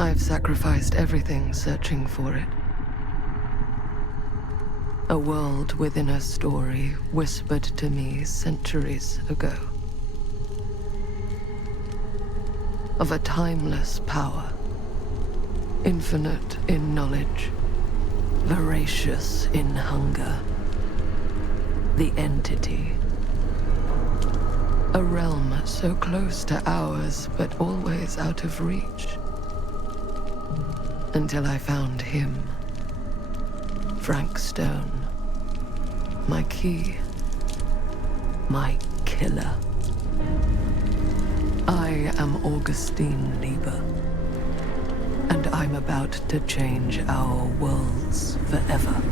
I've sacrificed everything searching for it. A world within a story whispered to me centuries ago. Of a timeless power, infinite in knowledge, voracious in hunger. The entity. A realm so close to ours, but always out of reach. Until I found him. Frank Stone. My key. My killer. I am Augustine Lieber. And I'm about to change our worlds forever.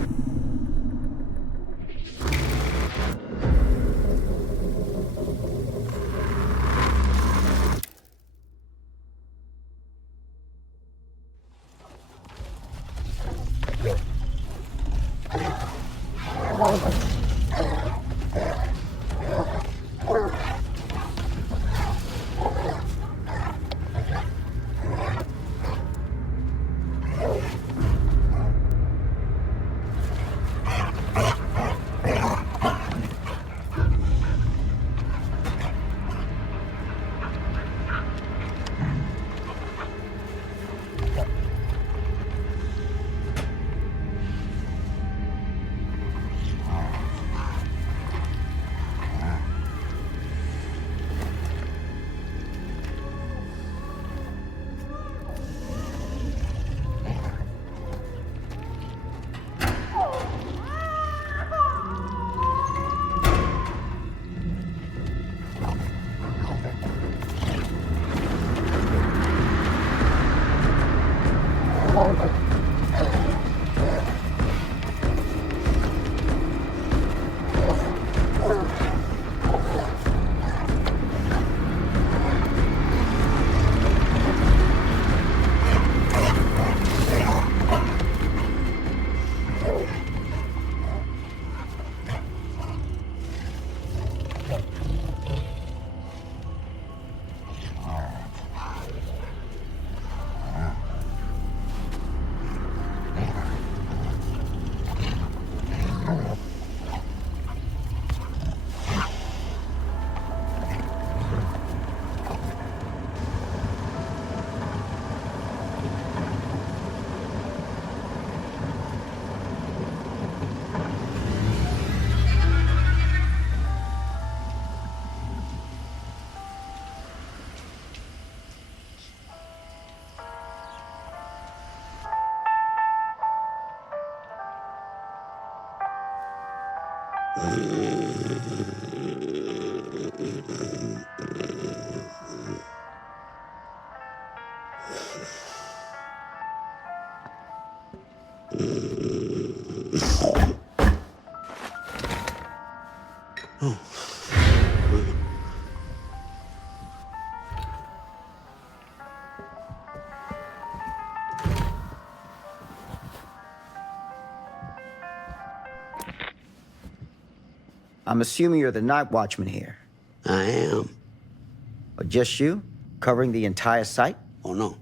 I'm assuming you're the night watchman here. I am. Or just you? Covering the entire site? Oh, no.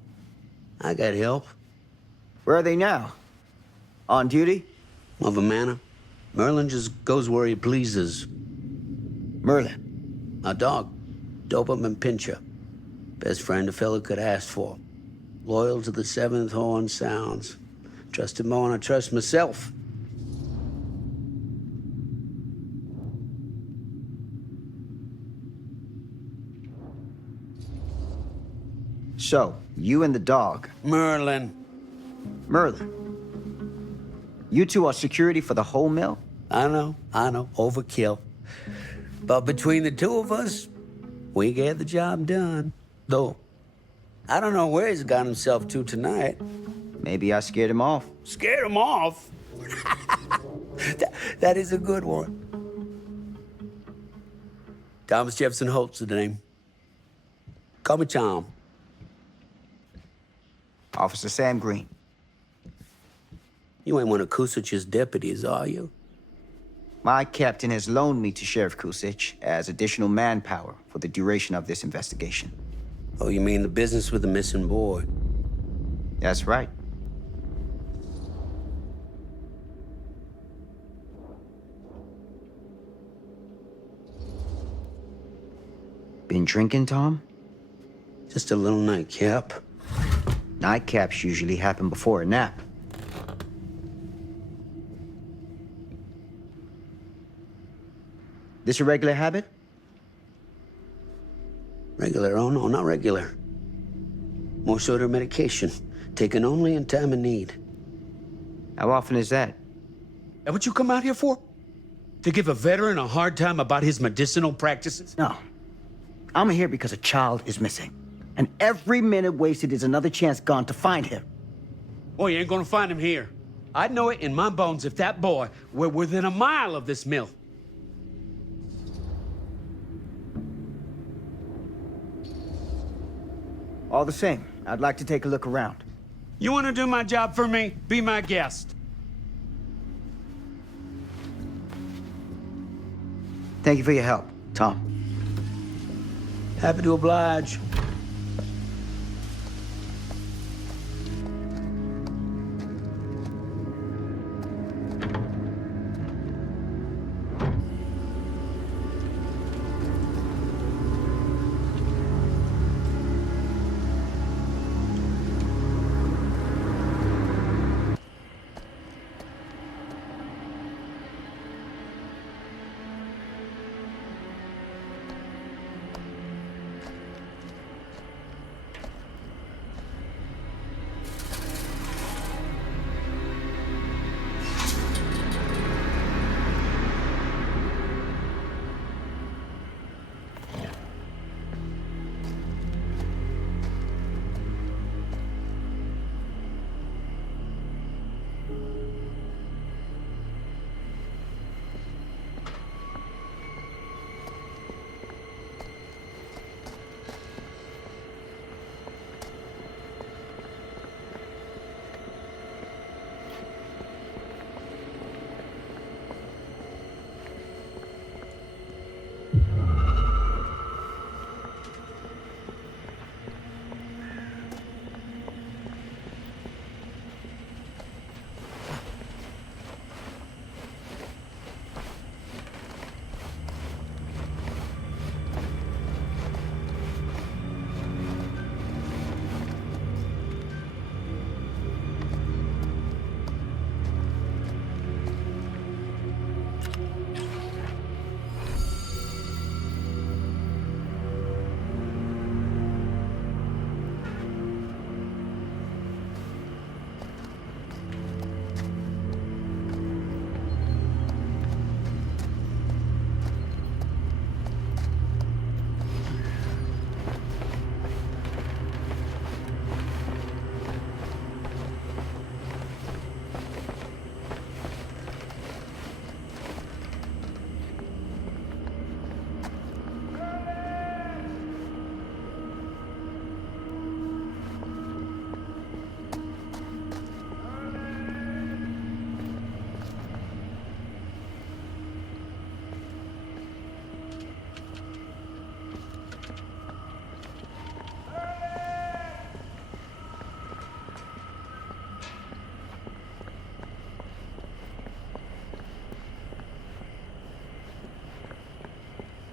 I got help. Where are they now? On duty? Of a manor. Merlin just goes where he pleases. Merlin? My dog. Doberman Pinscher. Best friend a fella could ask for. Loyal to the seventh horn sounds. Trust him more than I trust myself. So, you and the dog. Merlin. Merlin. You two are security for the whole mill? I know. Overkill. But between the two of us, we get the job done. Though, I don't know where he's got himself to tonight. Maybe I scared him off. Scared him off? that is a good one. Thomas Jefferson Holt's the name. Call me Tom. Officer Sam Green. You ain't one of Kusich's deputies, are you? My captain has loaned me to Sheriff Kusich as additional manpower for the duration of this investigation. Oh, you mean the business with the missing boy? That's right. Been drinking, Tom? Just a little nightcap. Nightcaps usually happen before a nap. This a regular habit? Regular? Oh, no, not regular. More sort of medication. Taken only in time of need. How often is that? That what you come out here for? To give a veteran a hard time about his medicinal practices? No. I'm here because a child is missing. And every minute wasted is another chance gone to find him. Boy, you ain't gonna find him here. I'd know it in my bones if that boy were within a mile of this mill. All the same, I'd like to take a look around. You wanna do my job for me? Be my guest. Thank you for your help, Tom. Happy to oblige.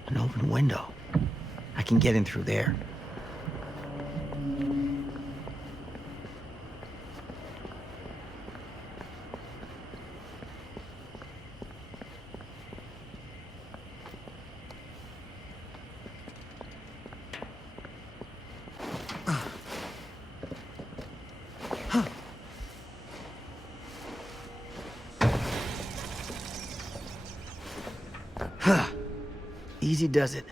An open window. I can get in through there. Easy does it.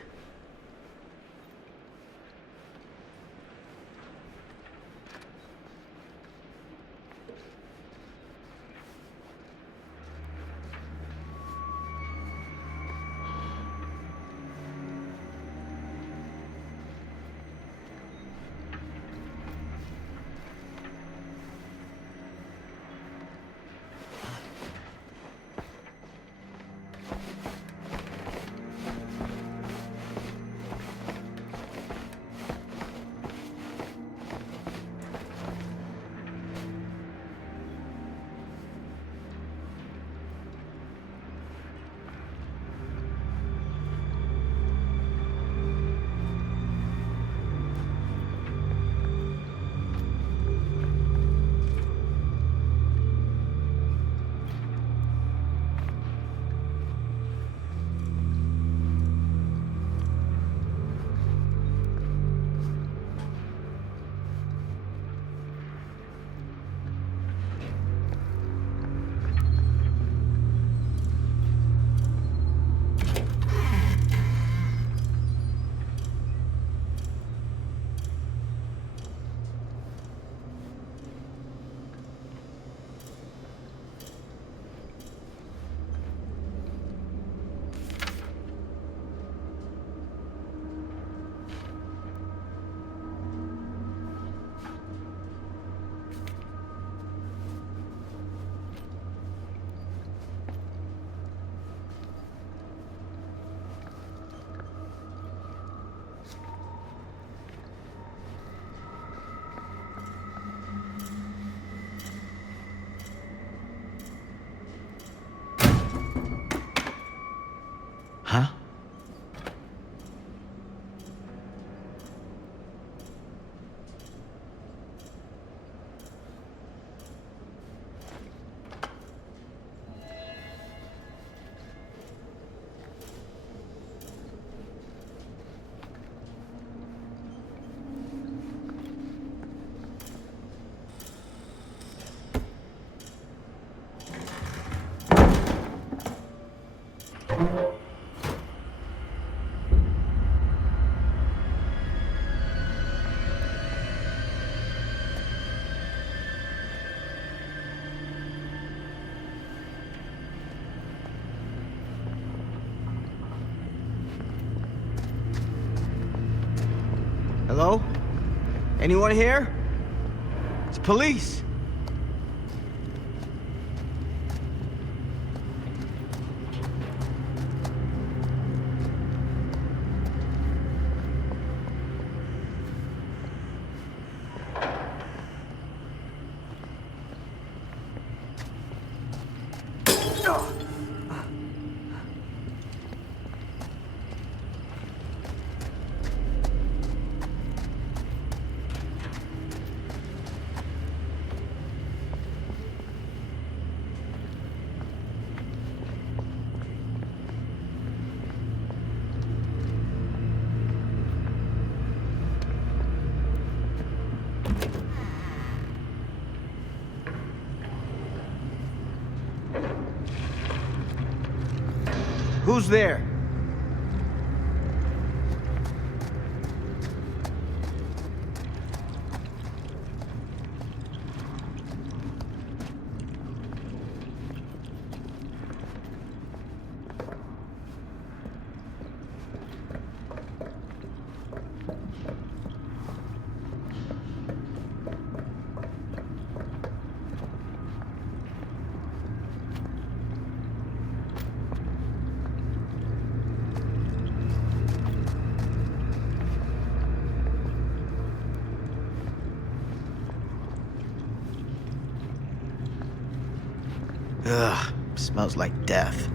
Anyone here? It's police. Who's there? Ugh, smells like death.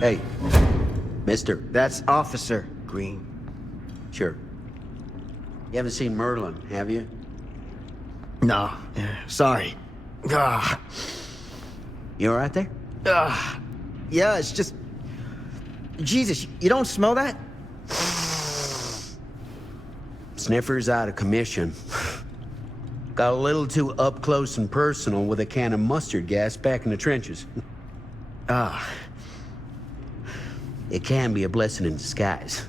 Hey, mister. That's Officer Green. Sure. You haven't seen Merlin, have you? No, sorry. Ah, You all right there? yeah, it's just... Jesus, you don't smell that? Sniffer's out of commission. Got a little too up close and personal with a can of mustard gas back in the trenches. It can be a blessing in disguise.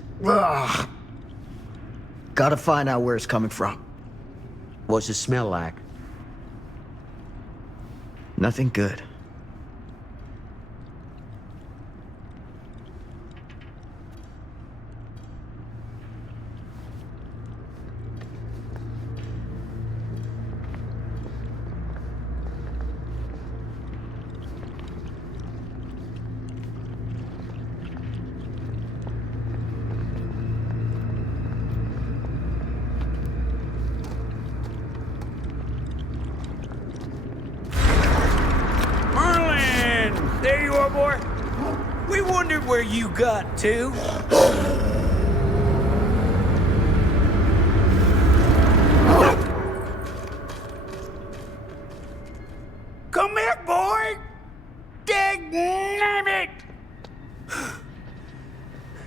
Gotta find out where it's coming from. What's it smell like? Nothing good. There you are, boy. We wondered where you got to. Come here, boy. Dang it.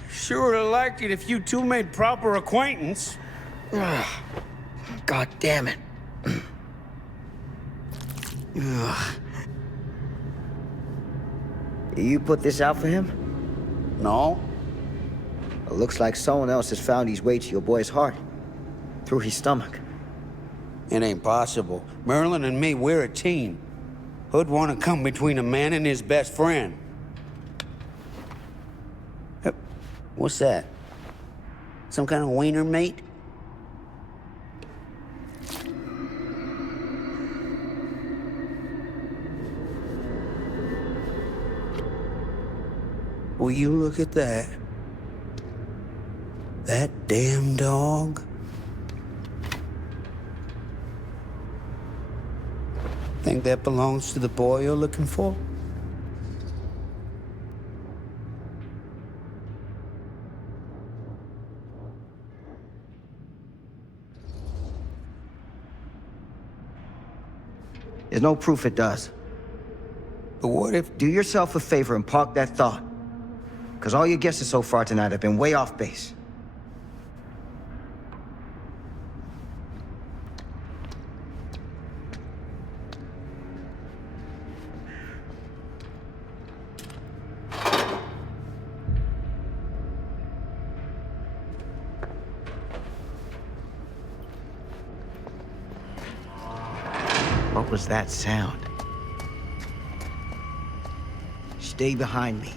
Sure would have liked it if you two made proper acquaintance. God damn it. You put this out for him? No. It looks like someone else has found his way to your boy's heart. Through his stomach. It ain't possible. Merlin and me, we're a team. Who'd want to come between a man and his best friend? What's that? Some kind of wiener mate? Will you look at that? That damn dog? Think that belongs to the boy you're looking for? There's no proof it does. But what if... Do yourself a favor and park that thought. Because all your guesses so far tonight have been way off base. What was that sound? Stay behind me.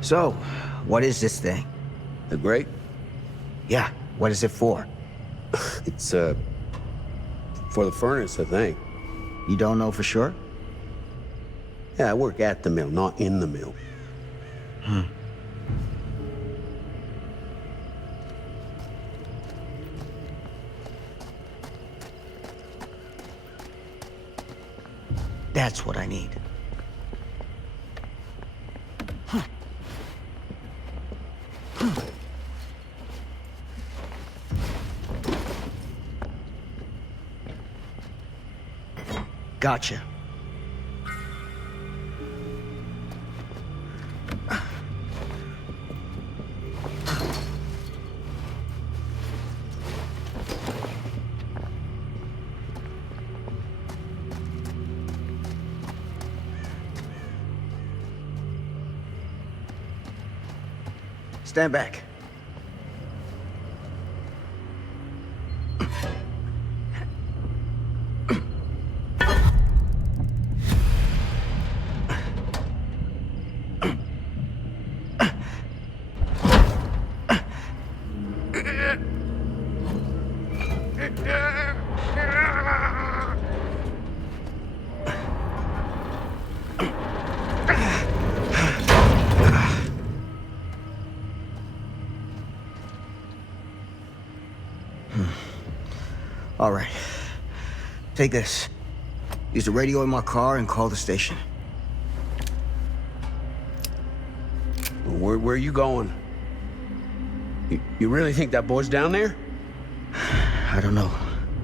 So, what is this thing? The grate? Yeah, what is it for? It's, for the furnace, I think. You don't know for sure? Yeah, I work at the mill, not in the mill. That's what I need. Gotcha. Stand back. All right. Take this. Use the radio in my car and call the station. Where are you going? You really think that boy's down there? I don't know.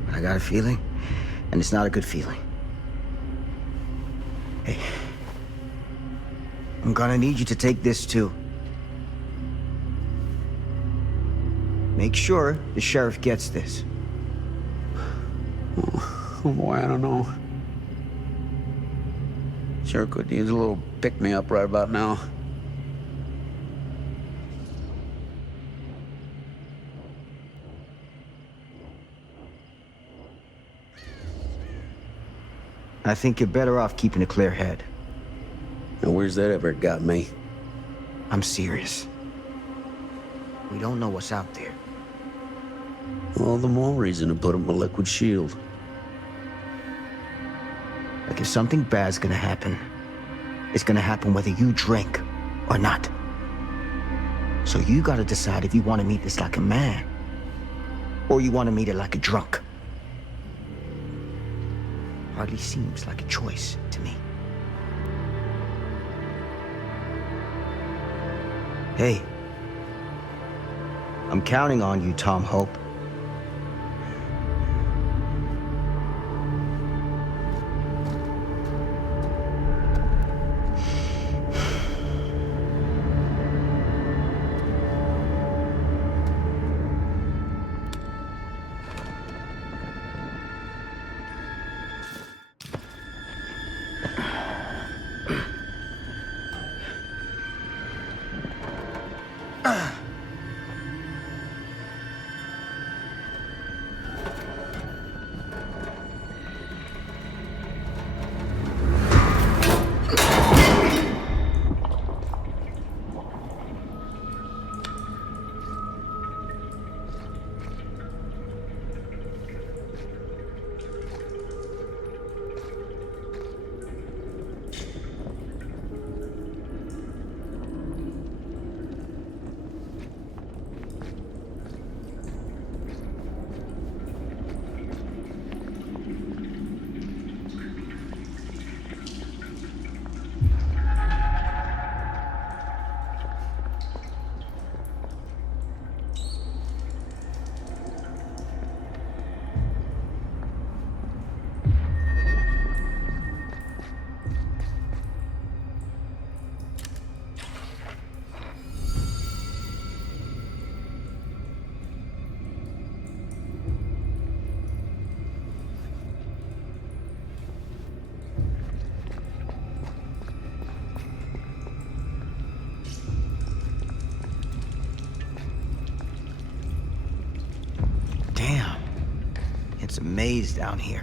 But I got a feeling, and it's not a good feeling. Hey. I'm gonna need you to take this too. Make sure the sheriff gets this. Oh boy, I don't know. Sure could use a little pick-me-up right about now. I think you're better off keeping a clear head. And where's that ever got me? I'm serious. We don't know what's out there. All the more reason to put up a liquid shield. Like if something bad's gonna happen, it's gonna happen whether you drink or not. So you gotta decide if you want to meet this like a man, or you want to meet it like a drunk. Hardly seems like a choice to me. Hey, I'm counting on you, Tom Hope. It's a maze down here.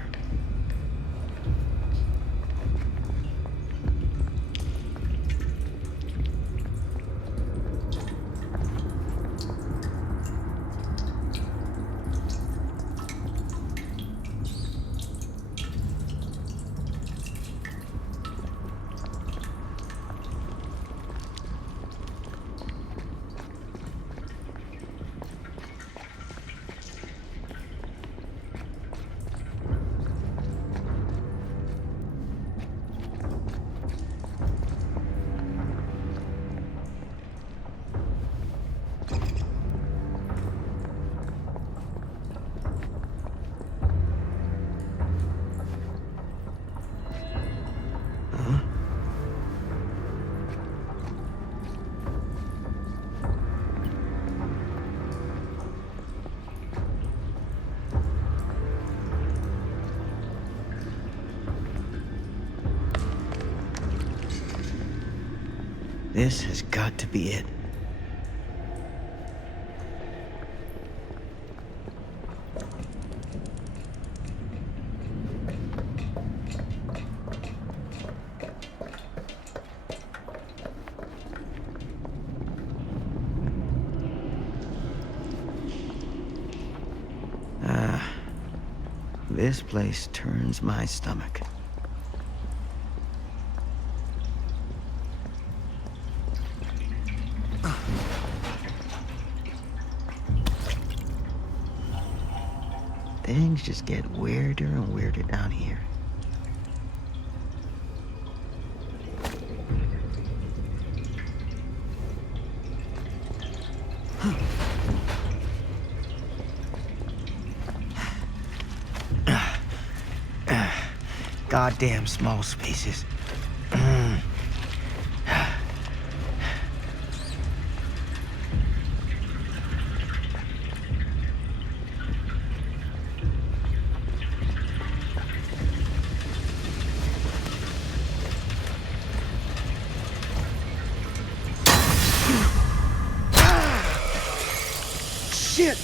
This has got to be it. This place turns my stomach. Things just get weirder and weirder down here. Goddamn small spaces. Shit!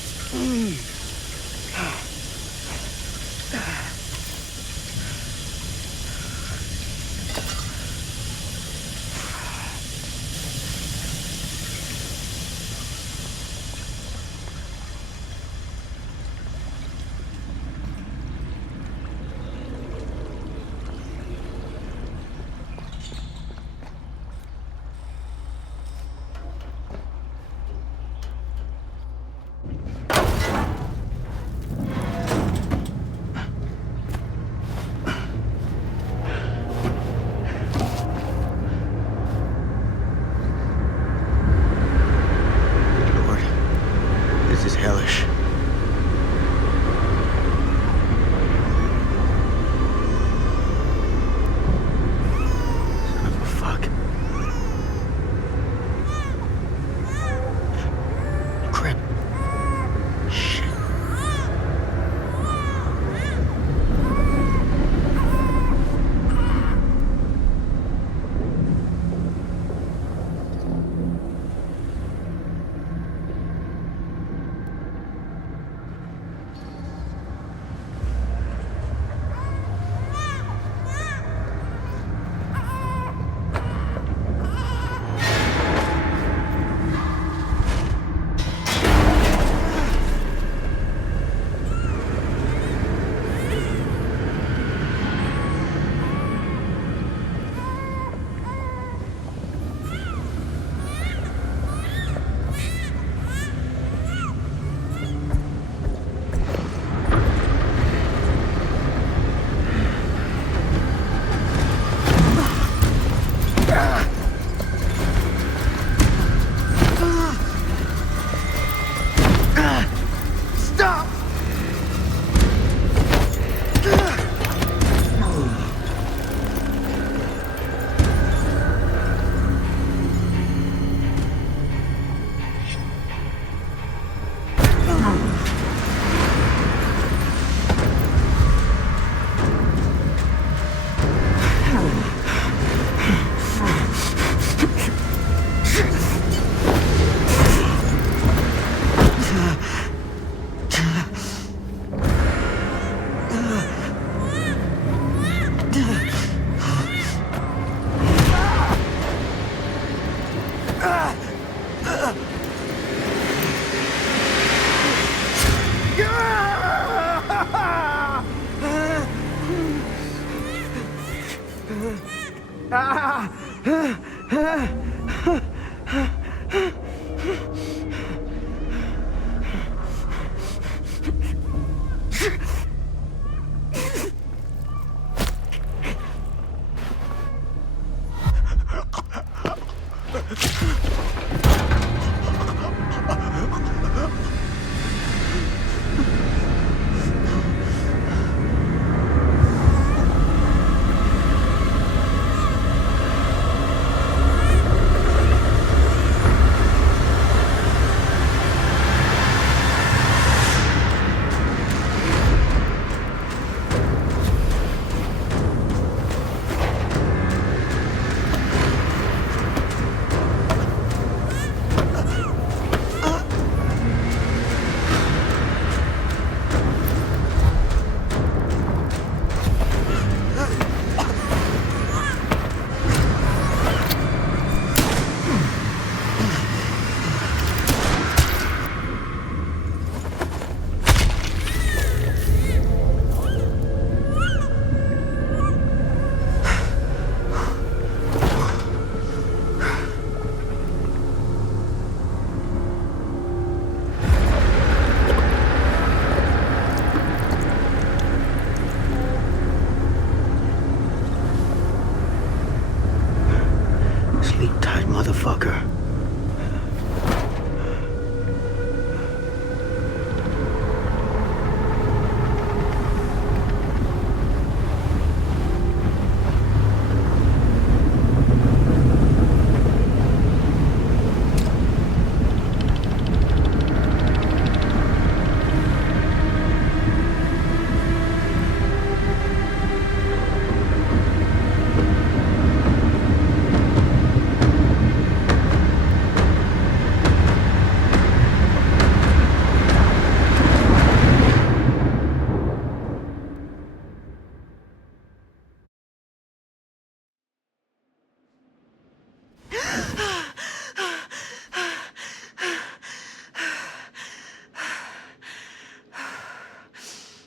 Motherfucker.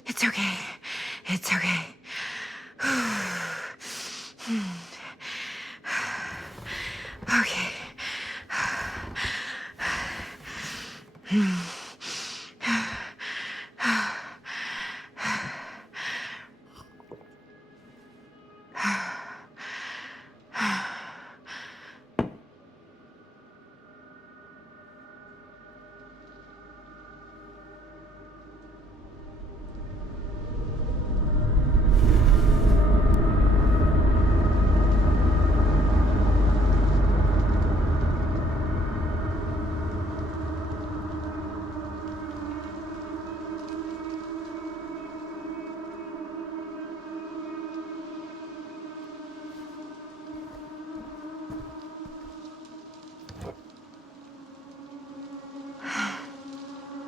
It's okay. It's okay. Okay.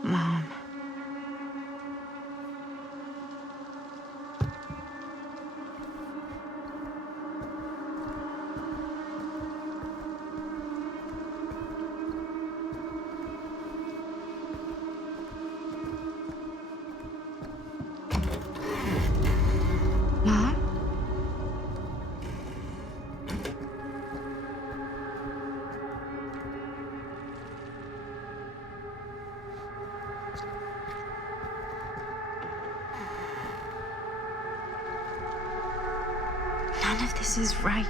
Mom. Mom? None of this is right.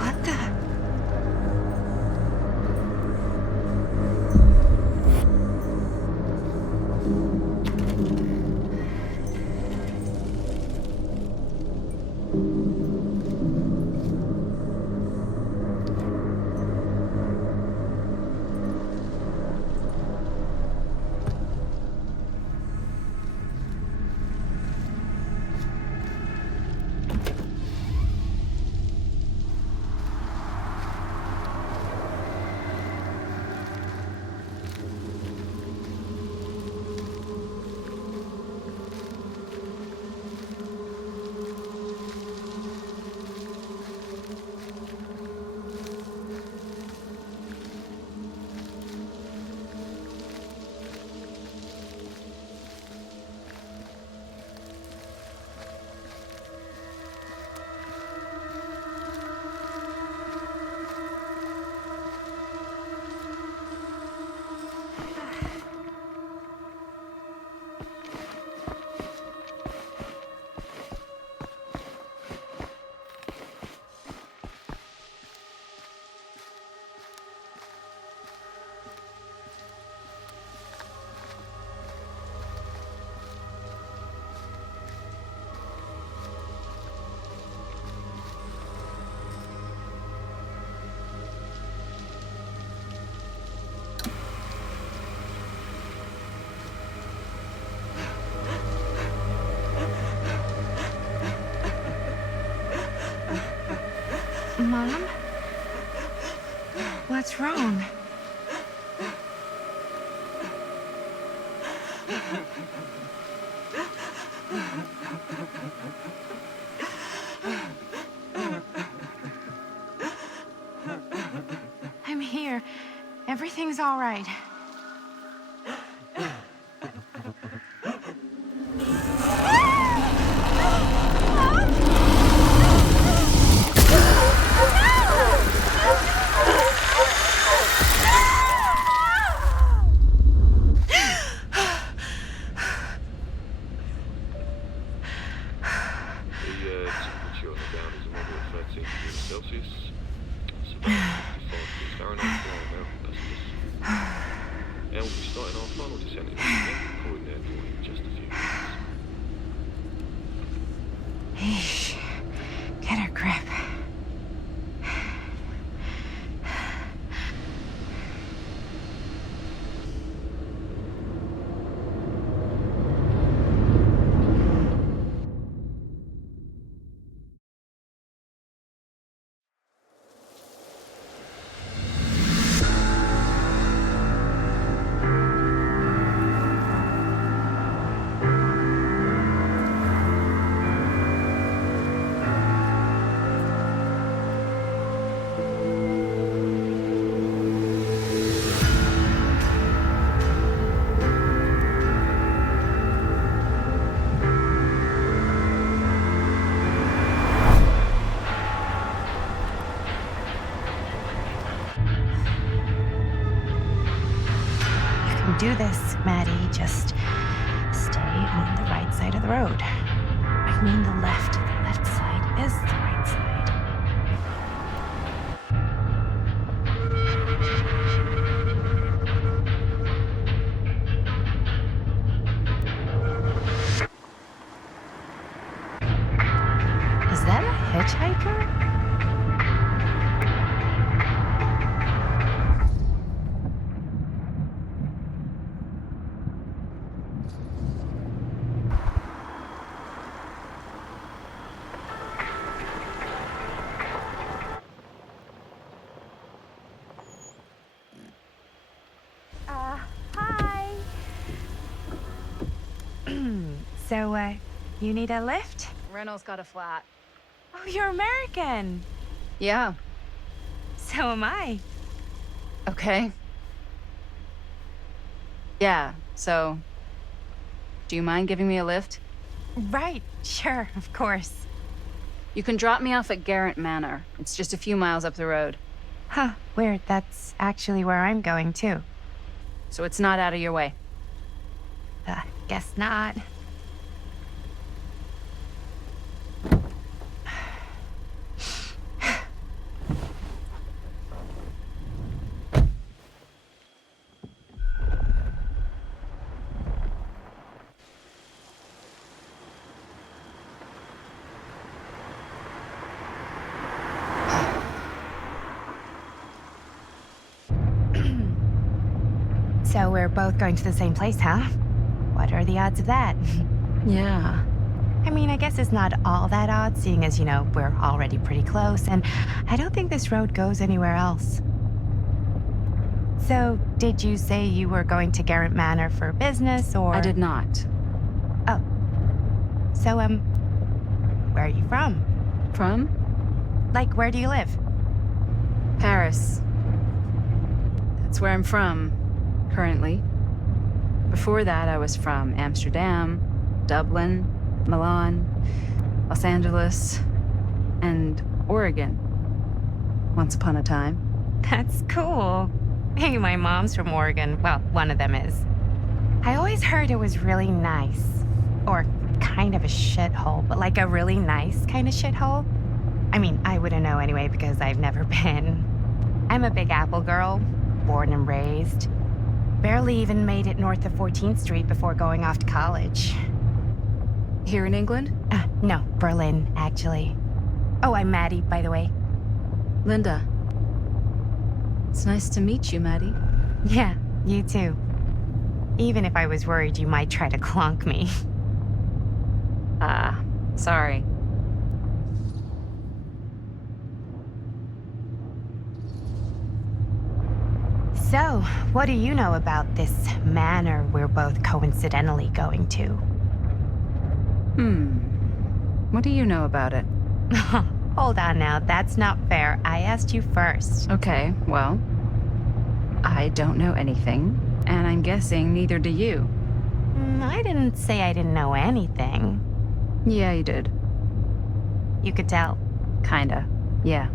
What the? Mom? What's wrong? I'm here. Everything's all right. Get a grip. Do this, Maddie. Just stay on the right side of the road. I mean the left. The left side is the right side. Is that a hitchhiker? So, you need a lift? Reynolds got a flat. Oh, you're American. Yeah. So am I. Okay. Yeah, so... Do you mind giving me a lift? Right, sure, of course. You can drop me off at Gerant Manor. It's just a few miles up the road. Huh, weird. That's actually where I'm going, too. So it's not out of your way. Guess not. So we're both going to the same place, huh? What are the odds of that? Yeah. I mean, I guess it's not all that odd, seeing as, you know, we're already pretty close, and I don't think this road goes anywhere else. So, did you say you were going to Gerant Manor for business, or...? I did not. Oh. So, where are you from? From? Like, where do you live? Paris. That's where I'm from, currently. Before that, I was from Amsterdam, Dublin, Milan, Los Angeles, and Oregon. Once upon a time. That's cool. Hey, my mom's from Oregon. Well, one of them is. I always heard it was really nice. Or kind of a shithole, but like a really nice kind of shithole. I mean, I wouldn't know anyway because I've never been. I'm a Big Apple girl, born and raised. Barely even made it north of 14th Street before going off to college. Here in England? No, Berlin, actually. Oh, I'm Maddie, by the way. Linda. It's nice to meet you, Maddie. Yeah, you too. Even if I was worried you might try to clonk me. Sorry. So, what do you know about this manor we're both coincidentally going to? What do you know about it? Hold on now, that's not fair. I asked you first. Okay, well, I don't know anything, and I'm guessing neither do you. I didn't say I didn't know anything. Yeah, you did. You could tell. Kinda. Yeah.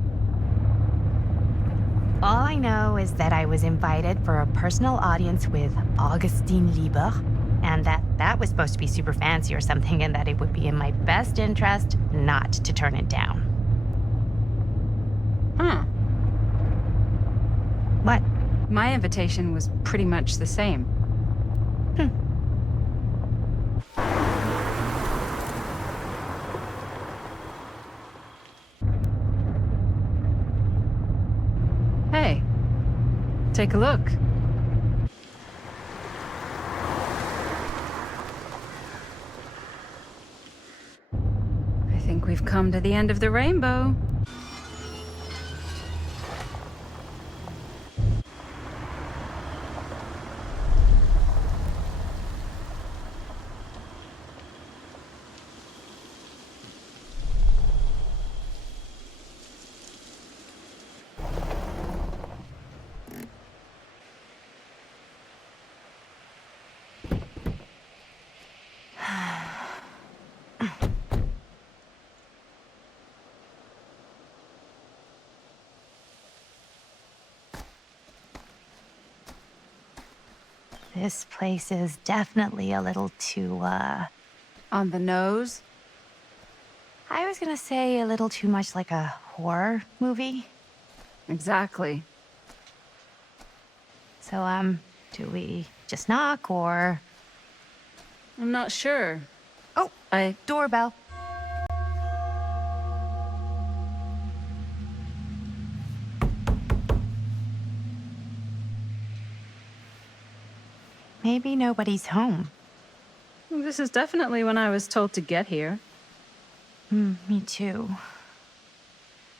All I know is that I was invited for a personal audience with Augustine Lieber, and that was supposed to be super fancy or something, and that it would be in my best interest not to turn it down. Huh. What? My invitation was pretty much the same. Hey, take a look. I think we've come to the end of the rainbow. This place is definitely a little too, On the nose? I was gonna say a little too much like a horror movie. Exactly. So, do we just knock or... I'm not sure. Oh, doorbell. Maybe nobody's home. This is definitely when I was told to get here. Me too.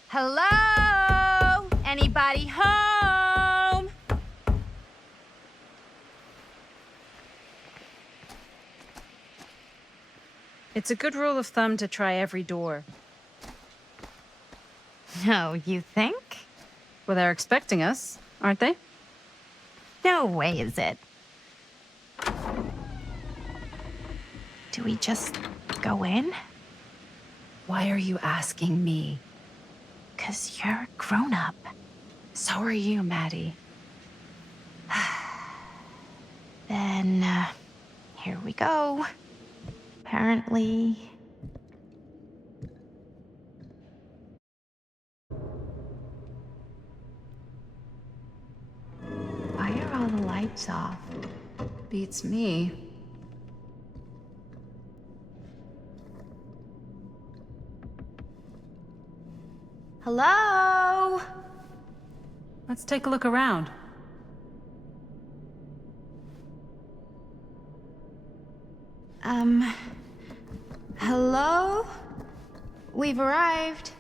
Hello? Anybody home? It's a good rule of thumb to try every door. No, you think? Well, they're expecting us, aren't they? No way is it. Do we just go in? Why are you asking me? 'Cause you're a grown-up. So are you, Maddie. Then, here we go. Apparently... Why are all the lights off? Beats me. Hello? Let's take a look around. Hello? We've arrived.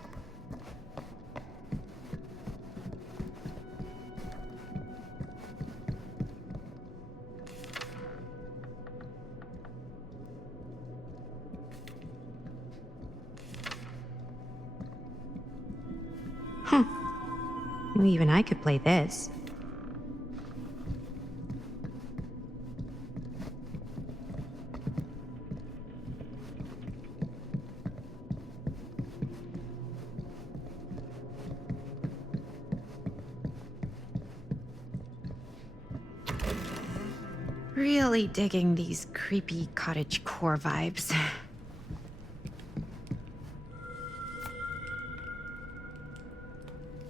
Well, even I could play this. Really digging these creepy cottagecore vibes.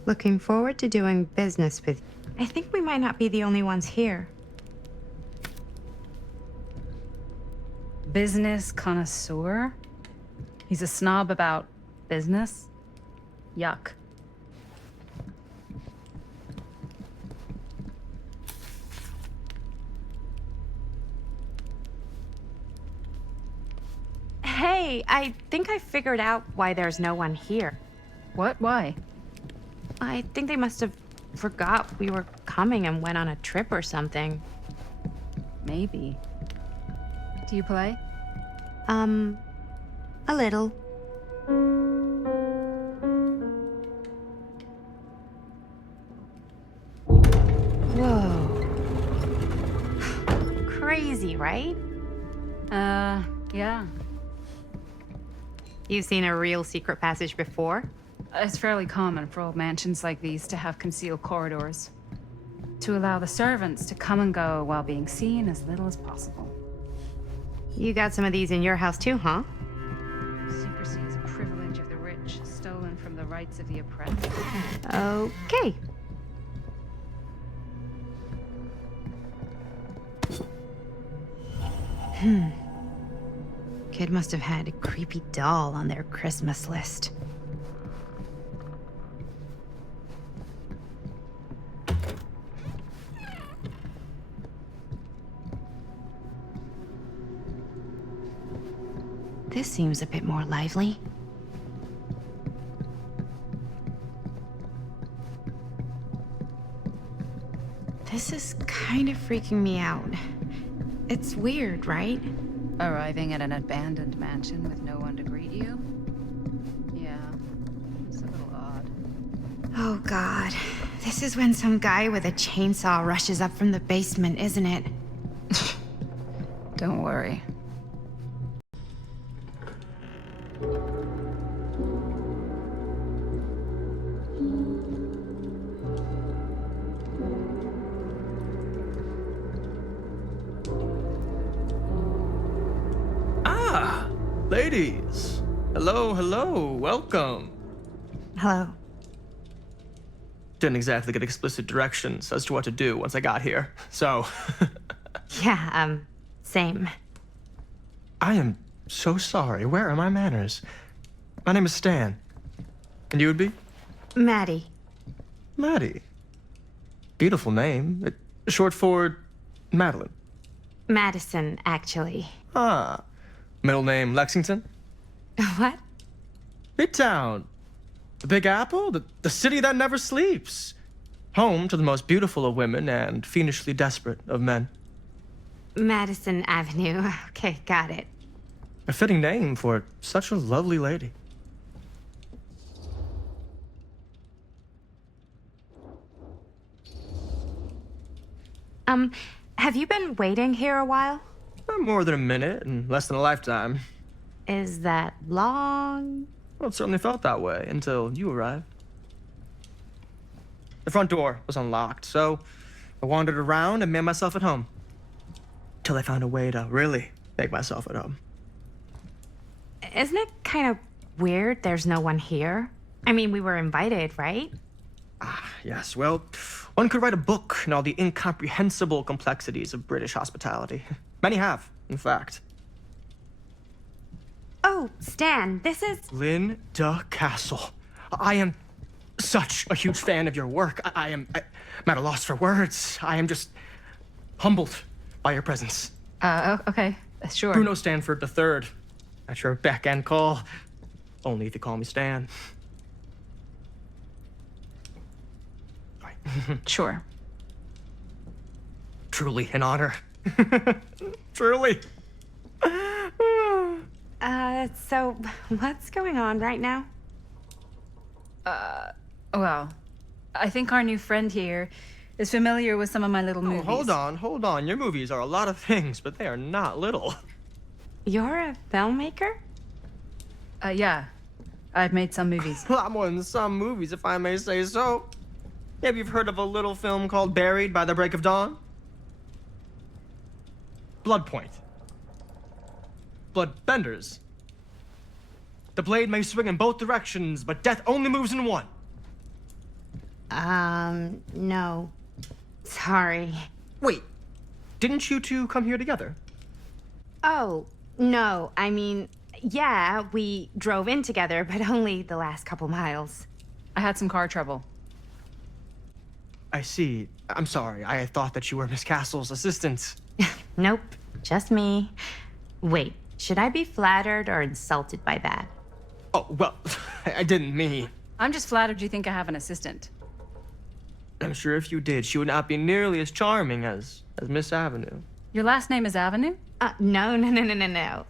Looking forward to doing business with you. I think we might not be the only ones here. Business connoisseur? He's a snob about business? Yuck. Hey, I think I figured out why there's no one here. What? Why? I think they must have forgot we were coming and went on a trip or something. Maybe. Do you play? A little. Whoa. Crazy, right? Yeah. You've seen a real secret passage before? It's fairly common for old mansions like these to have concealed corridors. To allow the servants to come and go while being seen as little as possible. You got some of these in your house too, huh? Secrecy is a privilege of the rich, stolen from the rights of the oppressed. Okay. Kid must have had a creepy doll on their Christmas list. This seems a bit more lively. This is kind of freaking me out. It's weird, right? Arriving at an abandoned mansion with no one to greet you? Yeah, it's a little odd. Oh God. This is when some guy with a chainsaw rushes up from the basement, isn't it? Don't worry. Ladies, hello, welcome. Hello. Didn't exactly get explicit directions as to what to do once I got here, so. Yeah, same. I am so sorry. Where are my manners? My name is Stan. And you would be? Maddie. Maddie. Beautiful name. Short for Madeline. Madison, actually. Ah. Middle name Lexington? What? Midtown. The Big Apple? The city that never sleeps. Home to the most beautiful of women and fiendishly desperate of men. Madison Avenue. Okay, got it. A fitting name for such a lovely lady. Have you been waiting here a while? More than a minute and less than a lifetime. Is that long? Well, it certainly felt that way until you arrived. The front door was unlocked, so I wandered around and made myself at home. Till I found a way to really make myself at home. Isn't it kind of weird there's no one here? I mean, we were invited, right? Yes, well, one could write a book in all the incomprehensible complexities of British hospitality. Many have, in fact. Oh, Stan, this is... Linda Castle. I am such a huge fan of your work. I'm at a loss for words. I am just humbled by your presence. Okay, sure. Bruno Stanford III, at your beck and call. Only if you call me Stan. Sure. Truly an honor. Truly. So what's going on right now? Well, I think our new friend here is familiar with some of my little movies. Hold on. Your movies are a lot of things, but they are not little. You're a filmmaker? Yeah. I've made some movies. A lot more than some movies, if I may say so. Maybe you've heard of a little film called Buried by the Break of Dawn? Blood Point. Bloodbenders. The blade may swing in both directions, but death only moves in one. No. Sorry. Wait, didn't you two come here together? Oh, no. I mean, yeah, we drove in together, but only the last couple miles. I had some car trouble. I see. I'm sorry. I thought that you were Miss Castle's assistant. Nope, just me. Wait, should I be flattered or insulted by that? Oh, well, I didn't mean. I'm just flattered you think I have an assistant. I'm sure if you did, she would not be nearly as charming as Miss Avenue. Your last name is Avenue? No.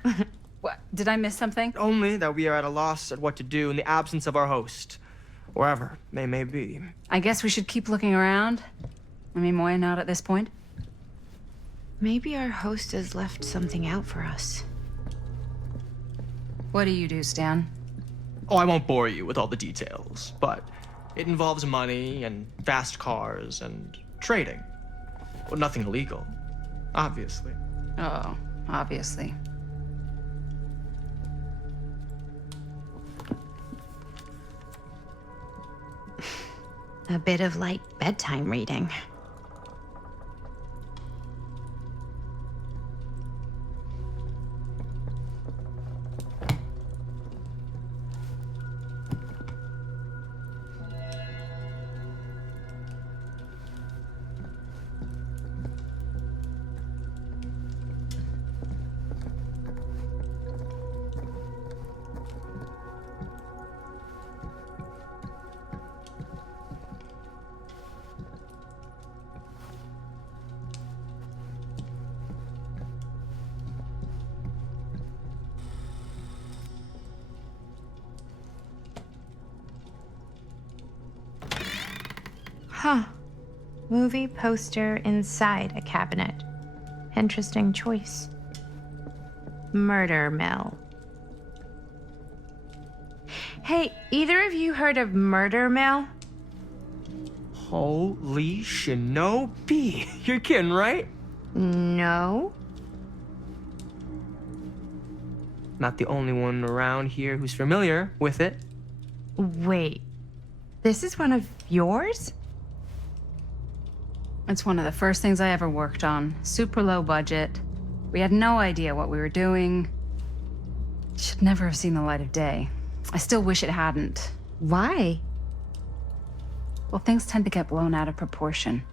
What? Did I miss something? Only that we are at a loss at what to do in the absence of our host, wherever they may be. I guess we should keep looking around. I mean, why not at this point? Maybe our host has left something out for us. What do you do, Stan? Oh, I won't bore you with all the details, but it involves money and fast cars and trading. Well, nothing illegal, obviously. Oh, obviously. A bit of light bedtime reading. Huh. Movie poster inside a cabinet. Interesting choice. Murder Mill. Hey, either of you heard of Murder Mill? Holy shinobi. You're kidding, right? No. Not the only one around here who's familiar with it. Wait. This is one of yours? It's one of the first things I ever worked on. Super low budget. We had no idea what we were doing. Should never have seen the light of day. I still wish it hadn't. Why? Well, things tend to get blown out of proportion.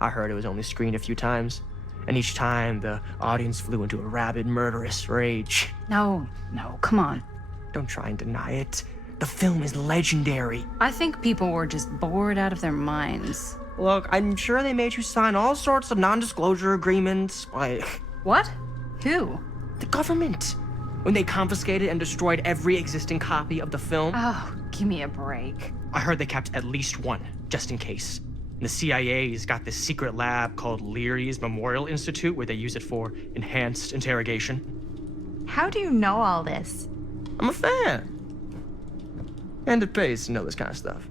I heard it was only screened a few times, and each time the audience flew into a rabid, murderous rage. No, come on. Don't try and deny it. The film is legendary. I think people were just bored out of their minds. Look, I'm sure they made you sign all sorts of non-disclosure agreements, like... What? Who? The government. When they confiscated and destroyed every existing copy of the film. Oh, give me a break. I heard they kept at least one, just in case. And the CIA's got this secret lab called Leary's Memorial Institute where they use it for enhanced interrogation. How do you know all this? I'm a fan. And it pays to know this kind of stuff.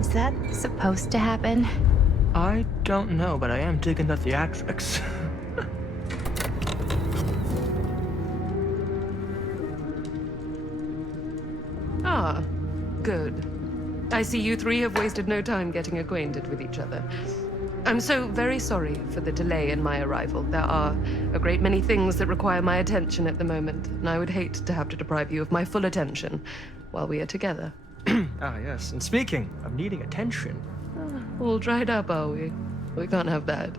Is that supposed to happen? I don't know, but I am digging the theatrics. Ah, good. I see you three have wasted no time getting acquainted with each other. I'm so very sorry for the delay in my arrival. There are a great many things that require my attention at the moment, and I would hate to have to deprive you of my full attention while we are together. Ah, yes. And speaking of needing attention... All dried up, are we? We can't have that.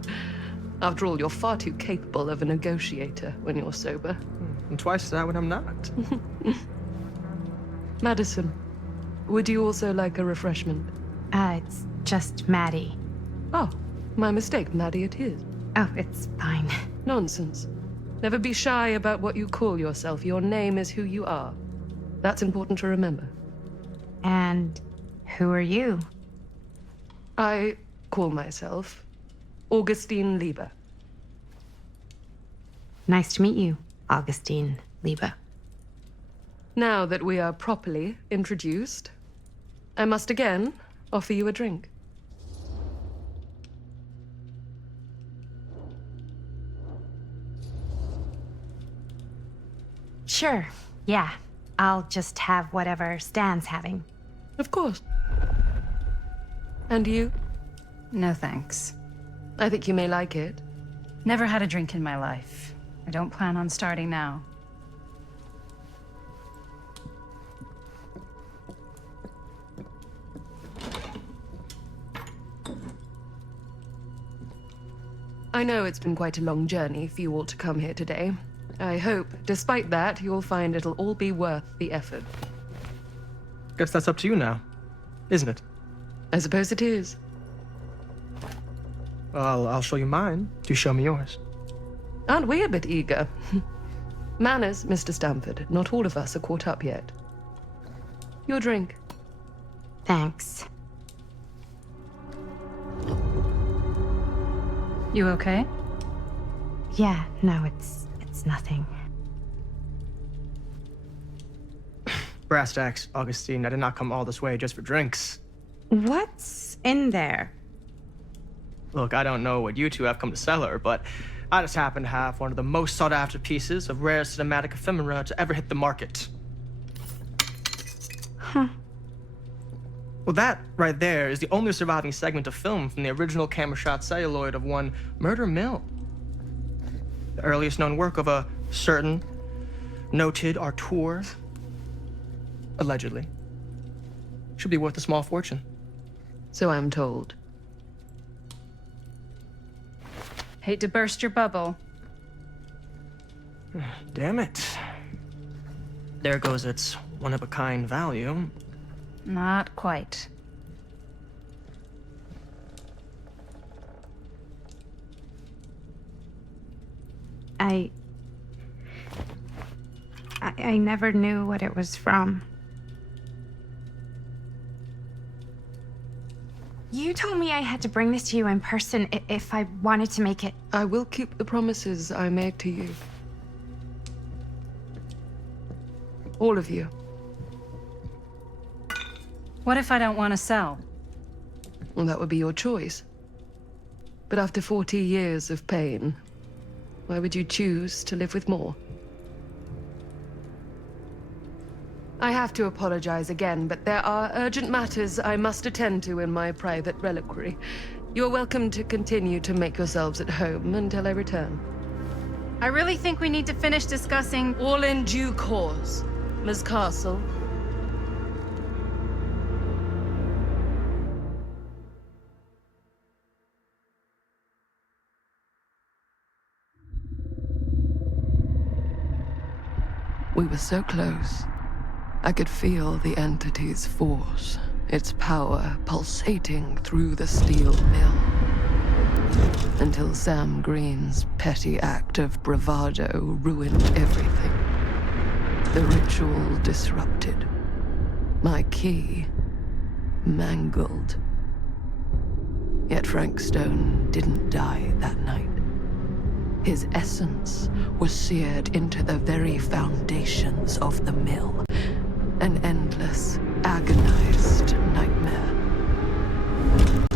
After all, you're far too capable of a negotiator when you're sober. And twice that when I'm not. Madison, would you also like a refreshment? It's just Maddie. Oh, my mistake. Maddie it is. Oh, it's fine. Nonsense. Never be shy about what you call yourself. Your name is who you are. That's important to remember. And who are you? I call myself Augustine Lieber. Nice to meet you, Augustine Lieber. Now that we are properly introduced, I must again offer you a drink. Sure, yeah. I'll just have whatever Stan's having. Of course. And you? No thanks. I think you may like it. Never had a drink in my life. I don't plan on starting now. I know it's been quite a long journey for you all to come here today. I hope, despite that, you'll find it'll all be worth the effort. Guess that's up to you now, isn't it? I suppose it is. Well, I'll show you mine. You show me yours. Aren't we a bit eager? Manners, Mr. Stamford. Not all of us are caught up yet. Your drink. Thanks. You okay? Yeah, no, it's nothing. Brass tacks, Augustine. I did not come all this way just for drinks. What's in there? Look, I don't know what you two have come to cellar, but I just happen to have one of the most sought-after pieces of rare cinematic ephemera to ever hit the market. Huh. Well, that right there is the only surviving segment of film from the original camera shot celluloid of one Murder Mill. The earliest known work of a certain noted auteur, allegedly. Should be worth a small fortune. So I'm told. Hate to burst your bubble. Damn it. There goes its one-of-a-kind value. Not quite. I never knew what it was from. You told me I had to bring this to you in person if I wanted to make it. I will keep the promises I made to you. All of you. What if I don't want to sell? Well, that would be your choice. But after 40 years of pain, why would you choose to live with more? I have to apologize again, but there are urgent matters I must attend to in my private reliquary. You're welcome to continue to make yourselves at home until I return. I really think we need to finish discussing. All in due course, Ms. Castle. We were so close. I could feel the entity's force, its power pulsating through the steel mill. Until Sam Green's petty act of bravado ruined everything. The ritual disrupted. My key mangled. Yet Frank Stone didn't die that night. His essence was seared into the very foundations of the mill. An endless, agonized nightmare.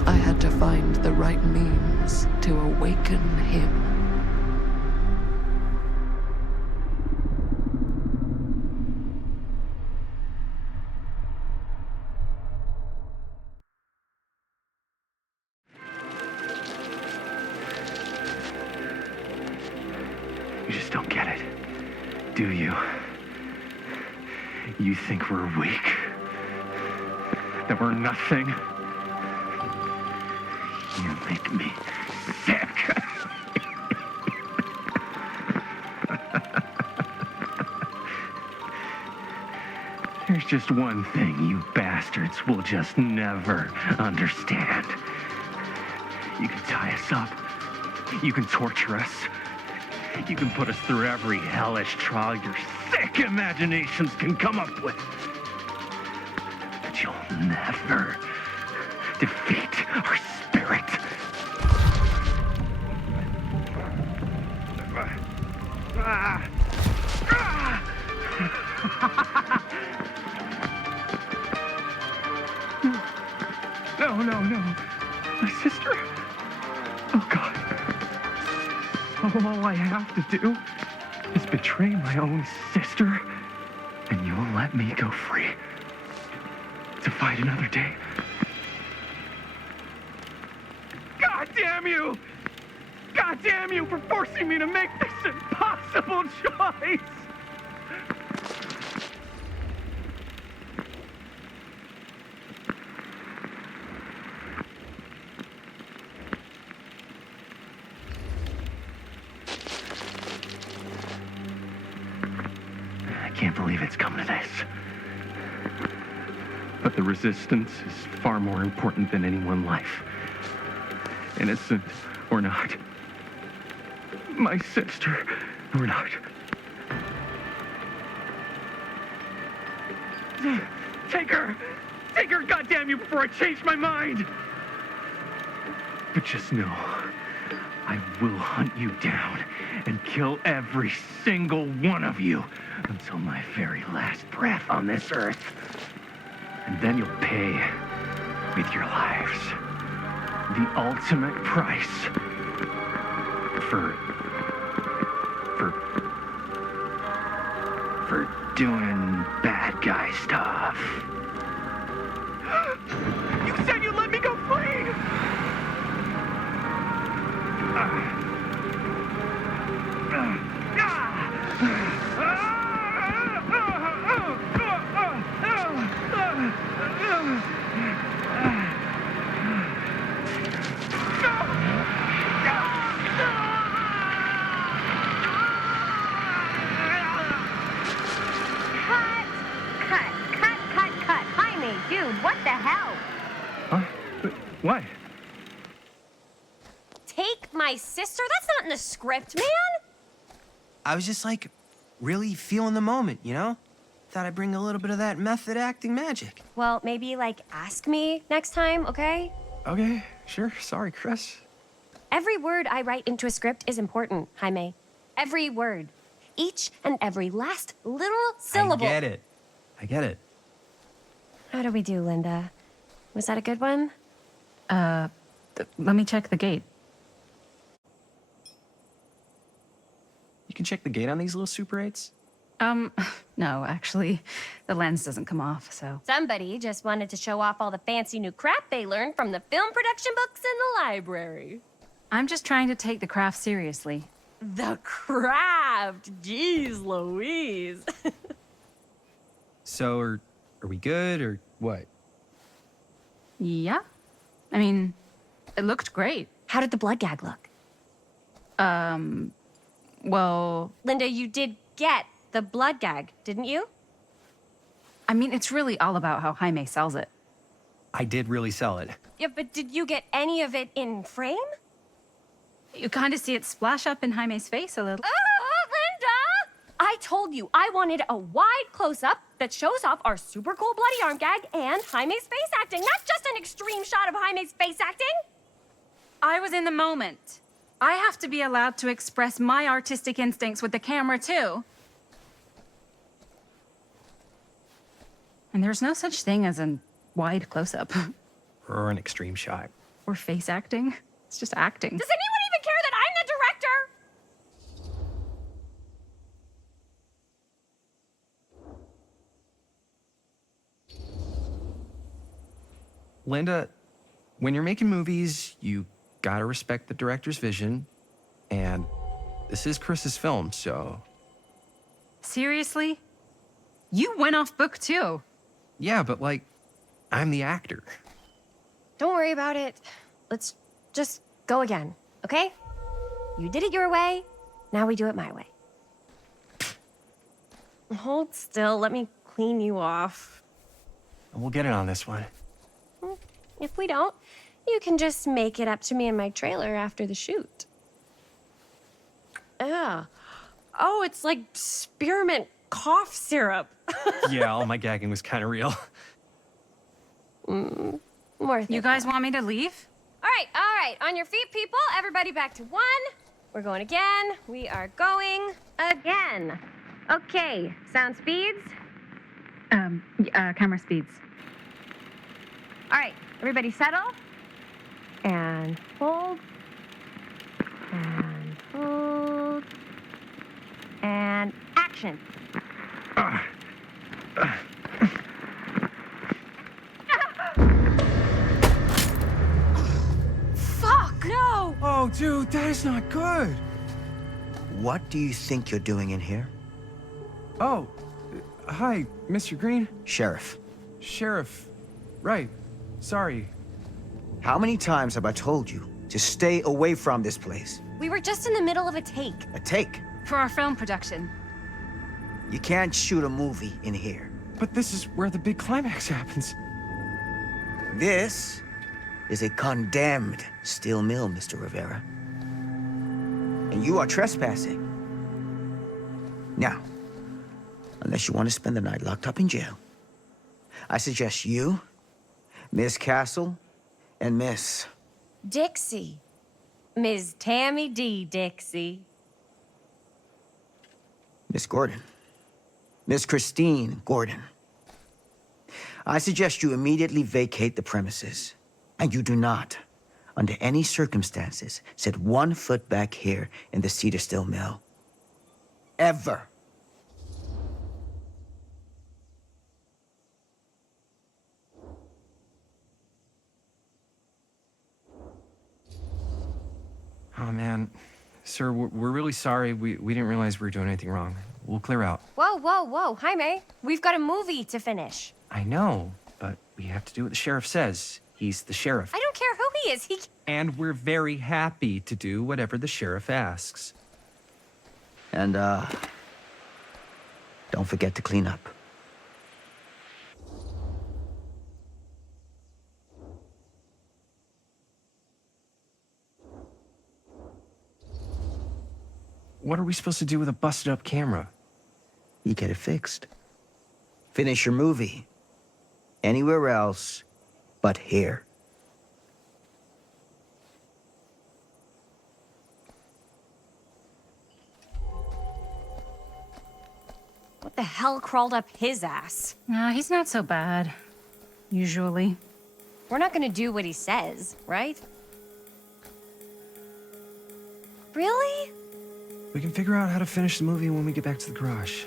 I had to find the right means to awaken him. You just don't get it, do you? You think we're weak? That we're nothing? You make me sick. There's just one thing you bastards will just never understand. You can tie us up. You can torture us. You can put us through every hellish trial your sick imaginations can come up with. But you'll never defeat our spirit. No. My sister? Oh, God. All I have to do is betray my own sister, and you'll let me go free to fight another day. God damn you! God damn you for forcing me to make this impossible choice! believe it's come to this. But the resistance is far more important than any one life. Innocent or not. My sister or not. Take her! Take her, goddamn you, before I change my mind! But just know, I will hunt you down and kill every single one of you until my very last breath on this earth. And then you'll pay with your lives. The ultimate price for doing bad guy stuff. You said you'd let me go free! Cut. Jaime, dude, what the hell? Huh? What? Take my sister? That's not in the script, man. I was just like, really feeling the moment, you know? Thought I'd bring a little bit of that method acting magic. Well, maybe, like, ask me next time, okay? Okay, sure. Sorry, Chris. Every word I write into a script is important, Jaime. Every word. Each and every last little syllable. I get it. How do we do, Linda? Was that a good one? Let me check the gate. You can check the gate on these little Super 8s? No, actually, the lens doesn't come off, so. Somebody just wanted to show off all the fancy new crap they learned from the film production books in the library. I'm just trying to take the craft seriously. The craft! Jeez Louise. So, are we good, or what? Yeah. I mean, it looked great. How did the blood gag look? Well, Linda, you did get the blood gag, didn't you? I mean, it's really all about how Jaime sells it. I did really sell it. Yeah, but did you get any of it in frame? You kind of see it splash up in Jaime's face a little. Linda! I told you I wanted a wide close-up that shows off our super cool bloody arm gag and Jaime's face acting, not just an extreme shot of Jaime's face acting. I was in the moment. I have to be allowed to express my artistic instincts with the camera, too. And there's no such thing as a wide close-up. Or an extreme shot. Or face acting. It's just acting. Does anyone even care that I'm the director? Linda, when you're making movies, you gotta respect the director's vision. And this is Chris's film, so... Seriously? You went off book, too. Yeah, but like, I'm the actor. Don't worry about it. Let's just go again, okay? You did it your way, now we do it my way. Hold still, let me clean you off. We'll get it on this one. If we don't, you can just make it up to me in my trailer after the shoot. Ugh. Oh, it's like spearmint cough syrup. Yeah, all my gagging was kind of real. More You guys want me to leave? All right. On your feet, people. Everybody back to one. We're going again. We are going again. Okay, sound speeds. Camera speeds. All right, everybody settle. And hold. And hold. And action. Fuck! No! Oh, dude, that is not good. What do you think you're doing in here? Oh, hi, Mr. Green. Sheriff, Sheriff. Right. Sorry. how many times have I told you to stay away from this place? We were just in the middle of a take. A take. For our film production. You can't shoot a movie in here. But this is where the big climax happens. This is a condemned steel mill, Mr. Rivera. And you are trespassing. Now, unless you want to spend the night locked up in jail, I suggest you, Miss Castle, and Miss... Dixie. Ms. Tammy D. Dixie. Miss Gordon. Miss Christine Gordon. I suggest you immediately vacate the premises. And you do not, under any circumstances, set 1 foot back here in the Cedar Steel Mill. Ever. Oh, man. Sir, we're really sorry. We didn't realize we were doing anything wrong. We'll clear out. Whoa, whoa, whoa, Jaime. We've got a movie to finish. I know, but we have to do what the sheriff says. He's the sheriff. I don't care who he is. And we're very happy to do whatever the sheriff asks. And, don't forget to clean up. What are we supposed to do with a busted up camera? You get it fixed. Finish your movie. Anywhere else but here. What the hell crawled up his ass? No, he's not so bad. Usually. We're not gonna do what he says, right? Really? We can figure out how to finish the movie when we get back to the garage.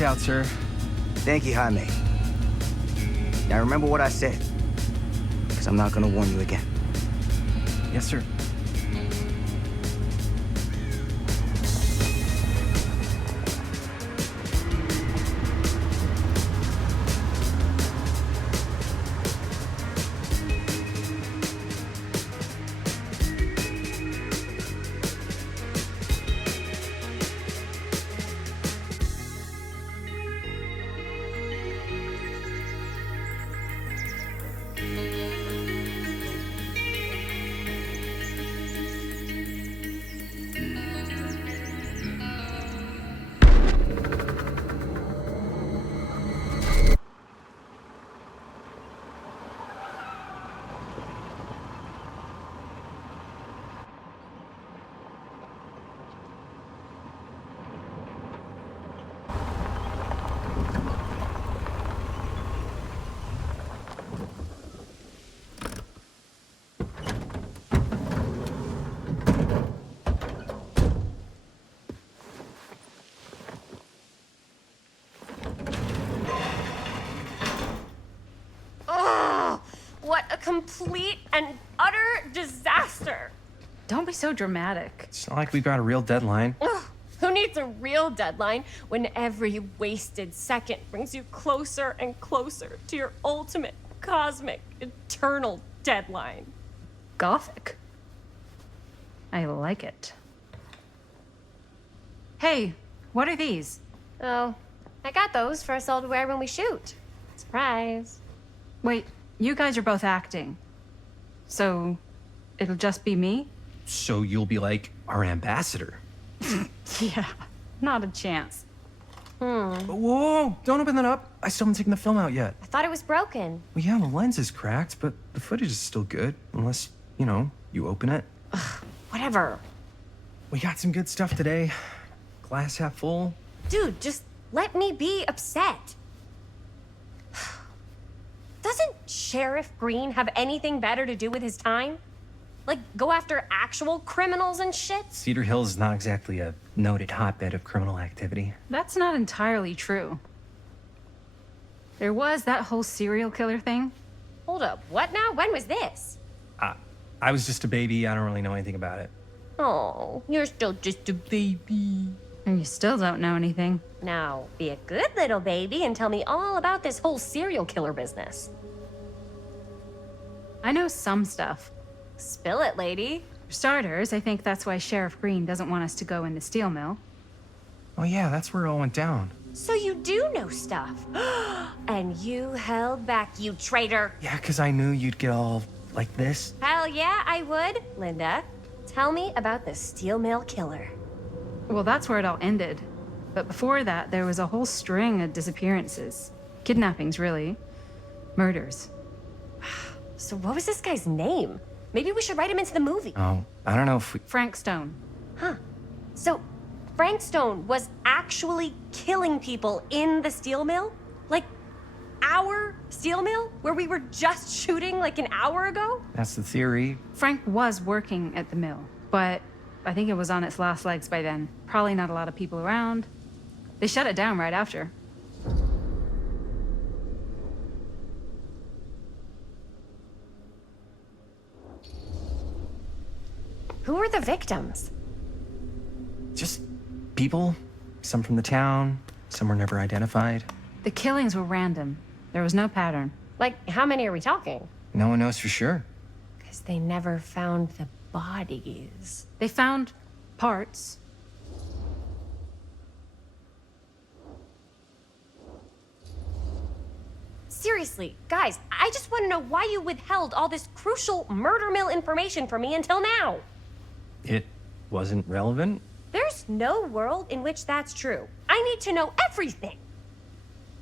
Out, sir. Thank you, Jaime. Now remember what I said, because I'm not gonna warn you again. Yes, sir. Complete and utter disaster. Don't be so dramatic. It's not like we've got a real deadline. Ugh, who needs a real deadline when every wasted second brings you closer and closer to your ultimate, cosmic, eternal deadline? Gothic. I like it. Hey, what are these? Oh, I got those for us all to wear when we shoot. Surprise. Wait, you guys are both acting. So, it'll just be me? So you'll be like our ambassador. Yeah, not a chance. Whoa, don't open that up. I still haven't taken the film out yet. I thought it was broken. Well, yeah, the lens is cracked, but the footage is still good. Unless, you open it. Ugh, whatever. We got some good stuff today. Glass half full. Dude, just let me be upset. Doesn't Sheriff Green have anything better to do with his time? Like, go after actual criminals and shit? Cedar Hills is not exactly a noted hotbed of criminal activity. That's not entirely true. There was that whole serial killer thing. Hold up, what now? When was this? I was just a baby. I don't really know anything about it. Oh, you're still just a baby. And you still don't know anything. Now, be a good little baby and tell me all about this whole serial killer business. I know some stuff. Spill it, lady. For starters, I think that's why Sheriff Green doesn't want us to go in the steel mill. Oh yeah, that's where it all went down. So you do know stuff. And you held back, you traitor. Yeah, because I knew you'd get all like this. Hell yeah, I would. Linda, tell me about the steel mill killer. Well, that's where it all ended. But before that, there was a whole string of disappearances. Kidnappings, really. Murders. So what was this guy's name? Maybe we should write him into the movie. Oh, I don't know if we... Frank Stone. Huh. So Frank Stone was actually killing people in the steel mill? Like, our steel mill? Where we were just shooting like an hour ago? That's the theory. Frank was working at the mill, but I think it was on its last legs by then. Probably not a lot of people around. They shut it down right after. Who were the victims? Just people. Some from the town. Some were never identified. The killings were random. There was no pattern. Like, how many are we talking? No one knows for sure. Because they never found the bodies. They found parts. Seriously, guys, I just want to know why you withheld all this crucial murder mill information from me until now. It wasn't relevant? There's no world in which that's true. I need to know everything.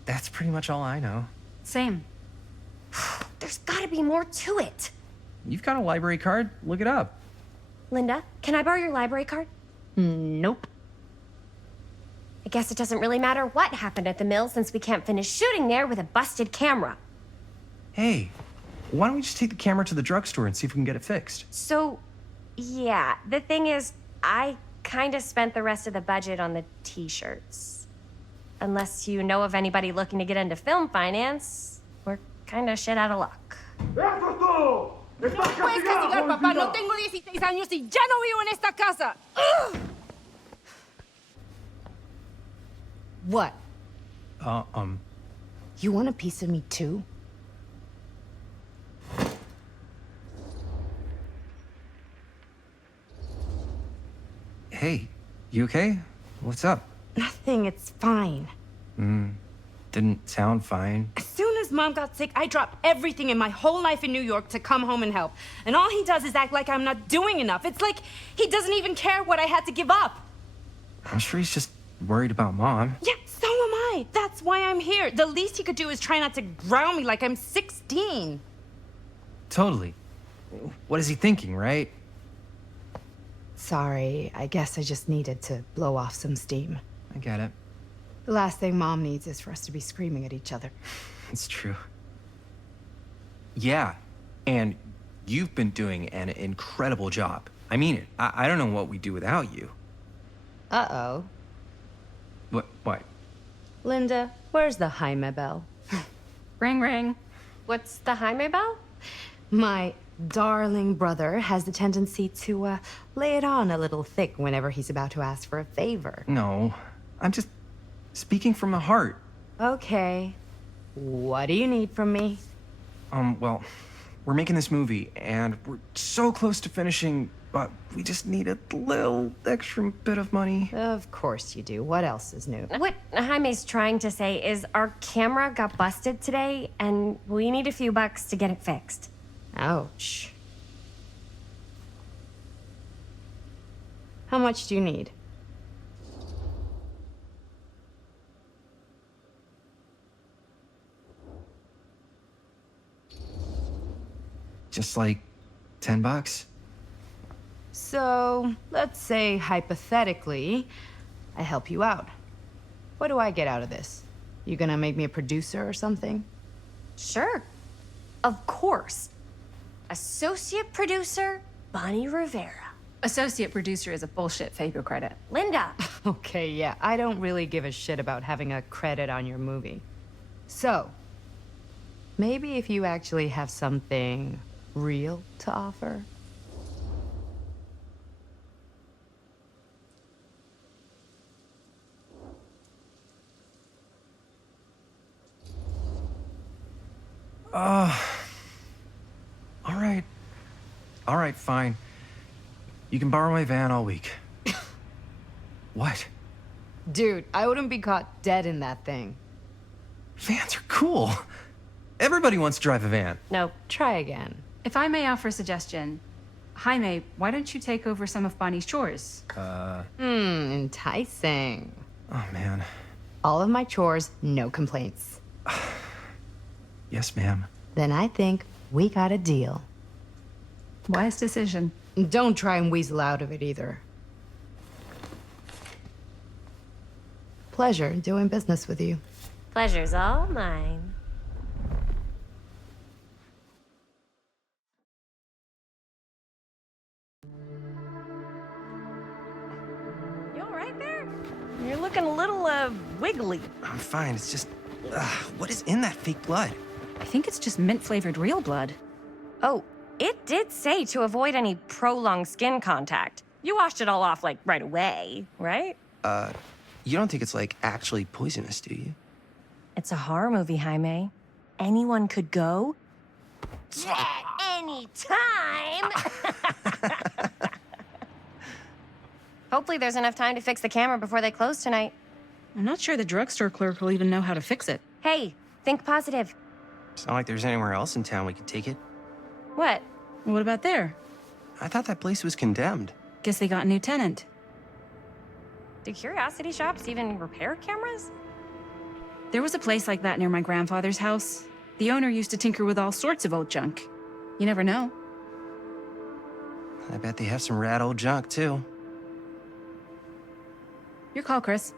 That's pretty much all I know. Same. There's gotta be more to it. You've got a library card. Look it up. Linda, can I borrow your library card? Nope. I guess it doesn't really matter what happened at the mill since we can't finish shooting there with a busted camera. Hey, why don't we just take the camera to the drugstore and see if we can get it fixed? So, yeah, the thing is, I kind of spent the rest of the budget on the t-shirts. Unless you know of anybody looking to get into film finance, we're kind of shit out of luck. ¡Eso es todo! ¡Estás Puedes castigar, papá. No tengo 16 años y ya no vivo en esta casa. ¡Ugh! What? You want a piece of me too? Hey, you okay? What's up? Nothing, it's fine. Didn't sound fine. As soon as Mom got sick, I dropped everything in my whole life in New York to come home and help. And all he does is act like I'm not doing enough. It's like he doesn't even care what I had to give up. I'm sure he's just worried about Mom. Yeah, so am I. That's why I'm here. The least he could do is try not to ground me like I'm 16. Totally. What is he thinking, right? Sorry, I guess I just needed to blow off some steam. I get it. The last thing Mom needs is for us to be screaming at each other. It's true. Yeah, and you've been doing an incredible job. I mean it. I don't know what we'd do without you. Uh-oh. What? Linda, where's the Jaime bell? Ring, ring. What's the Jaime bell? My darling brother has the tendency to lay it on a little thick whenever he's about to ask for a favor. No, I'm just speaking from the heart. Okay. What do you need from me? Well, we're making this movie, and we're so close to finishing, but we just need a little extra bit of money. Of course you do. What else is new? What Jaime's trying to say is our camera got busted today, and we need a few bucks to get it fixed. Ouch. How much do you need? Just like $10. So, let's say hypothetically, I help you out. What do I get out of this? You gonna make me a producer or something? Sure. Of course. Associate producer, Bonnie Rivera. Associate producer is a bullshit Faber credit. Linda. Okay, yeah, I don't really give a shit about having a credit on your movie. So, maybe if you actually have something real to offer. All right, fine. You can borrow my van all week. What? Dude, I wouldn't be caught dead in that thing. Vans are cool. Everybody wants to drive a van. No, try again. If I may offer a suggestion, Jaime, why don't you take over some of Bonnie's chores? Enticing. Oh, man. All of my chores, no complaints. Yes, ma'am. Then I think we got a deal. Wise decision. Don't try and weasel out of it either. Pleasure doing business with you. Pleasure's all mine. You all right there? You're looking a little, wiggly. I'm fine. It's just, what is in that fake blood? I think it's just mint-flavored real blood. Oh, it did say to avoid any prolonged skin contact. You washed it all off, like, right away, right? You don't think it's, like, actually poisonous, do you? It's a horror movie, Jaime. Anyone could go at any time. Hopefully there's enough time to fix the camera before they close tonight. I'm not sure the drugstore clerk will even know how to fix it. Hey, think positive. It's not like there's anywhere else in town we could take it. What? What about there? I thought that place was condemned. Guess they got a new tenant. Do curiosity shops even repair cameras? There was a place like that near my grandfather's house. The owner used to tinker with all sorts of old junk. You never know. I bet they have some rad old junk, too. Your call, Chris.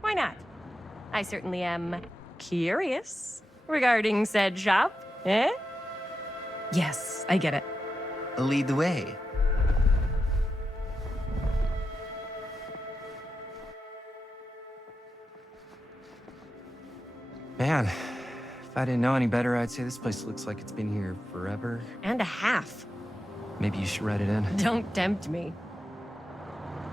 Why not? I certainly am curious regarding said shop, eh? Yes, I get it. Lead the way. Man, if I didn't know any better, I'd say this place looks like it's been here forever. And a half. Maybe you should write it in. Don't tempt me.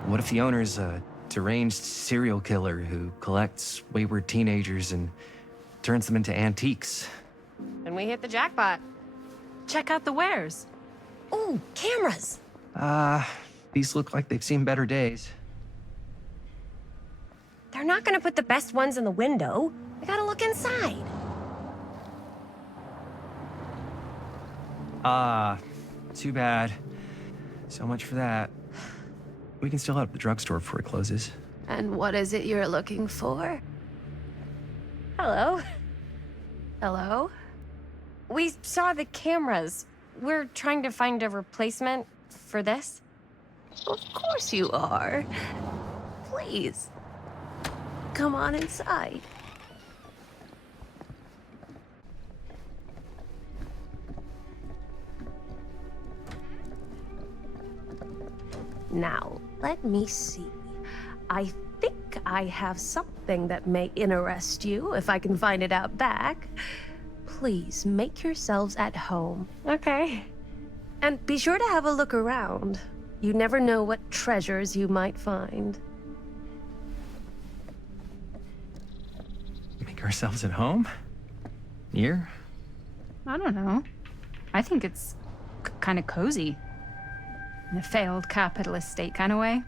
What if the owner's a deranged serial killer who collects wayward teenagers and turns them into antiques? And we hit the jackpot. Check out the wares. Ooh, cameras. These look like they've seen better days. They're not gonna put the best ones in the window. I gotta look inside. Too bad. So much for that. We can still hit up the drugstore before it closes. And what is it you're looking for? Hello. Hello? We saw the cameras. We're trying to find a replacement for this. Of course you are. Please. Come on inside. Now, let me see. I think I have something that may interest you, if I can find it out back. Please make yourselves at home. Okay. And be sure to have a look around. You never know what treasures you might find. Make ourselves at home? Here? I don't know. I think it's kind of cozy. In a failed capitalist state kind of way.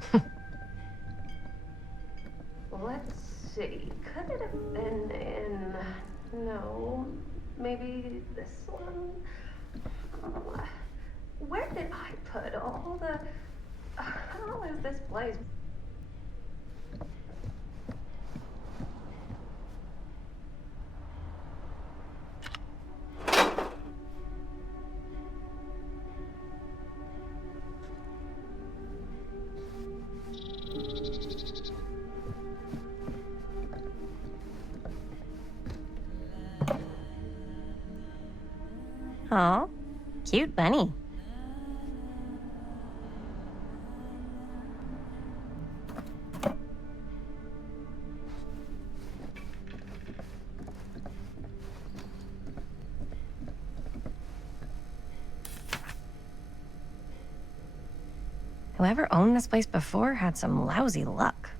Let's see. Could it have been in... No. Maybe this one? Where did I put all the... How is this place? Aw, cute bunny. Whoever owned this place before had some lousy luck.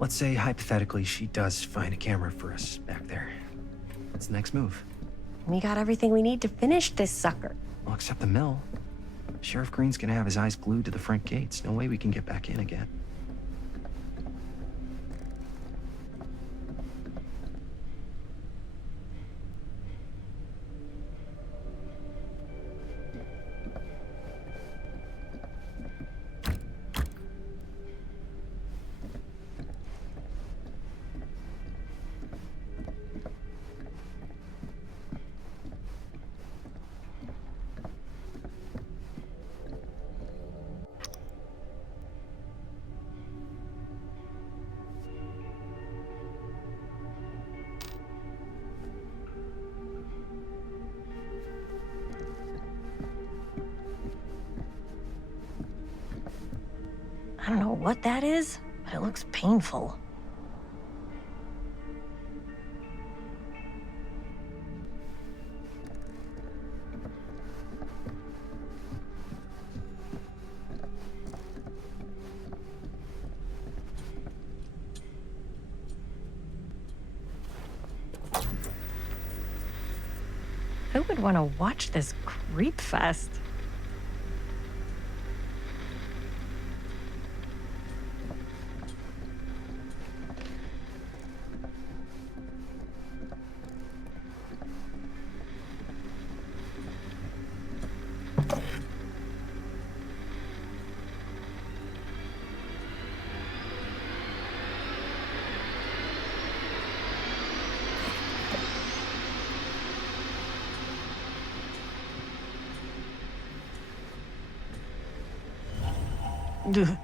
Let's say, hypothetically, she does find a camera for us back there. What's the next move? We got everything we need to finish this sucker. Well, except the mill. Sheriff Green's gonna have his eyes glued to the front gates. No way we can get back in again. I don't know what that is, but it looks painful. Who would want to watch this creep fest? Ugh.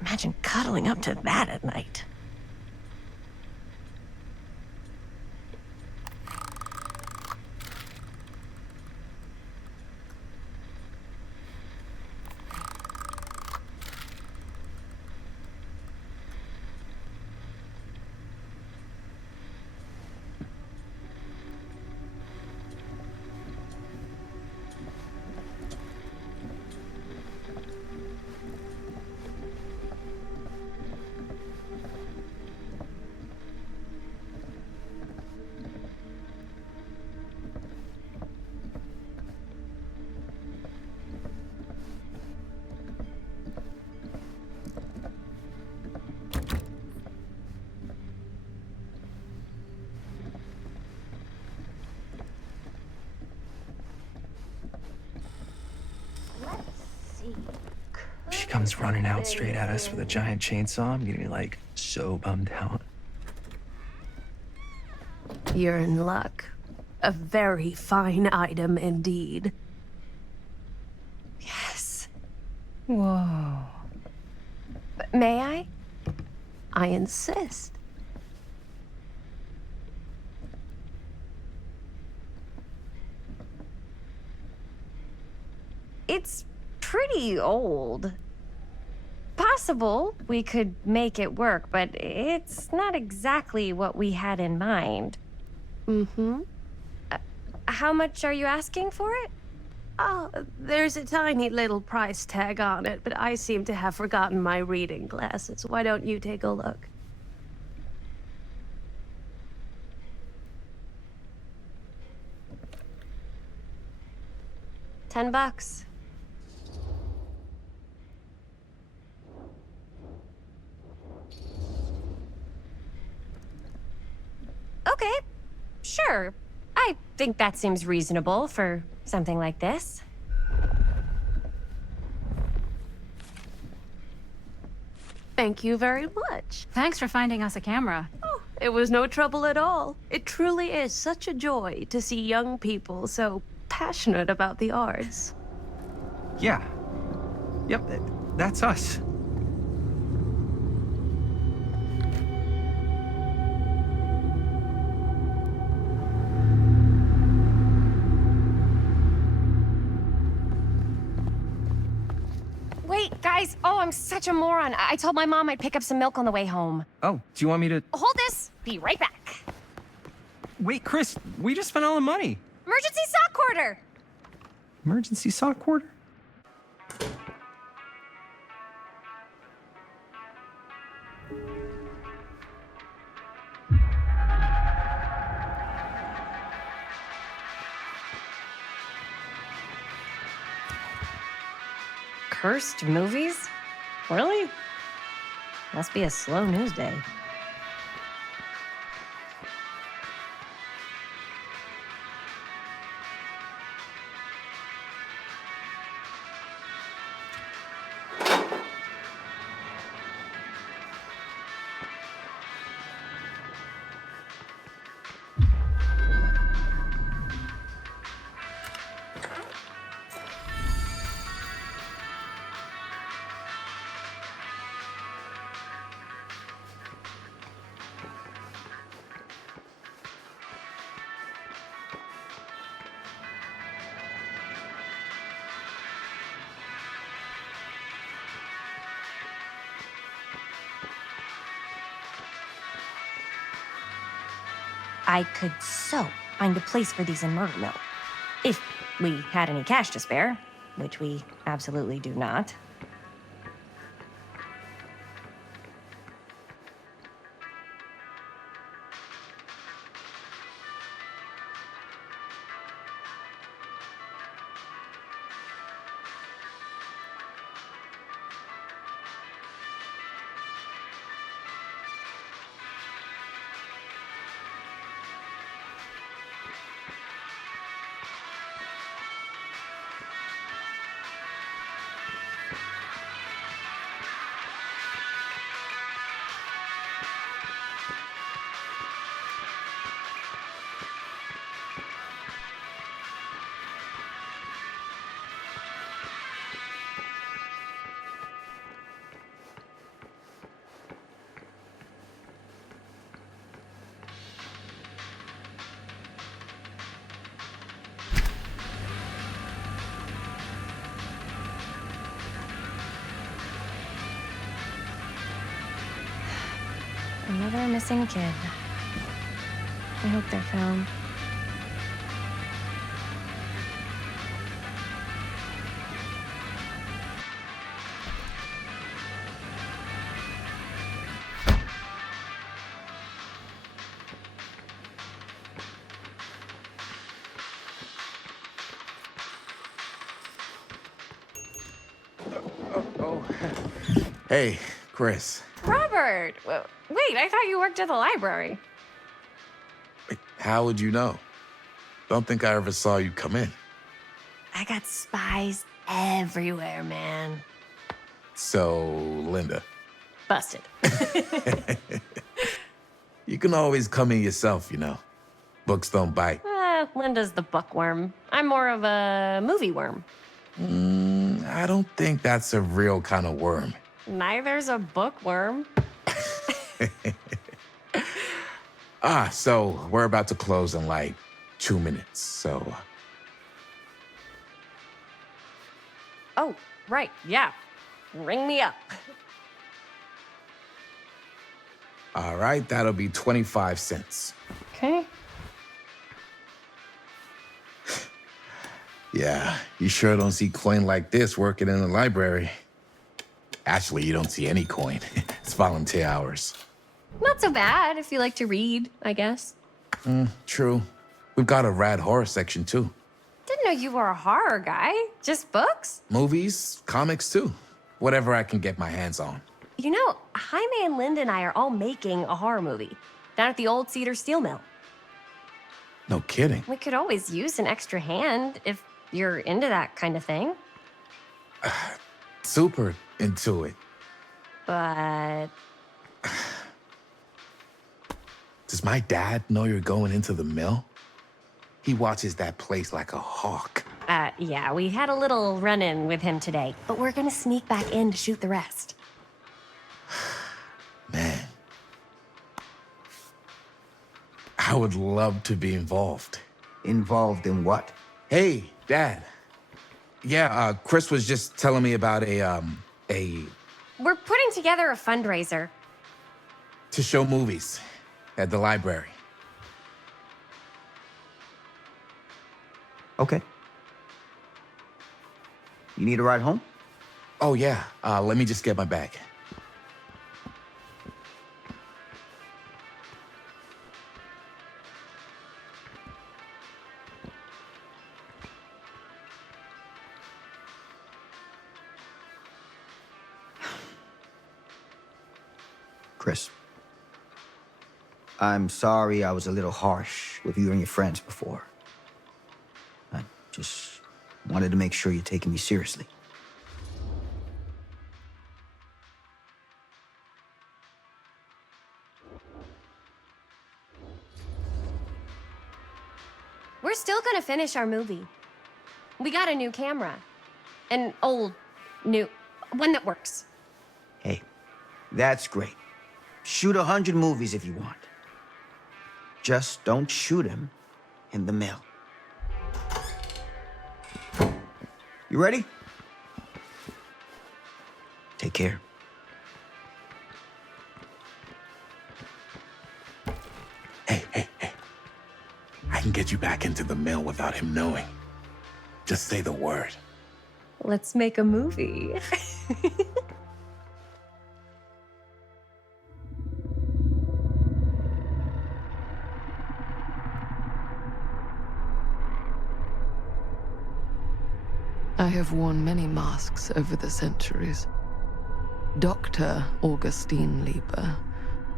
Imagine cuddling up to that at night. She comes running out straight at us with a giant chainsaw. I'm gonna be like so bummed out. You're in luck. A very fine item indeed. Yes. Whoa. May I? I insist. It's pretty old. Possible we could make it work, but it's not exactly what we had in mind. Mm-hmm. How much are you asking for it? Oh, there's a tiny little price tag on it, but I seem to have forgotten my reading glasses. Why don't you take a look? $10. Okay, sure. I think that seems reasonable for something like this. Thank you very much. Thanks for finding us a camera. Oh, it was no trouble at all. It truly is such a joy to see young people so passionate about the arts. Yeah. Yep, that's us. Wait, guys. Oh, I'm such a moron. I told my mom I'd pick up some milk on the way home. Oh, do you want me to... Hold this. Be right back. Wait, Chris, we just spent all the money. Emergency sock quarter. Emergency sock quarter? Cursed movies? Really? Must be a slow news day. I could so find a place for these in Murder Mill. If we had any cash to spare, which we absolutely do not. Another missing kid. I hope they're found. Hey, Chris. Robert! Wait, I thought you worked at the library. How would you know? Don't think I ever saw you come in. I got spies everywhere, man. So, Linda. Busted. You can always come in yourself, you know. Books don't bite. Linda's the bookworm. I'm more of a movie worm. I don't think that's a real kind of worm. Neither's a bookworm. So we're about to close in like 2 minutes, so... Oh, right, yeah. Ring me up. All right, that'll be 25 cents. Okay. Yeah, you sure don't see coin like this working in the library. Actually, you don't see any coin. It's volunteer hours. Not so bad if you like to read, I guess. True. We've got a rad horror section, too. Didn't know you were a horror guy. Just books? Movies, comics, too. Whatever I can get my hands on. You know, Jaime and Linda and I are all making a horror movie down at the old Cedar steel mill. No kidding. We could always use an extra hand if you're into that kind of thing. Super into it. But... Does my dad know you're going into the mill? He watches that place like a hawk. Yeah, we had a little run-in with him today, but we're gonna sneak back in to shoot the rest. Man. I would love to be involved. Involved in what? Hey, Dad. Yeah, Chris was just telling me about a We're putting together a fundraiser. to show movies at the library. Okay. You need a ride home? Oh, yeah. Let me just get my bag. Chris, I'm sorry I was a little harsh with you and your friends before. I just wanted to make sure you're taking me seriously. We're still gonna finish our movie. We got a new camera. An old, new, one that works. Hey, that's great. Shoot 100 movies if you want. Just don't shoot them in the mill. You ready? Take care. Hey. I can get you back into the mill without him knowing. Just say the word. Let's make a movie. I have worn many masks over the centuries. Dr. Augustine Lieber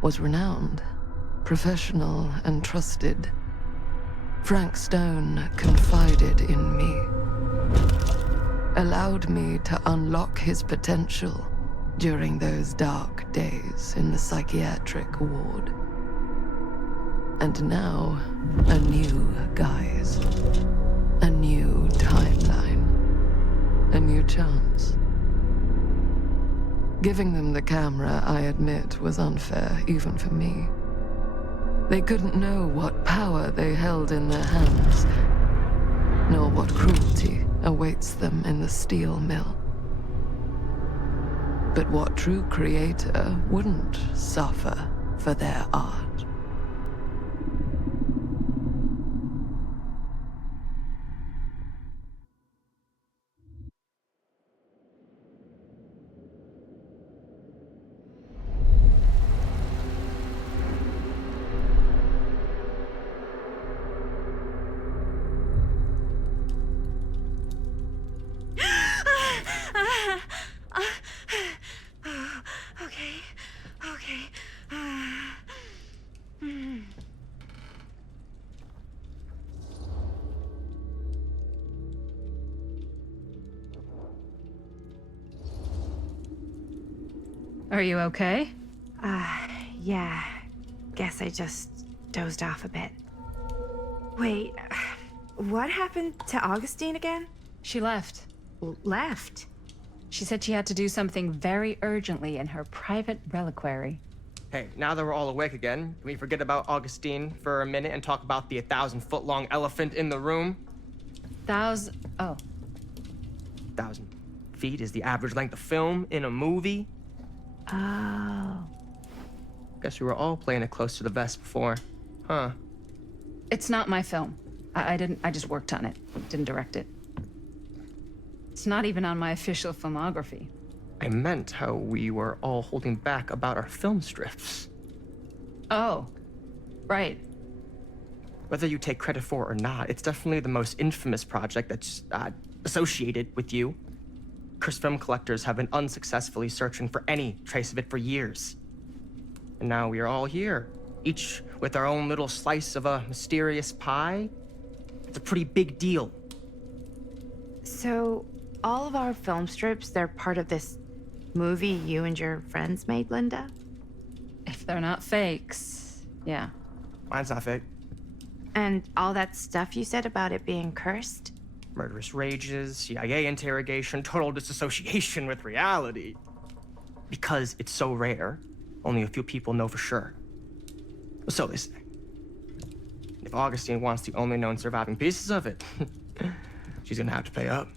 was renowned, professional, and trusted. Frank Stone confided in me, allowed me to unlock his potential during those dark days in the psychiatric ward. And now, a new guise, a new timeline. A new chance. Giving them the camera, I admit, was unfair, even for me. They couldn't know what power they held in their hands, nor what cruelty awaits them in the steel mill. But what true creator wouldn't suffer for their art? Are you okay? Yeah. Guess I just dozed off a bit. Wait, what happened to Augustine again? She left. Left? She said she had to do something very urgently in her private reliquary. Hey, now that we're all awake again, can we forget about Augustine for a minute and talk about the 1,000-foot-long elephant in the room? Oh. 1,000 feet is the average length of film in a movie. Oh. Guess we were all playing it close to the vest before, huh? It's not my film. I just worked on it. Didn't direct it. It's not even on my official filmography. I meant how we were all holding back about our film strips. Oh, right. Whether you take credit for it or not, it's definitely the most infamous project that's associated with you. Cursed film collectors have been unsuccessfully searching for any trace of it for years. And now we are all here, each with our own little slice of a mysterious pie. It's a pretty big deal. So, all of our film strips, they're part of this movie you and your friends made, Linda? If they're not fakes, yeah. Mine's not fake. And all that stuff you said about it being cursed? murderous rages, CIA interrogation, total disassociation with reality. Because it's so rare, only a few people know for sure. So they say. If Augustine wants the only known surviving pieces of it, she's gonna have to pay up.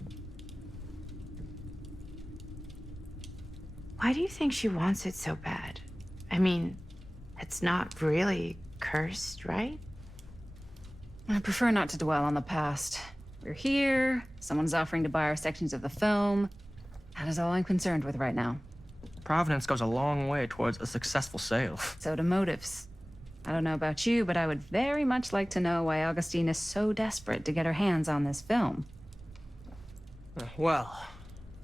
Why do you think she wants it so bad? I mean, it's not really cursed, right? I prefer not to dwell on the past. We're here, someone's offering to buy our sections of the film. That is all I'm concerned with right now. Providence goes a long way towards a successful sale. So do motives. I don't know about you, but I would very much like to know why Augustine is so desperate to get her hands on this film. Well,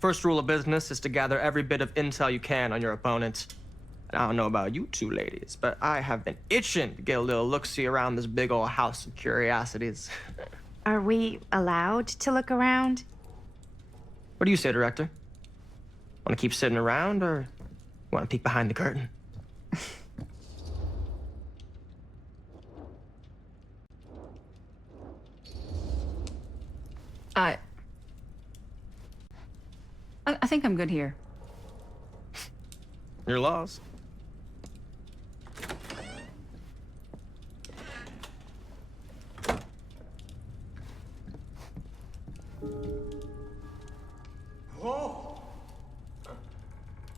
first rule of business is to gather every bit of intel you can on your opponent. And I don't know about you two ladies, but I have been itching to get a little look-see around this big old house of curiosities. Are we allowed to look around? What do you say, director? Want to keep sitting around, or want to peek behind the curtain? I think I'm good here. Your loss.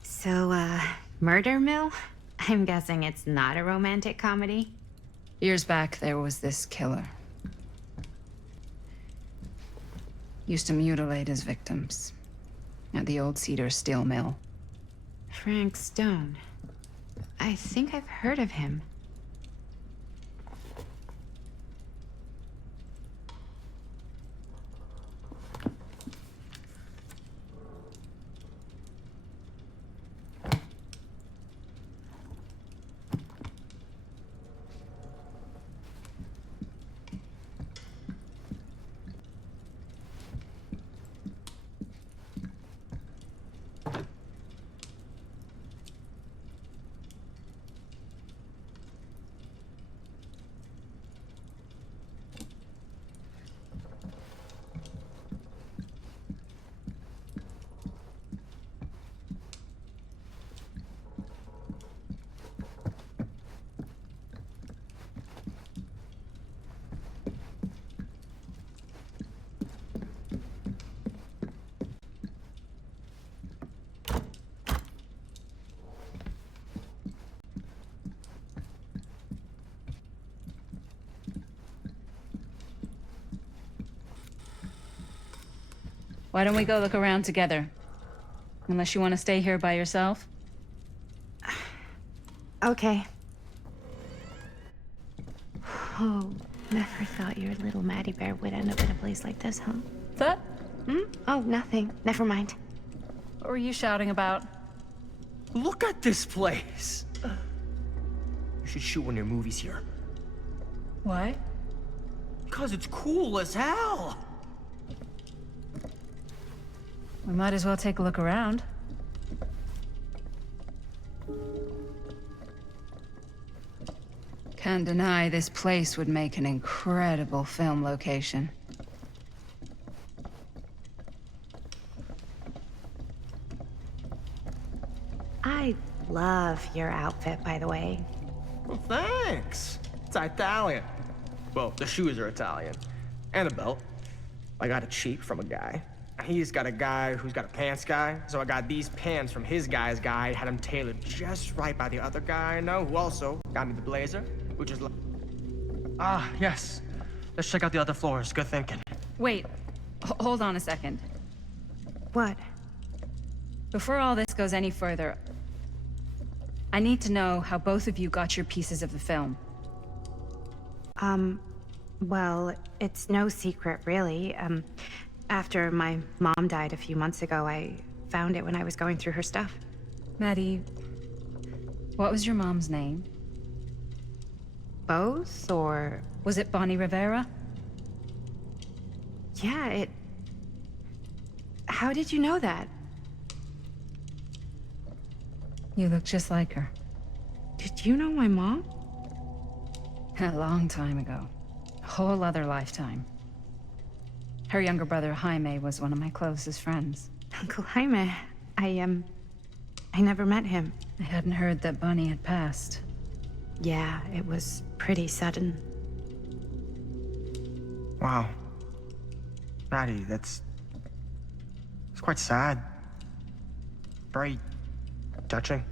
So, Murder Mill? I'm guessing it's not a romantic comedy? Years back, there was this killer. Used to mutilate his victims at the old Cedar steel mill. Frank Stone. I think I've heard of him. Why don't we go look around together? Unless you want to stay here by yourself? Okay. Oh, never thought your little Maddie Bear would end up in a place like this, huh? That? Oh, nothing. Never mind. What were you shouting about? Look at this place! You should shoot one of your movies here. Why? Because it's cool as hell! We might as well take a look around. Can't deny this place would make an incredible film location. I love your outfit, by the way. Well, thanks. It's Italian. Well, the shoes are Italian. And a belt. I got it cheap from a guy. He's got a guy who's got a pants guy, so I got these pants from his guy's guy, had them tailored just right by the other guy I know, who also got me the blazer, which is Ah, yes. Let's check out the other floors. Good thinking. Wait, hold on a second. What? Before all this goes any further, I need to know how both of you got your pieces of the film. Well, it's no secret, really. After my mom died a few months ago, I found it when I was going through her stuff. Maddie, what was your mom's name? Both, or... Was it Bonnie Rivera? Yeah, How did you know that? You look just like her. Did you know my mom? A long time ago. A whole other lifetime. Her younger brother, Jaime, was one of my closest friends. Uncle Jaime, I never met him. I hadn't heard that Bonnie had passed. Yeah, it was pretty sudden. Wow. Maddie, it's quite sad. Very touching.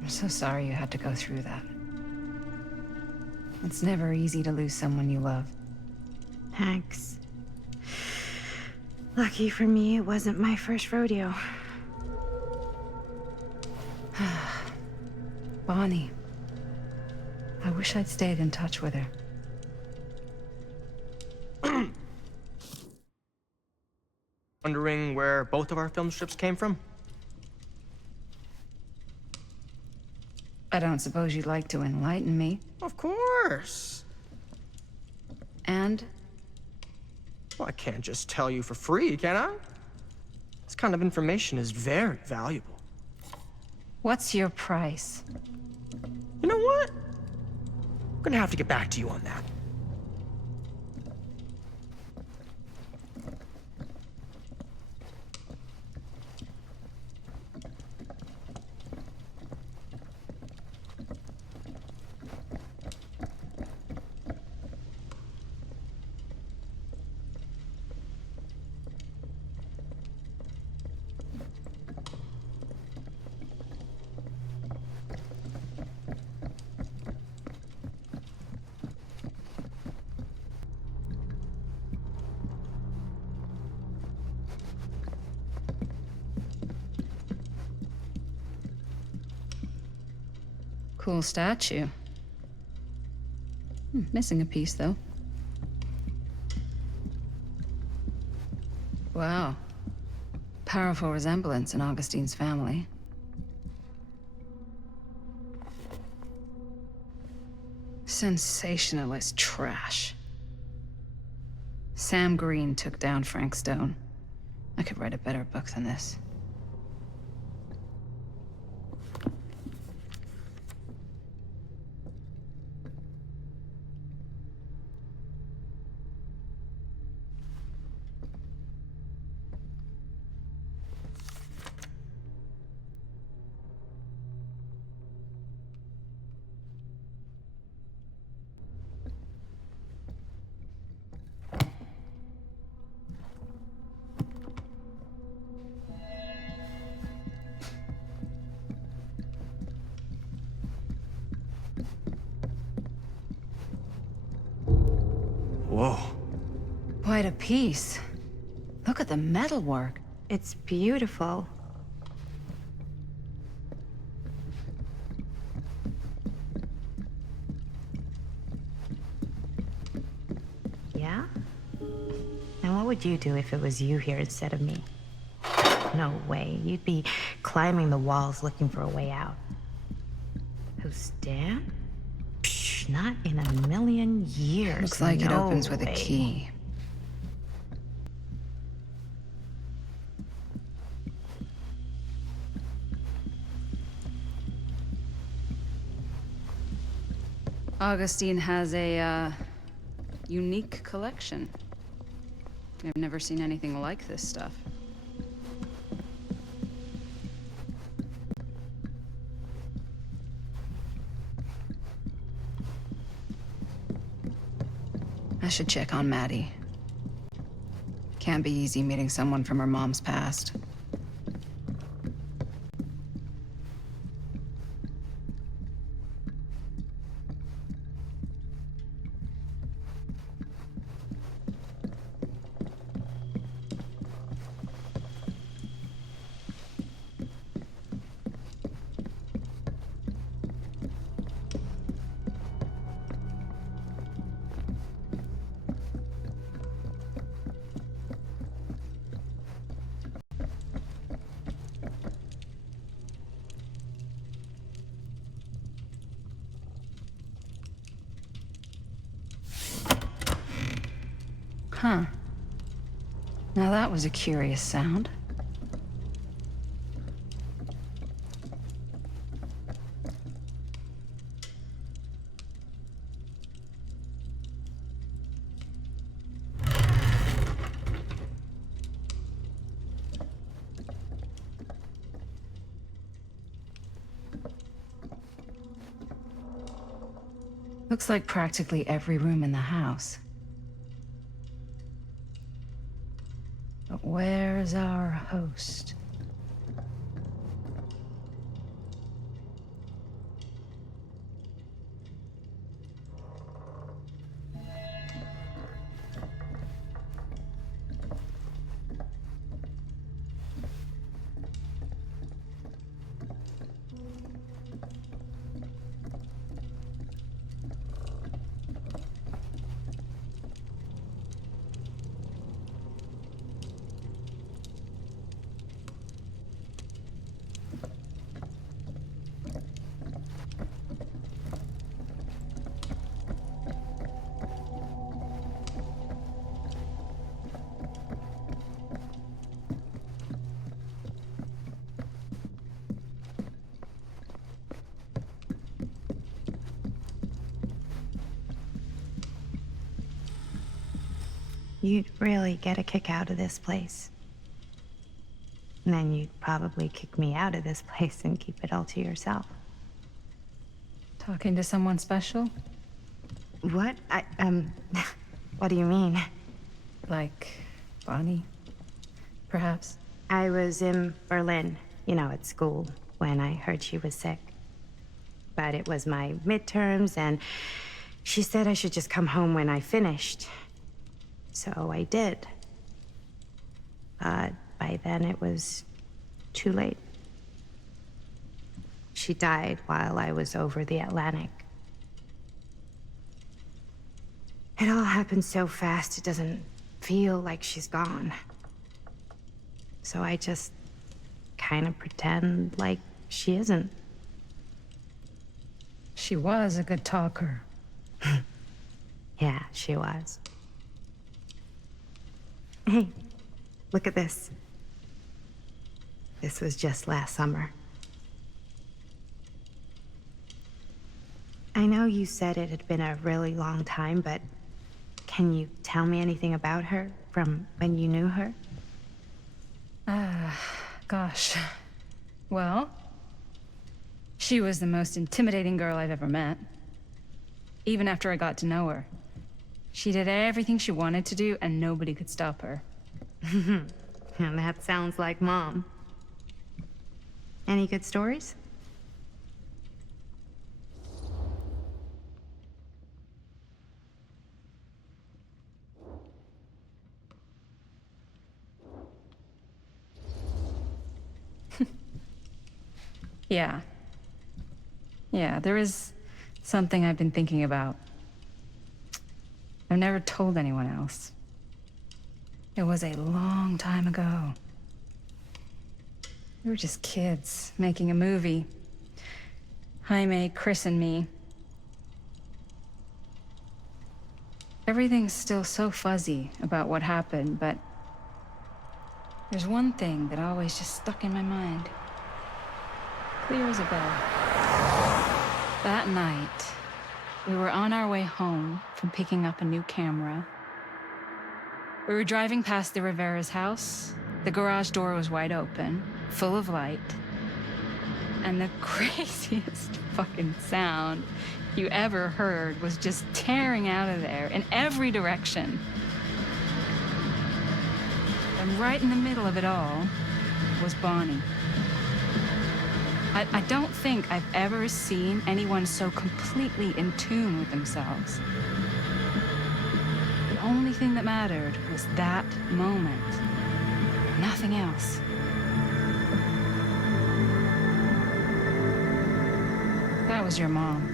I'm so sorry you had to go through that. It's never easy to lose someone you love. Thanks. Lucky for me, it wasn't my first rodeo. Bonnie. I wish I'd stayed in touch with her. Wondering where both of our film strips came from? I don't suppose you'd like to enlighten me. Of course. And? Well, I can't just tell you for free, can I? This kind of information is very valuable. What's your price? You know what? I'm gonna have to get back to you on that. Cool statue. Missing a piece, though. Wow. Powerful resemblance in Augustine's family. Sensationalist trash. Sam Green took down Frank Stone. I could write a better book than this. Whoa. Quite a piece. Look at the metalwork. It's beautiful. Yeah? And what would you do if it was you here instead of me? No way. You'd be climbing the walls looking for a way out. Who's Dan? Psh, not in a million years. Looks like it No opens with a way. key. Augustine has a, unique collection. I've never seen anything like this stuff. I should check on Maddie. Can't be easy meeting someone from her mom's past. Huh. Now that was a curious sound. Looks like practically every room in the house. But where's our host? You'd really get a kick out of this place. And then you'd probably kick me out of this place and keep it all to yourself. Talking to someone special? What? What do you mean? Like Bonnie, perhaps? I was in Berlin, at school, when I heard she was sick. But it was my midterms, and she said I should just come home when I finished. So I did. But by then it was too late. She died while I was over the Atlantic. It all happened so fast, it doesn't feel like she's gone. So I just kind of pretend like she isn't. She was a good talker. Yeah, she was. Hey, look at this. This was just last summer. I know you said it had been a really long time, but can you tell me anything about her from when you knew her? Gosh. Well, she was the most intimidating girl I've ever met. Even after I got to know her. She did everything she wanted to do, and nobody could stop her. And that sounds like Mom. Any good stories? Yeah. Yeah, there is something I've been thinking about. I've never told anyone else. It was a long time ago. We were just kids making a movie. Jaime, Chris, and me. Everything's still so fuzzy about what happened, but there's one thing that always just stuck in my mind. Clear as a bell. That night, we were on our way home from picking up a new camera. We were driving past the Rivera's house. The garage door was wide open, full of light. And the craziest fucking sound you ever heard was just tearing out of there in every direction. And right in the middle of it all was Bonnie. I don't think I've ever seen anyone so completely in tune with themselves. The only thing that mattered was that moment. Nothing else. That was your mom.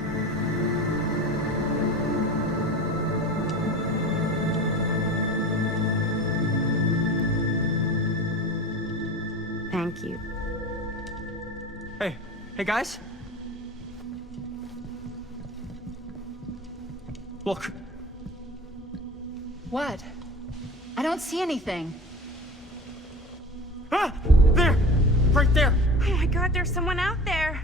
Thank you. Hey guys? Look. What? I don't see anything. Ah! There! Right there! Oh my God, there's someone out there!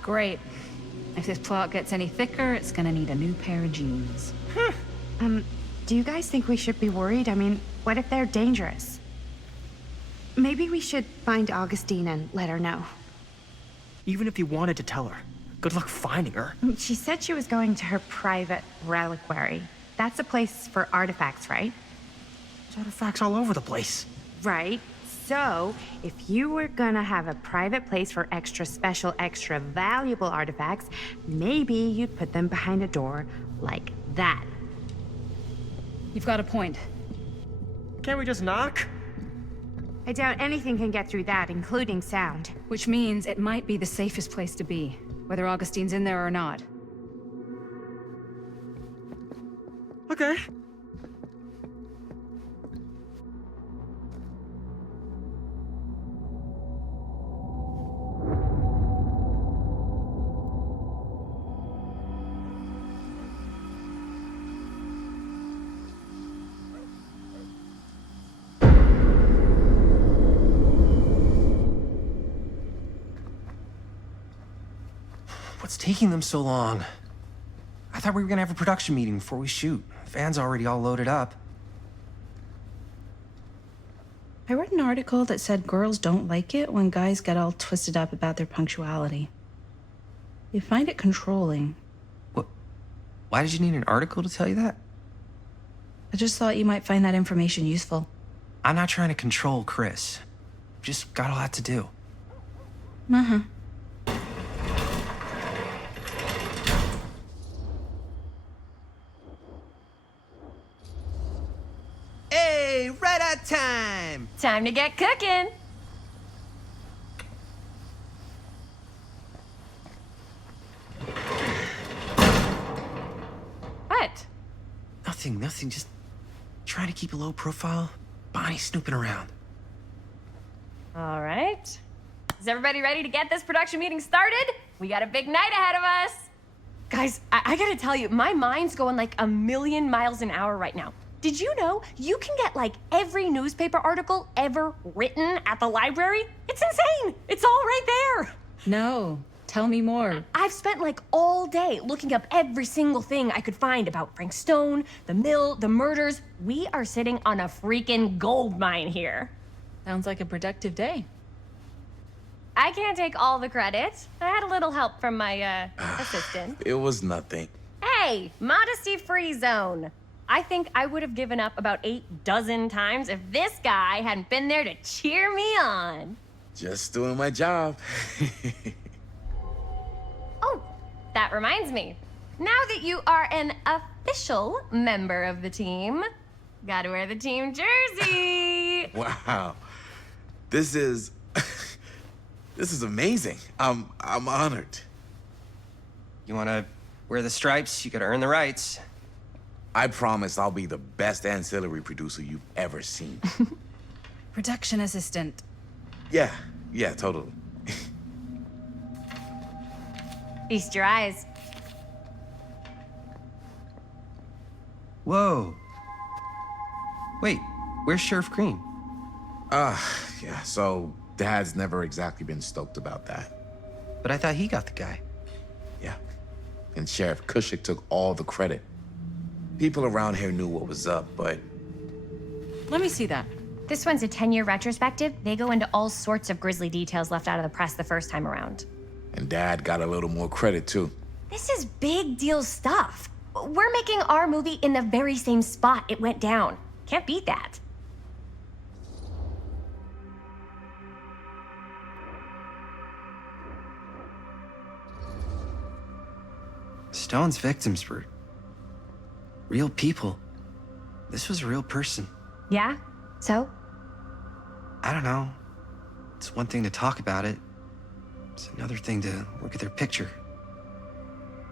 Great. If this plot gets any thicker, it's gonna need a new pair of jeans. Do you guys think we should be worried? I mean, What if they're dangerous? Maybe we should find Augustine and let her know. Even if you wanted to tell her, good luck finding her. She said she was going to her private reliquary. That's a place for artifacts, right? There's artifacts all over the place. Right. So, if you were gonna have a private place for extra special, extra valuable artifacts, maybe you'd put them behind a door like that. You've got a point. Can't we just knock? I doubt anything can get through that, including sound. Which means it might be the safest place to be, whether Augustine's in there or not. Okay. What's taking them so long? I thought we were gonna have a production meeting before we shoot. Van's already all loaded up. I read an article that said girls don't like it when guys get all twisted up about their punctuality. They find it controlling. What? Why did you need an article to tell you that? I just thought you might find that information useful. I'm not trying to control Chris. Just got a lot to do. Uh-huh. Hey, right on time! Time to get cooking. What? Nothing. Just trying to keep a low profile. Bonnie snooping around. All right. Is everybody ready to get this production meeting started? We got a big night ahead of us. Guys, I gotta tell you, my mind's going like a million miles an hour right now. Did you know you can get like every newspaper article ever written at the library? It's insane. It's all right there. No. Tell me more. I've spent like all day looking up every single thing I could find about Frank Stone, the mill, the murders. We are sitting on a freaking gold mine here. Sounds like a productive day. I can't take all the credit. I had a little help from my assistant. It was nothing. Hey, modesty-free zone. I think I would have given up about 8 dozen times if this guy hadn't been there to cheer me on. Just doing my job. Oh, that reminds me. Now that you are an official member of the team, gotta wear the team jersey. Wow. This is amazing. I'm honored. You wanna wear the stripes? You gotta earn the rights. I promise I'll be the best ancillary producer you've ever seen. Production assistant. Yeah, totally. Feast your eyes. Whoa. Wait, where's Sheriff Green? Yeah, so Dad's never exactly been stoked about that. But I thought he got the guy. Yeah, and Sheriff Cushik took all the credit. People around here knew what was up, but... Let me see that. This one's a 10-year retrospective. They go into all sorts of grisly details left out of the press the first time around. And Dad got a little more credit, too. This is big deal stuff. We're making our movie in the very same spot it went down. Can't beat that. Stone's victims were real people. This was a real person. Yeah? So? I don't know. It's one thing to talk about it. It's another thing to look at their picture.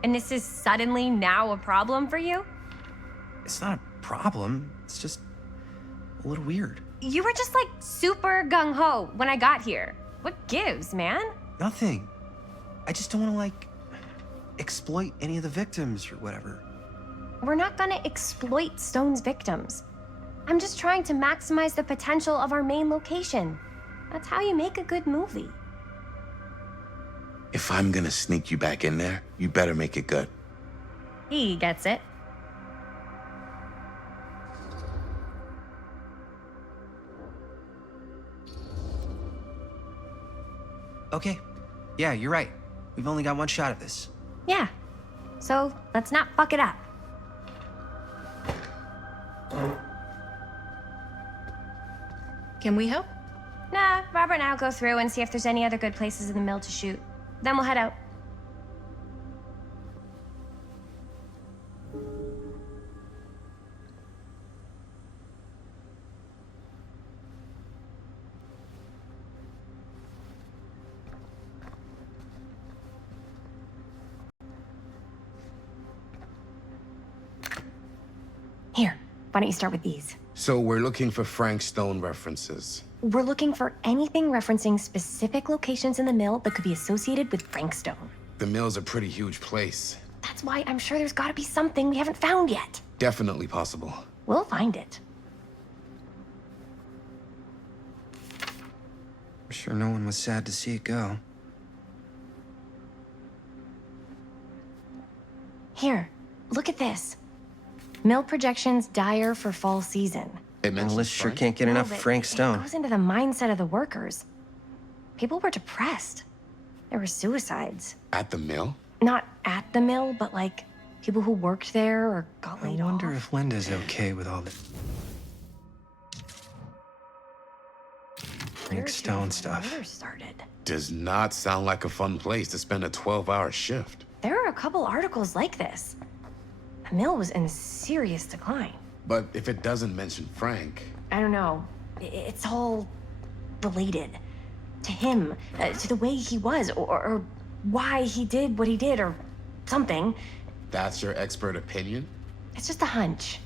And this is suddenly now a problem for you? It's not a problem. It's just a little weird. You were just like super gung-ho when I got here. What gives, man? Nothing. I just don't want to, like, exploit any of the victims or whatever. We're not gonna exploit Stone's victims. I'm just trying to maximize the potential of our main location. That's how you make a good movie. If I'm gonna sneak you back in there, you better make it good. He gets it. Okay. Yeah, you're right. We've only got one shot at this. Yeah. So let's not fuck it up. Can we help? Nah, Robert and I'll go through and see if there's any other good places in the mill to shoot. Then we'll head out. Here, why don't you start with these? So we're looking for Frank Stone references. We're looking for anything referencing specific locations in the mill that could be associated with Frank Stone. The mill's a pretty huge place. That's why I'm sure there's gotta be something we haven't found yet. Definitely possible. We'll find it. I'm sure no one was sad to see it go. Here, look at this. Mill projections dire for fall season. It The list sure can't get enough but Frank It Stone. goes into the mindset of the workers. People were depressed. There were suicides. At the mill? Not at the mill, but like people who worked there or got I laid off. wonder if Linda's okay with all this Frank Stone stuff. Murder started. Does not sound like a fun place to spend a 12-hour shift. There are a couple articles like this. The mill was in serious decline. But if it doesn't mention Frank... I don't know. It's all related. To him, to the way he was, or why he did what he did, or something. That's your expert opinion? It's just a hunch.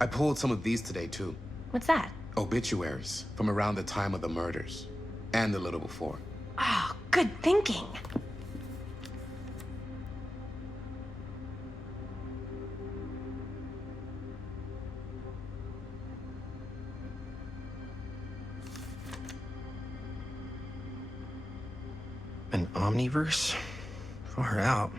I pulled some of these today, too. What's that? Obituaries from around the time of the murders. And a little before. Oh, good thinking. An Omniverse? Far out.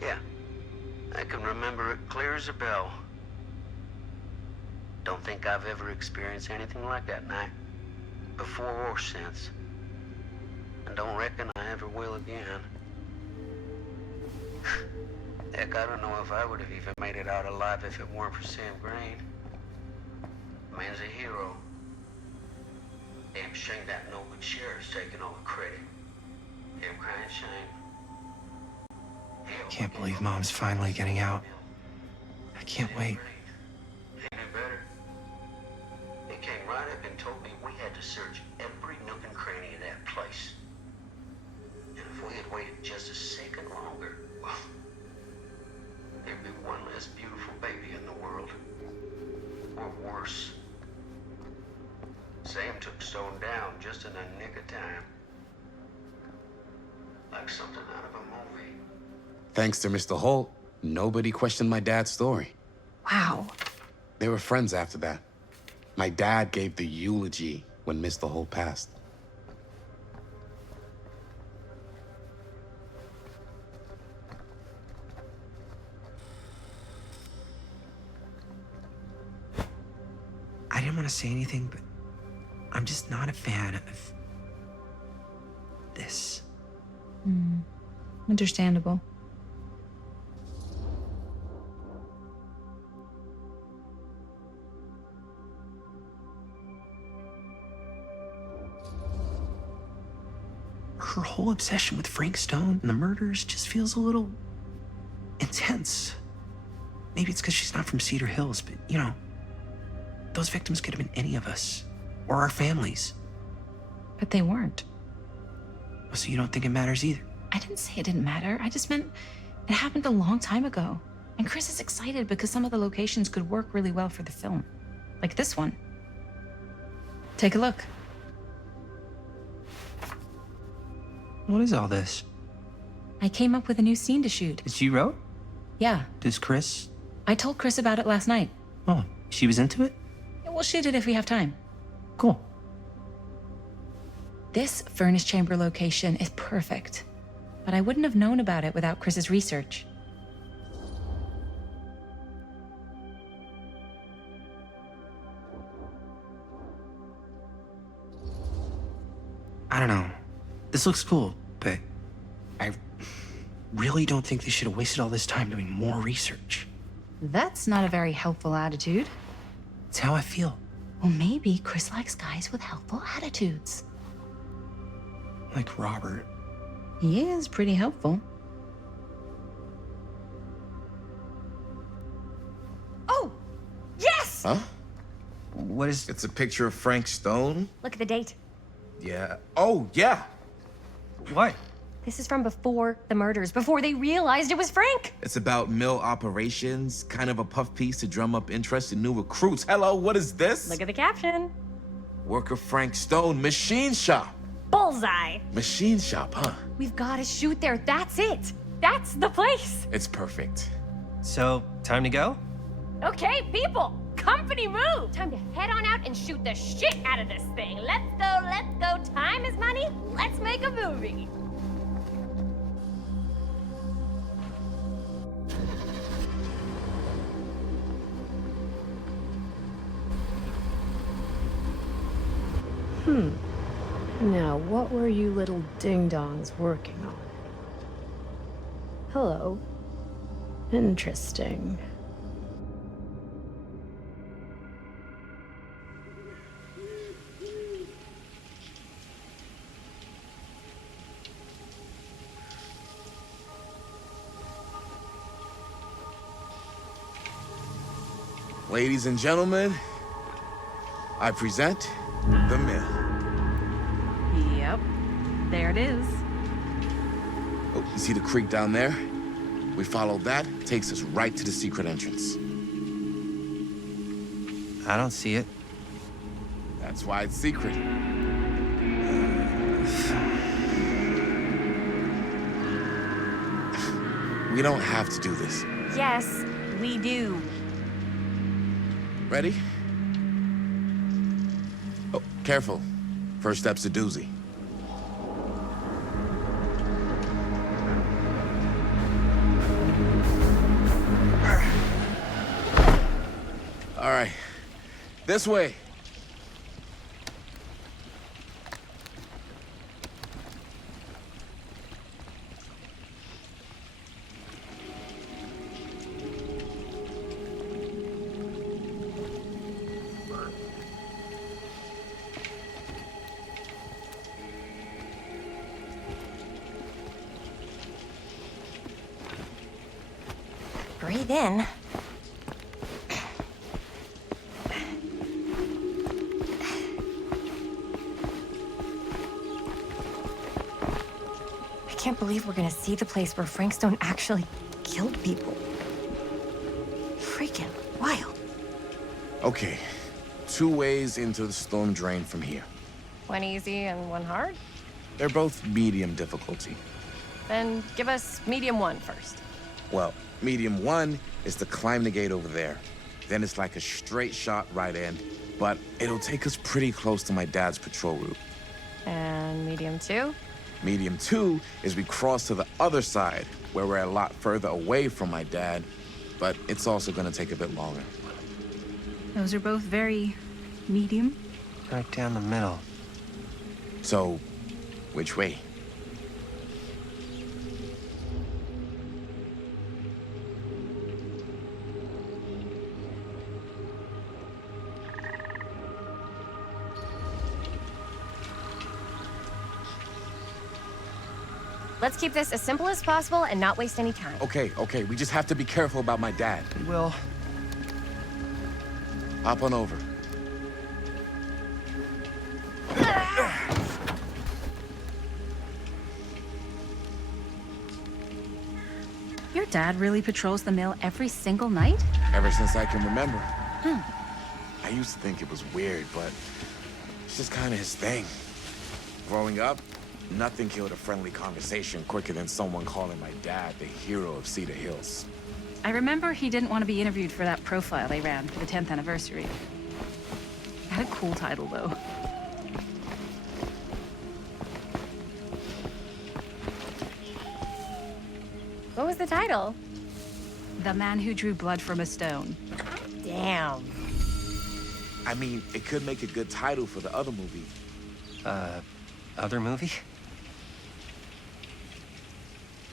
Yeah. I can remember it clear as a bell. Don't think I've ever experienced anything like that night. Before or since. And don't reckon I ever will again. Heck, I don't know if I would have even made it out alive if it weren't for Sam Green. Man's a hero. Damn shame that no good sheriff's taking all the credit. Damn crying shame. I can't believe Mom's finally getting out. I can't wait. Ain't it better? He came right up and told me we had to search every nook and cranny of that place. And if we had waited just a second longer, well, there'd be one less beautiful baby in the world. Or worse. Sam took Stone down just in the nick of time. Like something out of a movie. Thanks to Mr. Holt, nobody questioned my dad's story. Wow. They were friends after that. My dad gave the eulogy when Mr. Holt passed. I didn't want to say anything, but I'm just not a fan of this. Understandable. Her whole obsession with Frank Stone and the murders just feels a little intense. Maybe it's because she's not from Cedar Hills, but you know, those victims could have been any of us or our families. But they weren't. So you don't think it matters either? I didn't say it didn't matter. I just meant it happened a long time ago. And Chris is excited because some of the locations could work really well for the film. Like this one. Take a look. What is all this? I came up with a new scene to shoot. That you wrote? Yeah. Does Chris? I told Chris about it last night. Oh, she was into it? We'll shoot it if we have time. Cool. This furnace chamber location is perfect. But I wouldn't have known about it without Chris's research. I don't know. This looks cool, but I really don't think they should have wasted all this time doing more research. That's not a very helpful attitude. It's how I feel. Well, maybe Chris likes guys with helpful attitudes. Like Robert. He is pretty helpful. Oh! Yes! Huh? What is... It's a picture of Frank Stone? Look at the date. Yeah. Oh, yeah. What? This is from before the murders, before they realized it was Frank. It's about mill operations, kind of a puff piece to drum up interest in new recruits. Hello, what is this? Look at the caption. Worker Frank Stone, machine shop. Bullseye. Machine shop, huh? We've got to shoot there. That's it. That's the place. It's perfect. So, time to go? Okay, people. Company move. Time to head on out and shoot the shit out of this thing. Let's go, let's go. Time is money. Let's make a movie. Now, what were you little ding-dongs working on? Hello. Interesting. Ladies and gentlemen, I present the mill. Yep. There it is. Oh, you see the creek down there? We follow that, takes us right to the secret entrance. I don't see it. That's why it's secret. We don't have to do this. Yes, we do. Ready? Oh, careful. First step's a doozy. All right, this way. Breathe in. I can't believe we're gonna see the place where Frank Stone actually killed people. Freaking wild. Okay, 2 ways into the storm drain from here. One easy and one hard? They're both medium difficulty. Then give us medium one first. Well, medium 1 is to climb the gate over there. Then it's like a straight shot right in, but it'll take us pretty close to my dad's patrol route. And medium two? Medium 2 is we cross to the other side, where we're a lot further away from my dad, but it's also gonna take a bit longer. Those are both very medium. Right down the middle. So, which way? Let's keep this as simple as possible and not waste any time. Okay, we just have to be careful about my dad. We will. Hop on over. You're dad really patrols the mill every single night? Ever since I can remember. I used to think it was weird, but it's just kind of his thing. Growing up, nothing killed a friendly conversation quicker than someone calling my dad the hero of Cedar Hills. I remember he didn't want to be interviewed for that profile they ran for the 10th anniversary. Had a cool title, though. What was the title? The Man Who Drew Blood from a Stone. Damn. I mean, it could make a good title for the other movie. Other movie?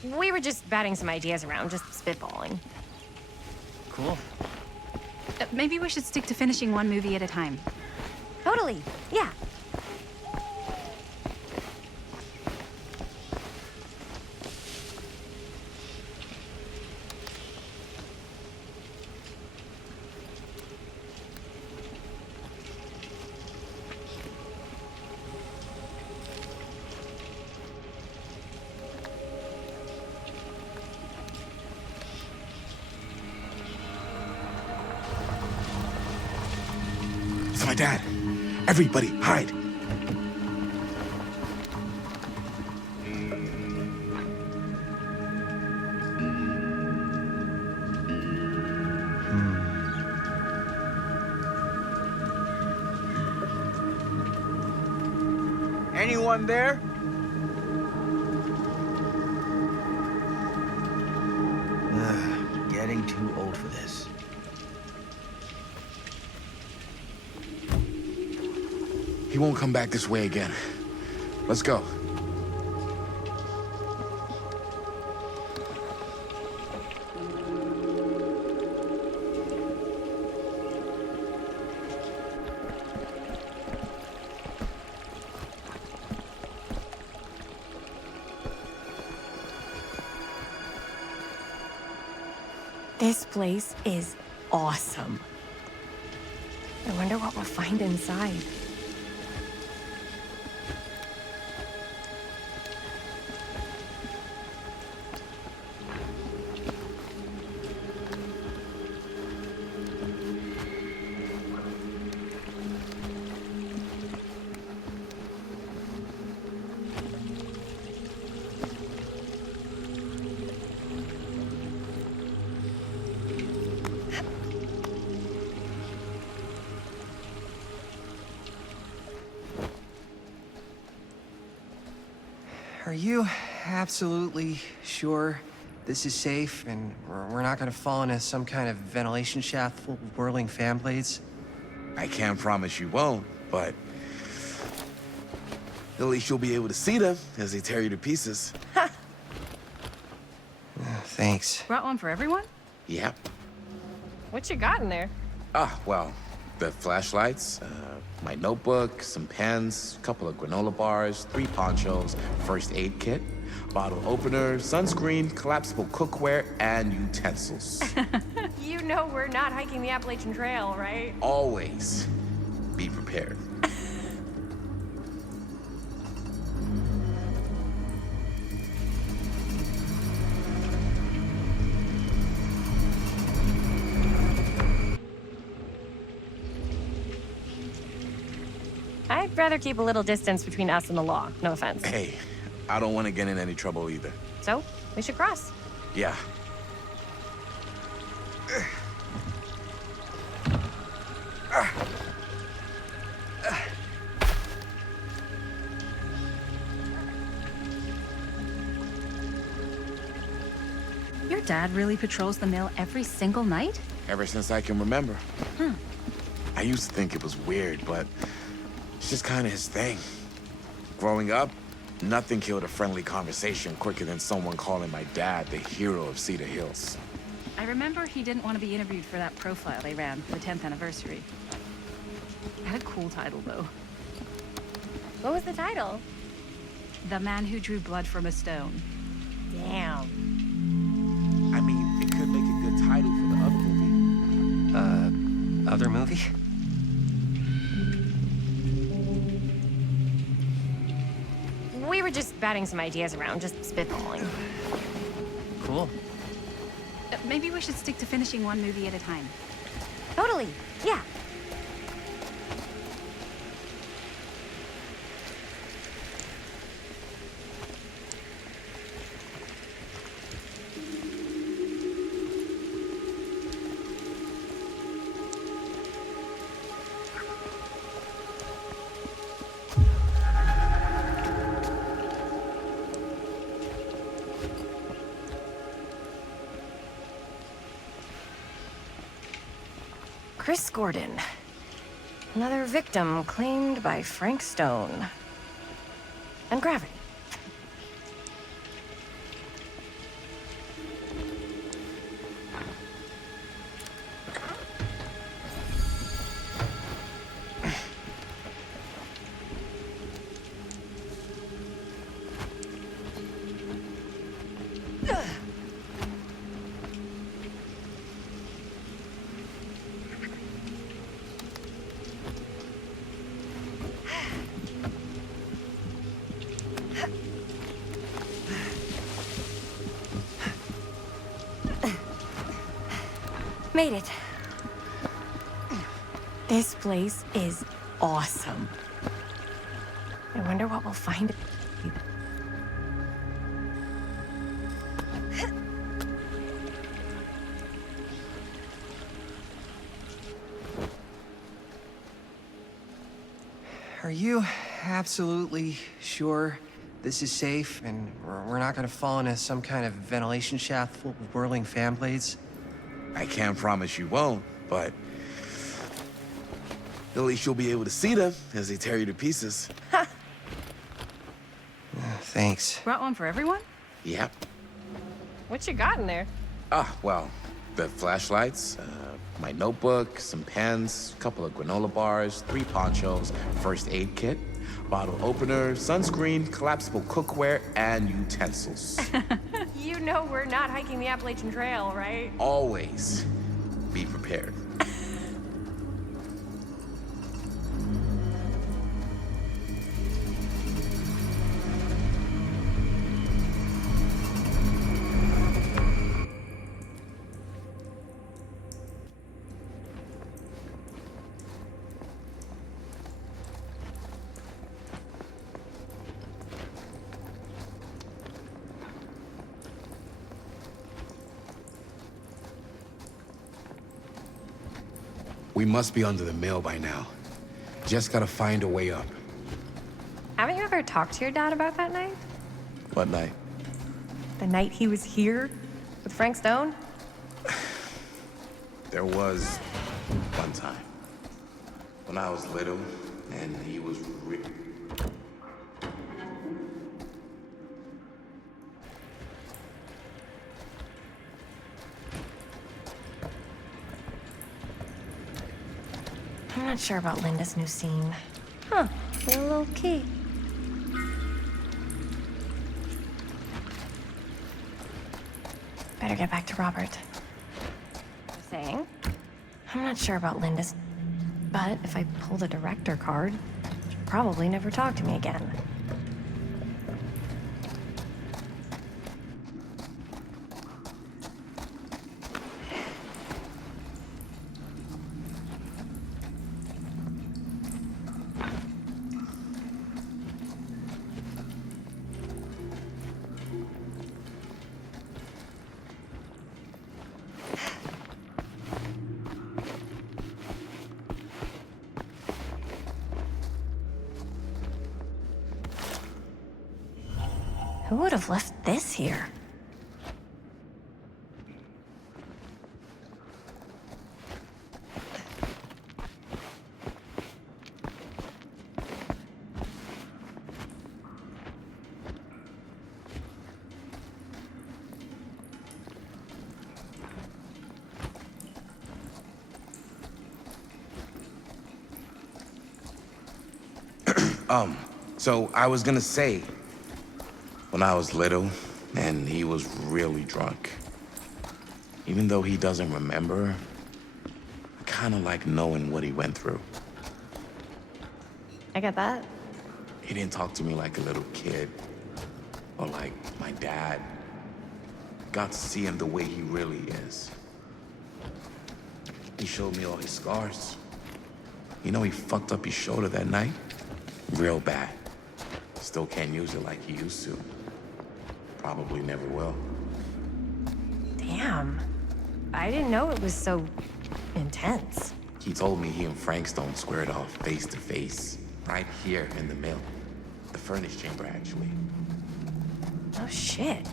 We were just batting some ideas around, just spitballing. Cool. Maybe we should stick to finishing one movie at a time. Totally, yeah. It's my dad. Everybody, hide. Anyone there? Getting too old for this. He won't come back this way again. Let's go. This place is awesome. I wonder what we'll find inside. Are you absolutely sure this is safe and we're not gonna fall into some kind of ventilation shaft full of whirling fan blades? I can't promise you won't, but at least you'll be able to see them as they tear you to pieces. Thanks. Brought one for everyone? Yep. What you got in there? Well, the flashlights, my notebook, some pens, a couple of granola bars, 3 ponchos, first aid kit, bottle opener, sunscreen, collapsible cookware, and utensils. You know we're not hiking the Appalachian Trail, right? Always be prepared. I'd rather keep a little distance between us and the law, no offense. Hey, I don't want to get in any trouble either. So, we should cross. Yeah. Your dad really patrols the mill every single night? Ever since I can remember. I used to think it was weird, but it's just kind of his thing. Growing up, nothing killed a friendly conversation quicker than someone calling my dad the hero of Cedar Hills. I remember he didn't want to be interviewed for that profile they ran for the 10th anniversary. Had a cool title, though. What was the title? The Man Who Drew Blood from a Stone. Damn. I mean, it could make a good title for the other movie. Other movie? We were just batting some ideas around, just spitballing. Cool. maybe we should stick to finishing one movie at a time. Totally. Yeah. Chris Gordon. Another victim claimed by Frank Stone. And Gravity. Made it. This place is awesome. I wonder what we'll find. Are you absolutely sure this is safe and we're not gonna fall into some kind of ventilation shaft full of whirling fan blades? I can't promise you won't, but at least you'll be able to see them as they tear you to pieces. Thanks. Brought one for everyone? Yep. What you got in there? Well, the flashlights, my notebook, some pens, a couple of granola bars, 3 ponchos, first aid kit, bottle opener, sunscreen, collapsible cookware, and utensils. You know we're not hiking the Appalachian Trail, right? Always be prepared. We must be under the mill by now. Just gotta find a way up. Haven't you ever talked to your dad about that night? What night? The night he was here with Frank Stone? There was one time when I was little and he was I'm not sure about Linda's new scene. Huh, a little key. Better get back to Robert. Saying? I'm not sure about Linda's, but if I pull the director card, she'll probably never talk to me again. Who would have left this here? So I was gonna say, when I was little and he was really drunk, even though he doesn't remember, I kind of like knowing what he went through. I get that. He didn't talk to me like a little kid or like my dad. got to see him the way he really is. He showed me all his scars. You know he fucked up his shoulder that night? Real bad. Still can't use it like he used to. Probably never will. Damn. I didn't know it was so intense. He told me he and Frankstone squared off face to face. Right here in the mill. The furnace chamber, actually. Oh, shit.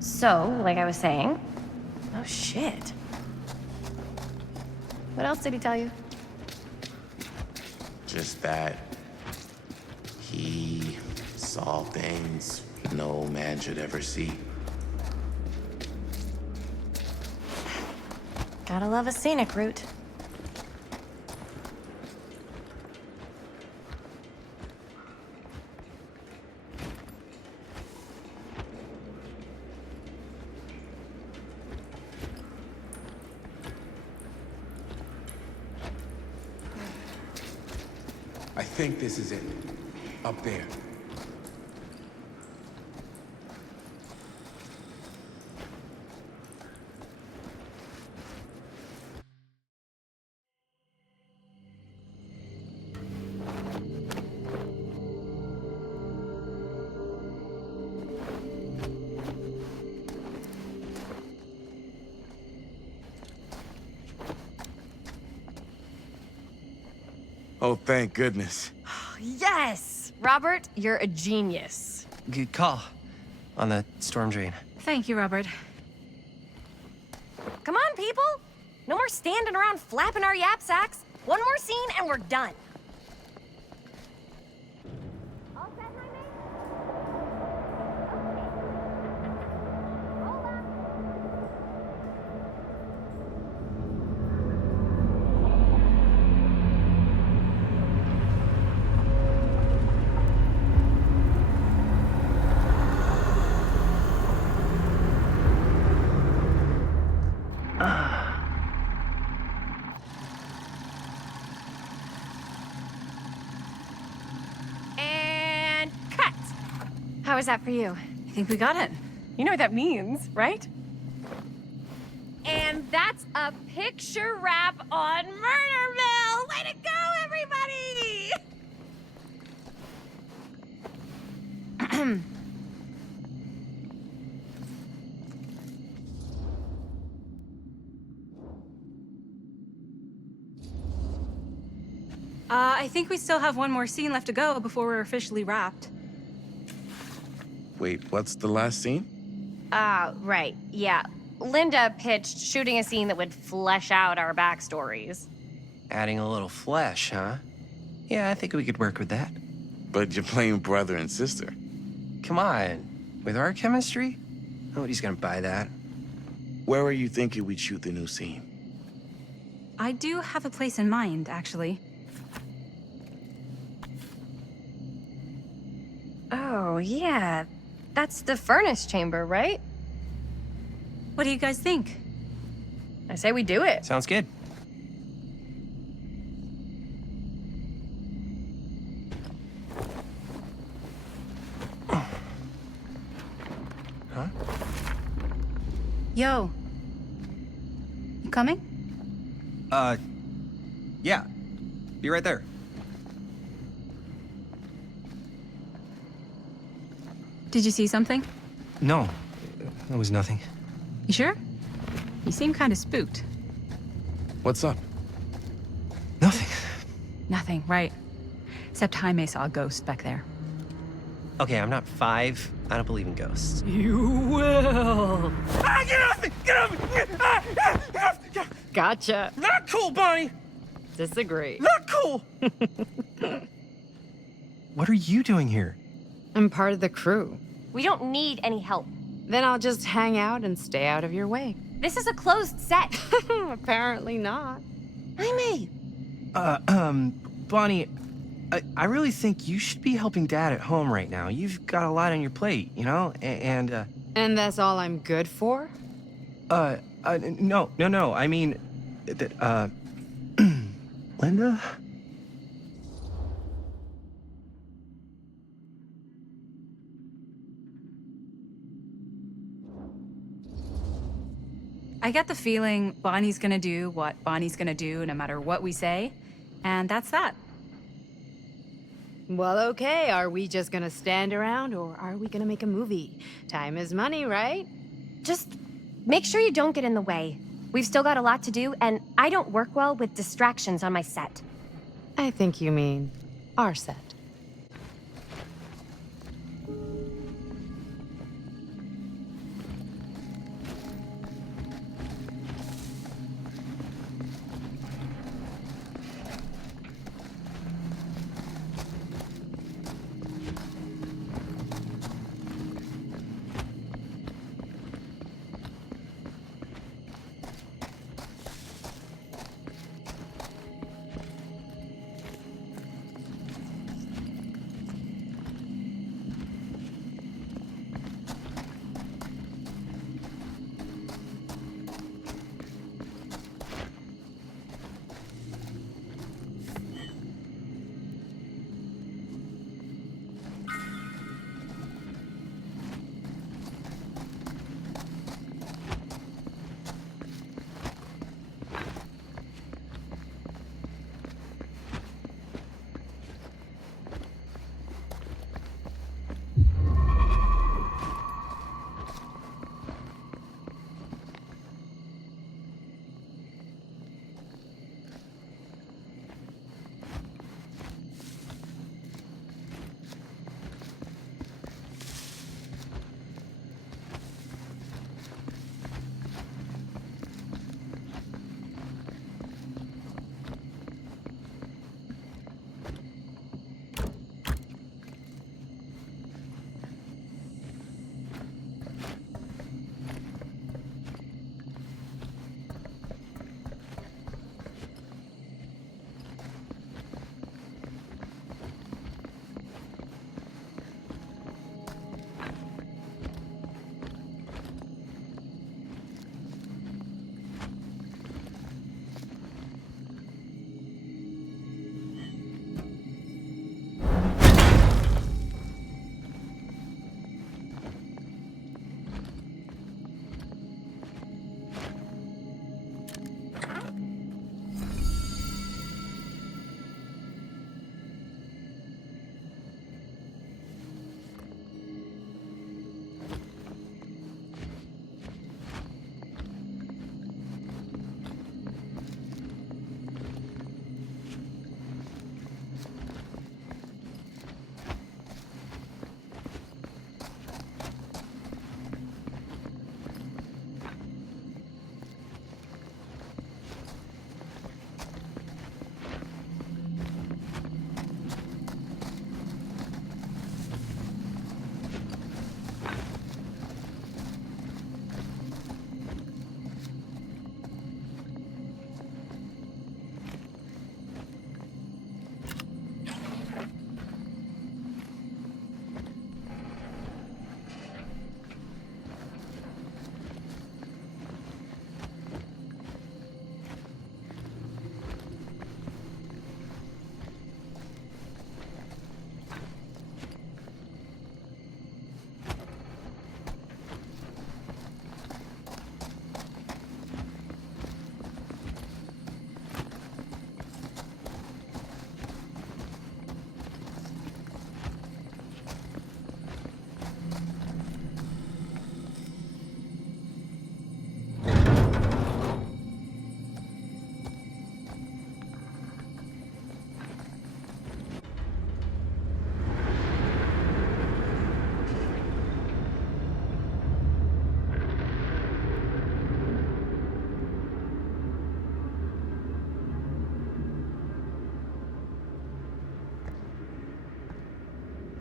So, like I was saying, oh shit. What else did he tell you? Just that he saw things no man should ever see. Gotta love a scenic route. I think this is it. Up there. Oh, thank goodness. Yes! Robert, you're a genius. Good call on the storm drain. Thank you, Robert. Come on, people! No more standing around flapping our yap sacks. One more scene and we're done. All set, Jaime? And cut! How was that for you? I think we got it. You know what that means, right? And that's a picture wrap on Murder Mill! Way to go, everybody! I think we still have one more scene left to go before we're officially wrapped. Wait, what's the last scene? Right, yeah. Linda pitched shooting a scene that would flesh out our backstories. Adding a little flesh, huh? Yeah, I think we could work with that. But you're playing brother and sister. Come on. With our chemistry, nobody's gonna buy that. Where are you thinking we'd shoot the new scene? I do have a place in mind, actually. Oh, yeah. That's the furnace chamber, right? What do you guys think? I say we do it. Sounds good. Huh? Yo. You coming? Yeah. Be right there. Did you see something? No, it was nothing. You sure? You seem kind of spooked. What's up? Nothing, right. Except Jaime saw a ghost back there. Okay, I'm not 5. I don't believe in ghosts. You will. Ah, get off me! Get off me! Gotcha. Not cool, Bonnie! Disagree. Not cool! What are you doing here? I'm part of the crew. We don't need any help. Then I'll just hang out and stay out of your way. This is a closed set. Apparently not. Jaime! Bonnie, I really think you should be helping Dad at home right now. You've got a lot on your plate, you know? And that's all I'm good for? No. I mean, that, Linda? I get the feeling Bonnie's gonna do what Bonnie's gonna do no matter what we say, and that's that. Well, okay, are we just gonna stand around or are we gonna make a movie? Time is money, right? Just make sure you don't get in the way. We've still got a lot to do, and I don't work well with distractions on my set. I think you mean our set.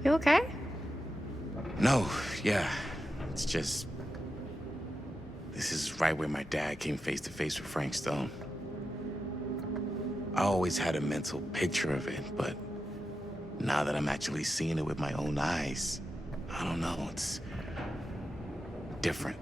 You okay? No, yeah. It's just... This is right where my dad came face to face with Frank Stone. I always had a mental picture of it, but now that I'm actually seeing it with my own eyes, I don't know, it's different.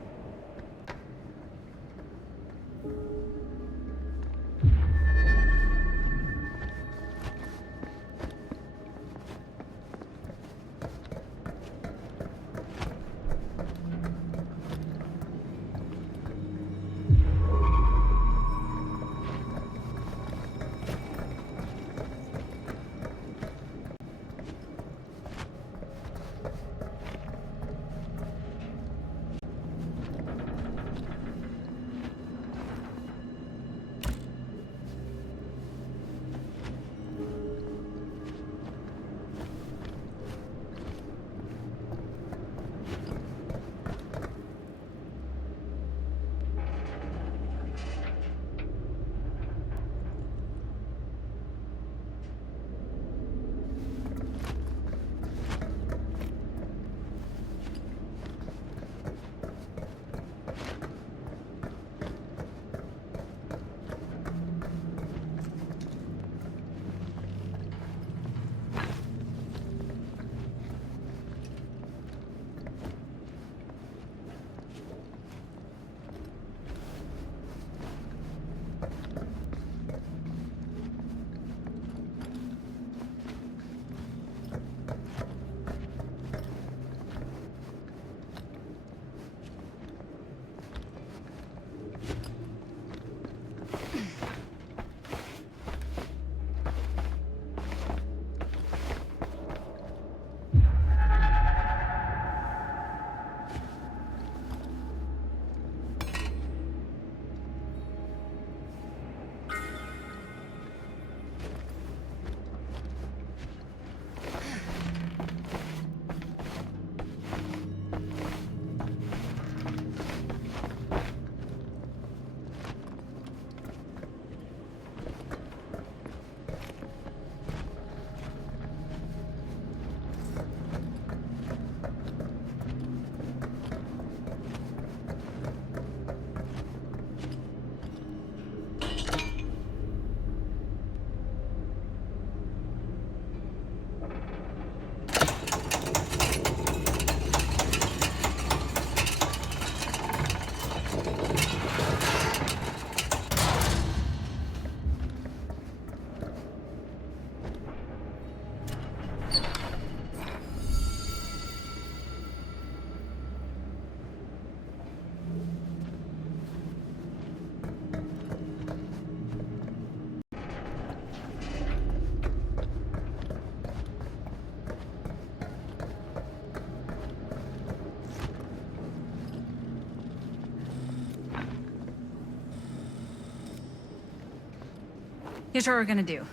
Here's what we're gonna do.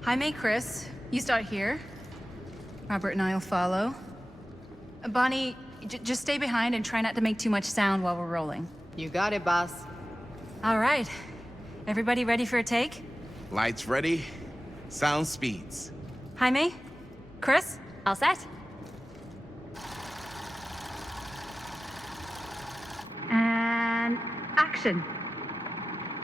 Jaime, Chris, you start here. Robert and I'll follow. Bonnie, just stay behind and try not to make too much sound while we're rolling. You got it, boss. All right. Everybody ready for a take? Lights ready, sound speeds. Jaime? Chris? All set? And action.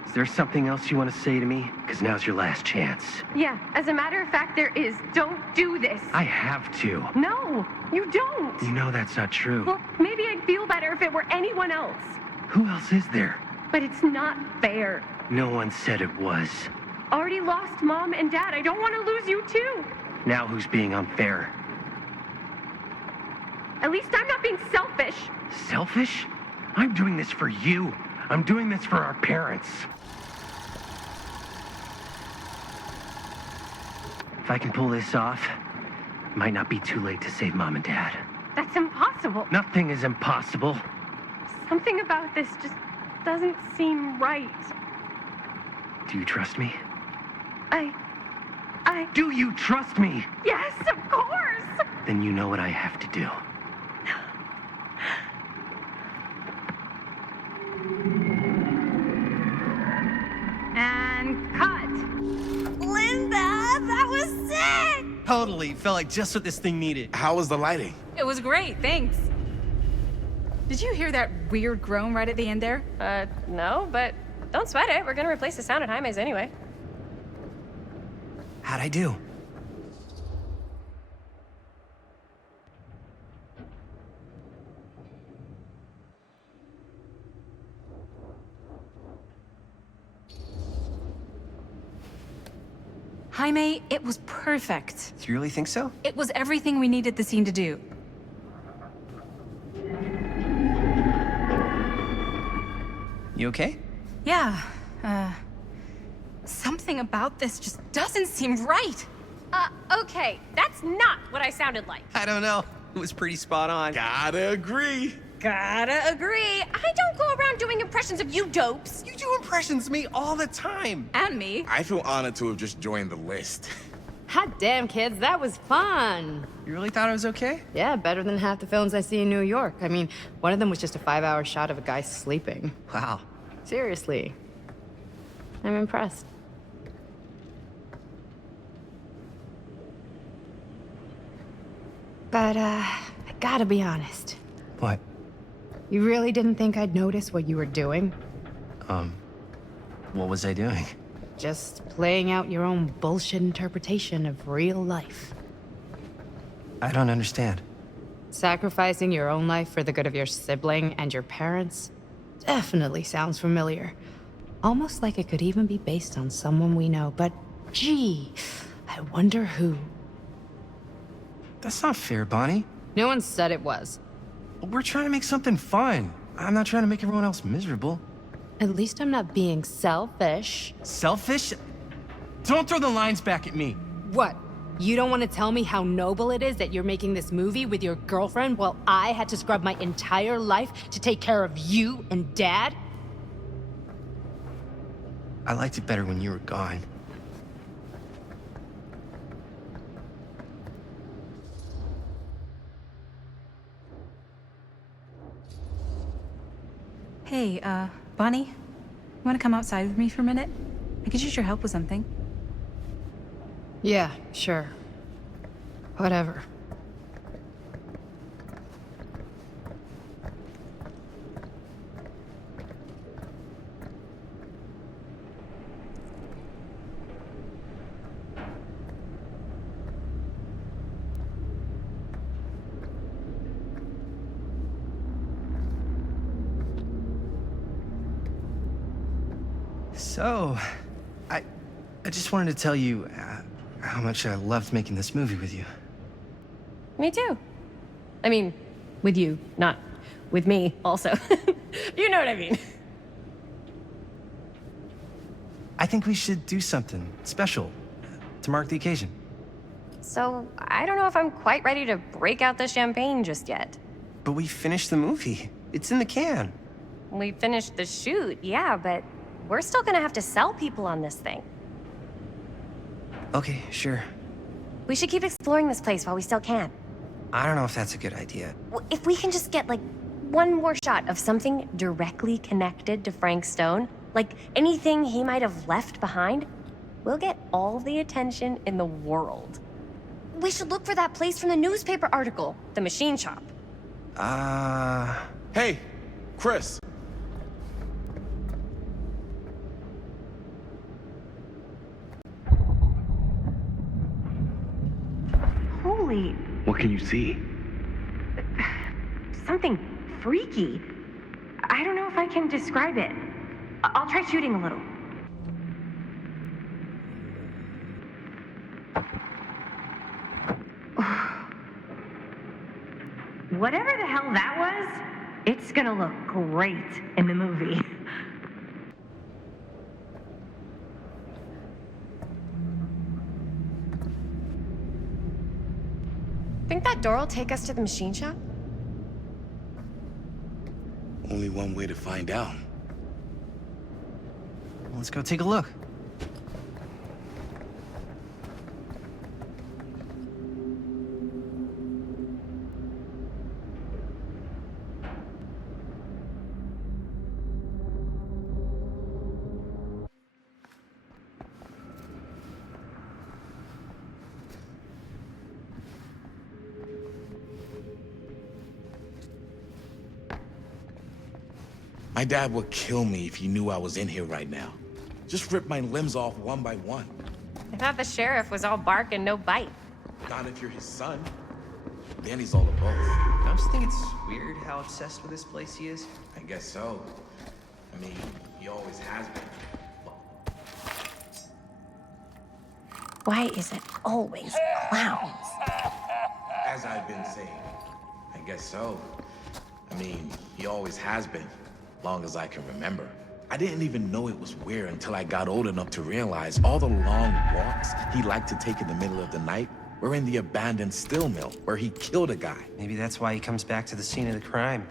Is there something else you want to say to me? Because now's your last chance. Yeah, as a matter of fact, there is. Don't do this. I have to. No, you don't. You know that's not true. Well, maybe I'd feel better if it were anyone else. Who else is there? But it's not fair. No one said it was. Already lost Mom and Dad. I don't want to lose you too. Now who's being unfair? At least I'm not being selfish. Selfish? I'm doing this for you. I'm doing this for our parents. If I can pull this off, it might not be too late to save Mom and Dad. That's impossible. Nothing is impossible. Something about this just doesn't seem right. Do you trust me? I... Do you trust me? Yes, of course! Then you know what I have to do. And cut. Linda, that was sick! Totally. Felt like just what this thing needed. How was the lighting? It was great, thanks. Did you hear that weird groan right at the end there? No, but don't sweat it. We're gonna replace the sound at Jaime's anyway. How'd I do? Jaime, it was perfect. Do you really think so? It was everything we needed the scene to do. You okay? Yeah, something about this just doesn't seem right. Okay, that's not what I sounded like. I don't know. It was pretty spot on. Gotta agree. Gotta agree. I don't go around doing impressions of you dopes. You do impressions of me all the time. And me. I feel honored to have just joined the list. Hot damn, kids, that was fun. You really thought it was okay? Yeah, better than half the films I see in New York. I mean, one of them was just a 5-hour shot of a guy sleeping. Wow. Seriously. I'm impressed. But, I gotta be honest. What? You really didn't think I'd notice what you were doing? What was I doing? Just playing out your own bullshit interpretation of real life. I don't understand. Sacrificing your own life for the good of your sibling and your parents definitely sounds familiar. Almost like it could even be based on someone we know, but gee, I wonder who. That's not fair, Bonnie. No one said it was. We're trying to make something fun. I'm not trying to make everyone else miserable. At least I'm not being selfish. Selfish? Don't throw the lines back at me. What? You don't want to tell me how noble it is that you're making this movie with your girlfriend while I had to scrub my entire life to take care of you and Dad? I liked it better when you were gone. Hey, Bonnie, you want to come outside with me for a minute? I could use your help with something. Yeah, sure. Whatever. So, I just wanted to tell you how much I loved making this movie with you. Me too. I mean, with you, not with me, also. You know what I mean. I think we should do something special to mark the occasion. So, I don't know if I'm quite ready to break out the champagne just yet. But we finished the movie. It's in the can. We finished the shoot, yeah, but we're still gonna have to sell people on this thing. Okay, sure. We should keep exploring this place while we still can. I don't know if that's a good idea. If we can just get, like, one more shot of something directly connected to Frank Stone, like anything he might have left behind, we'll get all the attention in the world. We should look for that place from the newspaper article, the machine shop. Hey, Chris. Holy... What can you see? something freaky. I don't know if I can describe it. I'll try shooting a little. Whatever the hell that was, it's gonna look great in the movie. Think that door will take us to the machine shop? Only one way to find out. Let's go take a look. My dad would kill me if he knew I was in here right now. Just rip my limbs off one by one. I thought the sheriff was all bark and no bite. Not if you're his son. Then he's all of both. Don't you think it's weird how obsessed with this place he is? I guess so. I mean, he always has been. Why is it always clowns? As I've been saying, I guess so. I mean, he always has been. Long as I can remember. I didn't even know it was weird until I got old enough to realize all the long walks he liked to take in the middle of the night were in the abandoned steel mill where he killed a guy. Maybe that's why he comes back to the scene of the crime.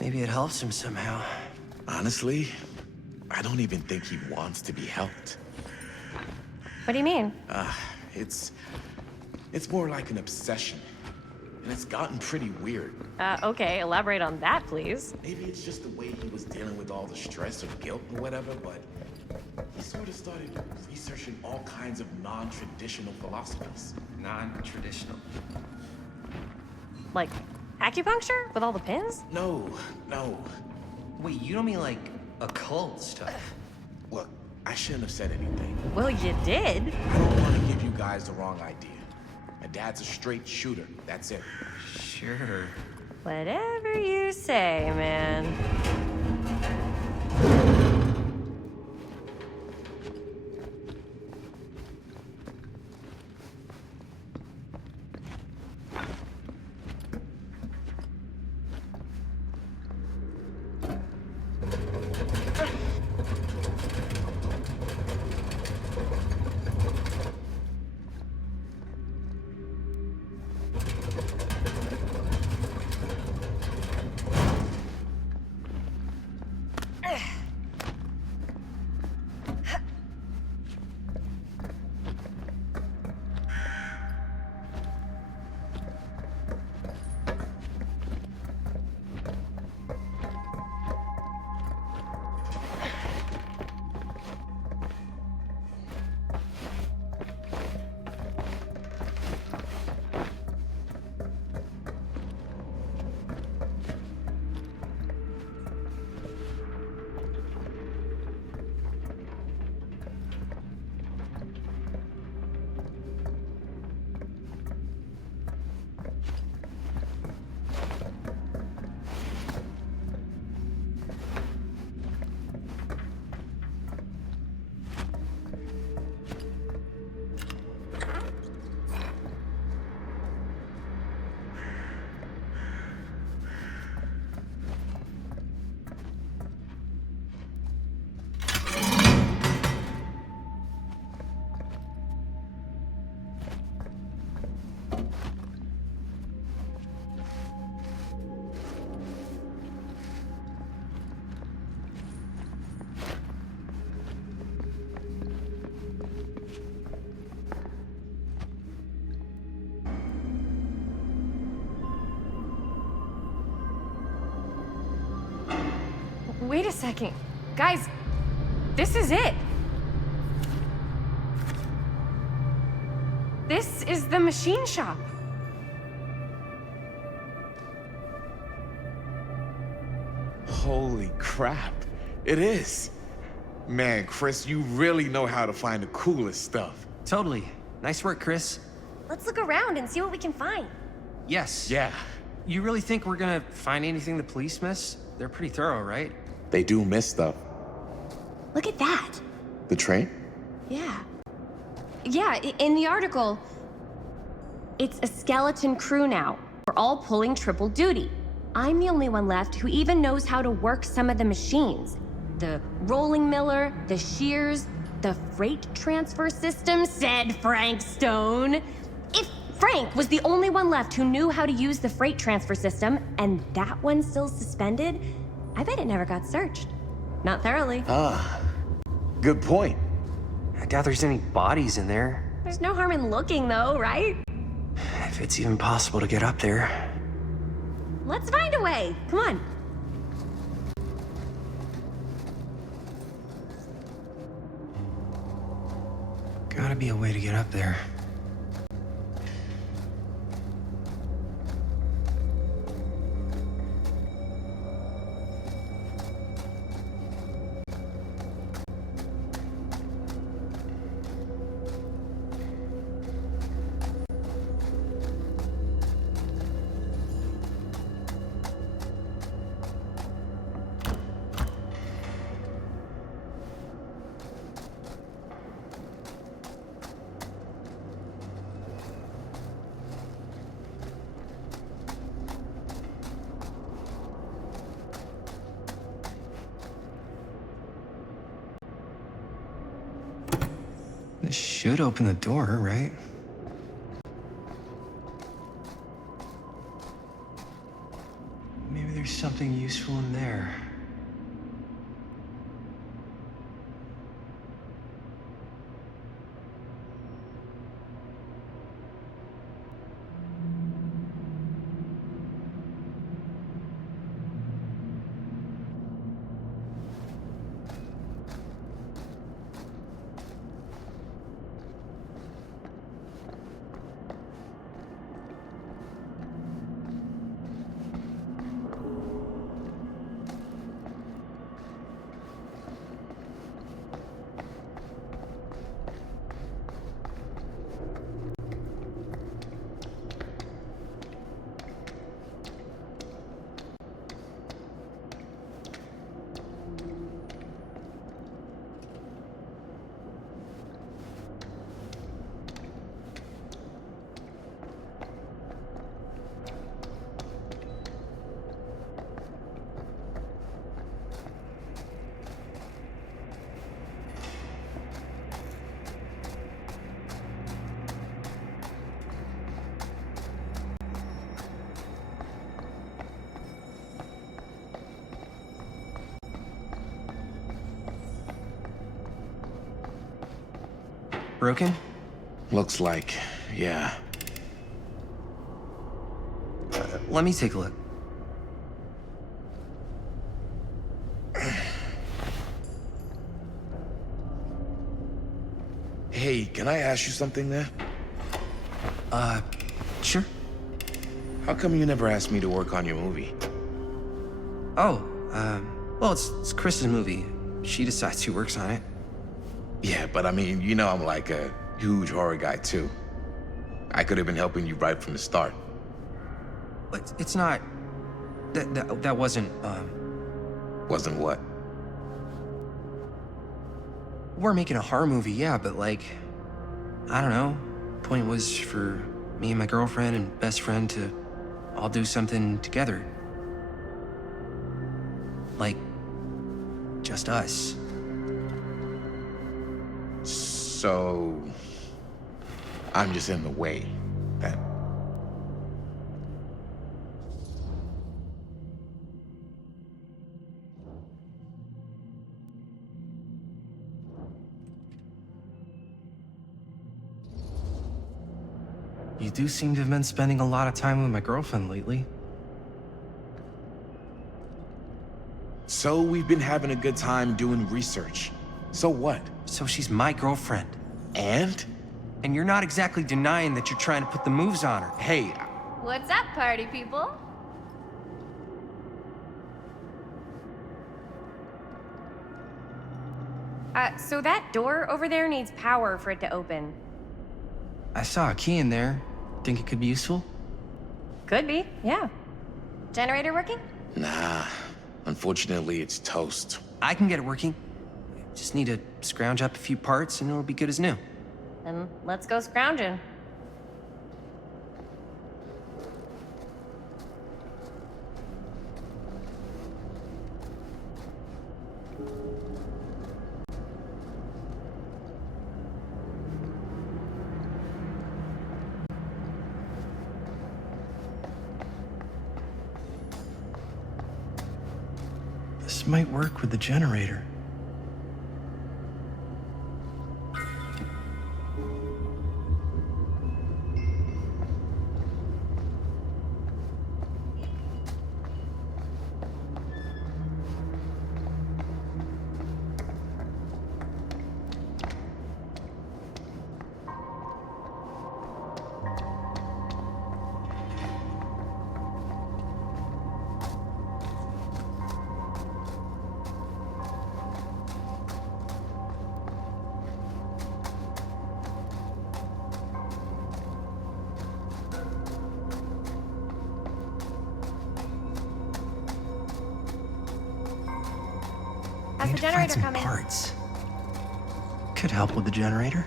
Maybe it helps him somehow. Honestly, I don't even think he wants to be helped. What do you mean? It's more like an obsession. And it's gotten pretty weird. Okay, elaborate on that, please. Maybe it's just the way he was dealing with all the stress or guilt or whatever, but he sort of started researching all kinds of non-traditional philosophies. Non-traditional? Like acupuncture with all the pins? No. Wait, you don't mean like occult stuff? Look, I shouldn't have said anything. Well, you did. I don't want to give you guys the wrong idea. My dad's a straight shooter, that's it. Sure. Whatever you say, man. Wait a second. Guys, this is it. This is the machine shop. Holy crap. It is. Man, Chris, you really know how to find the coolest stuff. Totally. Nice work, Chris. Let's look around and see what we can find. Yes. Yeah. You really think we're gonna find anything the police miss? They're pretty thorough, right? They do miss stuff. Look at that. The train? Yeah. Yeah, in the article, it's a skeleton crew now. We're all pulling triple duty. I'm the only one left who even knows how to work some of the machines. The rolling miller, the shears, the freight transfer system, said Frank Stone. If Frank was the only one left who knew how to use the freight transfer system, and that one's still suspended, I bet it never got searched. Not thoroughly. Ah, good point. I doubt there's any bodies in there. There's no harm in looking, though, right? If it's even possible to get up there. Let's find a way. Come on. Gotta be a way to get up there. This should open the door, right? Maybe there's something useful in there. Broken? Looks like, yeah. Let me take a look. Hey, can I ask you something there? Sure. How come you never asked me to work on your movie? Oh, well, it's Chris's movie. She decides who works on it. Yeah, but I mean, you know I'm like a huge horror guy too. I could have been helping you right from the start. But it's not... That wasn't, Wasn't what? We're making a horror movie, yeah, but like... I don't know. Point was for me and my girlfriend and best friend to all do something together. Like... just us. So... I'm just in the way, then. You do seem to have been spending a lot of time with my girlfriend lately. So we've been having a good time doing research. So what? So she's my girlfriend. And? And you're not exactly denying that you're trying to put the moves on her. Hey, What's up, party people? So that door over there needs power for it to open. I saw a key in there. Think it could be useful? Could be, yeah. Generator working? Nah. Unfortunately, it's toast. I can get it working. Just need to scrounge up a few parts and it'll be good as new. Then let's go scrounging. This might work with the generator. How's the generator some coming? Parts. Could help with the generator.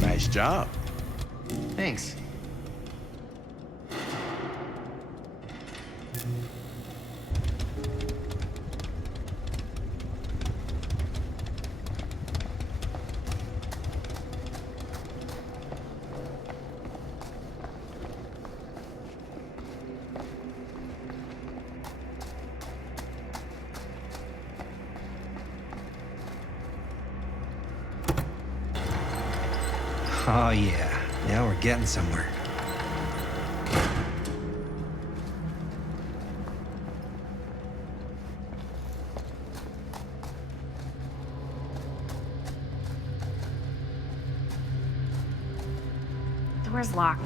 Nice job. Thanks. Oh yeah, now we're getting somewhere. Door's locked.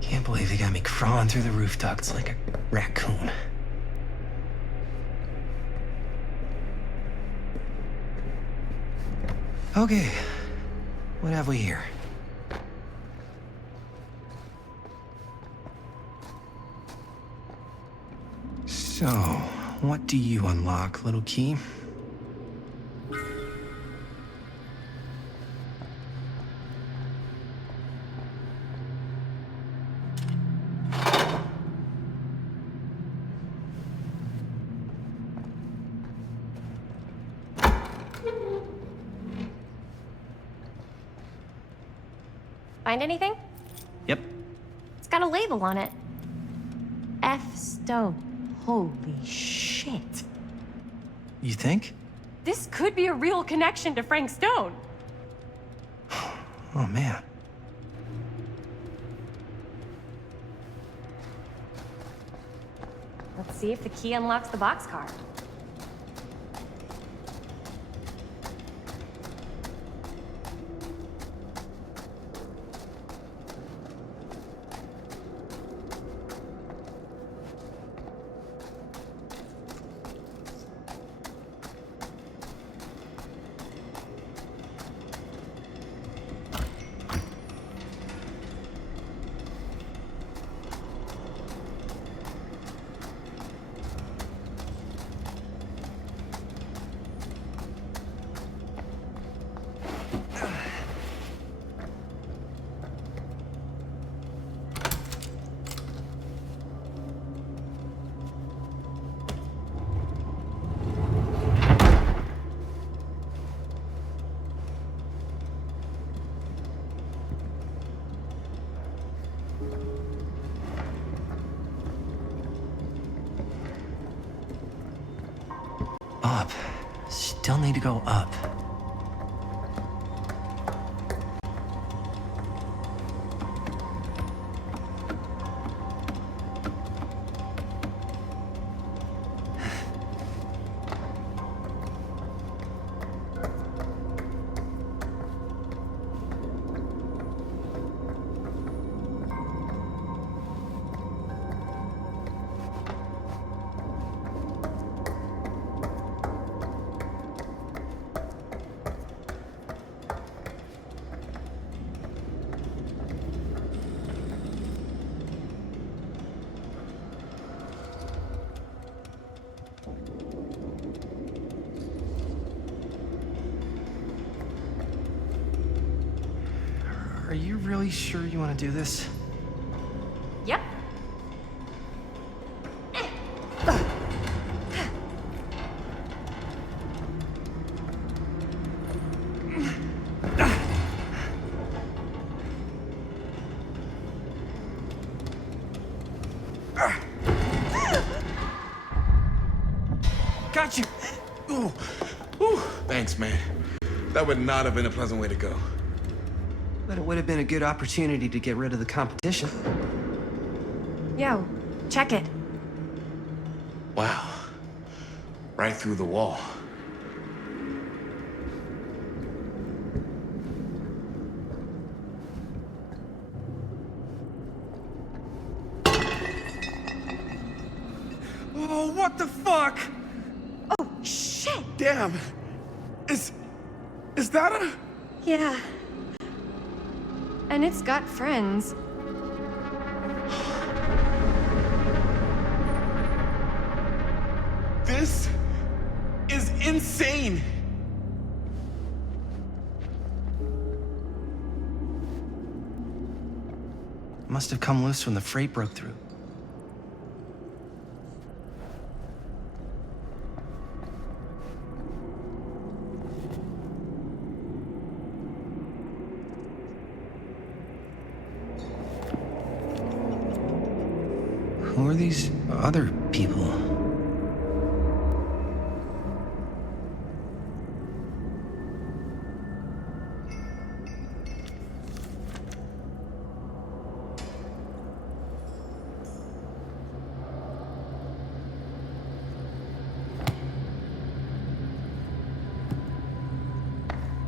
Can't believe they got me crawling through the roof ducts like a raccoon. Okay, what have we here? So, what do you unlock, little key? Find anything? Yep. It's got a label on it. F. Stone. Holy shit. You think? This could be a real connection to Frank Stone. Oh, man. Let's see if the key unlocks the boxcar. Up. Still need to go up. Are you really sure you want to do this? Yep. Got you! Ooh. Ooh. Thanks, man. That would not have been a pleasant way to go. But it would have been a good opportunity to get rid of the competition. Yo, check it. Wow. Right through the wall. Oh, what the fuck? Oh, shit! Damn. Is that a... Yeah. And it's got friends. This is insane. Must have come loose when the freight broke through. Who are these other people?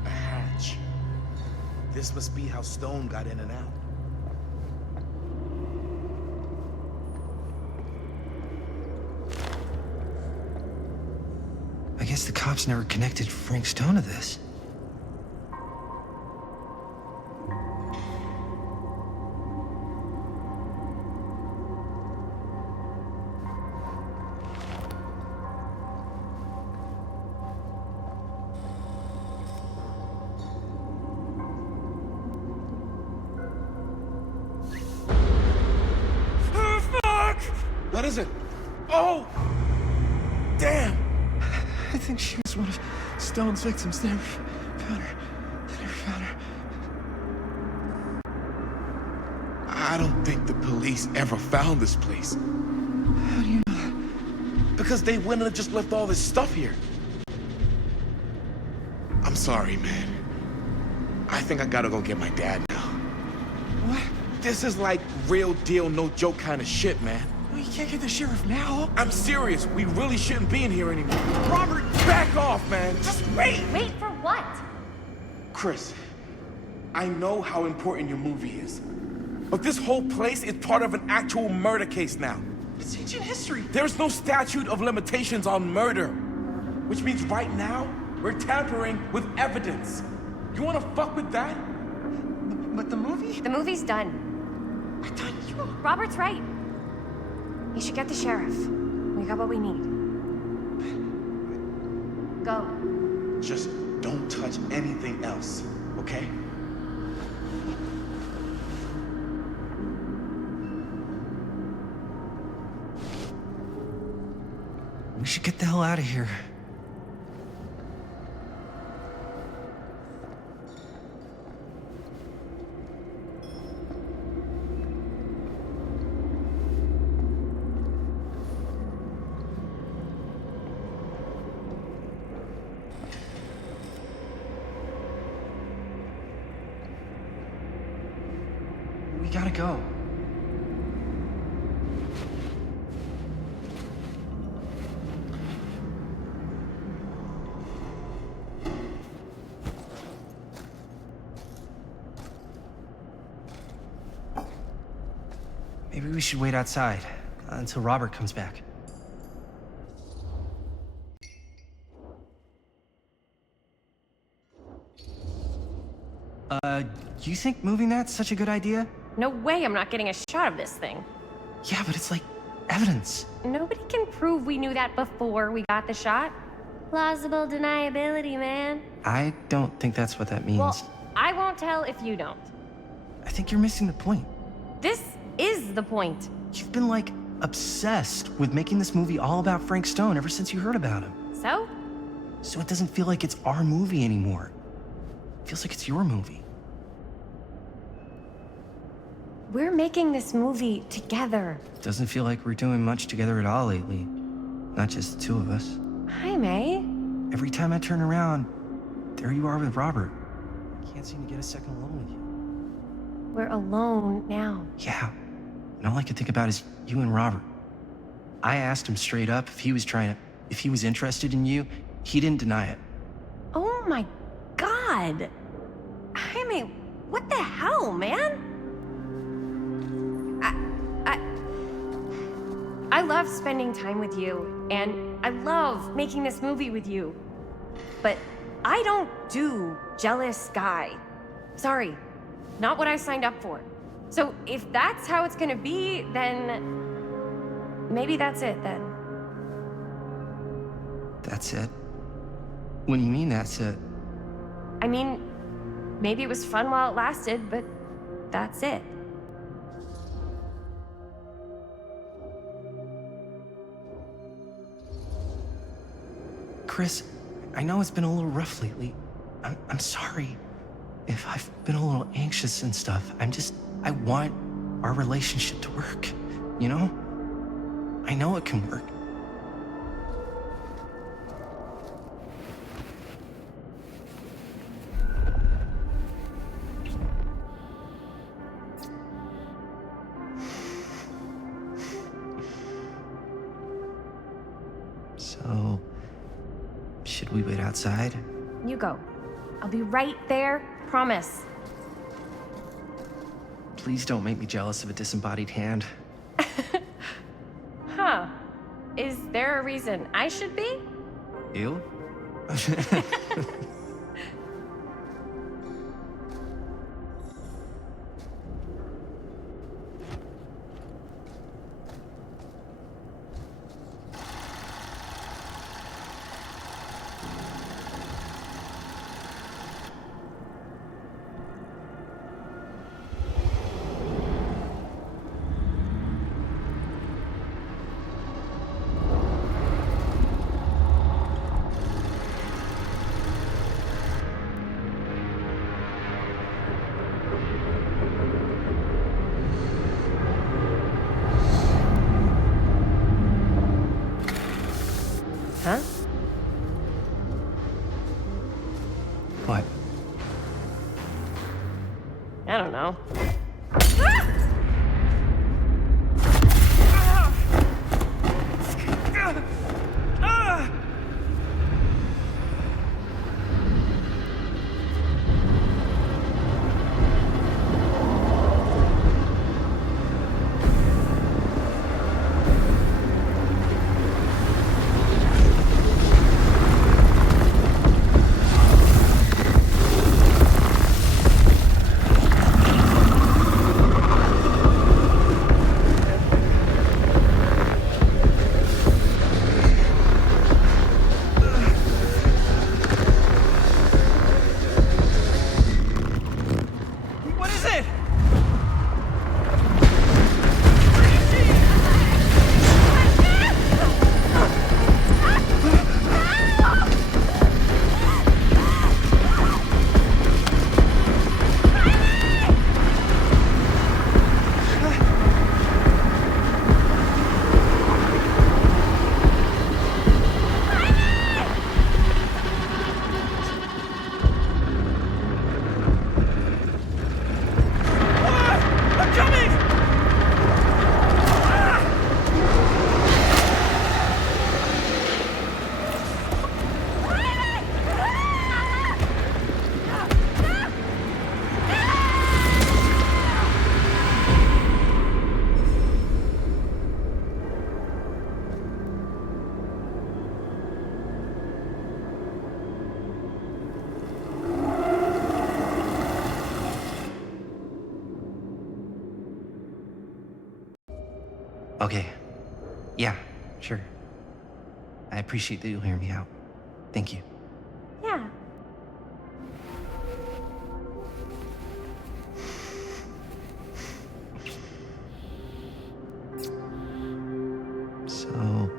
A hatch. This must be how Stone got in and out. I guess the cops never connected Frank Stone to this. What is it? Oh! Damn! I think she was one of Stone's victims. They never found her. They never found her. I don't think the police ever found this place. How do you know that? Because they wouldn't have just left all this stuff here. I'm sorry, man. I think I gotta go get my dad now. What? This is like real deal, no joke kind of shit, man. Well, you can't get the sheriff now. I'm serious. We really shouldn't be in here anymore. Robert, back off, man. Just wait. Wait for what? Chris, I know how important your movie is. But this whole place is part of an actual murder case now. It's ancient history. There's no statute of limitations on murder. Which means right now, we're tampering with evidence. You wanna fuck with that? But the movie? The movie's done. I thought you... Robert's right. You should get the sheriff. We got what we need. Go. Just don't touch anything else, okay? We should get the hell out of here. We gotta go. Maybe we should wait outside until Robert comes back. You think moving that's such a good idea? No way I'm not getting a shot of this thing. Yeah, but it's like evidence. Nobody can prove we knew that before we got the shot. Plausible deniability, man. I don't think that's what that means. Well, I won't tell if you don't. I think you're missing the point. This is the point. You've been like obsessed with making this movie all about Frank Stone ever since you heard about him. So? So it doesn't feel like it's our movie anymore. It feels like it's your movie. We're making this movie together. Doesn't feel like we're doing much together at all lately. Not just the two of us. Jaime. Every time I turn around, there you are with Robert. I can't seem to get a second alone with you. We're alone now. Yeah. And all I can think about is you and Robert. I asked him straight up if he was interested in you. He didn't deny it. Oh my God. Jaime, what the hell, man? I love spending time with you, and I love making this movie with you. But I don't do jealous guy. Sorry, not what I signed up for. So if that's how it's gonna be, then maybe that's it then. That's it? What do you mean that's it? I mean, maybe it was fun while it lasted, but that's it. Chris, I know it's been a little rough lately. I'm sorry if I've been a little anxious and stuff. I want our relationship to work, you know? I know it can work. So, should we wait outside? You go. I'll be right there, promise. Please don't make me jealous of a disembodied hand. Huh. Is there a reason I should be? You? I don't know. Okay. Yeah, sure. I appreciate that you'll hear me out. Thank you. Yeah. So,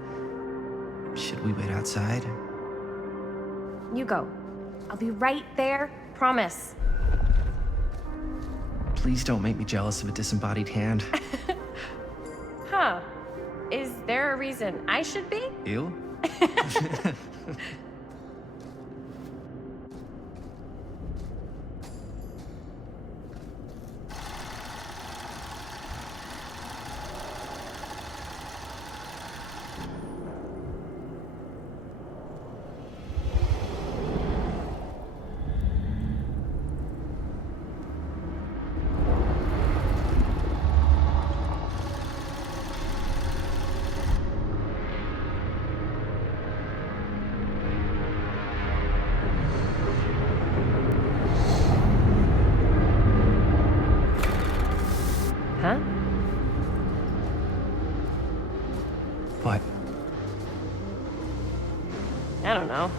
should we wait outside? You go. I'll be right there. Promise. Please don't make me jealous of a disembodied hand. Huh. Is there a reason I should be? You? Huh? What? I don't know.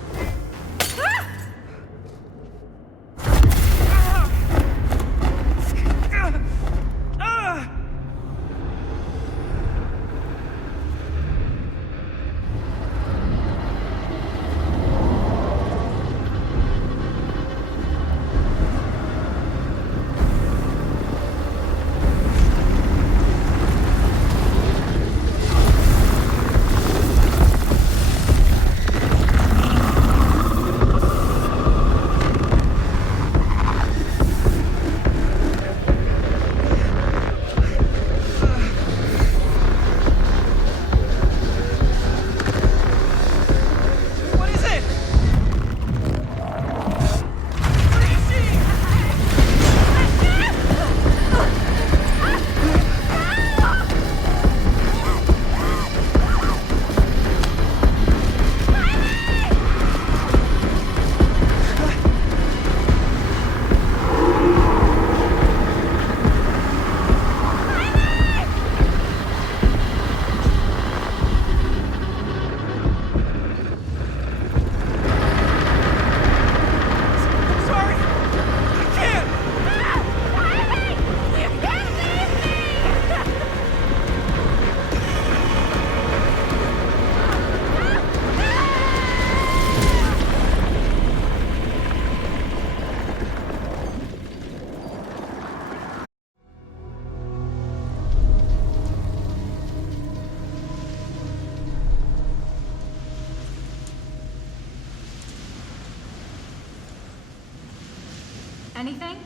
Anything?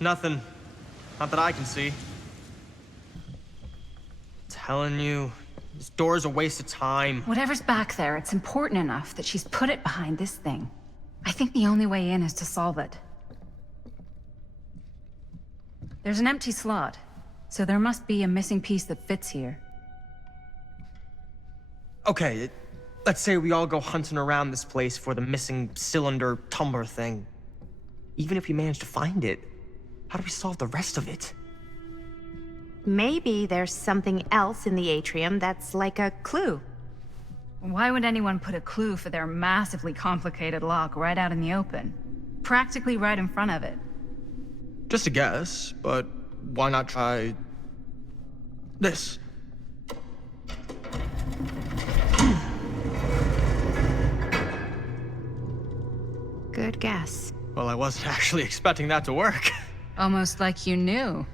Nothing. Not that I can see. Telling you, this door's a waste of time. Whatever's back there, it's important enough that she's put it behind this thing. I think the only way in is to solve it. There's an empty slot, so there must be a missing piece that fits here. Okay, let's say we all go hunting around this place for the missing cylinder tumbler thing. Even if we manage to find it, how do we solve the rest of it? Maybe there's something else in the atrium that's like a clue. Why would anyone put a clue for their massively complicated lock right out in the open? Practically right in front of it. Just a guess, but why not try this? Good guess. Well, I wasn't actually expecting that to work. Almost like you knew.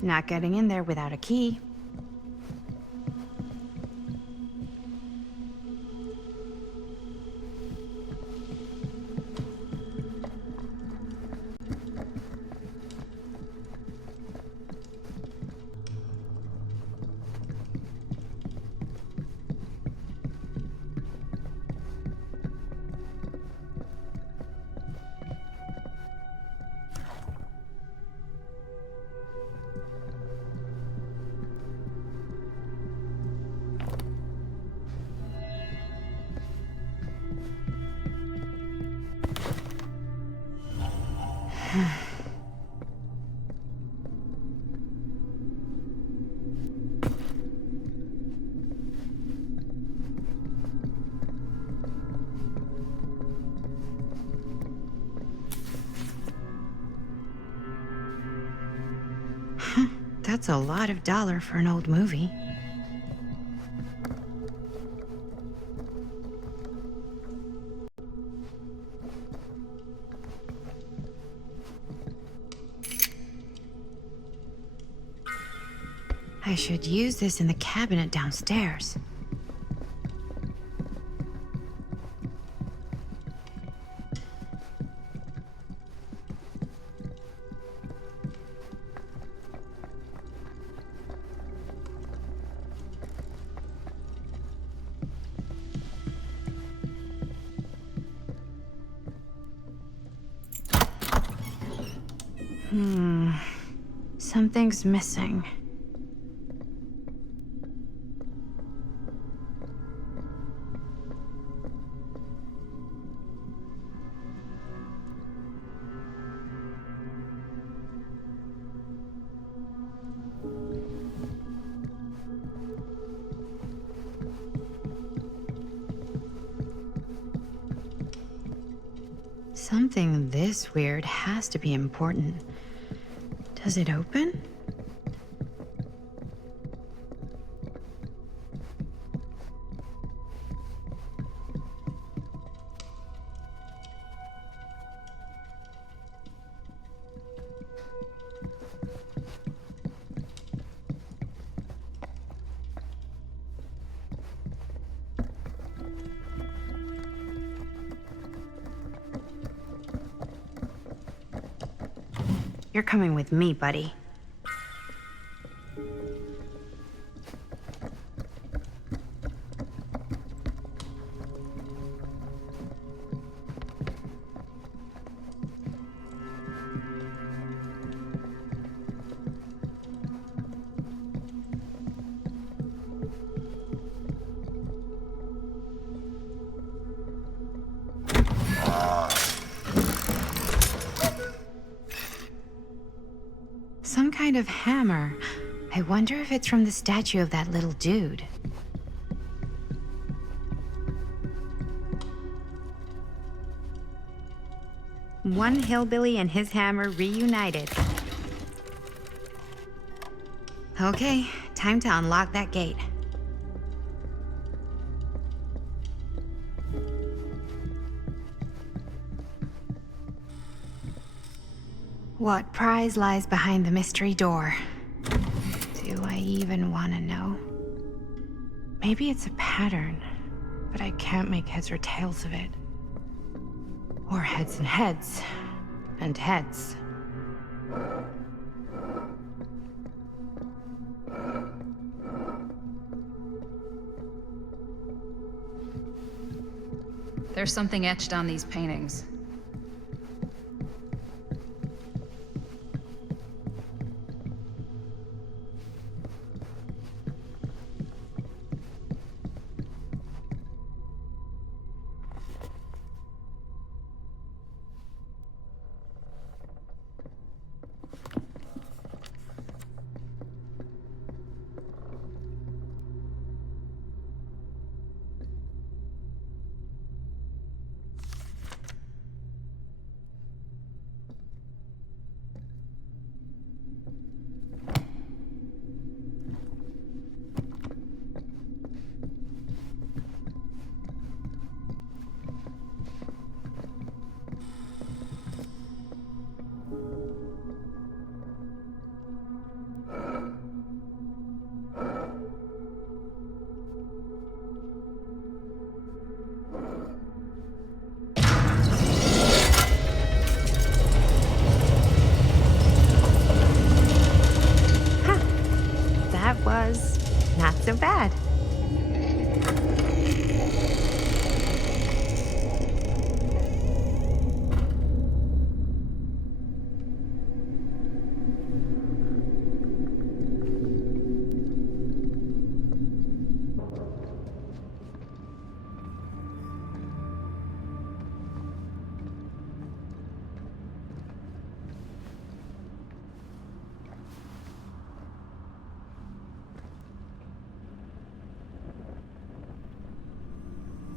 Not getting in there without a key. That's a lot of dollar for an old movie. I should use this in the cabinet downstairs. Something's missing. Something this weird has to be important. Does it open? You're coming with me, buddy. Some kind of hammer. I wonder if it's from the statue of that little dude. One hillbilly and his hammer reunited. Okay, time to unlock that gate. What prize lies behind the mystery door? To Do I even want to know? Maybe it's a pattern, but I can't make heads or tails of it. Or heads and heads, and heads. There's something etched on these paintings. Not so bad.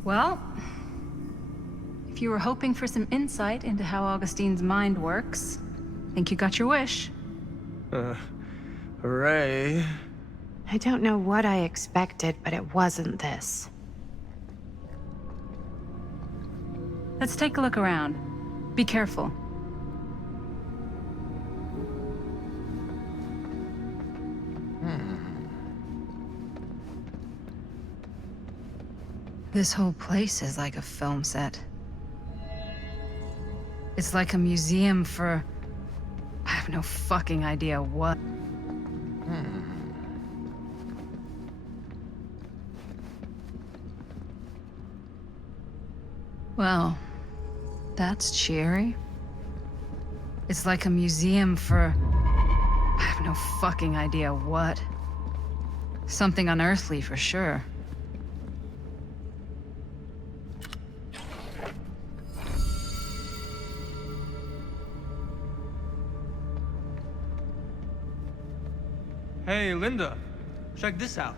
Well, if you were hoping for some insight into how Augustine's mind works, I think you got your wish. Hooray. I don't know what I expected, but it wasn't this. Let's take a look around. Be careful. This whole place is like a film set. It's like a museum for... I have no fucking idea what. Well, that's cheery. It's like a museum for... I have no fucking idea what. Something unearthly for sure. Hey, Linda, check this out.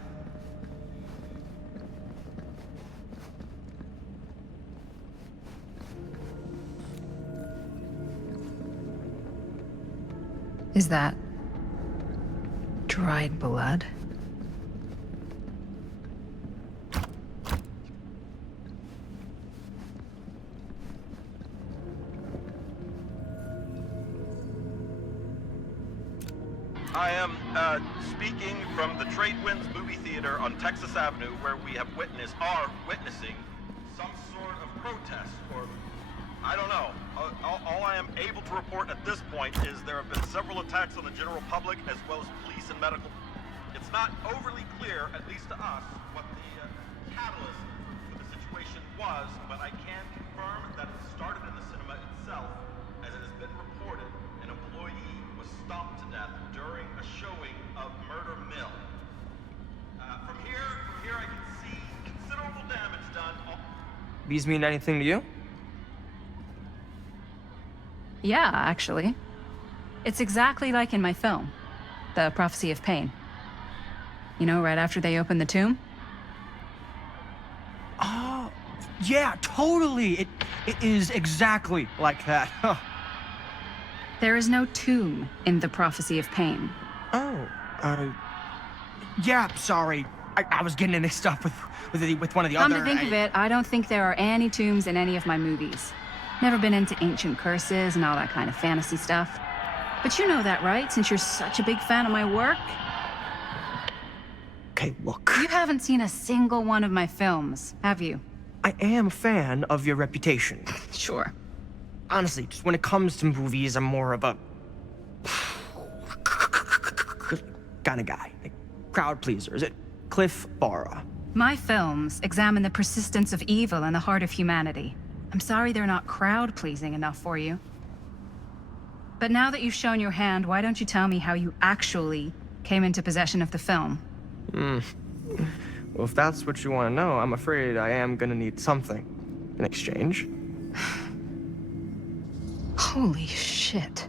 Is that... dried blood? I am speaking from the Trade Winds Movie Theater on Texas Avenue, where we are witnessing some sort of protest, or I don't know. All I am able to report at this point is there have been several attacks on the general public, as well as police and medical. It's not overly clear, at least to us, what the catalyst for the situation was, but I can confirm that it started in the cinema itself, as it has been reported an employee was stomped to death during a showing of Murder Mill. From here I can see considerable damage done. These mean anything to you? Yeah, actually. It's exactly like in my film, The Prophecy of Pain. You know, right after they open the tomb? Oh, yeah, totally. It is exactly like that. Huh. There is no tomb in The Prophecy of Pain. Oh, yeah, sorry. I was getting mixed up with one of the other... Come to think of it, I don't think there are any tombs in any of my movies. Never been into ancient curses and all that kind of fantasy stuff. But you know that, right? Since you're such a big fan of my work? Okay, look. You haven't seen a single one of my films, have you? I am a fan of your reputation. Sure. Honestly, just when it comes to movies, I'm more of a kind of guy. Like, crowd pleaser. Is it Cliff Barra? My films examine the persistence of evil in the heart of humanity. I'm sorry they're not crowd-pleasing enough for you. But now that you've shown your hand, why don't you tell me how you actually came into possession of the film? Well, if that's what you want to know, I'm afraid I am gonna need something in exchange. Holy shit.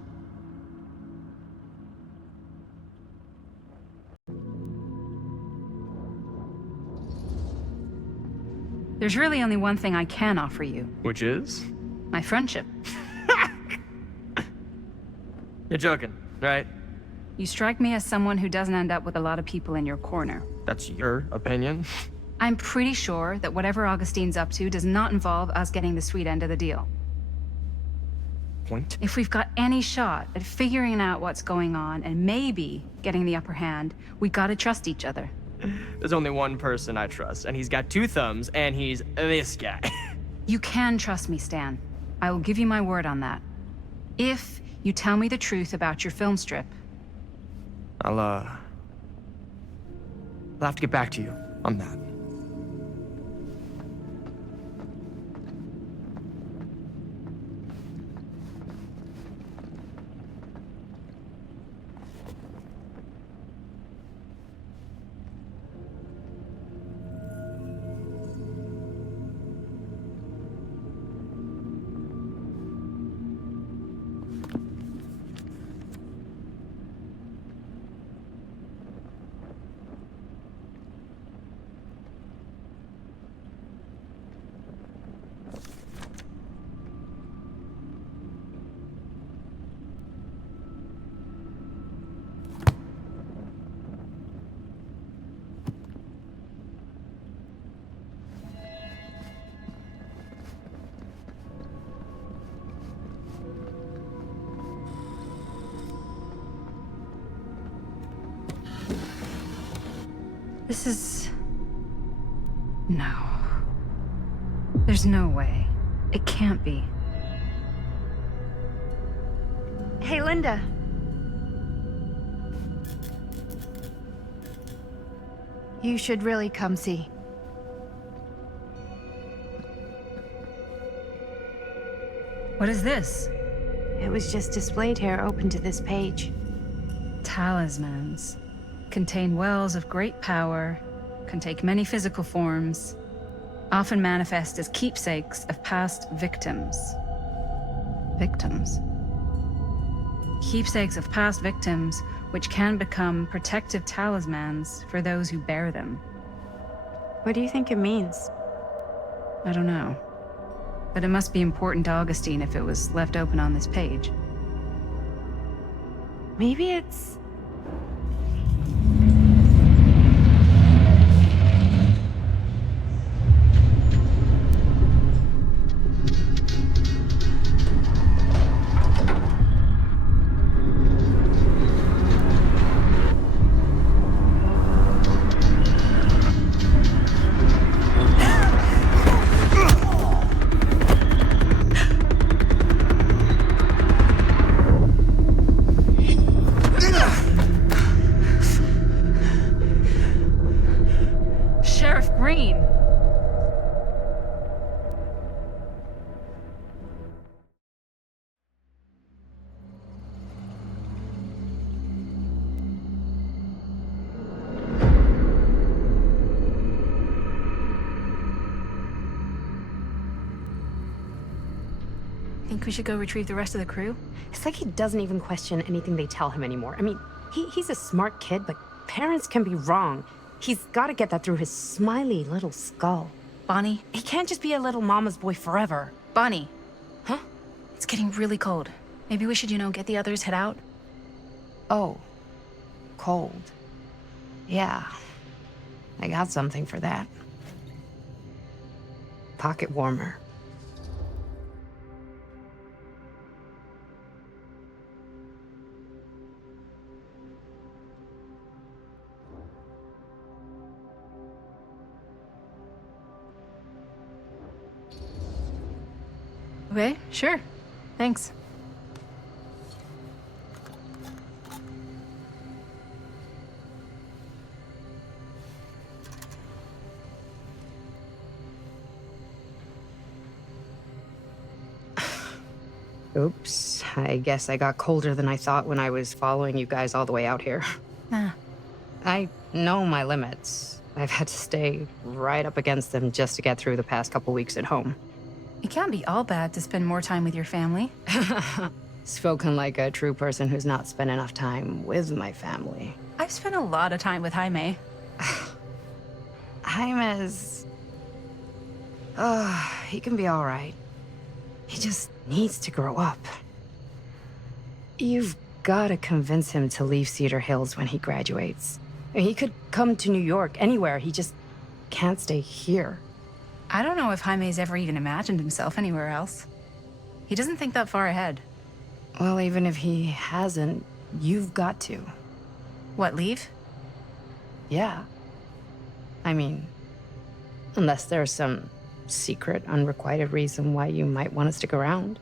There's really only one thing I can offer you. Which is? My friendship. You're joking, right? You strike me as someone who doesn't end up with a lot of people in your corner. That's your opinion? I'm pretty sure that whatever Augustine's up to does not involve us getting the sweet end of the deal. Point? If we've got any shot at figuring out what's going on and maybe getting the upper hand, we gotta trust each other. There's only one person I trust, and he's got 2 thumbs, and he's this guy. You can trust me, Stan. I will give you my word on that. If you tell me the truth about your film strip. I'll have to get back to you on that. This is... No. There's no way. It can't be. Hey, Linda. You should really come see. What is this? It was just displayed here, open to this page. Talismans. Contain wells of great power, can take many physical forms, often manifest as keepsakes of past victims. Victims? Keepsakes of past victims, which can become protective talismans for those who bear them. What do you think it means? I don't know. But it must be important to Augustine if it was left open on this page. Maybe it's... Think we should go retrieve the rest of the crew? It's like he doesn't even question anything they tell him anymore. I mean, he's a smart kid, but parents can be wrong. He's got to get that through his smiley little skull. Bonnie? He can't just be a little mama's boy forever. Bonnie. Huh? It's getting really cold. Maybe we should, get the others, head out? Oh. Cold. Yeah. I got something for that. Pocket warmer. Okay, sure. Thanks. Oops, I guess I got colder than I thought when I was following you guys all the way out here. Ah. I know my limits. I've had to stay right up against them just to get through the past couple weeks at home. It can't be all bad to spend more time with your family. Spoken like a true person who's not spent enough time with my family. I've spent a lot of time with Jaime. Jaime's... he can be all right. He just needs to grow up. You've got to convince him to leave Cedar Hills when he graduates. He could come to New York, anywhere. He just can't stay here. I don't know if Jaime's ever even imagined himself anywhere else. He doesn't think that far ahead. Well, even if he hasn't, you've got to. What, leave? Yeah. I mean, unless there's some secret, unrequited reason why you might want to stick around.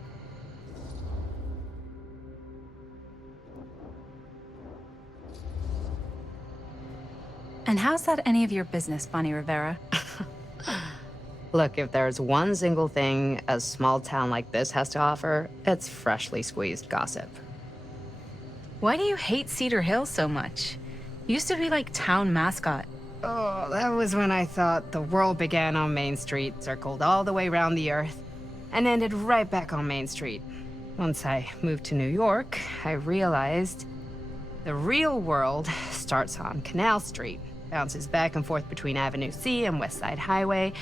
And how's that any of your business, Bonnie Rivera? Look, if there's one single thing a small town like this has to offer, it's freshly squeezed gossip. Why do you hate Cedar Hills so much? You used to be like town mascot. Oh, that was when I thought the world began on Main Street, circled all the way around the earth, and ended right back on Main Street. Once I moved to New York, I realized the real world starts on Canal Street, bounces back and forth between Avenue C and West Side Highway,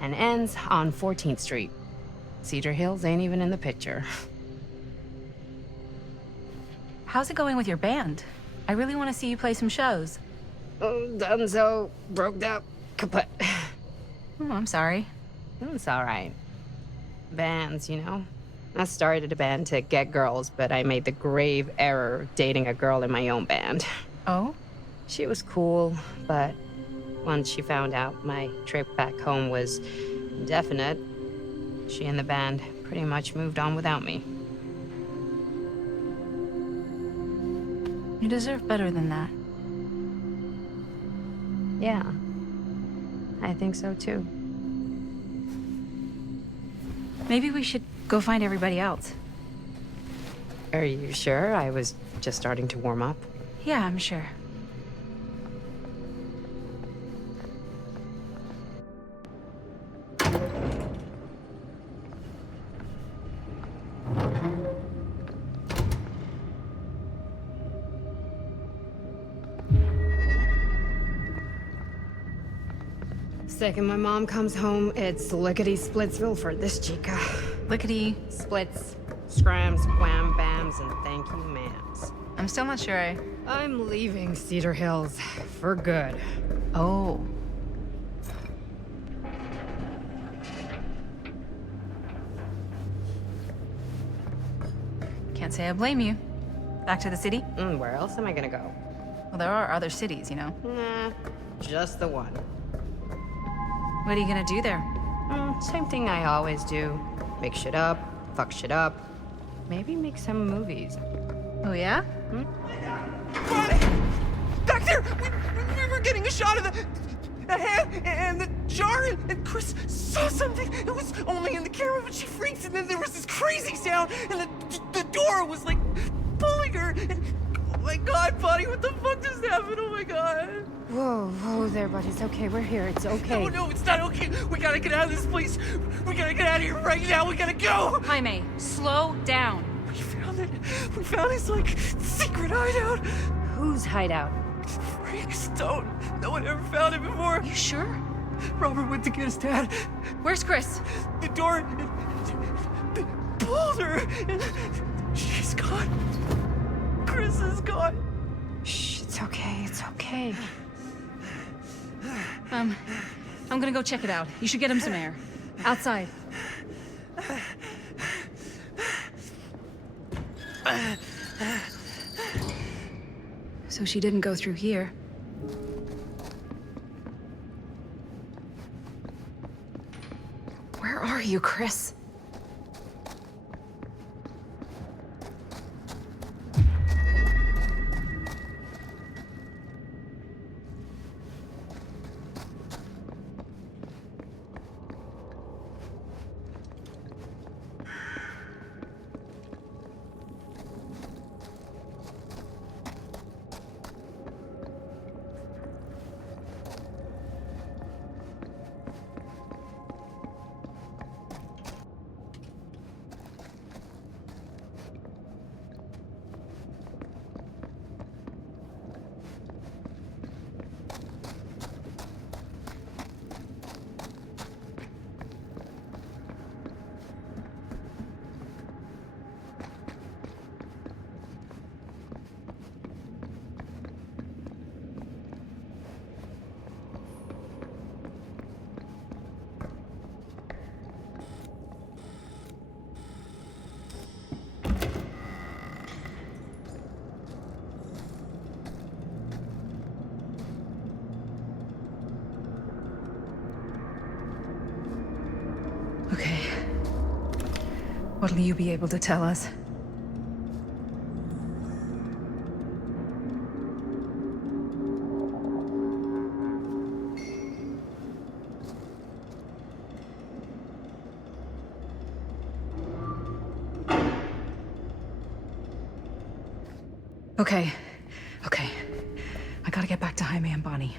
and ends on 14th Street. Cedar Hills ain't even in the picture. How's it going with your band? I really want to see you play some shows. Oh, donezo, broke up, kaput. Oh, I'm sorry. It's all right. Bands, you know? I started a band to get girls, but I made the grave error of dating a girl in my own band. Oh? She was cool, but once she found out my trip back home was indefinite, she and the band pretty much moved on without me. You deserve better than that. Yeah, I think so too. Maybe we should go find everybody else. Are you sure? I was just starting to warm up. Yeah, I'm sure. Second my mom comes home, it's lickety-splitsville for this chica. Lickety... Splits, scrams, wham bams, and thank you ma'ams. I'm still not sure I'm leaving Cedar Hills for good. Oh. Can't say I blame you. Back to the city? Where else am I gonna go? Well, there are other cities, you know. Nah, just the one. What are you gonna do there? Same thing I always do. Make shit up, fuck shit up. Maybe make some movies. Oh, yeah? Back there! We were getting a shot of the hand and the jar, and Chris saw something. It was only in the camera, but she freaks, and then there was this crazy sound, and the door was like pulling her. And, oh my God, buddy, what the fuck just happened? Oh my God. Whoa there, buddy. It's okay. We're here. It's okay. No, it's not okay. We gotta get out of this place. We gotta get out of here right now. We gotta go. Jaime, slow down. We found it. We found his, like, secret hideout. Whose hideout? Freakstone. No one ever found it before. You sure? Robert went to get his dad. Where's Chris? The door pulled her. And she's gone. Chris is gone. Shh, it's okay. It's okay. I'm gonna go check it out. You should get him some air. Outside. So she didn't go through here. Where are you, Chris? What'll you be able to tell us? Okay. I gotta get back to Jaime and Bonnie.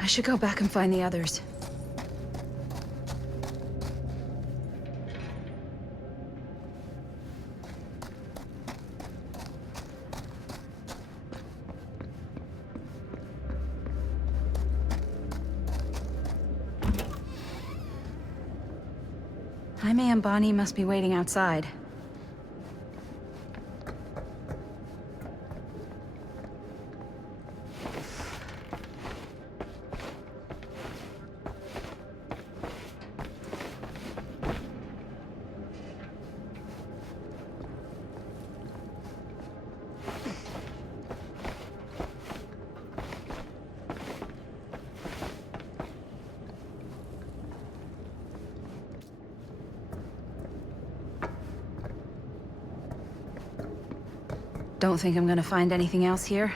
I should go back and find the others. Jaime and Bonnie must be waiting outside. Don't think I'm gonna find anything else here.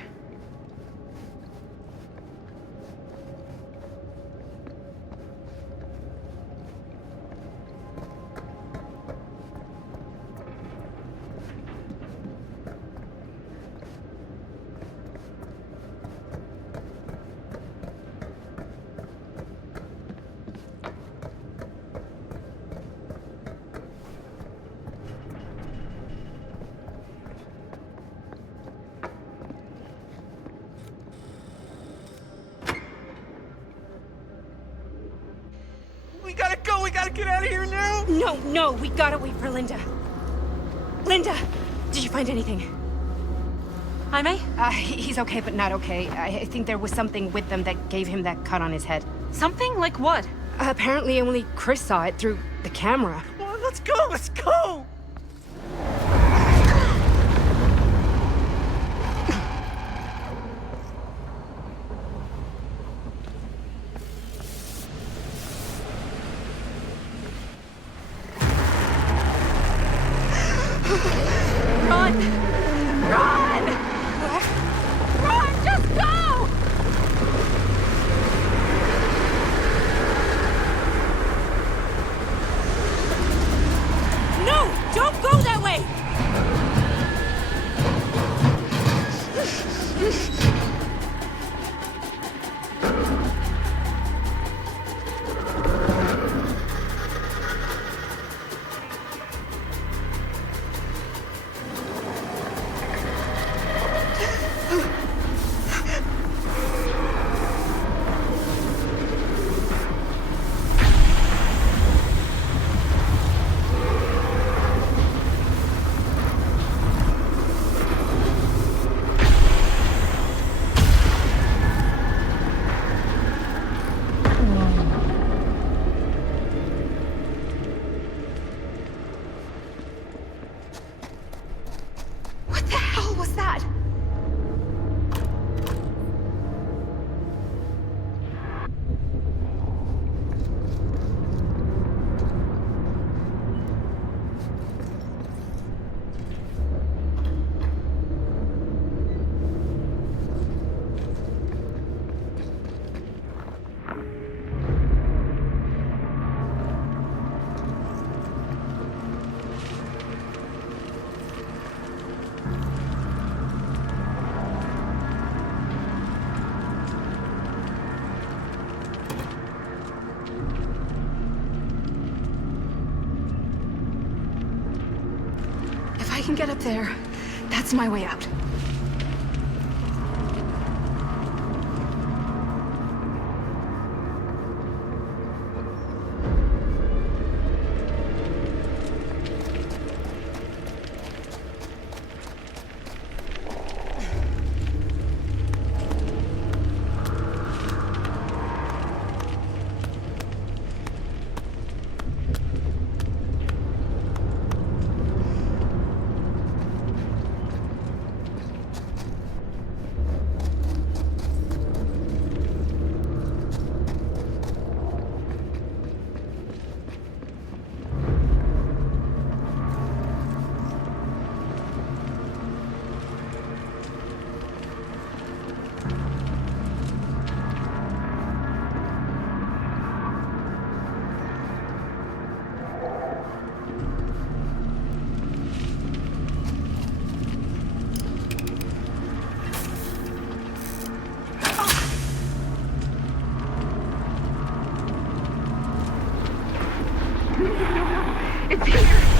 Get out of here now! No, we gotta wait for Linda. Linda, did you find anything? Jaime? He's okay, but not okay. I think there was something with them that gave him that cut on his head. Something? Like what? Apparently only Chris saw it through the camera. Well, let's go! Can get up there. That's my way out. It's here!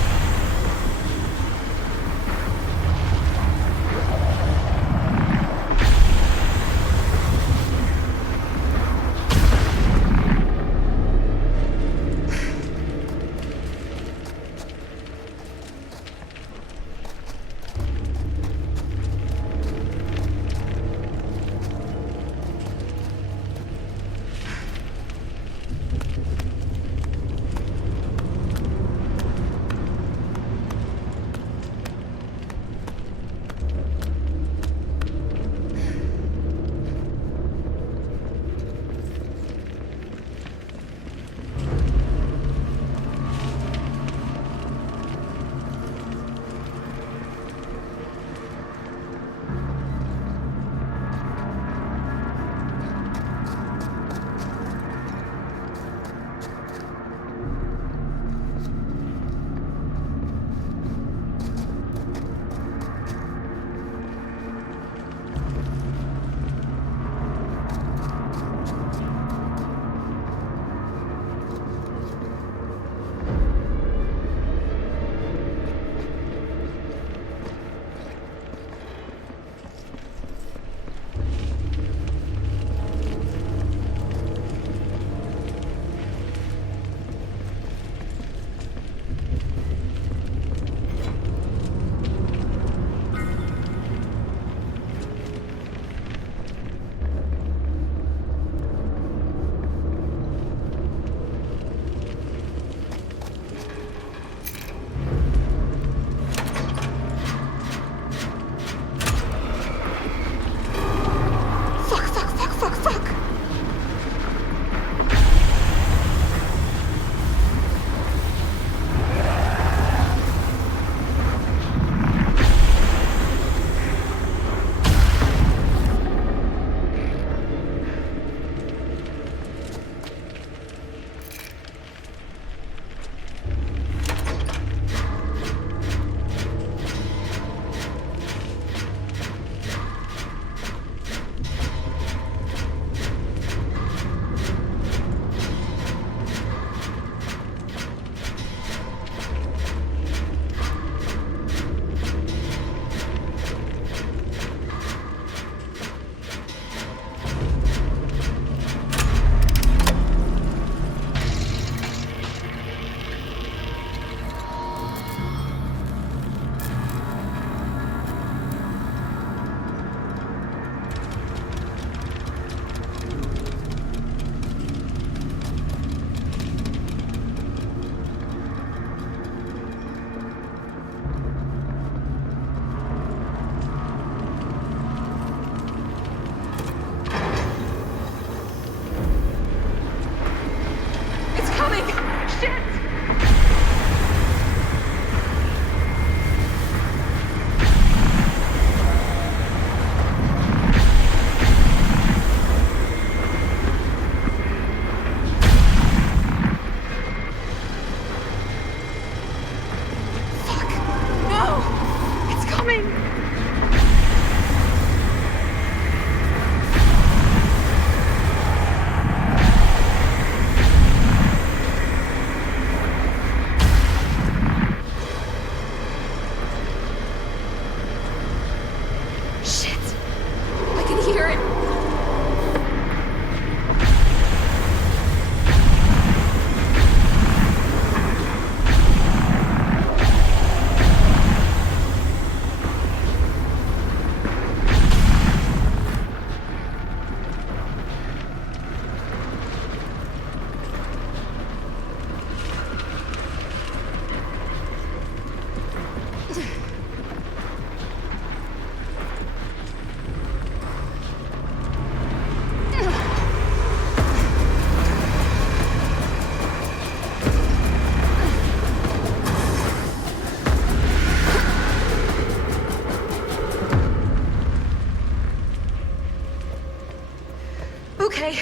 Okay.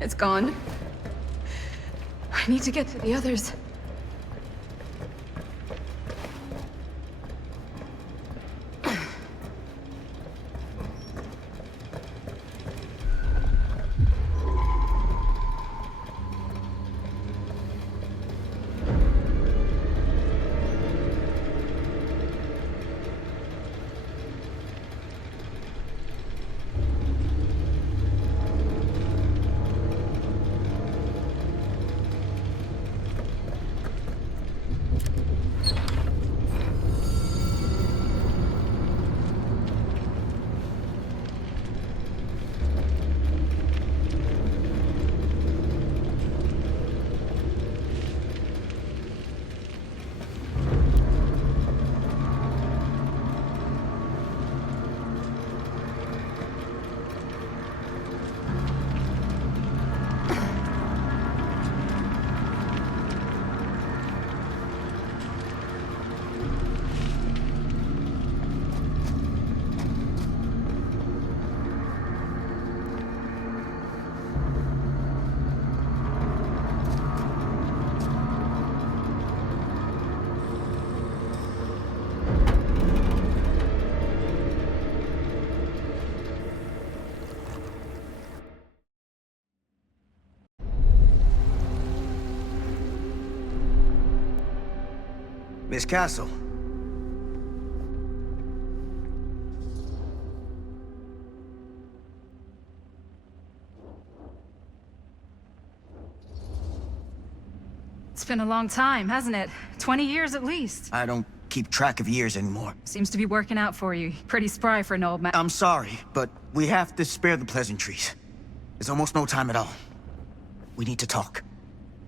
It's gone. I need to get to the others. Miss Castle. It's been a long time, hasn't it? 20 years at least. I don't keep track of years anymore. Seems to be working out for you. Pretty spry for an old man. I'm sorry, but we have to spare the pleasantries. There's almost no time at all. We need to talk.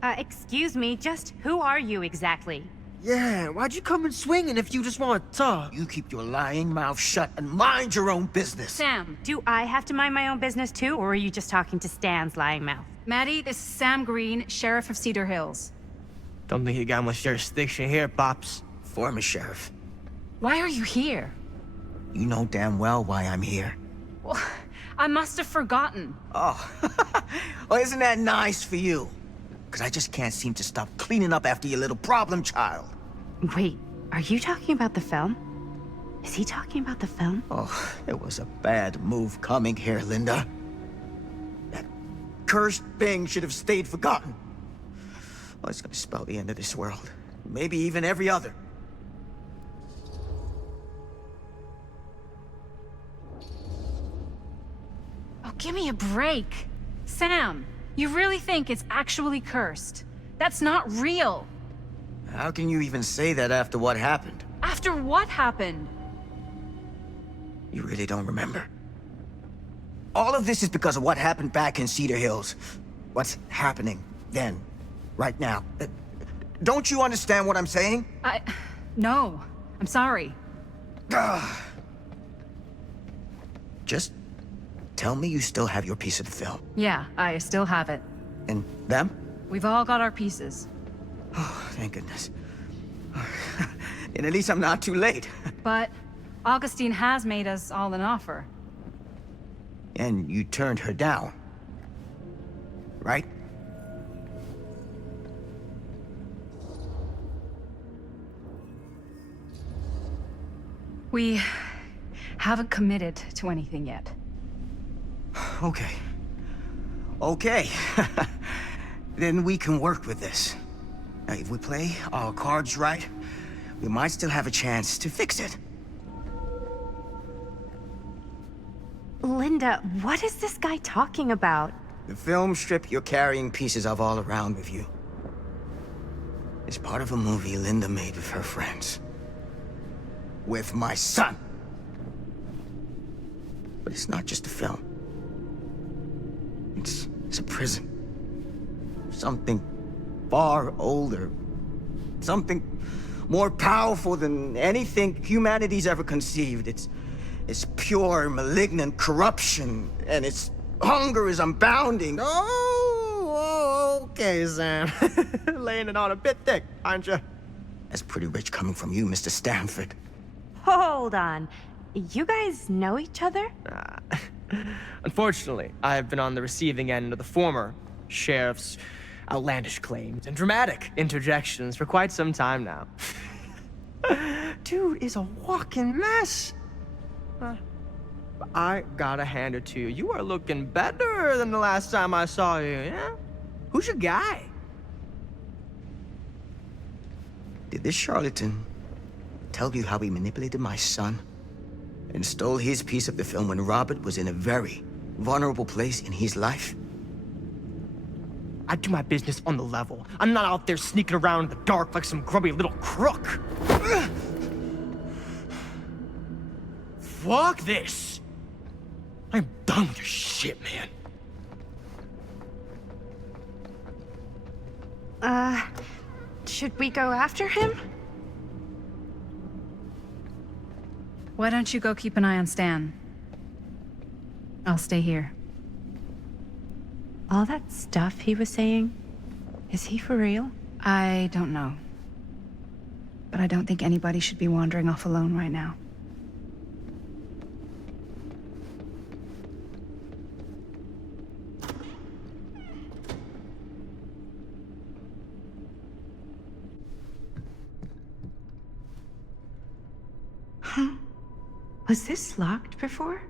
Excuse me, just who are you exactly? Yeah, why'd you come in swinging if you just want to talk? You keep your lying mouth shut and mind your own business. Sam. Do I have to mind my own business too, or are you just talking to Stan's lying mouth? Maddie, this is Sam Green, Sheriff of Cedar Hills. Don't think you got much jurisdiction here, Pops. Former sheriff. Why are you here? You know damn well why I'm here. Well, I must have forgotten. Oh, well, isn't that nice for you? Because I just can't seem to stop cleaning up after your little problem child. Wait, are you talking about the film? Is he talking about the film? Oh, it was a bad move coming here, Linda. That cursed thing should have stayed forgotten. Oh, it's gonna spell the end of this world. Maybe even every other. Oh, give me a break. Sam, you really think it's actually cursed? That's not real. How can you even say that after what happened? After what happened? You really don't remember. All of this is because of what happened back in Cedar Hills. What's happening then, right now. Don't you understand what I'm saying? No. I'm sorry. Just tell me you still have your piece of the film. Yeah, I still have it. And them? We've all got our pieces. Oh, thank goodness. And at least I'm not too late. But Augustine has made us all an offer. And you turned her down, right? We haven't committed to anything yet. Okay. Okay. Then we can work with this. Now, if we play our cards right, we might still have a chance to fix it. Linda, what is this guy talking about? The film strip you're carrying pieces of all around with you is part of a movie Linda made with her friends. With my son. But it's not just a film. It's a prison. Something far older. Something more powerful than anything humanity's ever conceived. It's pure, malignant corruption, and its hunger is unbounding. Oh, okay, Sam. Laying it on a bit thick, aren't you? That's pretty rich coming from you, Mr. Stanford. Hold on. You guys know each other? Unfortunately, I've been on the receiving end of the former sheriff's outlandish claims and dramatic interjections for quite some time now. Dude is a walking mess. I gotta hand it to you. You are looking better than the last time I saw you, yeah? Who's your guy? Did this charlatan tell you how he manipulated my son and stole his piece of the film when Robert was in a very vulnerable place in his life? I do my business on the level. I'm not out there sneaking around in the dark like some grubby little crook. Fuck this. I'm done with your shit, man. Should we go after him? Why don't you go keep an eye on Stan? I'll stay here. All that stuff he was saying, is he for real? I don't know. But I don't think anybody should be wandering off alone right now. Huh? Was this locked before?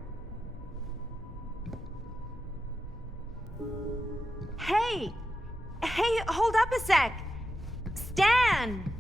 Hey! Hey, hold up a sec! Stan!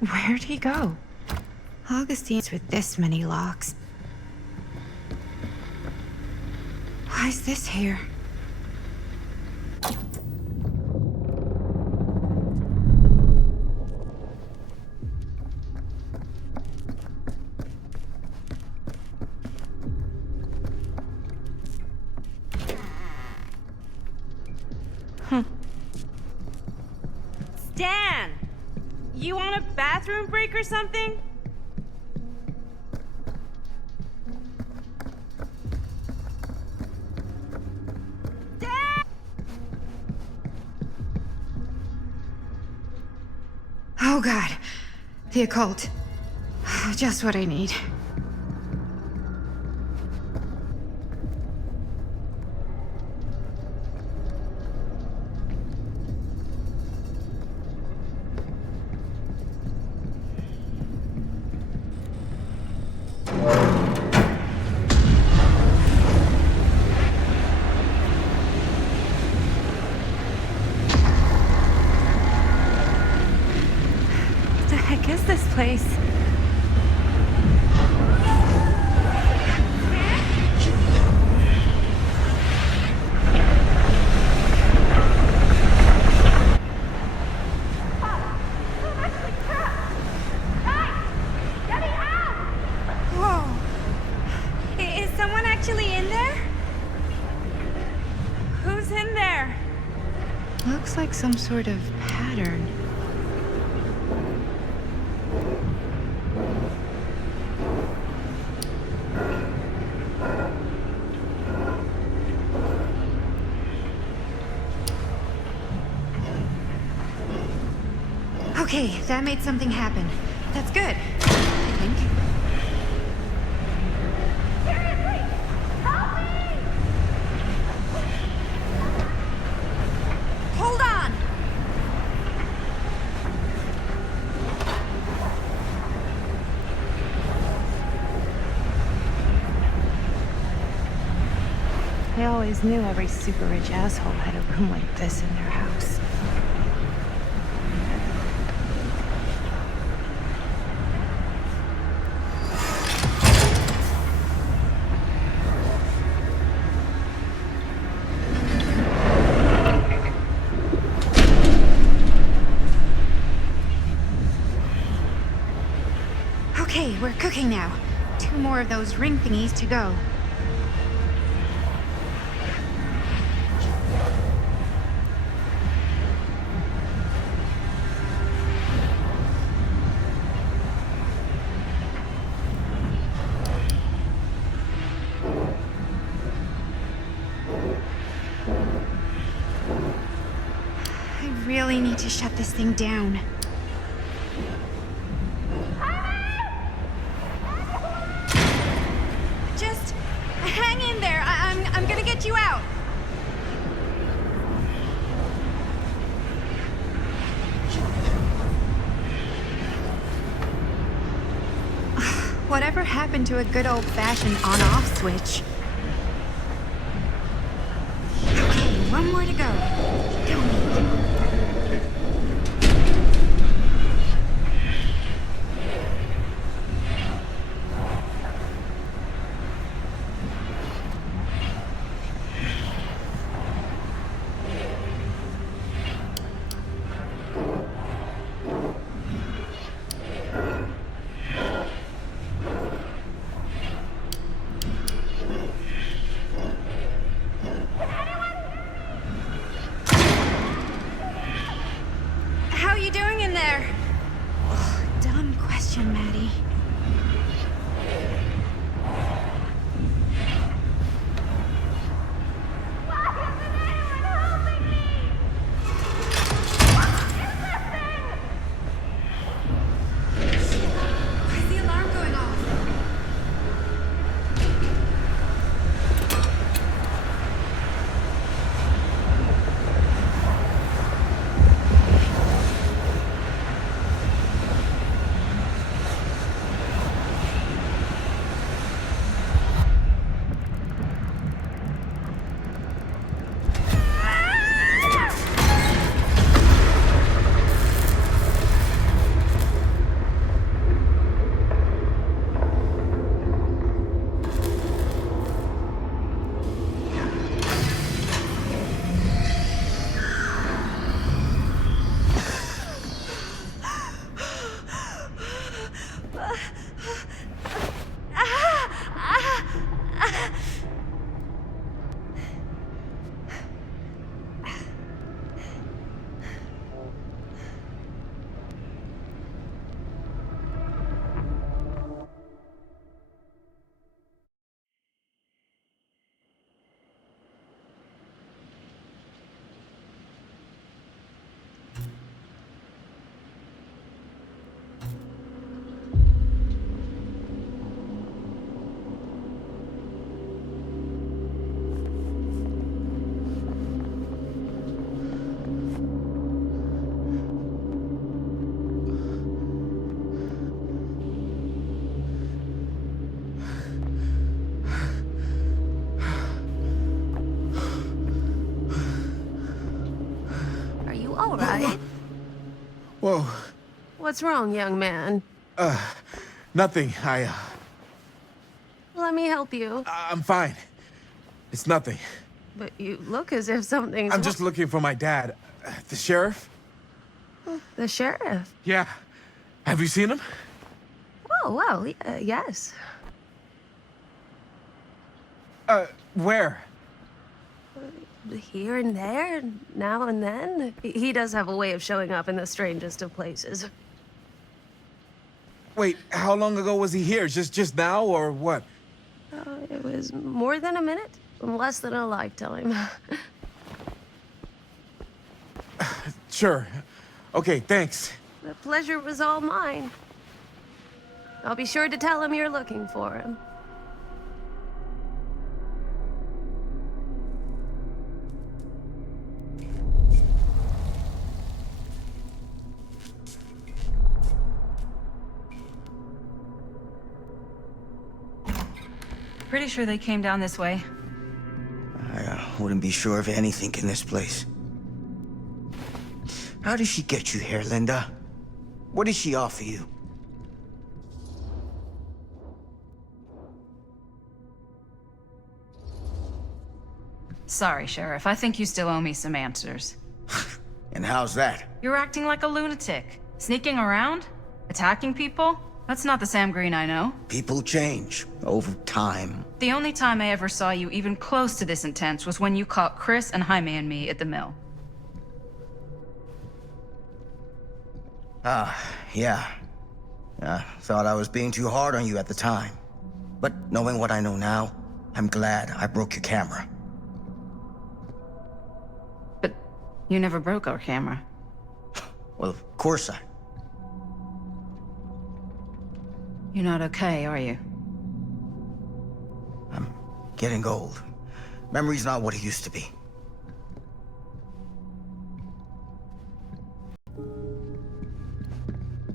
Where'd he go? Augustine's with this many locks. Why's this here? Stan! You want a bathroom break or something? Oh god. The occult. Just what I need. Place. Whoa. Is someone actually in there? Who's in there? Looks like some sort of pattern. Okay, that made something happen. That's good, I think. Seriously! Help me! Hold on! I always knew every super rich asshole had a room like this in their house. Okay, we're cooking now. 2 more of those ring thingies to go. I really need to shut this thing down. Just hang in there. I'm gonna get you out. Whatever happened to a good old-fashioned on-off switch? Okay, 1 more to go. Go me. all right. Whoa. What's wrong, young man? Nothing. Let me help you. I'm fine. It's nothing. But you look as if something's I'm just looking for my dad. The sheriff? The sheriff? Yeah. Have you seen him? Oh, well, yes. Where? Here and there, now and then. He does have a way of showing up in the strangest of places. Wait, how long ago was he here? Just now, or what? It was more than a minute, less than a lifetime. Sure. Okay, thanks. The pleasure was all mine. I'll be sure to tell him you're looking for him. Pretty sure they came down this way. I wouldn't be sure of anything in this place. How did she get you here, Linda? What did she offer you? Sorry, Sheriff. I think you still owe me some answers. And how's that? You're acting like a lunatic. Sneaking around? Attacking people? That's not the Sam Green I know. People change over time. The only time I ever saw you even close to this intense was when you caught Chris and Jaime and me at the mill. Yeah. I thought I was being too hard on you at the time. But knowing what I know now, I'm glad I broke your camera. But you never broke our camera. Well, of course I... You're not okay, are you? I'm getting old. Memory's not what it used to be.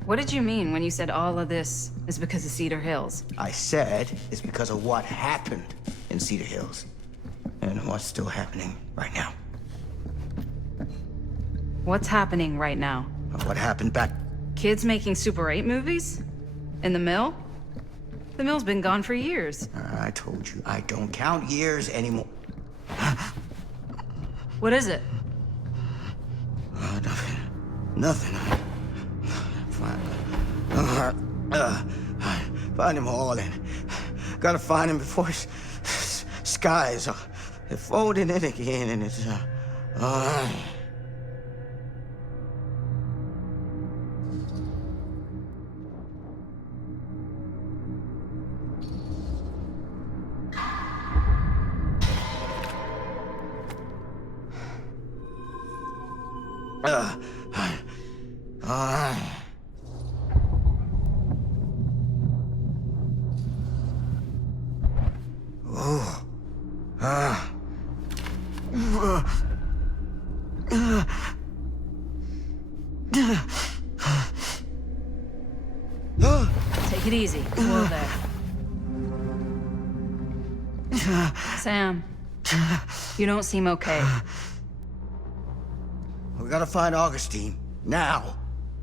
What did you mean when you said all of this is because of Cedar Hills? I said it's because of what happened in Cedar Hills. And what's still happening right now. What's happening right now? What happened back... Kids making Super 8 movies? In the mill? The mill's been gone for years. I told you, I don't count years anymore. What is it? Nothing. Nothing. Find him all and gotta find him before his skies are folding in again and it's Take it easy. Whoa there. Sam, you don't seem okay. We gotta find Augustine. Now.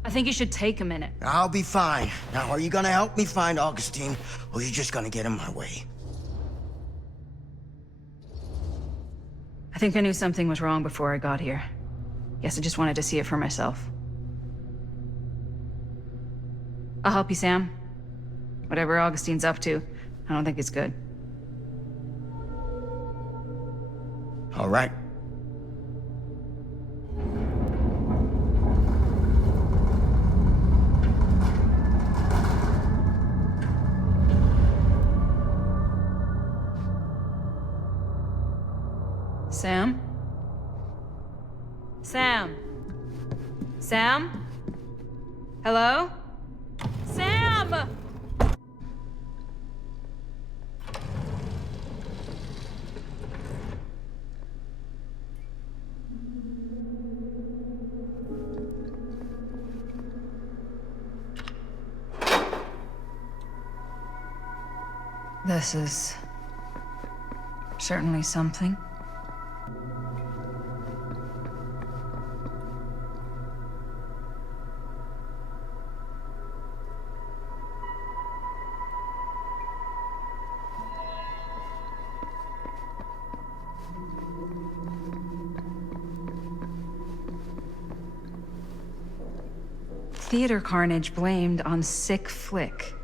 I think you should take a minute. I'll be fine. Now, are you gonna help me find Augustine, or are you just gonna get in my way? I think I knew something was wrong before I got here. Guess I just wanted to see it for myself. I'll help you, Sam. Whatever Augustine's up to, I don't think it's good. All right. Sam? Sam? Sam? Hello? Sam! This is certainly something. theater carnage blamed on sick flick.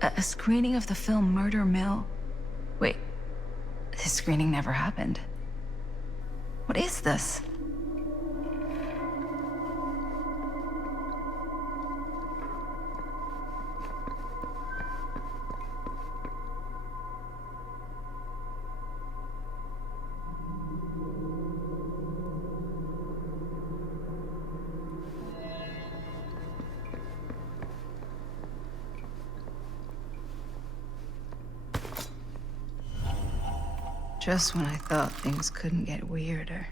A screening of the film Murder Mill? Wait, this screening never happened. What is this? Just when I thought things couldn't get weirder.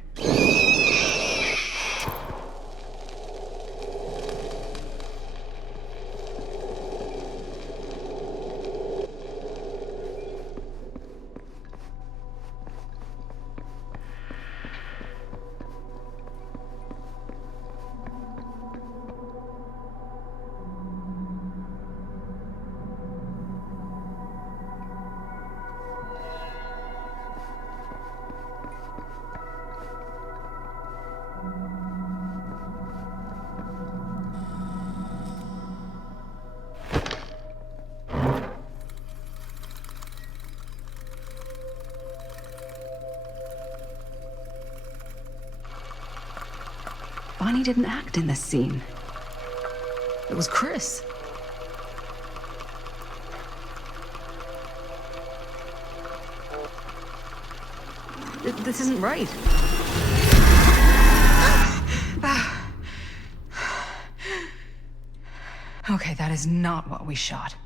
Bonnie didn't act in this scene. It was Chris. This isn't right. Okay, that is not what we shot.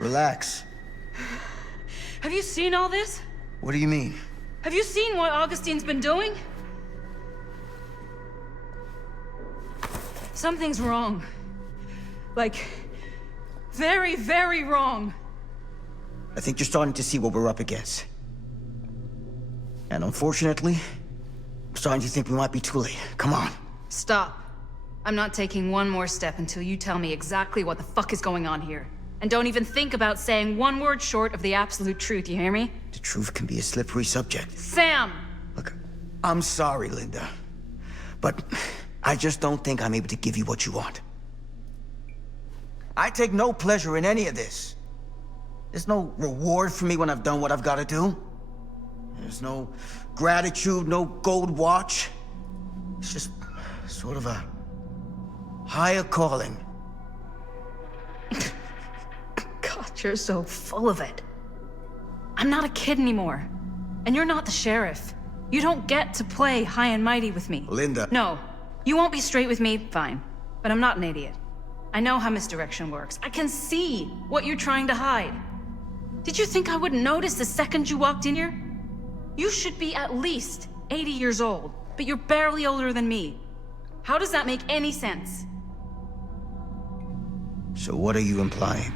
Relax. Have you seen all this? What do you mean? Have you seen what Augustine's been doing? Something's wrong. Like, very, very wrong. I think you're starting to see what we're up against. And unfortunately, I'm starting to think we might be too late. Come on. Stop. I'm not taking one more step until you tell me exactly what the fuck is going on here. And don't even think about saying one word short of the absolute truth, you hear me? The truth can be a slippery subject. Sam! Look, I'm sorry, Linda. But I just don't think I'm able to give you what you want. I take no pleasure in any of this. There's no reward for me when I've done what I've got to do. There's no gratitude, no gold watch. It's just sort of a higher calling. God, you're so full of it. I'm not a kid anymore. And you're not the sheriff. You don't get to play high and mighty with me. Linda. No. You won't be straight with me, fine. But I'm not an idiot. I know how misdirection works. I can see what you're trying to hide. Did you think I wouldn't notice the second you walked in here? You should be at least 80 years old, but you're barely older than me. How does that make any sense? So what are you implying?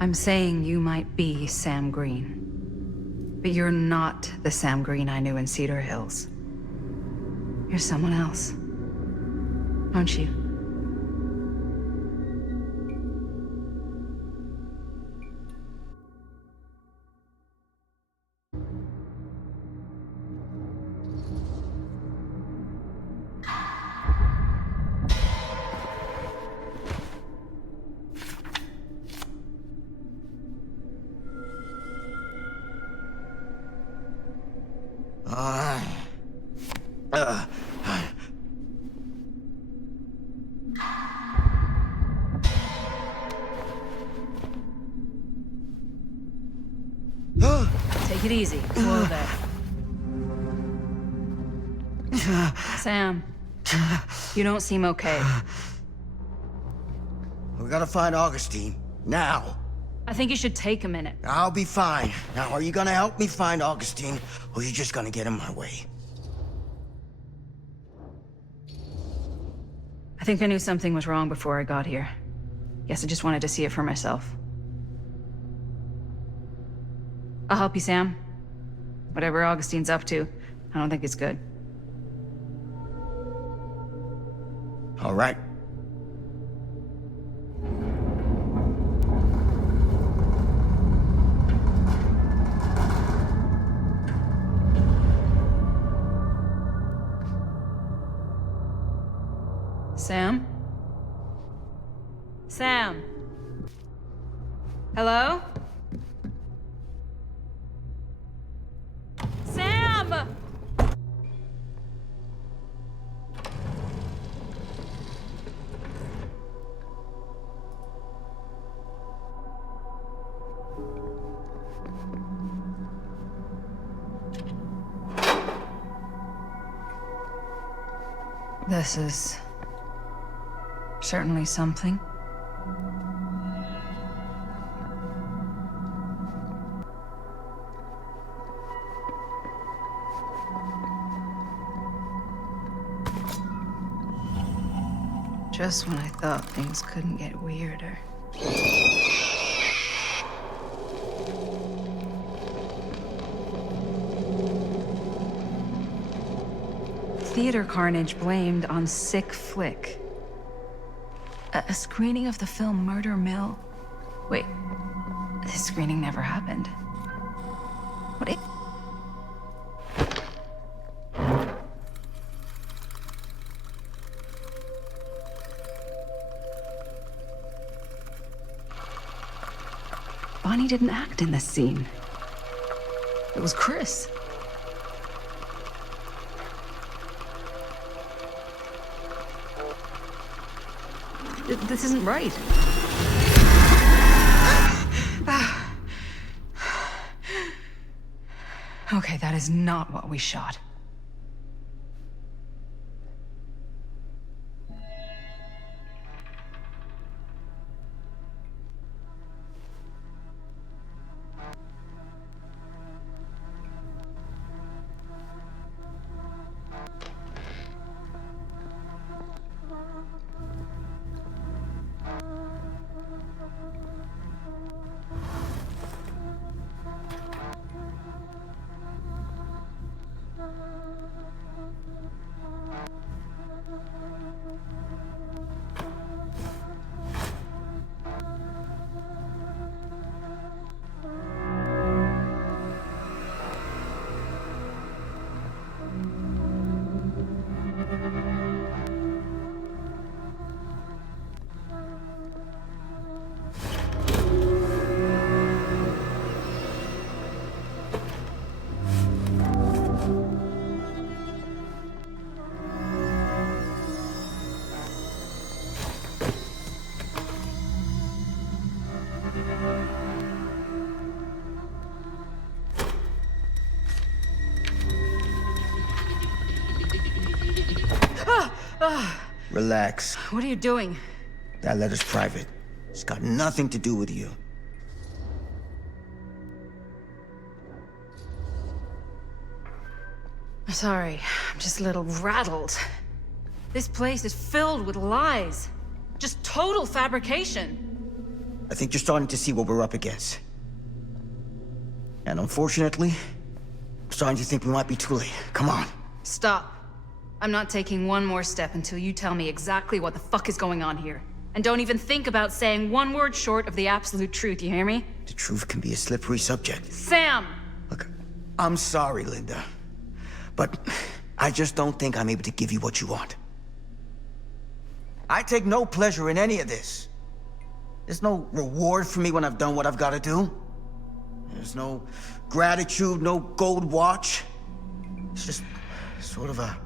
I'm saying you might be Sam Green. But you're not the Sam Green I knew in Cedar Hills. You're someone else. Aren't you? Take it easy. Whoa there. Sam, you don't seem okay. We gotta find Augustine. Now. I think you should take a minute. I'll be fine. Now, are you gonna help me find Augustine, or are you just gonna get in my way? I think I knew something was wrong before I got here. Guess I just wanted to see it for myself. I'll help you, Sam. Whatever Augustine's up to, I don't think it's good. All right. Sam? Sam? Hello? Sam! This is certainly something. Just when I thought things couldn't get weirder. Theater carnage blamed on sick flick. A screening of the film Murder Mill. Wait, this screening never happened. What? Bonnie didn't act in this scene. It was Chris. This isn't right. Okay, that is not what we shot. Relax. What are you doing? That letter's private. It's got nothing to do with you. Sorry, I'm just a little rattled. This place is filled with lies. Just total fabrication. I think you're starting to see what we're up against. And unfortunately, I'm starting to think we might be too late. Come on. Stop. I'm not taking one more step until you tell me exactly what the fuck is going on here. And don't even think about saying one word short of the absolute truth, you hear me? The truth can be a slippery subject. Sam! Look, I'm sorry, Linda. But I just don't think I'm able to give you what you want. I take no pleasure in any of this. There's no reward for me when I've done what I've got to do. There's no gratitude, no gold watch. It's just sort of a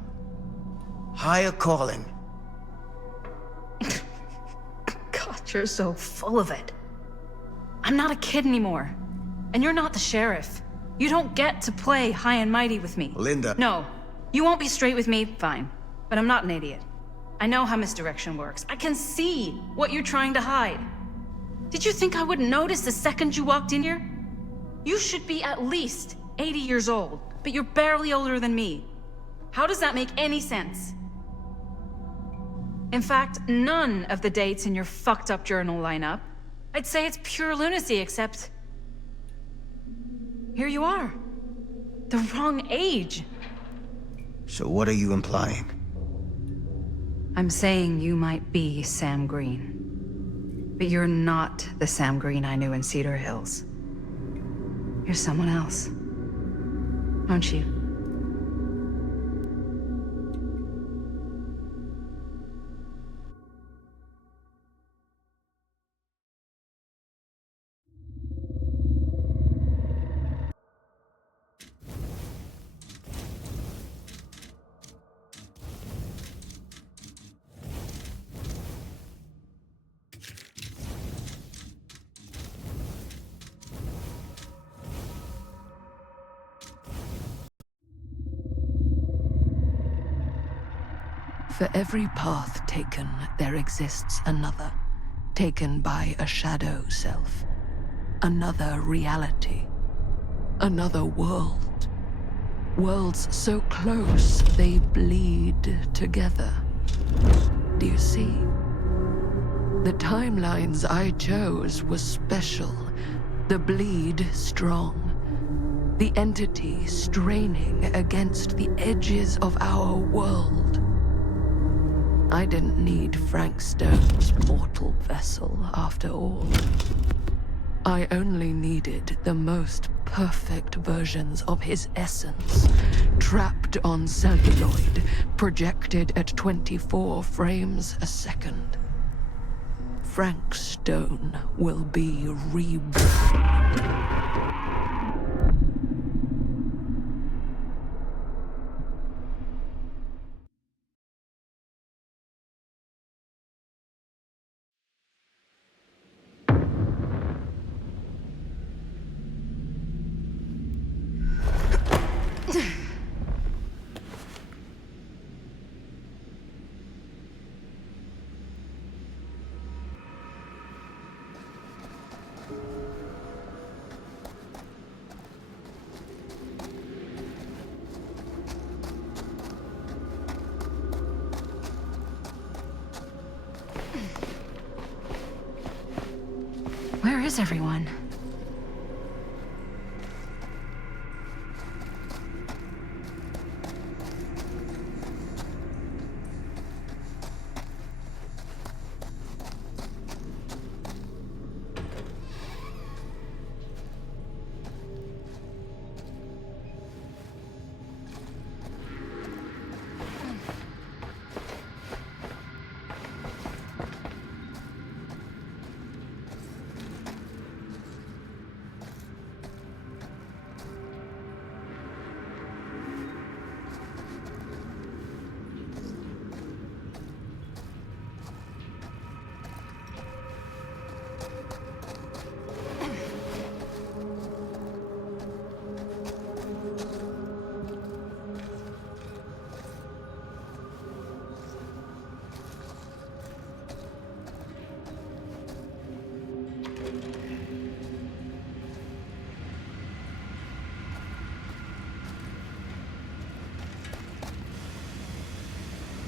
higher calling. God, you're so full of it. I'm not a kid anymore. And you're not the sheriff. You don't get to play high and mighty with me. Linda. No. You won't be straight with me, fine. But I'm not an idiot. I know how misdirection works. I can see what you're trying to hide. Did you think I wouldn't notice the second you walked in here? You should be at least 80 years old, but you're barely older than me. How does that make any sense? In fact, none of the dates in your fucked up journal line up. I'd say it's pure lunacy, except... here you are. The wrong age. So what are you implying? I'm saying you might be Sam Green. But you're not the Sam Green I knew in Cedar Hills. You're someone else. Aren't you? For every path taken, there exists another, taken by a shadow self. Another reality. Another world. Worlds so close, they bleed together. Do you see? The timelines I chose were special. The bleed strong. The entity straining against the edges of our world. I didn't need Frank Stone's mortal vessel, after all. I only needed the most perfect versions of his essence, trapped on celluloid, projected at 24 frames a second. Frank Stone will be reborn. Where is everyone?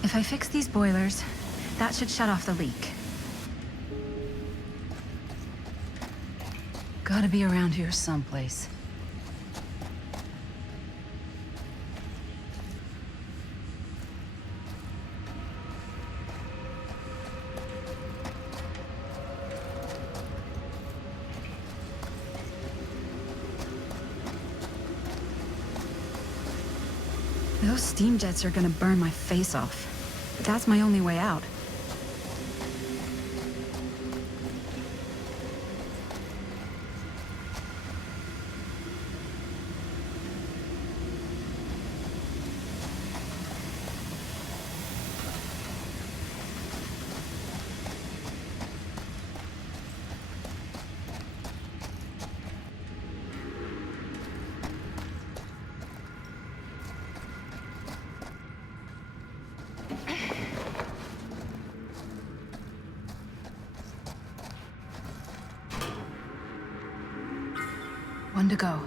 If I fix these boilers, that should shut off the leak. Gotta be around here someplace. Those steam jets are gonna burn my face off. But that's my only way out. One to go.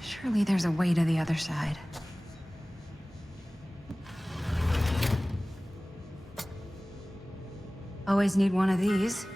Surely there's a way to the other side. Always need one of these.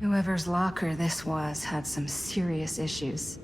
Whoever's locker this was had some serious issues.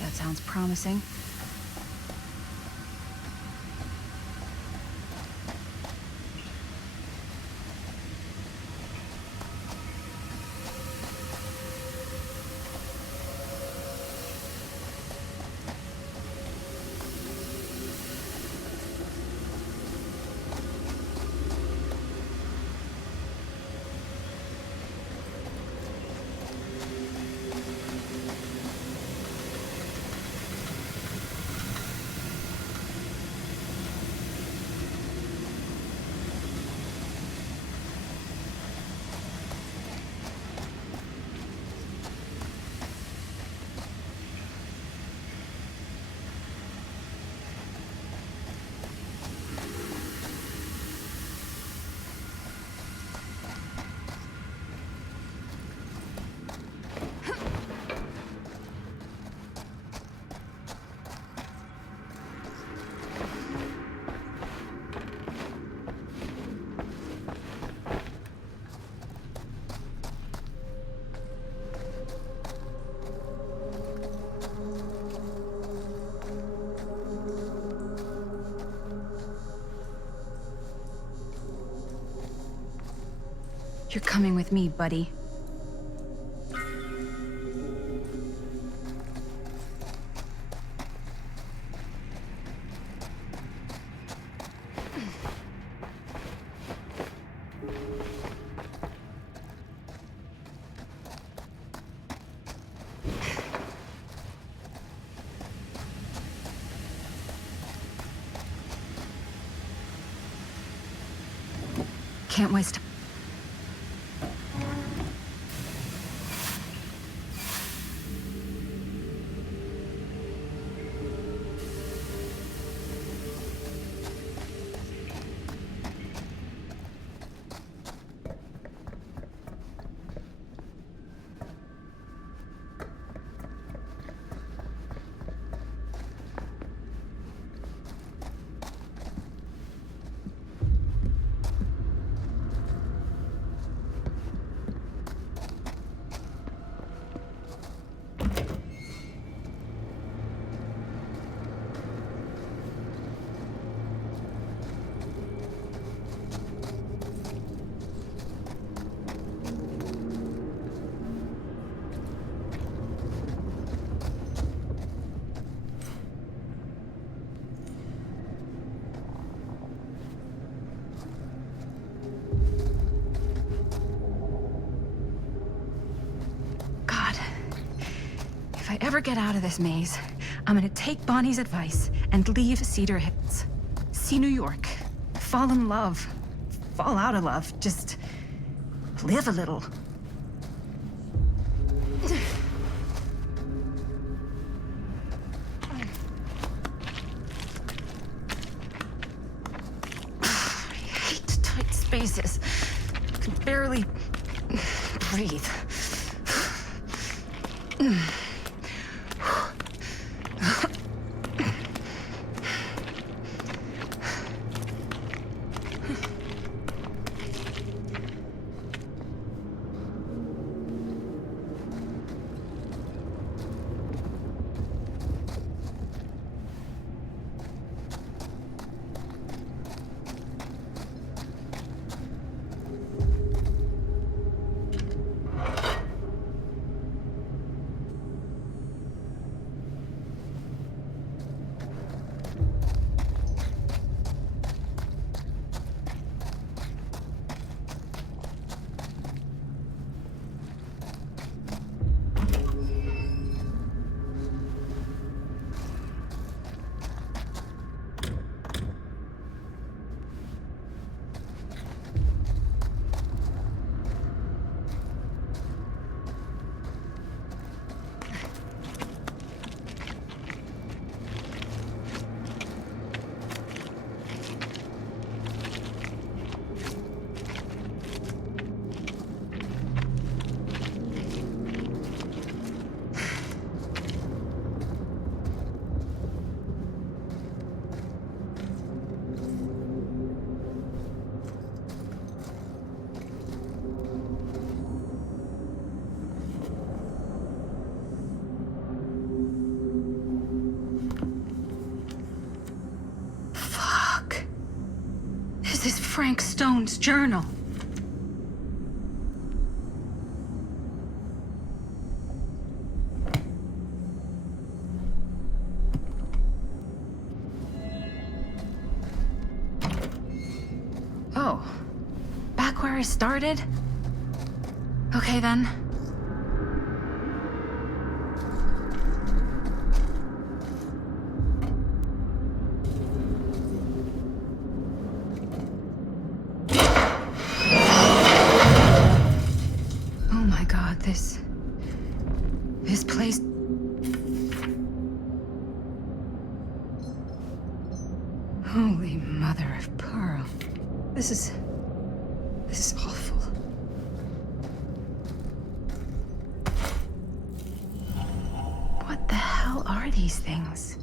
That sounds promising. You're coming with me, buddy. Can't waste time. If I ever get out of this maze, I'm gonna take Bonnie's advice and leave Cedar Hills. See New York. Fall in love. Fall out of love. Just live a little. I hate tight spaces. I can barely breathe. This is Frank Stone's journal. Oh, back where I started? Okay then. This place... Holy mother of pearl. This is awful. What the hell are these things?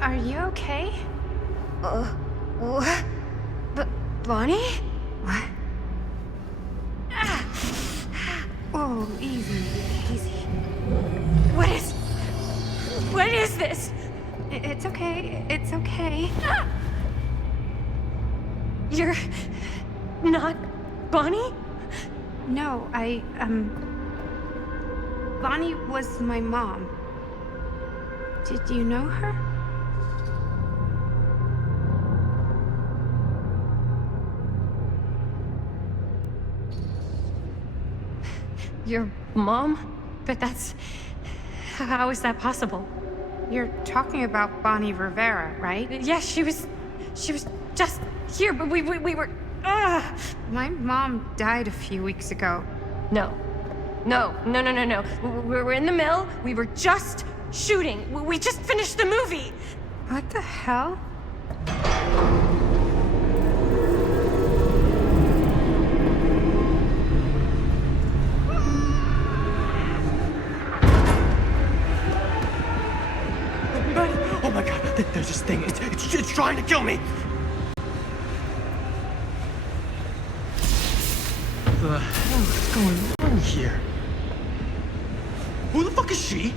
Are you okay? What? Bonnie? What? Oh, easy, easy. What is this? It's okay, it's okay. You're not Bonnie? No, Bonnie was my mom. Did you know her? Your mom? But how is that possible? You're talking about Bonnie Rivera, right? Yes, she was just here, but we were... My mom died a few weeks ago. No. We were in the mill. We were just shooting. We just finished the movie. What the hell? Oh my god, there's this thing. It's trying to kill me. What the hell is going on here? Who the fuck is she?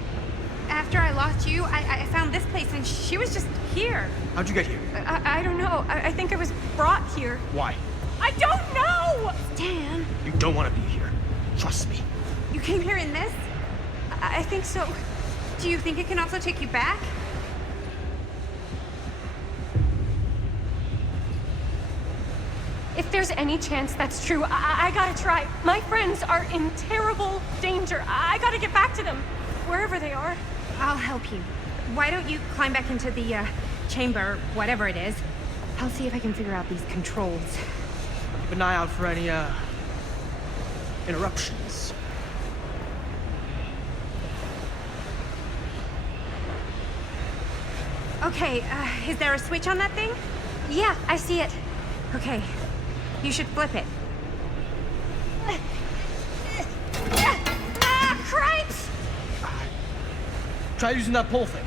After I lost you, I found this place and she was just here. How'd you get here? I don't know. I think I was brought here. Why? I don't know! Stan! You don't want to be here. Trust me. You came here in this? I think so. Do you think it can also take you back? If there's any chance that's true, I gotta try. My friends are in terrible danger. I gotta get back to them, wherever they are. I'll help you. Why don't you climb back into the chamber, whatever it is? I'll see if I can figure out these controls. Keep an eye out for any, interruptions. Okay, is there a switch on that thing? Yeah, I see it. Okay, you should flip it. Cripes! Try using that pole thing.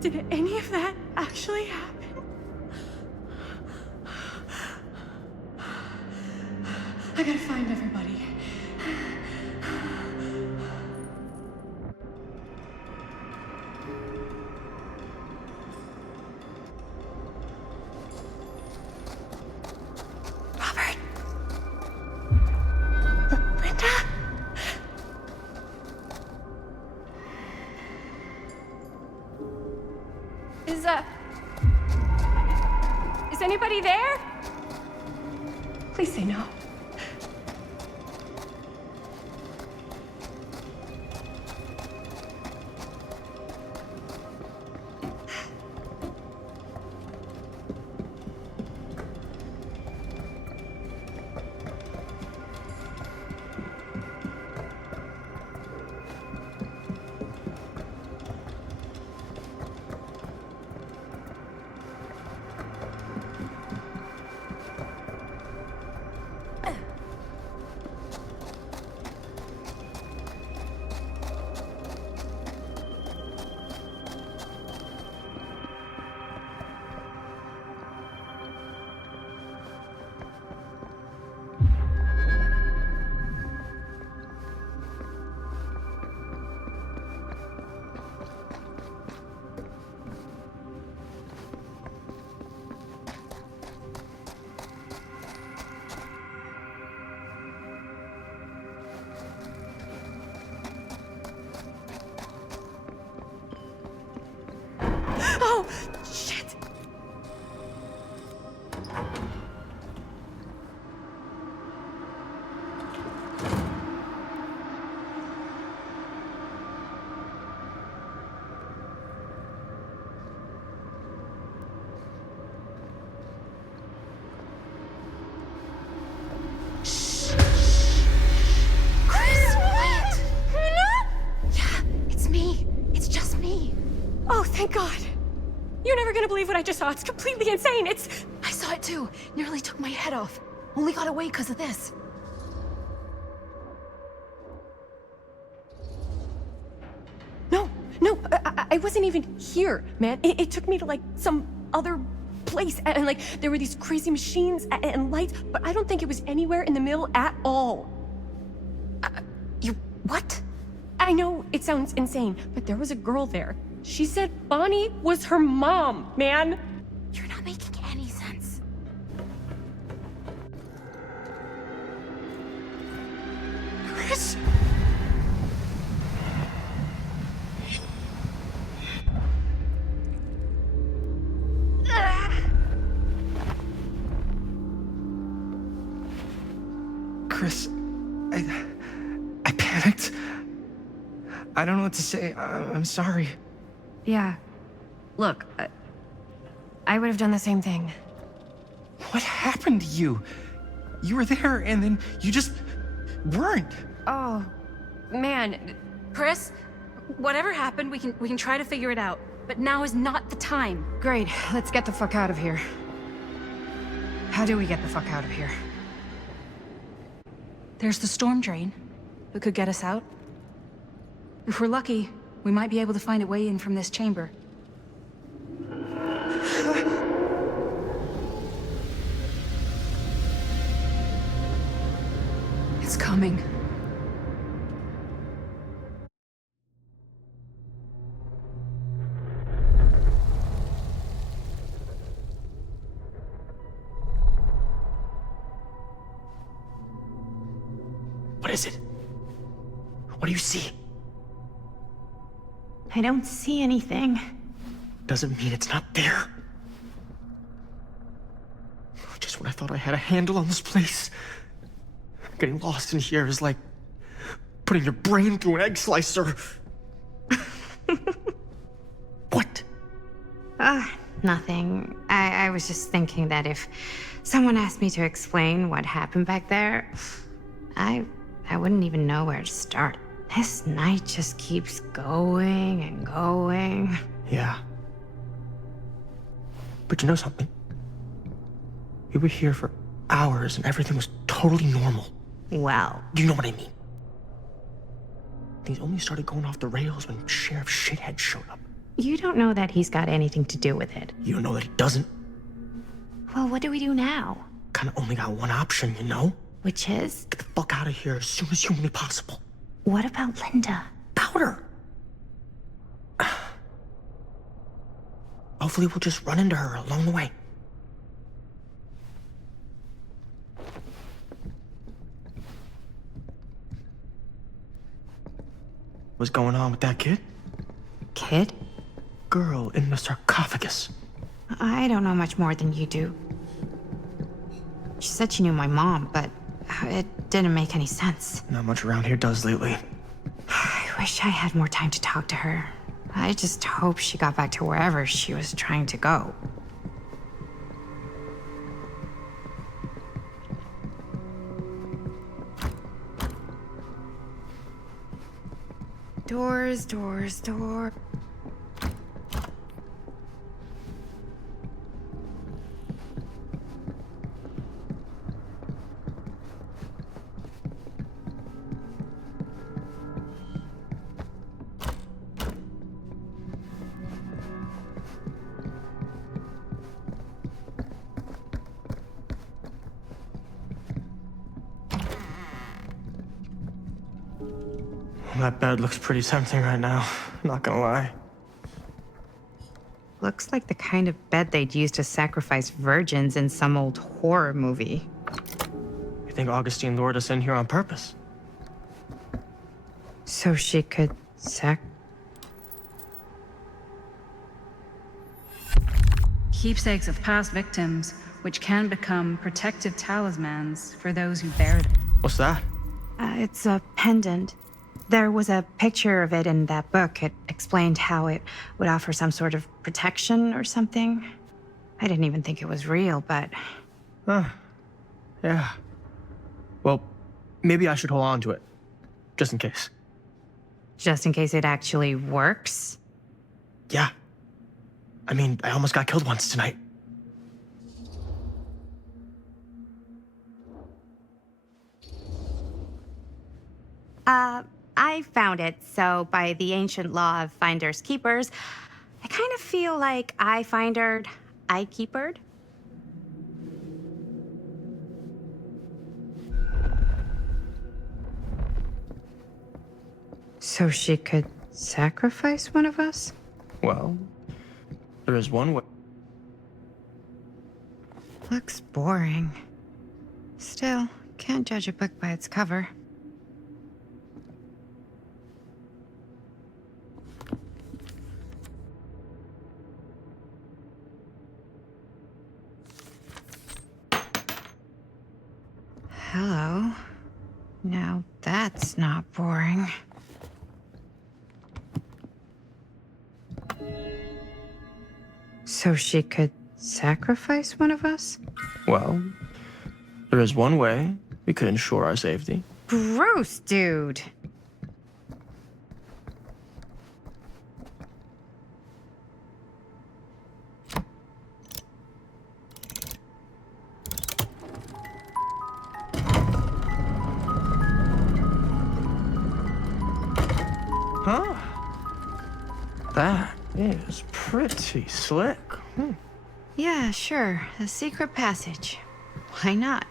Did any of that actually happen? I gotta find everybody. Robert? Linda? Is anybody there? Please say no. what I just saw. It's completely insane. I saw it too. Nearly took my head off. Only got away because of this. No, I wasn't even here, man. It took me to, like, some other place, and, like, there were these crazy machines and lights, but I don't think it was anywhere in the mill at all. What? I know it sounds insane, but there was a girl there. She said Bonnie was her mom, man. You're not making any sense. Chris? Chris, I panicked. I don't know what to say. I'm sorry. Yeah. Look, I would have done the same thing. What happened to you? You were there and then you just weren't. Oh, man. Chris, whatever happened, we can try to figure it out. But now is not the time. Great, let's get the fuck out of here. How do we get the fuck out of here? There's the storm drain that could get us out. If we're lucky, we might be able to find a way in from this chamber. It's coming. What is it? What do you see? I don't see anything. Doesn't mean it's not there. Just when I thought I had a handle on this place, getting lost in here is like putting your brain through an egg slicer. What? Nothing. I was just thinking that if someone asked me to explain what happened back there, I wouldn't even know where to start. This night just keeps going and going. Yeah. But you know something? We were here for hours and everything was totally normal. Well. You know what I mean? Things only started going off the rails when Sheriff Shithead showed up. You don't know that he's got anything to do with it. You don't know that he doesn't? Well, what do we do now? Kinda only got one option, you know? Which is? Get the fuck out of here as soon as humanly possible. What about Linda? Powder! Hopefully we'll just run into her along the way. What's going on with that kid? Kid? Girl in the sarcophagus. I don't know much more than you do. She said she knew my mom, but it didn't make any sense. Not much around here does lately. I wish I had more time to talk to her. I just hope she got back to wherever she was trying to go. Doors, doors, door. That bed looks pretty tempting right now, not gonna lie. Looks like the kind of bed they'd use to sacrifice virgins in some old horror movie. You think Augustine lured us in here on purpose? So she could Keepsakes of past victims, which can become protective talismans for those who bear them. What's that? It's a pendant. There was a picture of it in that book. It explained how it would offer some sort of protection or something. I didn't even think it was real, but... Yeah. Well, maybe I should hold on to it. Just in case. Just in case it actually works? Yeah. I mean, I almost got killed once tonight. I found it, so by the ancient law of finders keepers, I kind of feel like I findered, I keepered. So she could sacrifice one of us? Well, there is one way. Looks boring. Still, can't judge a book by its cover. Hello. Now that's not boring. So she could sacrifice one of us? Well, there is one way we could ensure our safety. Gross, dude. Huh? That is pretty slick. Yeah, sure. A secret passage. Why not?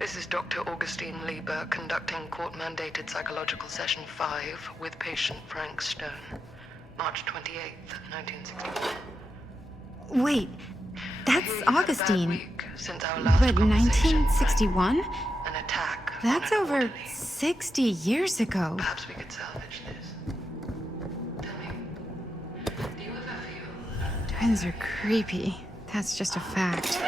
This is Dr. Augustine Lieber conducting court-mandated psychological session 5 with patient Frank Stone. March 28th, 1961. Wait, that's Augustine. Since our last But 1961? An attack. That's over 60 years ago. Perhaps we could salvage this. Tell me, do you ever feel... Twins are creepy. That's just a fact.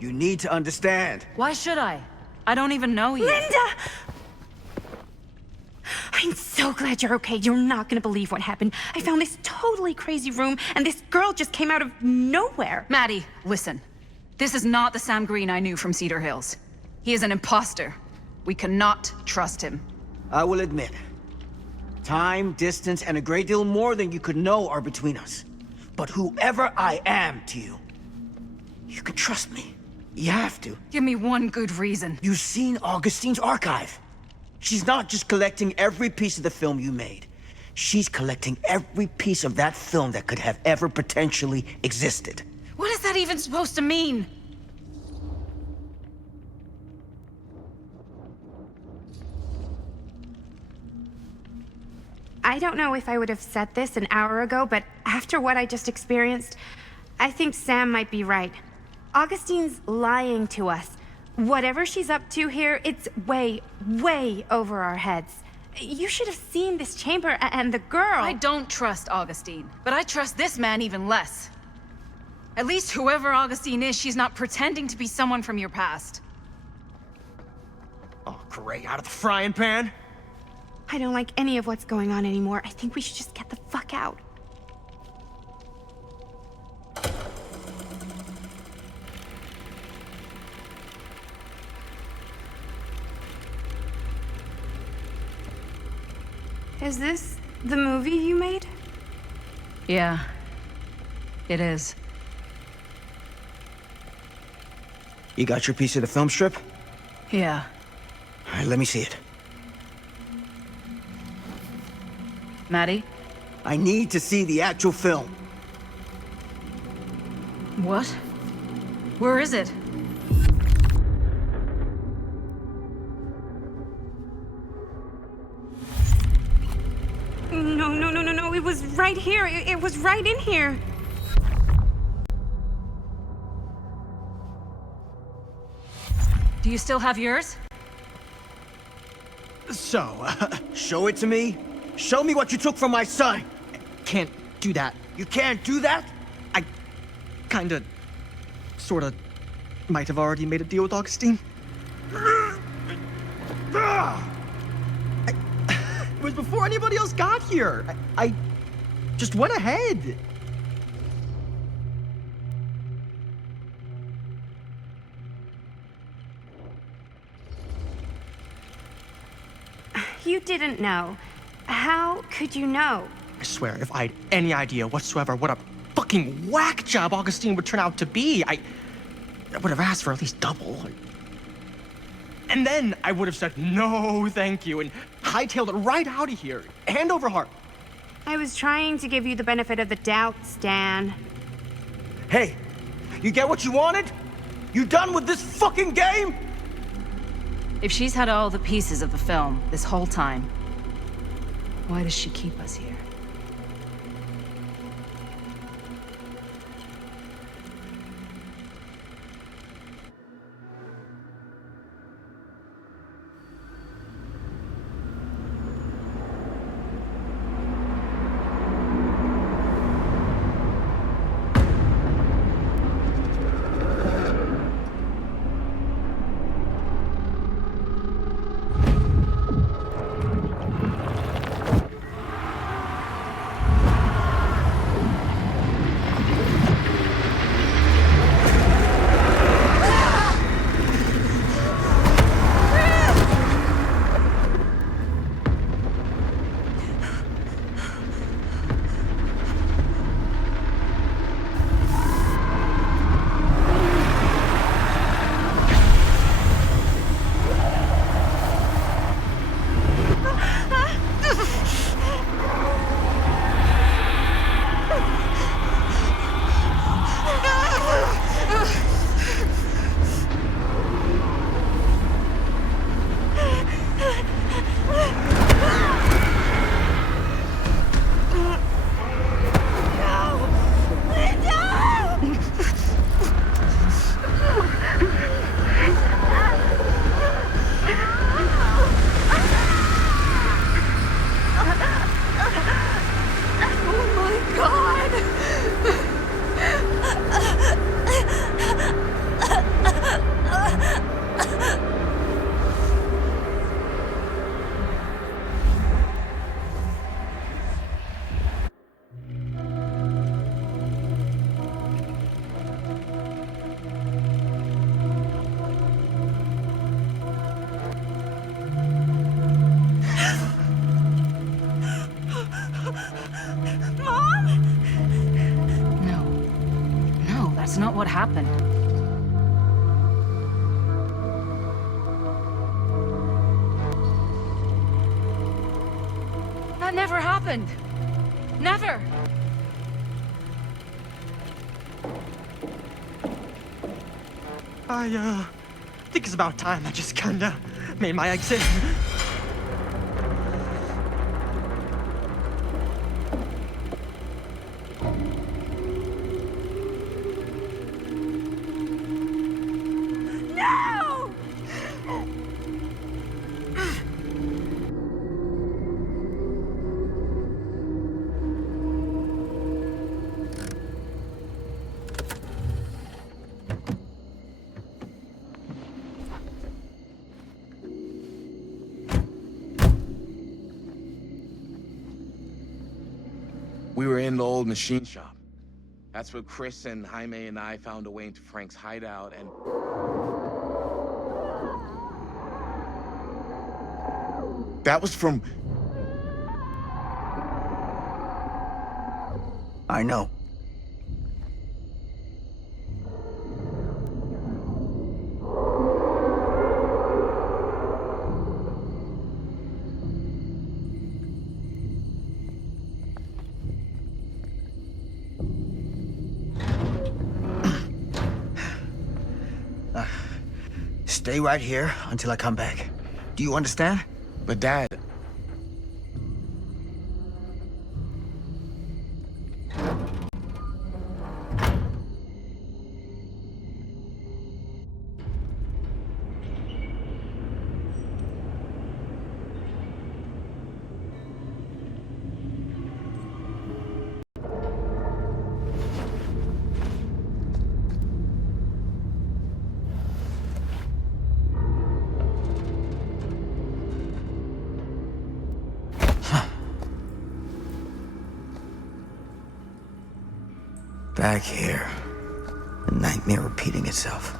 You need to understand. Why should I? I don't even know you. Linda! I'm so glad you're okay. You're not gonna believe what happened. I found this totally crazy room, and this girl just came out of nowhere. Maddie, listen. This is not the Sam Green I knew from Cedar Hills. He is an imposter. We cannot trust him. I will admit, time, distance, and a great deal more than you could know are between us. But whoever I am to you, you can trust me. You have to. Give me one good reason. You've seen Augustine's archive. She's not just collecting every piece of the film you made. She's collecting every piece of that film that could have ever potentially existed. What is that even supposed to mean? I don't know if I would have said this an hour ago, but after what I just experienced, I think Sam might be right. Augustine's lying to us. Whatever she's up to here, it's way, way over our heads. You should have seen this chamber and the girl. I don't trust Augustine, but I trust this man even less. At least whoever Augustine is, she's not pretending to be someone from your past. Oh, great. Out of the frying pan? I don't like any of what's going on anymore. I think we should just get the fuck out. Is this the movie you made? Yeah, it is. You got your piece of the film strip? Yeah. All right, let me see it. Maddie? I need to see the actual film. What? Where is it? No. It was right here. It was right in here. Do you still have yours? So, show it to me. Show me what you took from my son. Can't do that. You can't do that? I kinda, sorta, might have already made a deal with Augustine. It was before anybody else got here. I just went ahead. You didn't know. How could you know? I swear, if I had any idea whatsoever what a fucking whack job Augustine would turn out to be, I would have asked for at least double. And then I would have said no, thank you, and hightailed it right out of here, hand over heart. I was trying to give you the benefit of the doubt, Stan. Hey, you get what you wanted? You done with this fucking game? If she's had all the pieces of the film this whole time, why does she keep us here? That's not what happened. That never happened. Never! I think it's about time I just kinda made my exit. No! We were in the old machine shop. That's where Chris and Jaime and I found a way into Frank's hideout and... That was from... I know. Stay right here until I come back. Do you understand? But Dad... Back here. The nightmare repeating itself.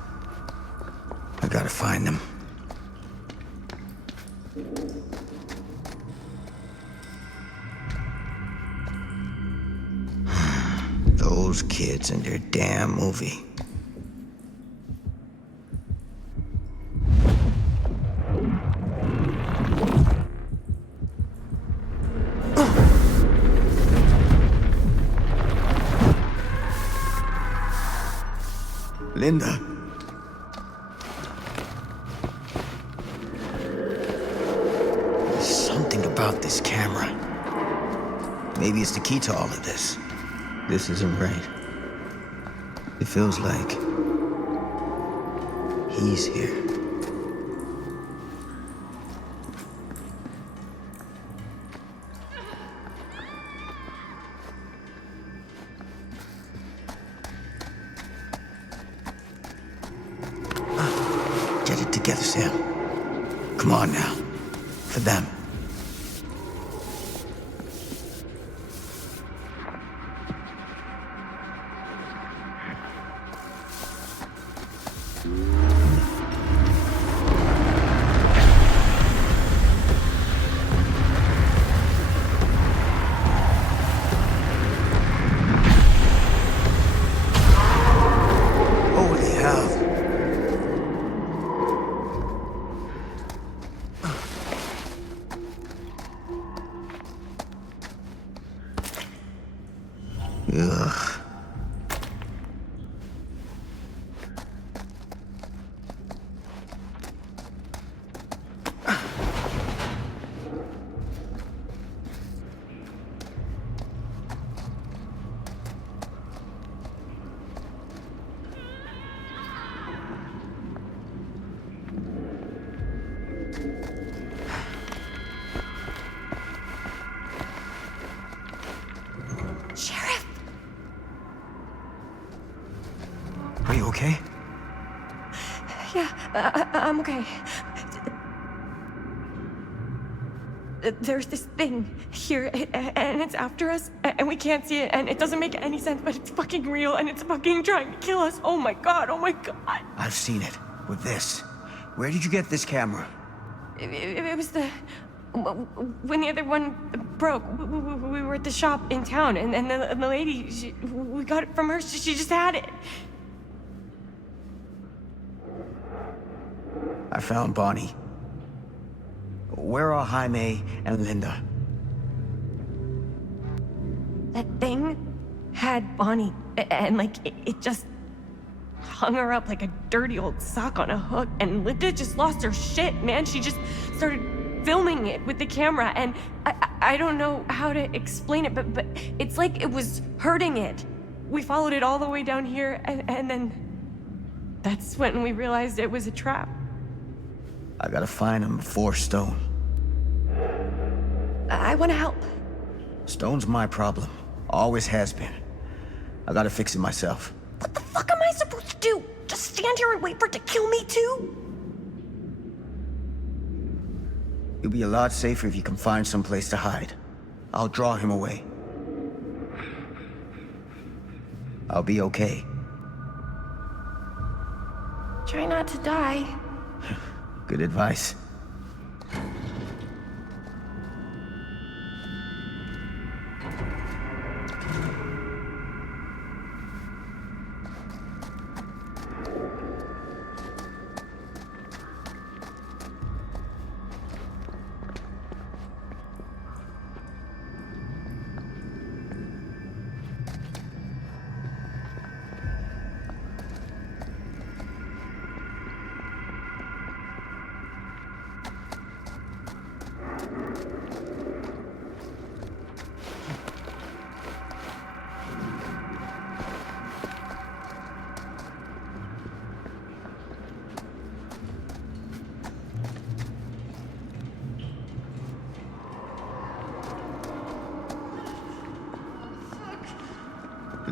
I gotta find them. Those kids and their damn movie. Linda. There's something about this camera. Maybe it's the key to all of this. This isn't right. It feels like he's here. Get it together, Sam. Come on now. For them. Holy hell. Ugh. Sheriff! Are you okay? Yeah, I'm okay. There's this thing here, and it's after us, and we can't see it, and it doesn't make any sense, but it's fucking real, and it's fucking trying to kill us. Oh my god, oh my god. I've seen it. With this. Where did you get this camera? It was the... When the other one broke, we were at the shop in town, and the lady, we got it from her, she just had it. I found Bonnie. Where are Jaime and Linda? That thing had Bonnie, and like, it just hung her up like a dirty old sock on a hook, and Linda just lost her shit, man. She just started filming it with the camera, and I don't know how to explain it, but it's like it was hurting it. We followed it all the way down here, and then that's when we realized it was a trap. I gotta find him before Stone. I want to help. Stone's my problem. Always has been. I gotta fix it myself. What the fuck am I supposed to do? Just stand here and wait for it to kill me too? You'll be a lot safer if you can find some place to hide. I'll draw him away. I'll be okay. Try not to die. Good advice.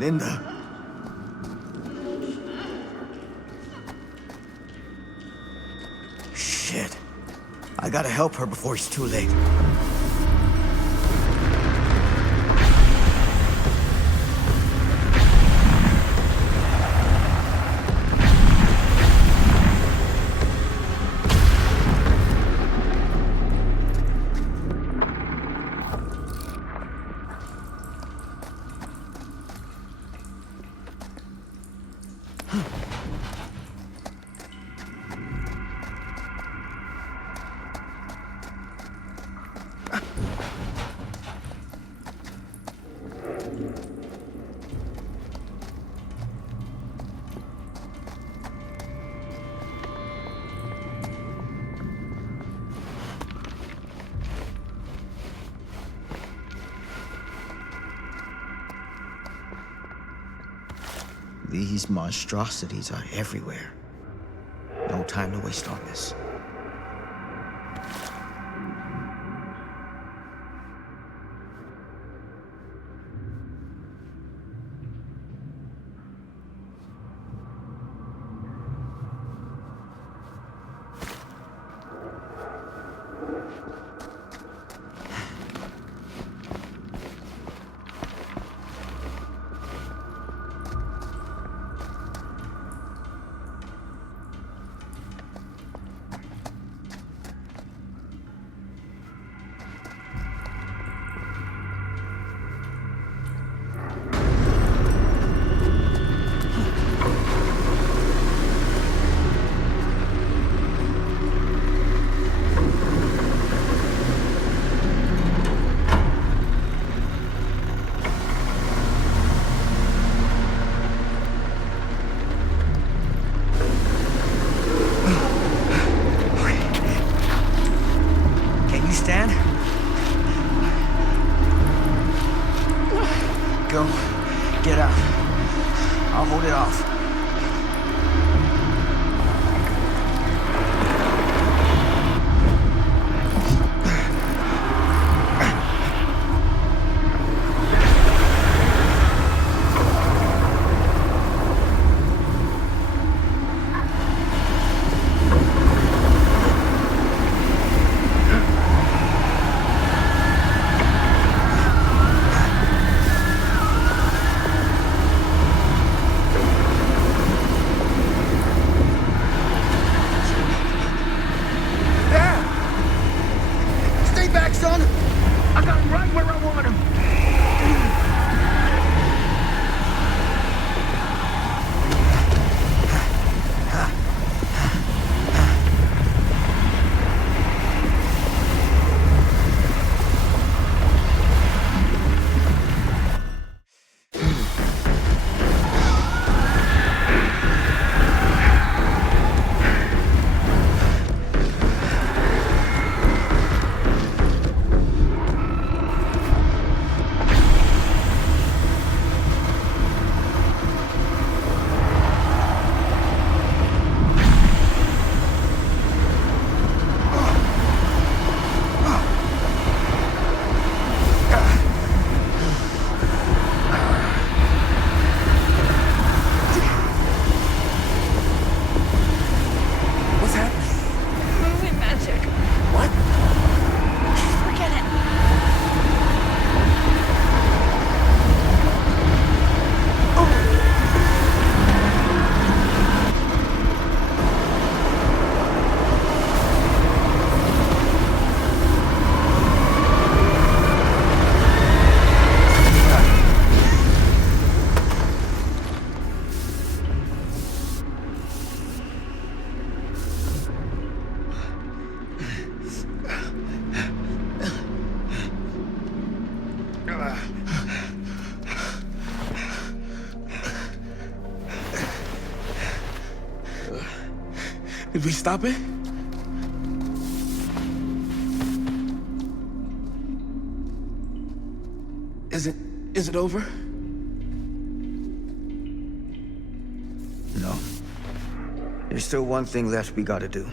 Linda. Shit. I gotta help her before it's too late. These monstrosities are everywhere. No time to waste on this. Did we stop it? Is it over? No. There's still one thing left we gotta do.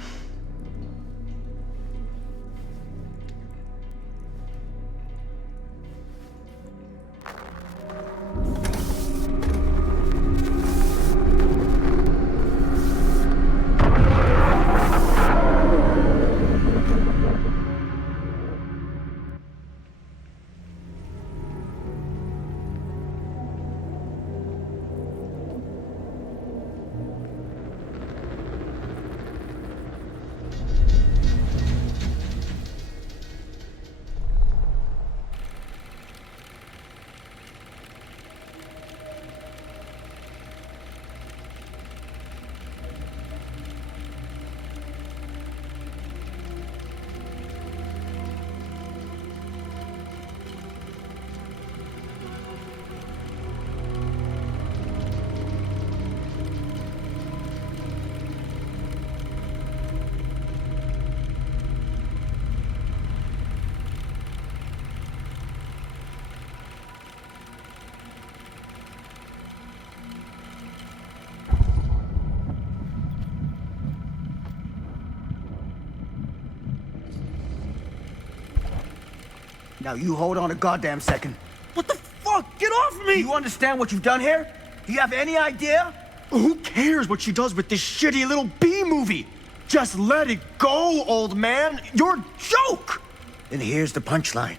Now you hold on a goddamn second. What the fuck? Get off me! Do you understand what you've done here? Do you have any idea? Who cares what she does with this shitty little B movie? Just let it go, old man. You're a joke! Then here's the punchline.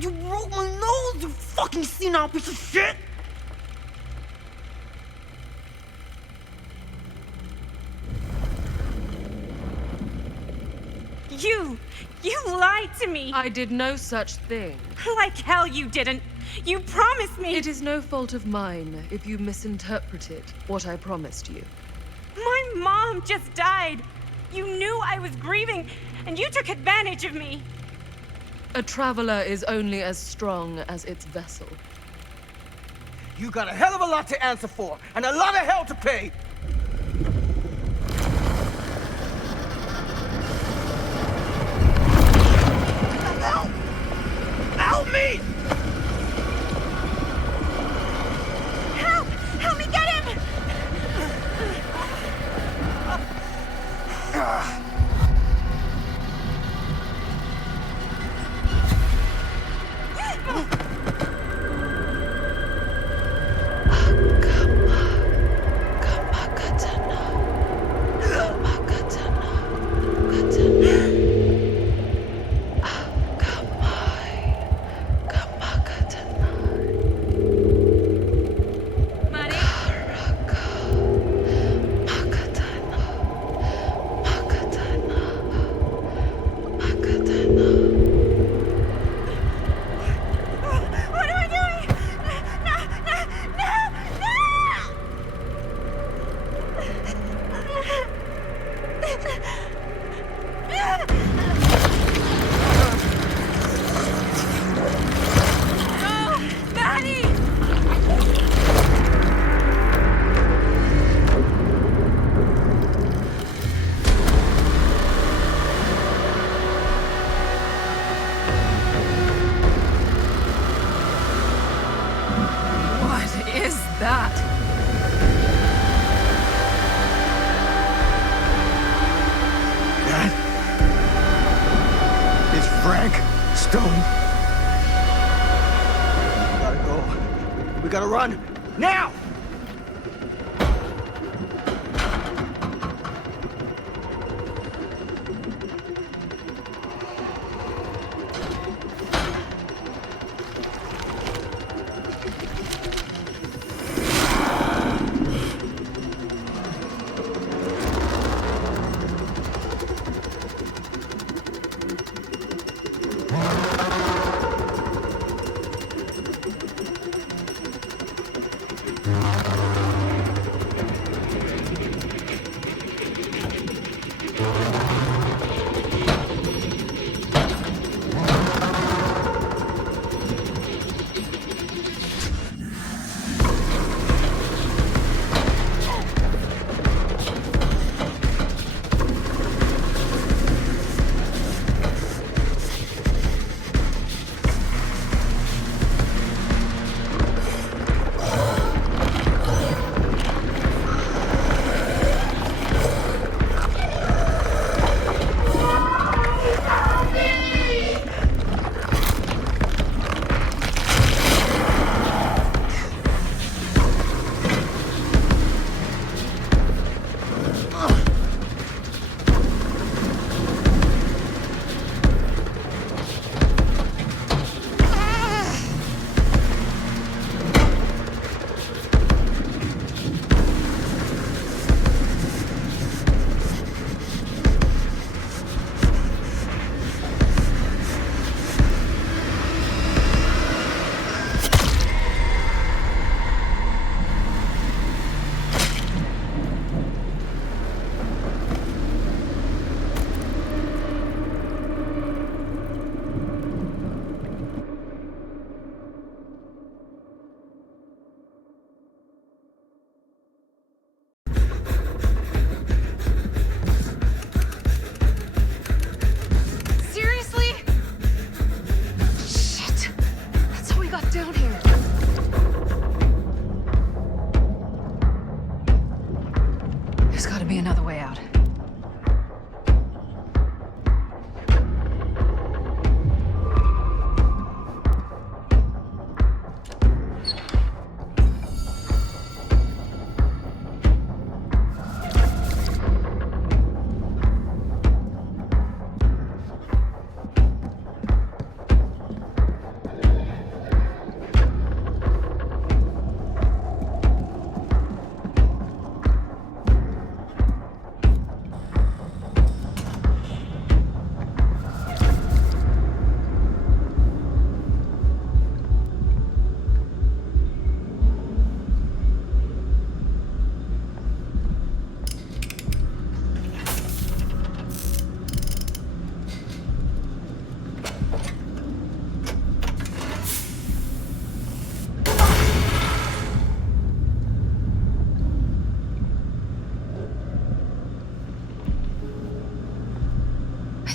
You broke my nose, you fucking senile piece of shit! You lied to me! I did no such thing. Like hell you didn't! You promised me! It is no fault of mine if you misinterpreted what I promised you. My mom just died! You knew I was grieving, and you took advantage of me! A traveler is only as strong as its vessel. You got a hell of a lot to answer for, and a lot of hell to pay! Help! Help me! Help! Help me get him! We gotta run! Now!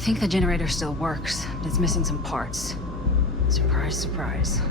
think the generator still works, but it's missing some parts. Surprise, surprise.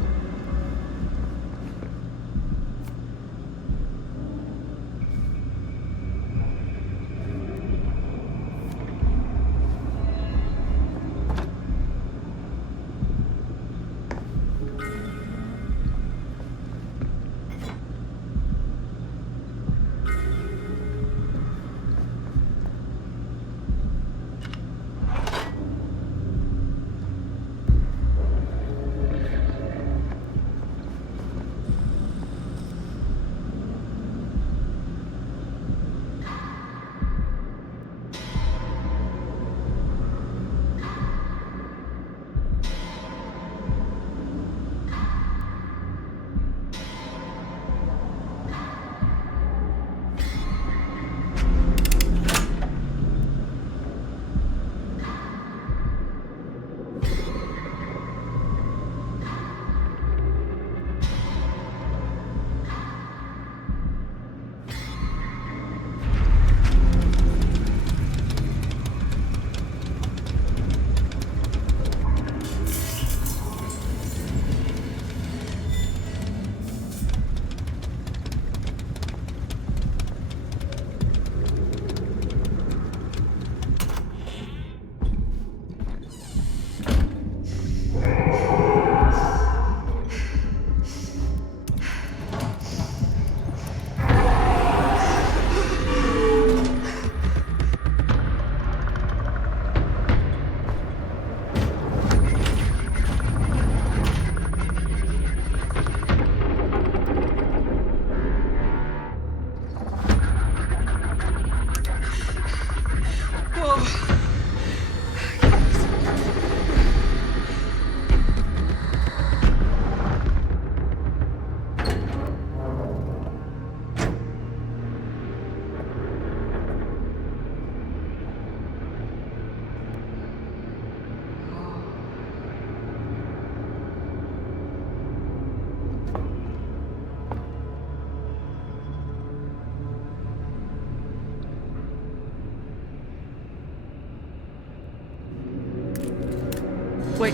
Wait.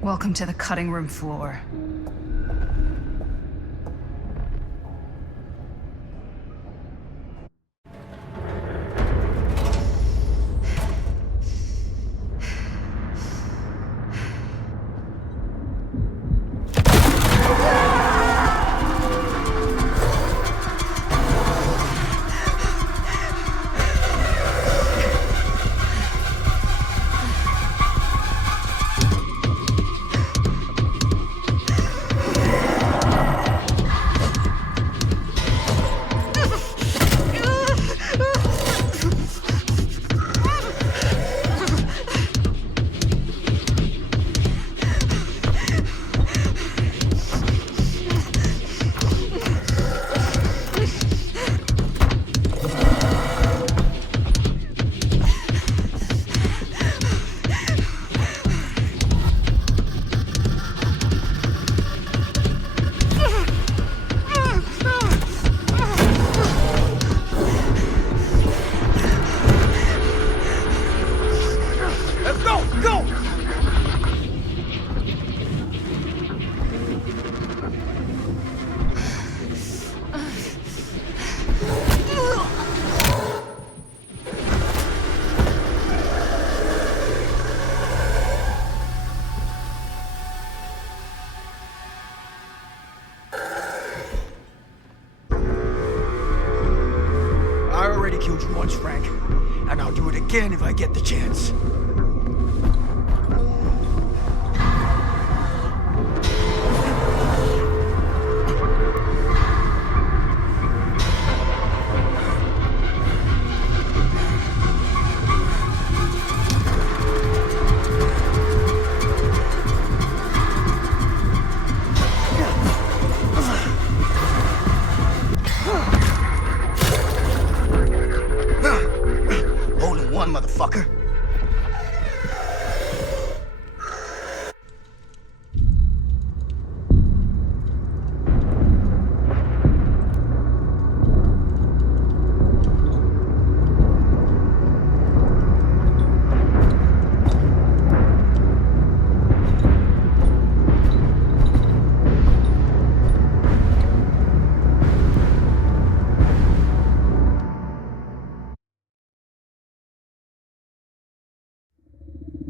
Welcome to the cutting room floor. Killed you once, Frank, and I'll do it again if I get the chance. on, motherfucker.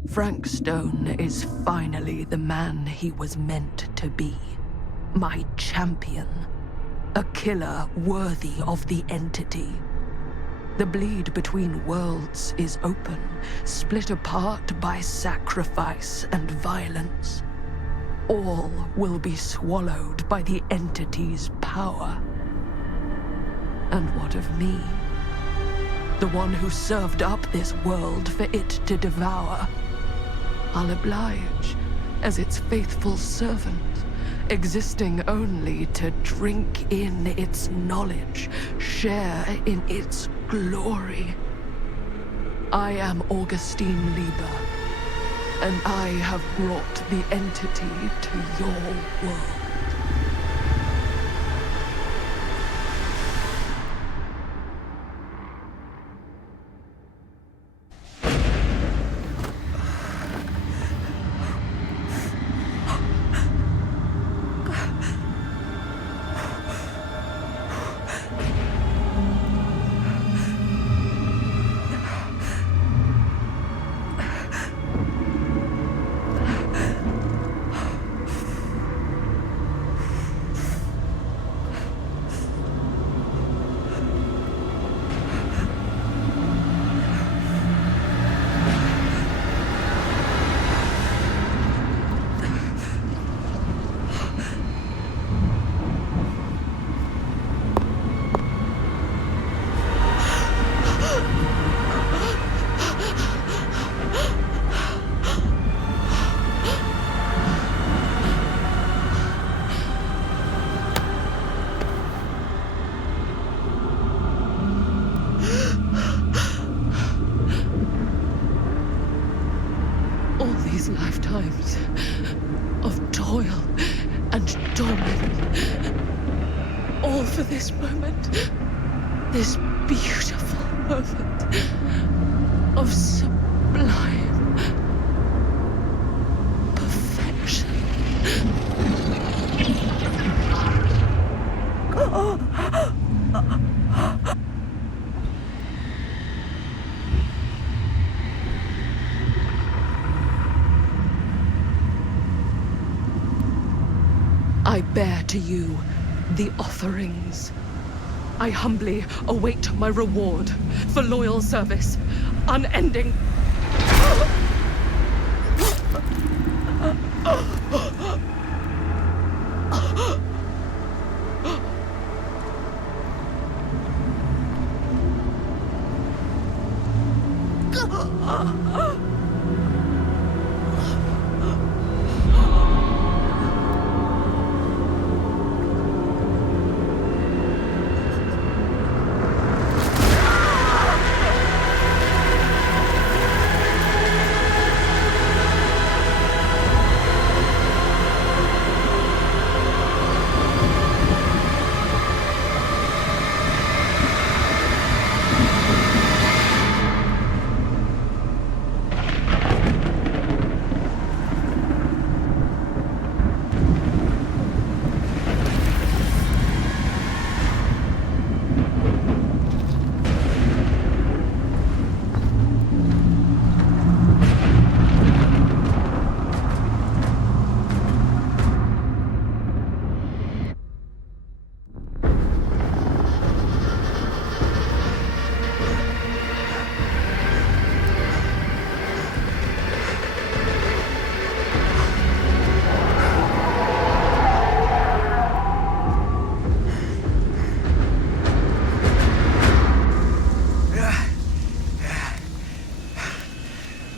Frank Stone is finally the man he was meant to be. My champion. A killer worthy of the entity. The bleed between worlds is open, split apart by sacrifice and violence. All will be swallowed by the entity's power. And what of me? The one who served up this world for it to devour. I'll oblige as its faithful servant, existing only to drink in its knowledge, share in its glory. I am Augustine Lieber, and I have brought the entity to your world. Lifetimes of toil and torment, all for this moment, this beautiful moment of sublime perfection. I bear to you the offerings. I humbly await my reward for loyal service, unending.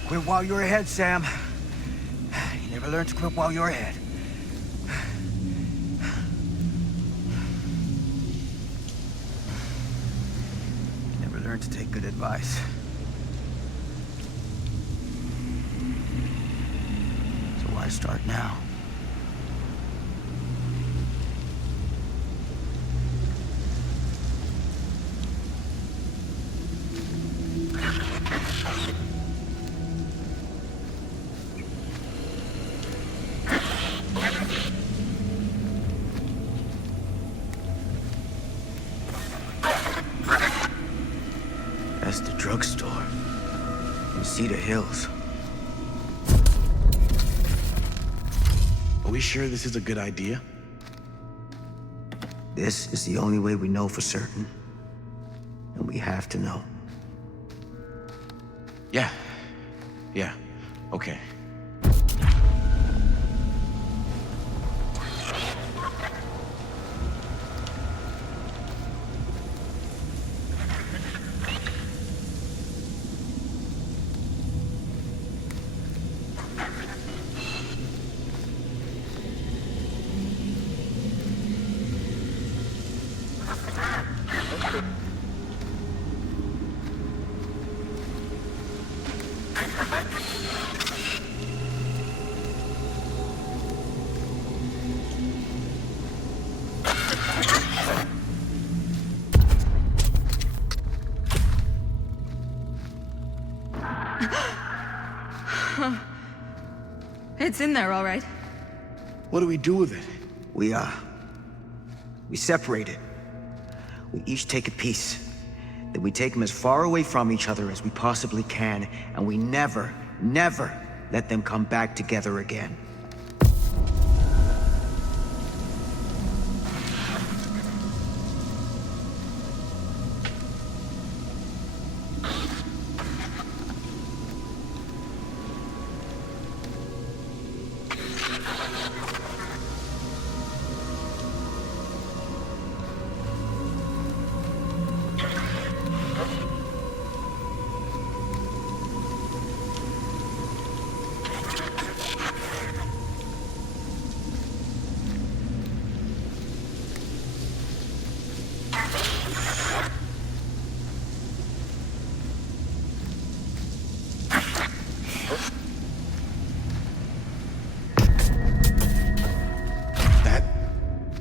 Quit while you're ahead, Sam. You never learned to quit while you're ahead. You never learned to take good advice. gotta start now. That's the drugstore in Cedar Hills. Are we sure this is a good idea? This is the only way we know for certain. And we have to know. Yeah. Yeah. Okay. It's in there, all right. What do we do with it? We separate it. We each take a piece. Then we take them as far away from each other as we possibly can, and we never, never let them come back together again.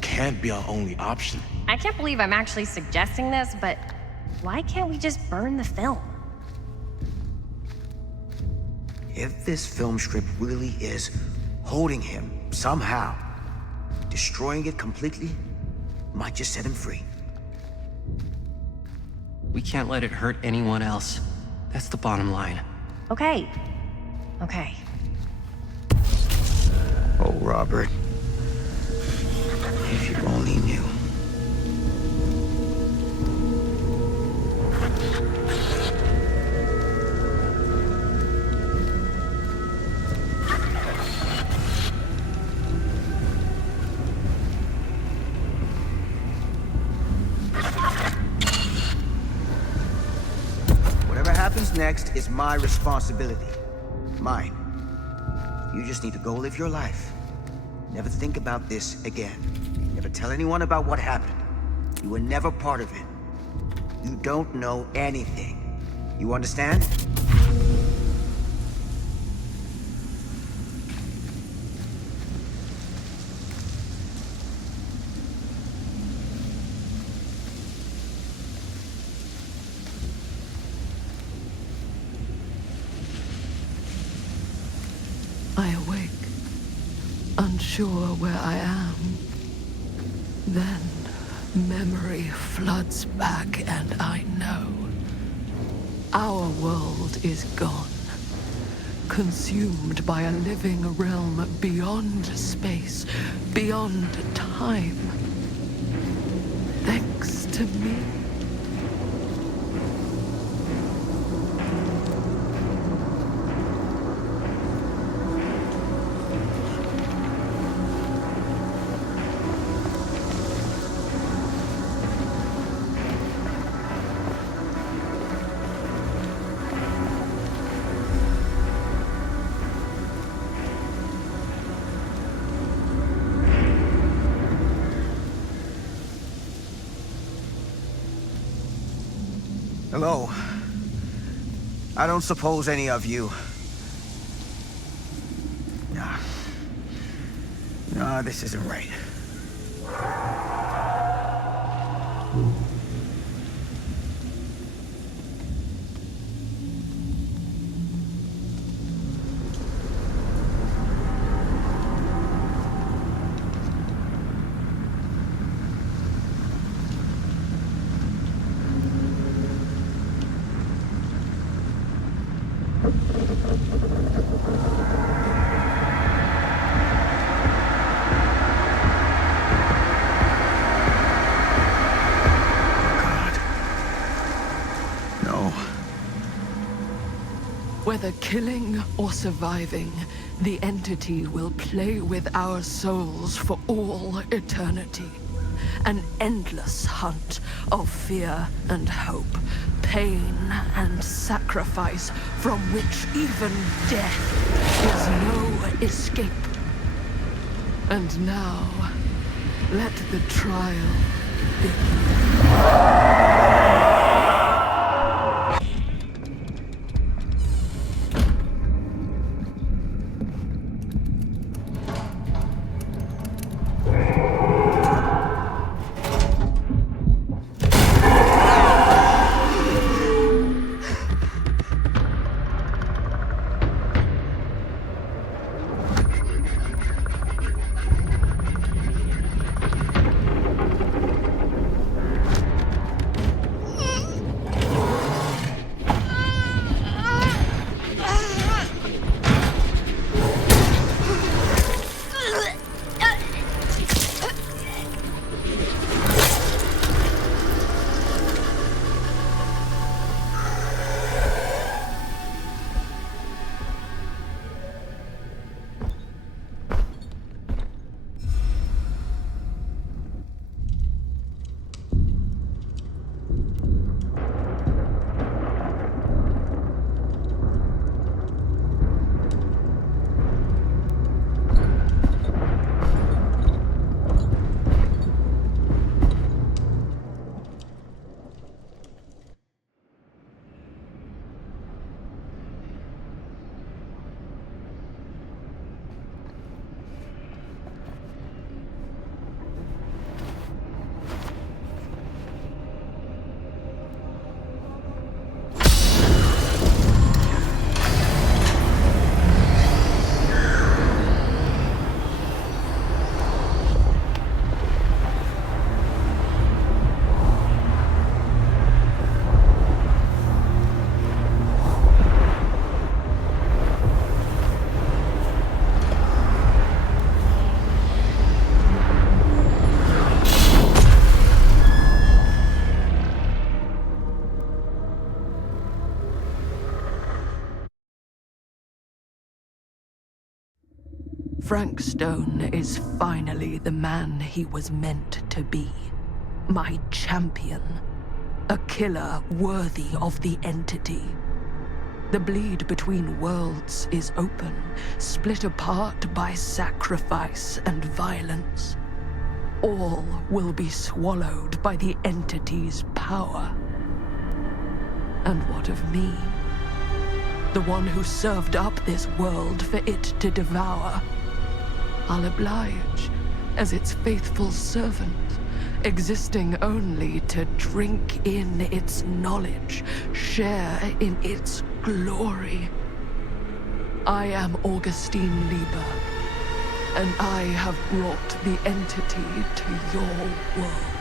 Can't be our only option. I can't believe I'm actually suggesting this, but why can't we just burn the film? If this film strip really is holding him somehow, destroying it completely might just set him free. We can't let it hurt anyone else. That's the bottom line. Okay. Okay. Oh, Robert. If you only knew. Whatever happens next is my responsibility. Mine. You just need to go live your life. Never think about this again. Never tell anyone about what happened. You were never part of it. You don't know anything. You understand? I awake, unsure where I am. Then memory floods back and I know. Our world is gone, consumed by a living realm beyond space, beyond time. Thanks to me. Hello. I don't suppose any of you This isn't right. Whether killing or surviving, the entity will play with our souls for all eternity. An endless hunt of fear and hope, pain and sacrifice, from which even death is no escape. And now, let the trial begin. Frank Stone is finally the man he was meant to be. My champion. A killer worthy of the entity. The bleed between worlds is open, split apart by sacrifice and violence. All will be swallowed by the entity's power. And what of me? The one who served up this world for it to devour. I'll oblige as its faithful servant, existing only to drink in its knowledge, share in its glory. I am Augustine Lieber, and I have brought the entity to your world.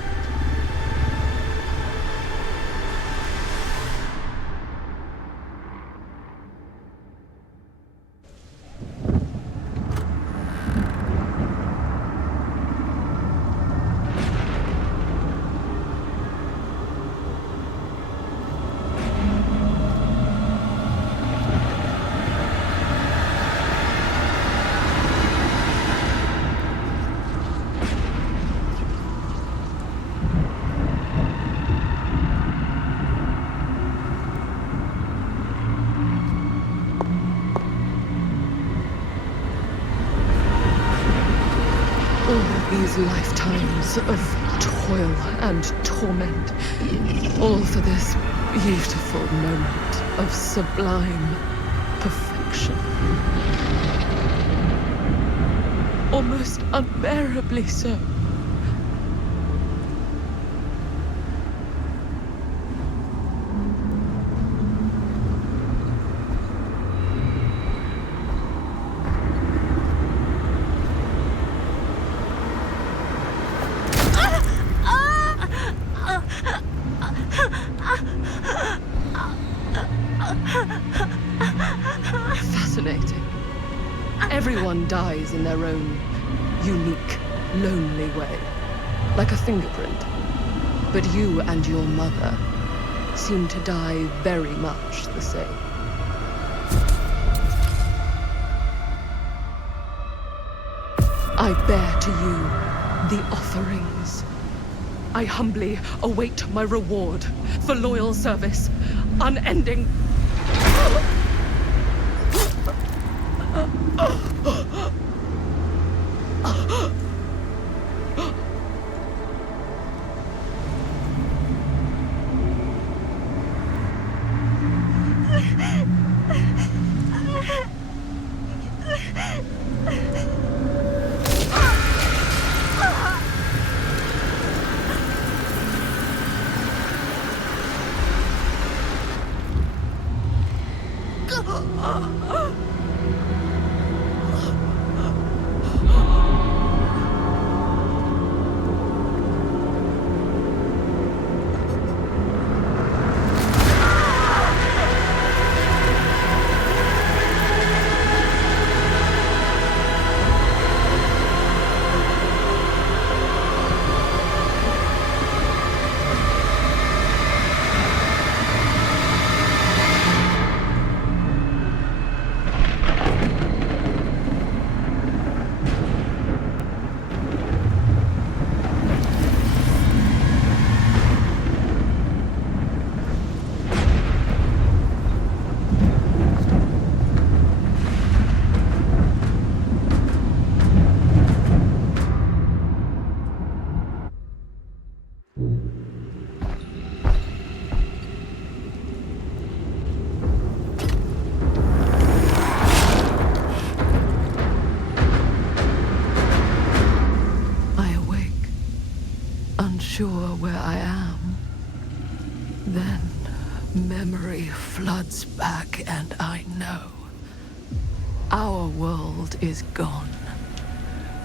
Lifetimes of toil and torment, all for this beautiful moment of sublime perfection. almost unbearably so. Fascinating. Everyone dies in their own unique, lonely way, like a fingerprint. But you and your mother seem to die very much the same. I bear to you the offerings. I humbly await my reward for loyal service, unending. Unsure where I am. Then memory floods back and I know. Our world is gone.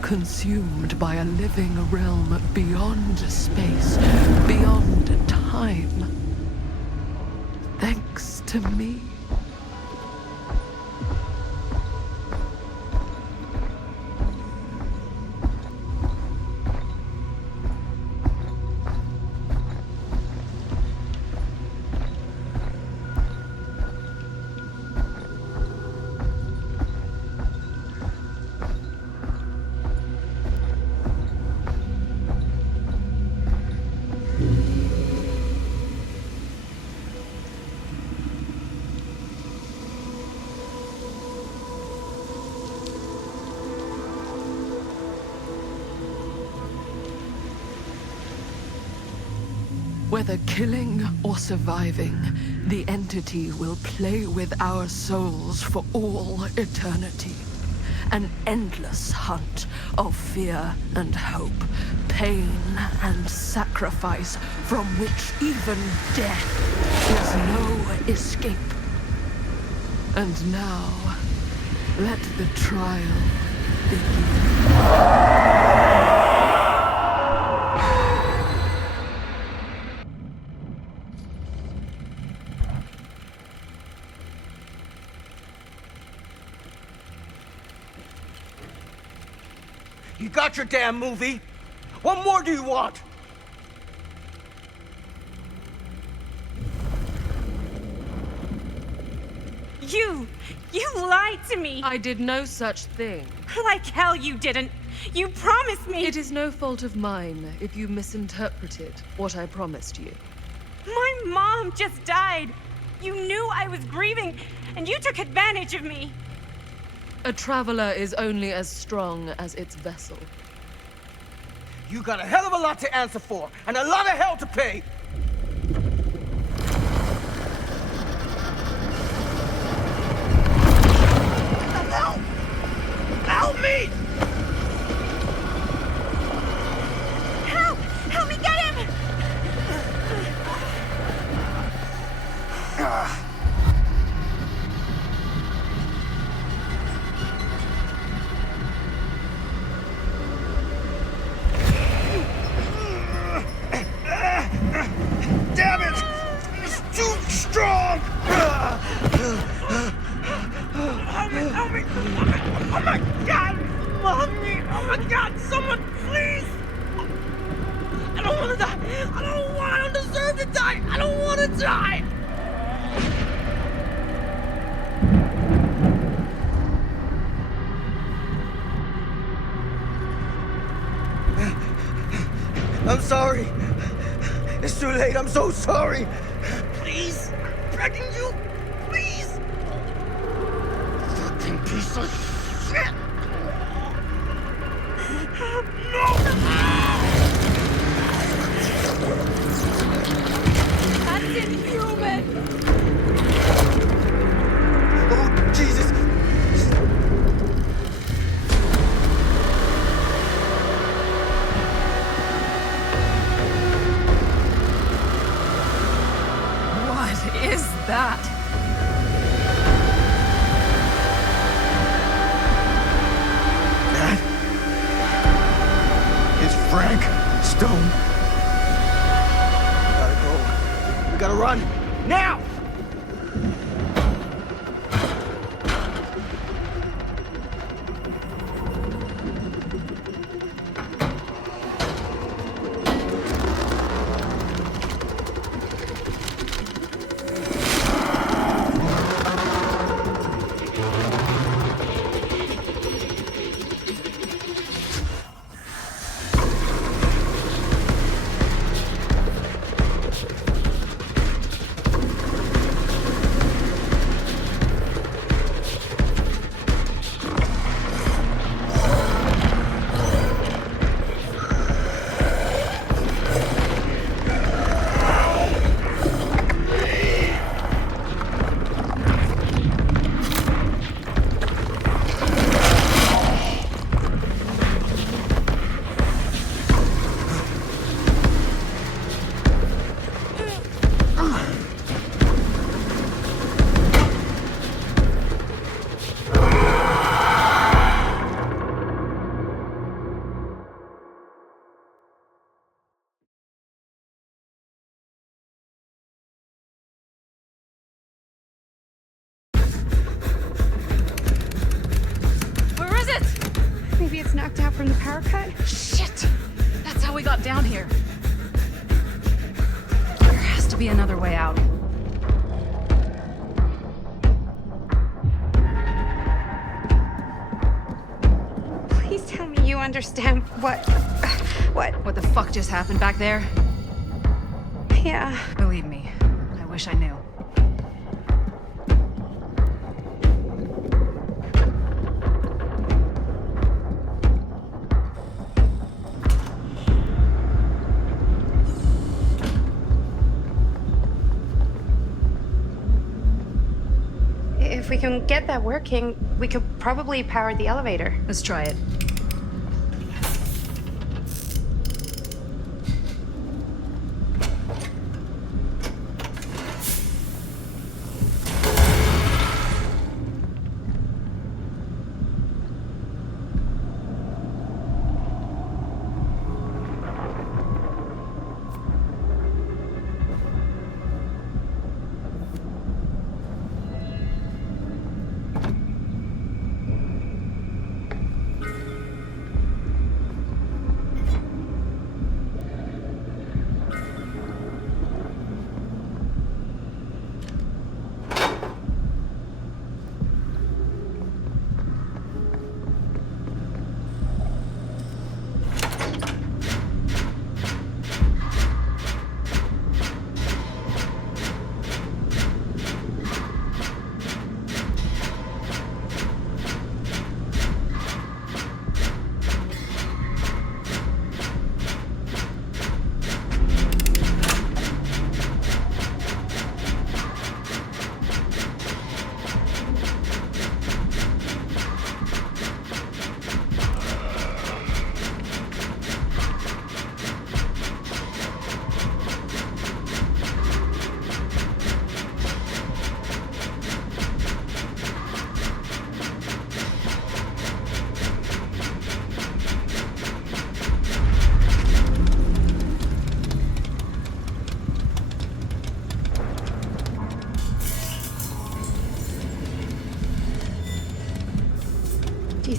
Consumed by a living realm beyond space, beyond time. Thanks to me. Whether killing or surviving, the entity will play with our souls for all eternity. An endless hunt of fear and hope, pain and sacrifice, from which even death is no escape. And now, let the trial begin. You got your damn movie? What more do you want? You lied to me! I did no such thing. Like hell you didn't! You promised me! It is no fault of mine if you misinterpreted what I promised you. My mom just died! You knew I was grieving, and you took advantage of me! A traveler is only as strong as its vessel. You got a hell of a lot to answer for, and a lot of hell to pay! Help! Help me! Damn it! It's too strong! Help me! Oh my god! Help me! Oh my god! Someone, please! I don't want to die! I don't deserve to die! I don't want to die! I'm sorry. It's too late. I'm so sorry. Please, I'm begging you. Please. Fucking piece of shit. No. That's inhuman! Oh, Jesus. What is that? That is Frank Stone. We gotta go. We gotta run. Now! Maybe it's knocked out from the power cut? Shit! That's how we got down here. There has to be another way out. Please tell me you understand what the fuck just happened back there? Yeah. Believe me, I wish I knew. If we can get that working, we could probably power the elevator. Let's try it.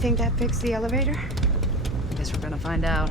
think that fixed the elevator? Guess we're gonna find out.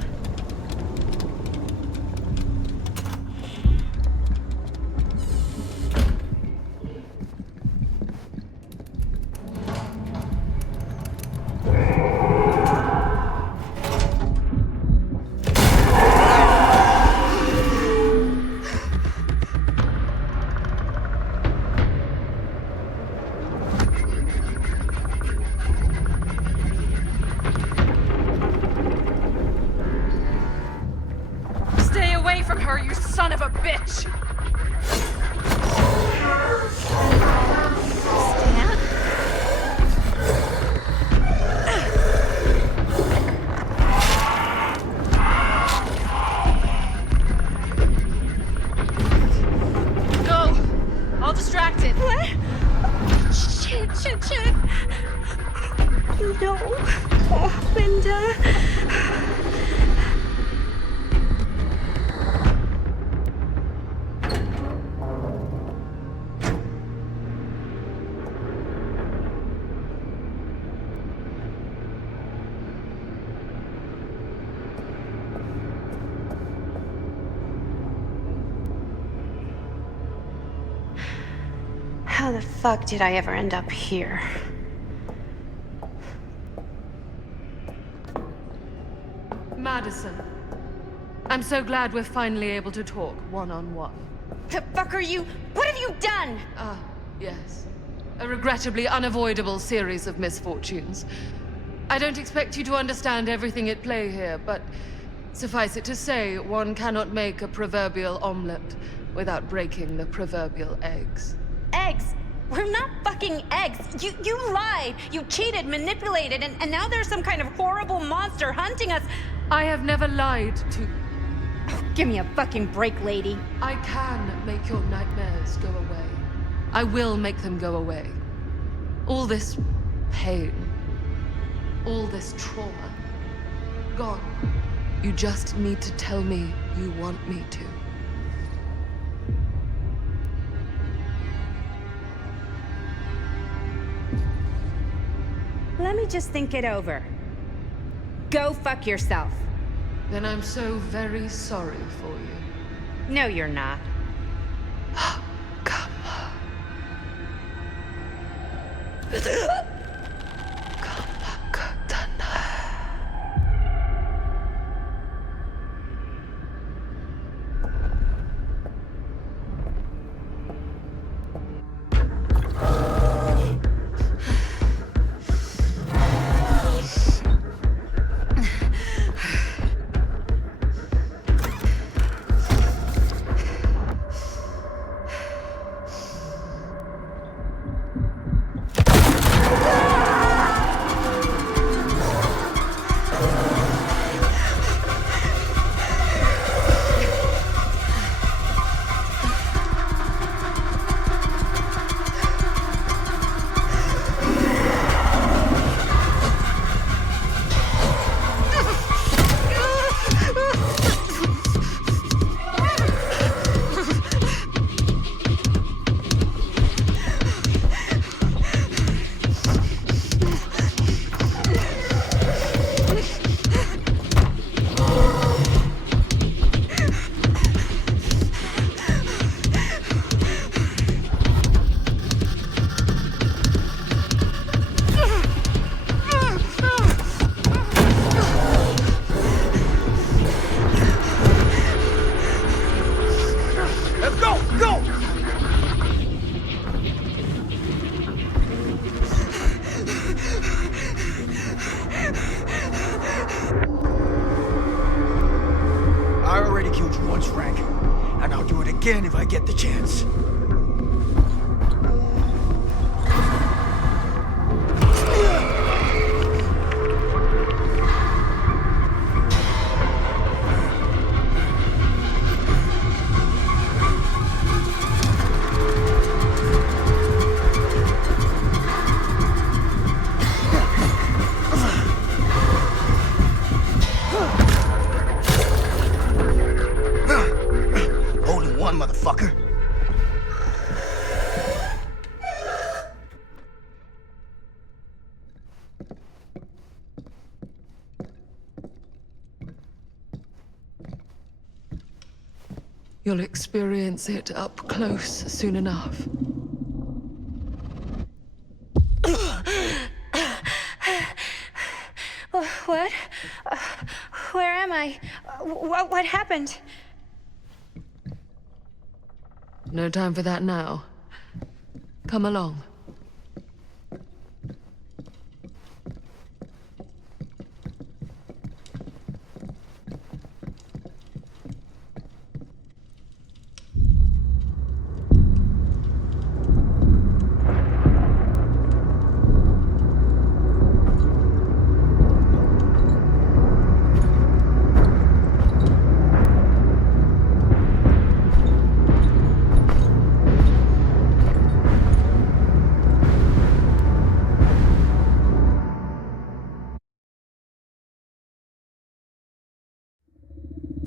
How the fuck did I ever end up here? Madison, I'm so glad we're finally able to talk one-on-one. The fuck are you? What have you done? Ah, yes. A regrettably unavoidable series of misfortunes. I don't expect you to understand everything at play here, but suffice it to say, one cannot make a proverbial omelet without breaking the proverbial eggs. Eggs? We're not fucking eggs. You lied. You cheated, manipulated, and now there's some kind of horrible monster hunting us. I have never lied to... Oh, give me a fucking break, lady. I can make your nightmares go away. I will make them go away. All this pain, all this trauma, gone. You just need to tell me you want me to. Let me just think it over. Go fuck yourself. Then I'm so very sorry for you. No, you're not. Come. again if I get the chance. Motherfucker. You'll experience it up close soon enough. What? Where am I? What happened? No time for that now. Come along.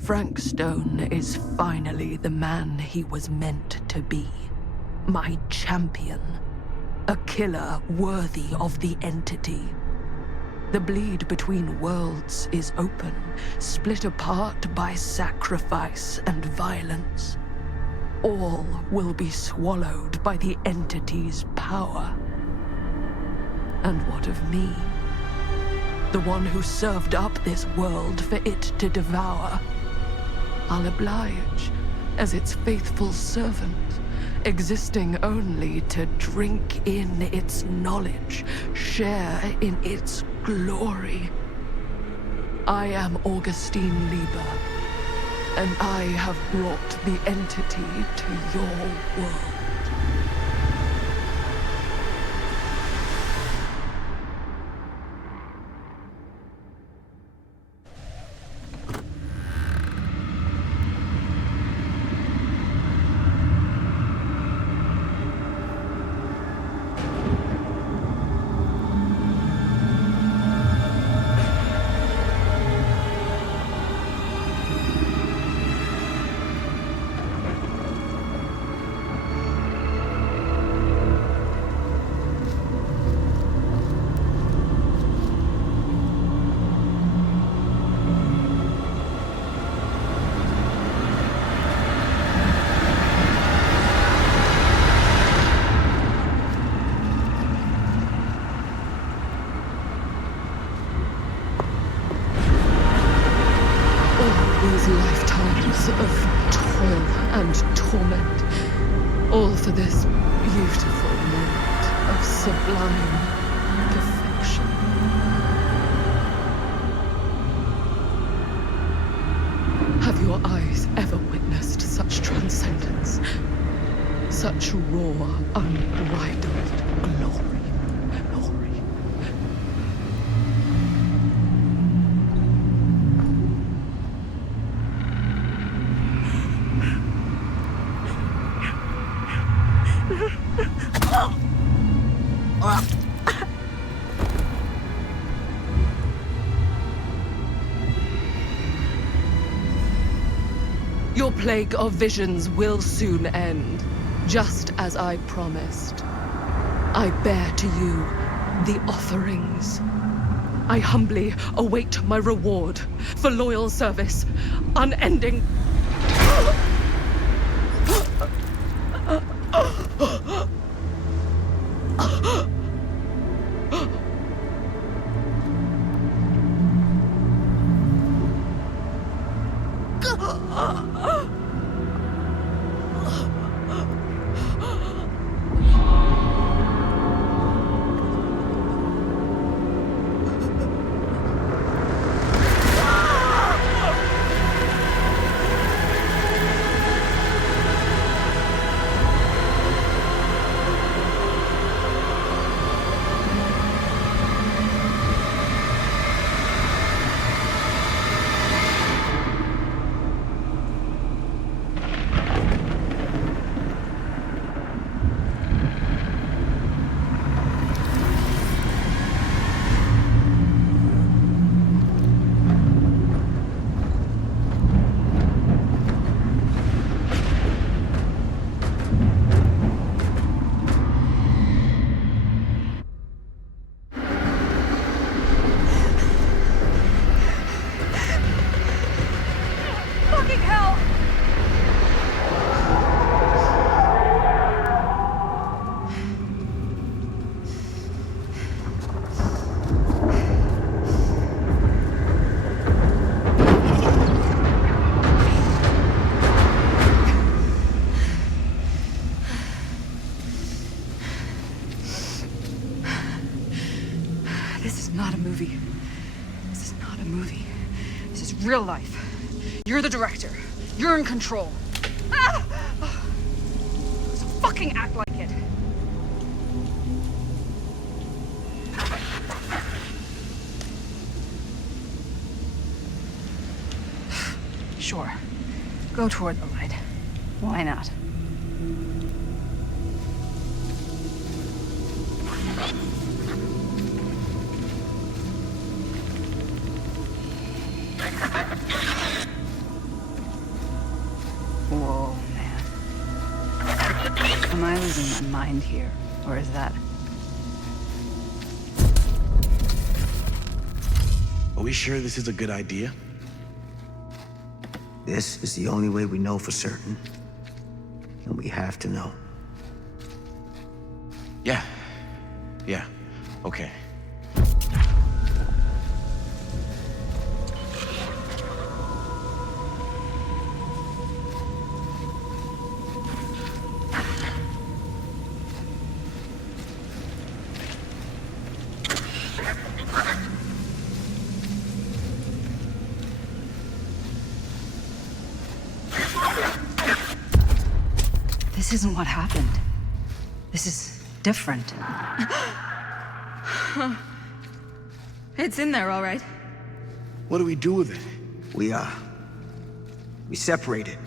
Frank Stone is finally the man he was meant to be. My champion. A killer worthy of the entity. The bleed between worlds is open, split apart by sacrifice and violence. All will be swallowed by the entity's power. And what of me? The one who served up this world for it to devour. I'll oblige as its faithful servant, existing only to drink in its knowledge, share in its glory. I am Augustine Lieber, and I have brought the entity to your world. Lifetimes of toil and torment, all for this beautiful moment of sublime perfection. Have your eyes ever witnessed such transcendence? Such raw, unbridled glory? Your plague of visions will soon end, just as I promised. I bear to you the offerings. I humbly await my reward for loyal service, unending. not a movie. This is not a movie. This is real life. You're the director. You're in control. Ah! So fucking act like it. Sure. Go toward the light. Why not? Whoa, man. Am I losing my mind here? Or is that... Are we sure this is a good idea? This is the only way we know for certain. And we have to know. Yeah. Yeah. Okay. This isn't what happened. This is different. It's in there, all right. What do we do with it? We separate it.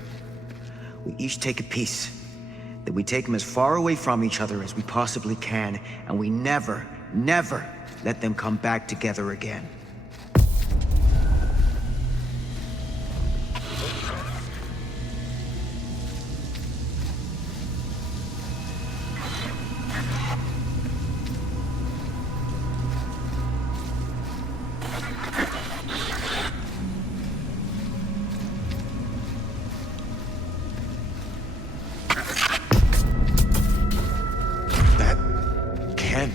We each take a piece. Then we take them as far away from each other as we possibly can, and we never, never let them come back together again.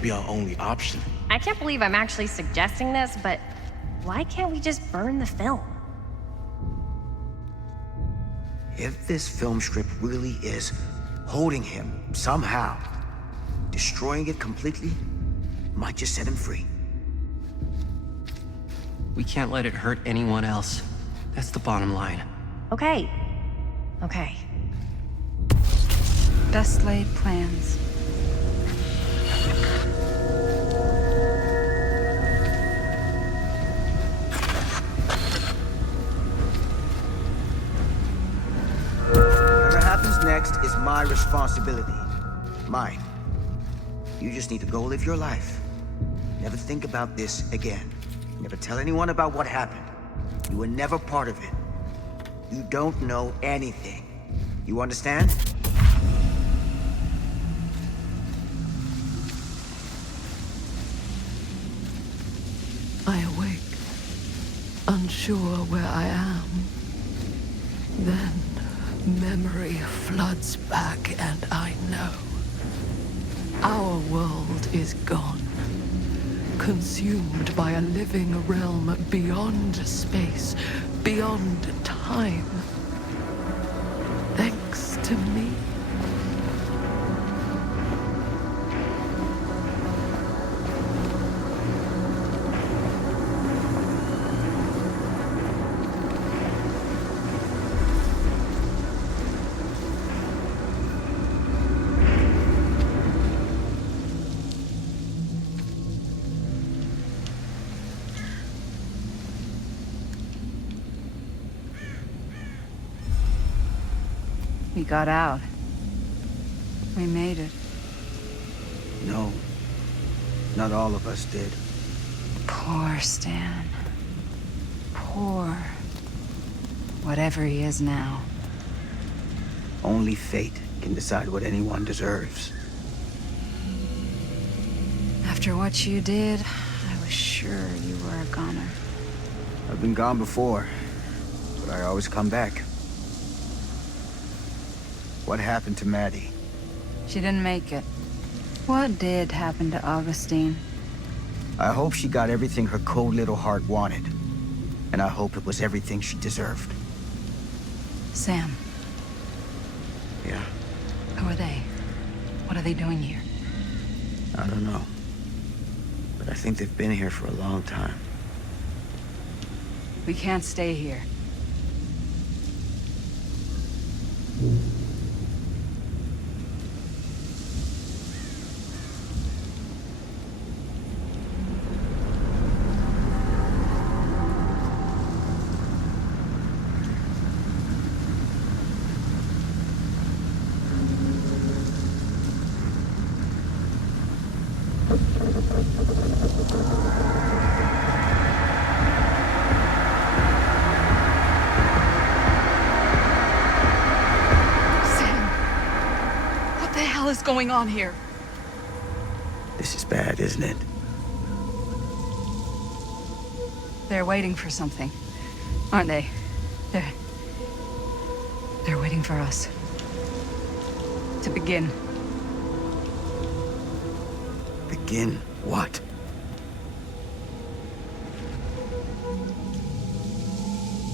Be our only option. I can't believe I'm actually suggesting this, but why can't we just burn the film? If this film strip really is holding him somehow, destroying it completely might just set him free. We can't let it hurt anyone else. That's the bottom line. Okay. Okay. Best laid plans. Whatever happens next is my responsibility. Mine. You just need to go live your life. Never think about this again. Never tell anyone about what happened. You were never part of it. You don't know anything. You understand? I awake, unsure where I am. Then memory floods back and I know. Our world is gone. Consumed by a living realm beyond space, beyond time. Thanks to me. We got out. We made it. No. Not all of us did. Poor Stan. Poor. Whatever he is now. Only fate can decide what anyone deserves. After what you did, I was sure you were a goner. I've been gone before, but I always come back. What happened to Maddie? She didn't make it. What did happen to Augustine? I hope she got everything her cold little heart wanted. And I hope it was everything she deserved. Sam. Yeah. Who are they? What are they doing here? I don't know. But I think they've been here for a long time. We can't stay here. What is going on here? This is bad, isn't it? They're waiting for something, aren't they? They're waiting for us. To begin. Begin what?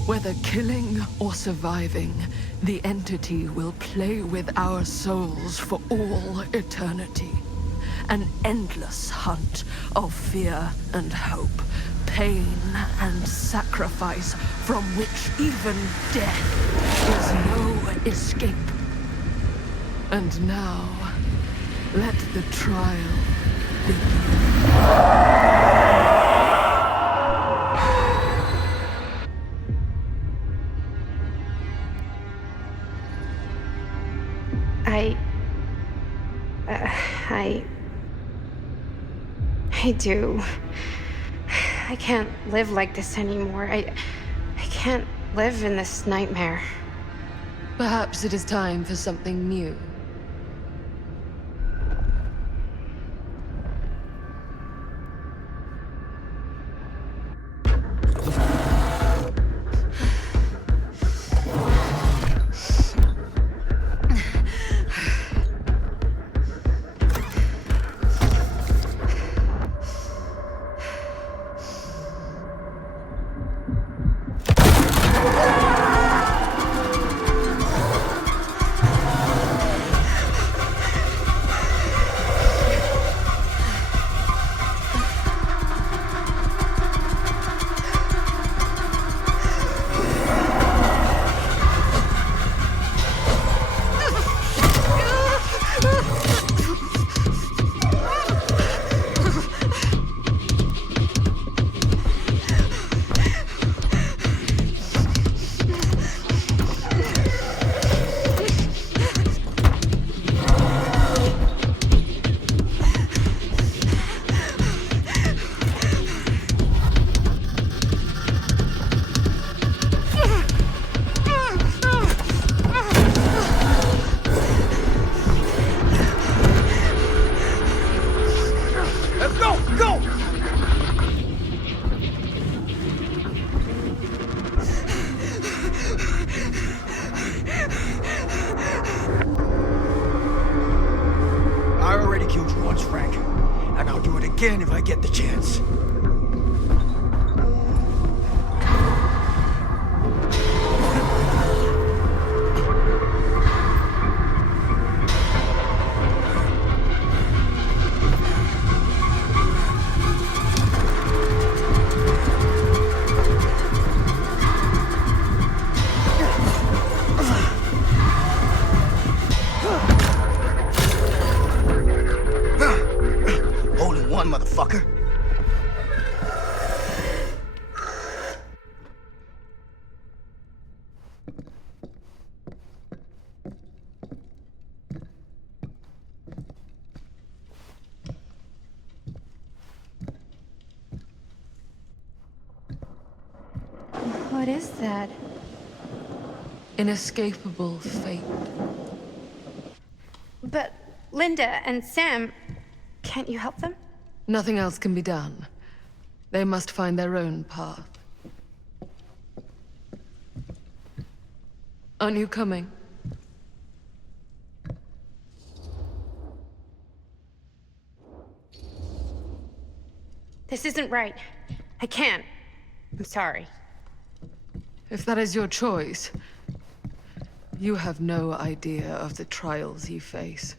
Whether killing or surviving, the entity will play with our souls for all eternity. An endless hunt of fear and hope, pain and sacrifice, from which even death is no escape. And now, let the trial begin. I do. I can't live like this anymore. I can't live in this nightmare. Perhaps it is time for something new. If I get the chance. Motherfucker. What is that? Inescapable fate. But Linda and Sam, can't you help them? Nothing else can be done. They must find their own path. Aren't you coming? This isn't right. I can't. I'm sorry. If that is your choice, you have no idea of the trials you face.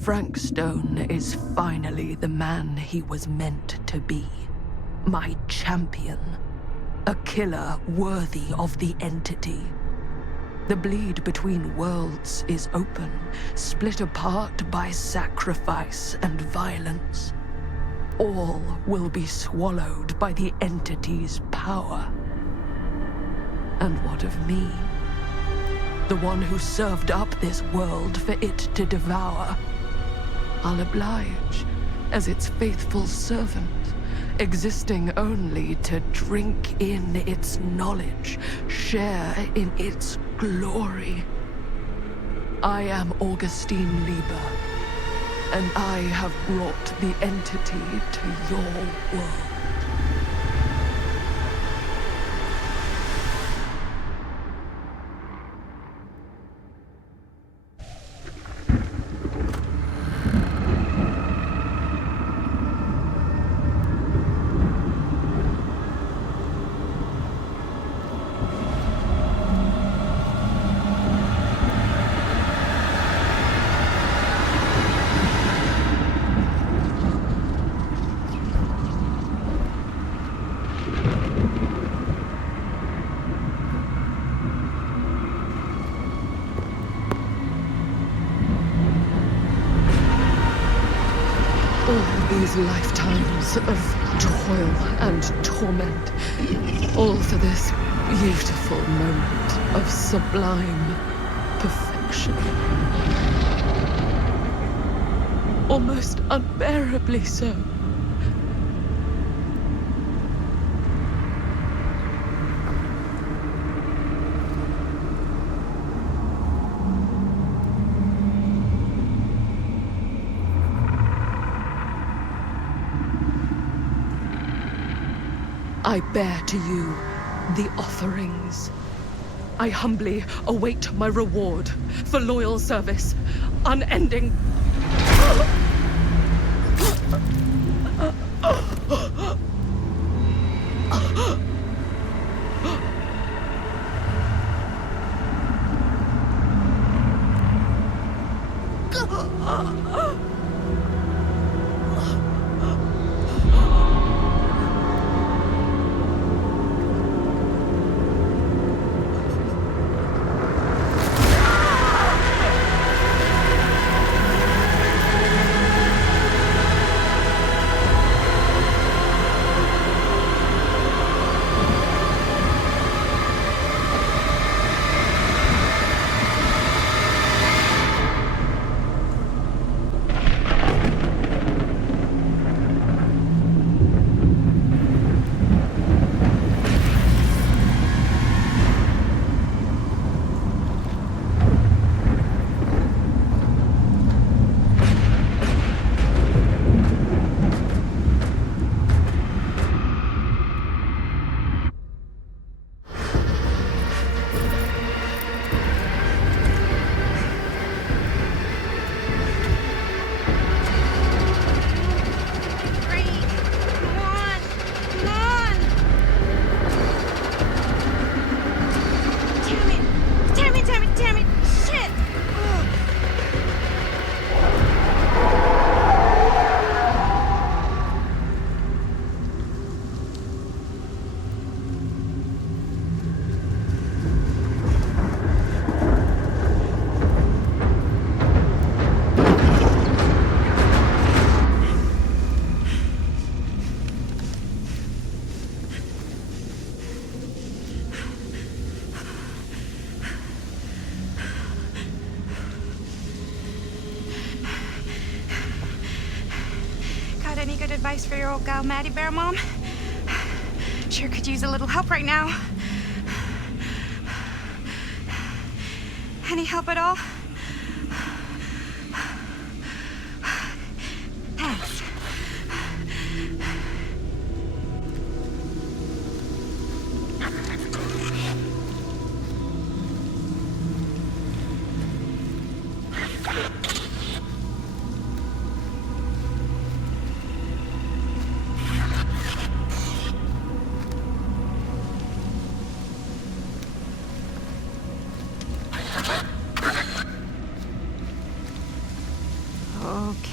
Frank Stone is finally the man he was meant to be. My champion. A killer worthy of the entity. The bleed between worlds is open, split apart by sacrifice and violence. All will be swallowed by the entity's power. And what of me? The one who served up this world for it to devour. I'll oblige as its faithful servant, existing only to drink in its knowledge, share in its glory. I am Augustine Lieber, and I have brought the entity to your world. These lifetimes of toil and torment, all for this beautiful moment of sublime perfection. Almost unbearably so. I bear to you the offerings. I humbly await my reward for loyal service, unending. Any good advice for your old gal Maddie Bear, Mom? Sure could use a little help right now. Any help at all? Thanks.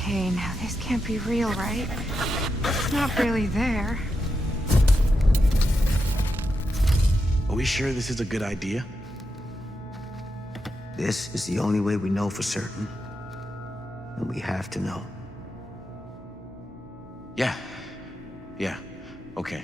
Okay, now this can't be real, right? It's not really there. Are we sure this is a good idea? This is the only way we know for certain. And we have to know. Yeah. Yeah. Okay.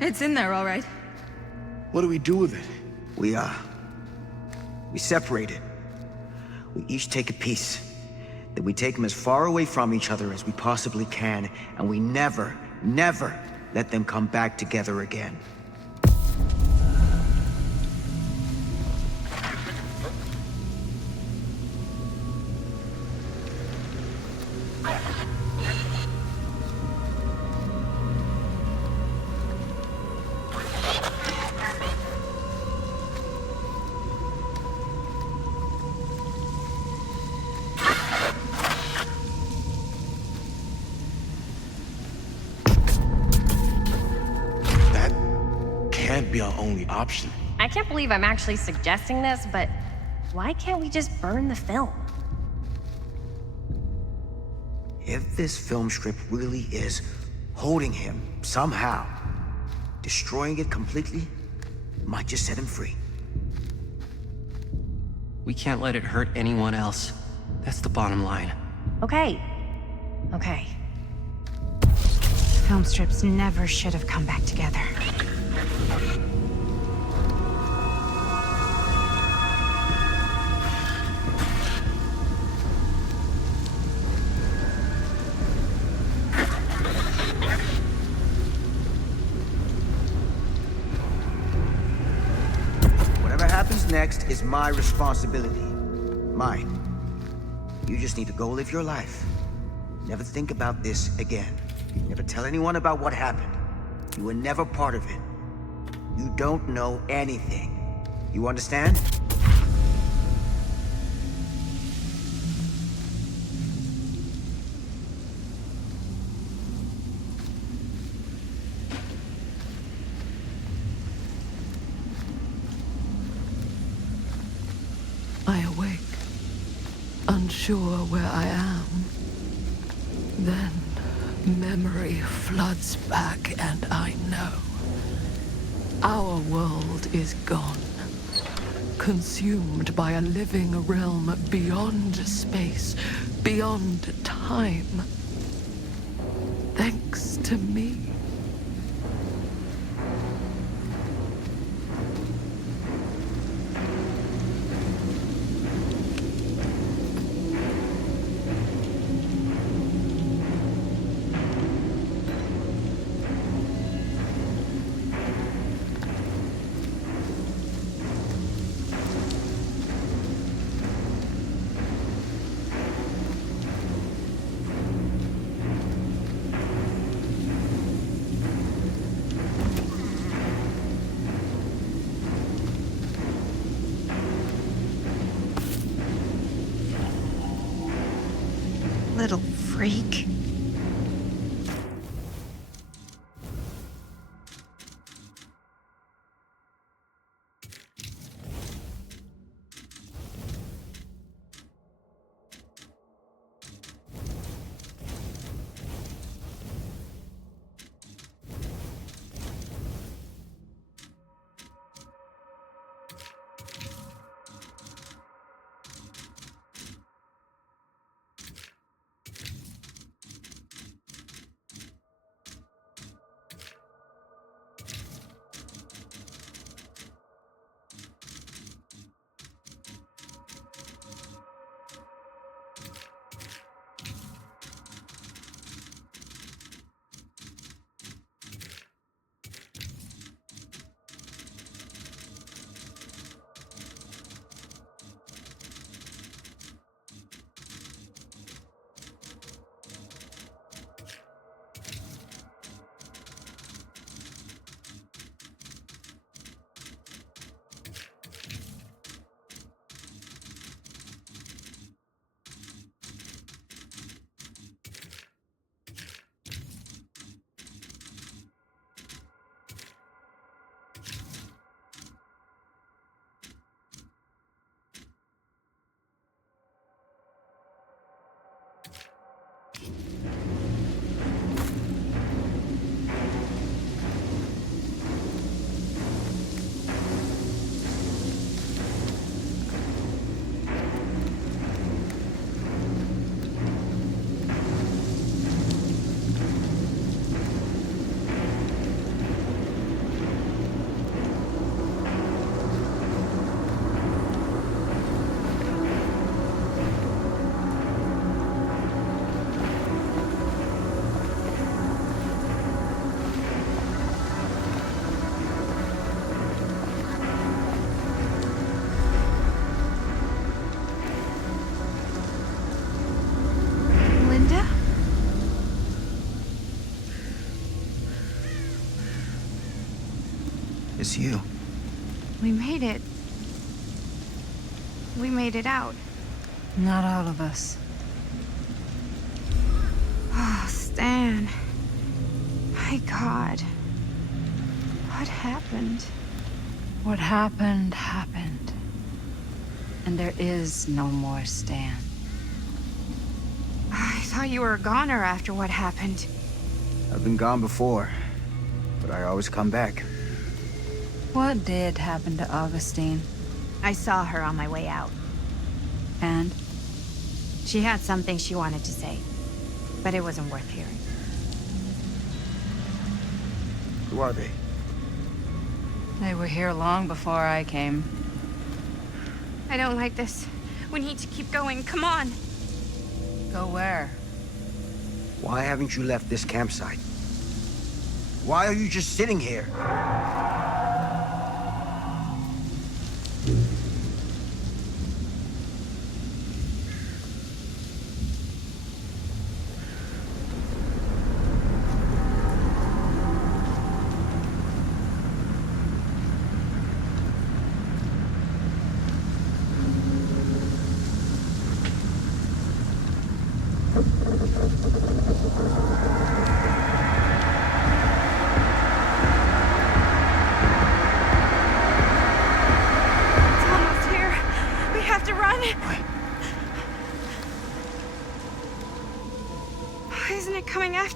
It's in there, all right. What do we do with it? We separate it. We each take a piece. Then we take them as far away from each other as we possibly can, and we never, never let them come back together again. Be our only option. I can't believe I'm actually suggesting this, but why can't we just burn the film? If this film strip really is holding him somehow, destroying it completely might just set him free. We can't let it hurt anyone else. That's the bottom line. Okay. Okay. Film strips never should have come back together. Whatever happens next is my responsibility. Mine. You just need to go live your life. Never think about this again. Never tell anyone about what happened. You were never part of it. You don't know anything. You understand? I awake, unsure where I am. Then memory floods back and I know. Our world is gone, consumed by a living realm beyond space, beyond time. Thanks to me. Little freak. It's you. We made it. We made it out. Not all of us. Oh, Stan. My God. What happened? What happened, happened. And there is no more Stan. I thought you were a goner after what happened. I've been gone before, but I always come back. What did happen to Augustine? I saw her on my way out. And? She had something she wanted to say, but it wasn't worth hearing. Who are they? They were here long before I came. I don't like this. We need to keep going. Come on. Go where? Why haven't you left this campsite? Why are you just sitting here?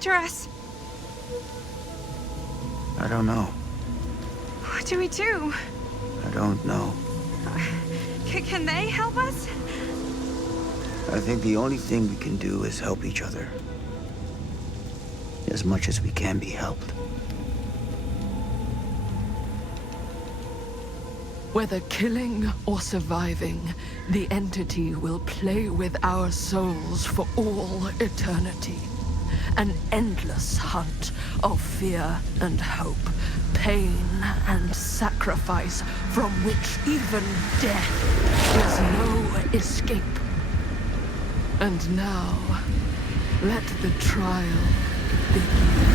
Us. I don't know. What do we do? I don't know. Can they help us? I think the only thing we can do is help each other. As much as we can be helped. Whether killing or surviving, the entity will play with our souls for all eternity. An endless hunt of fear and hope, pain and sacrifice, from which even death is no escape. And now, let the trial begin.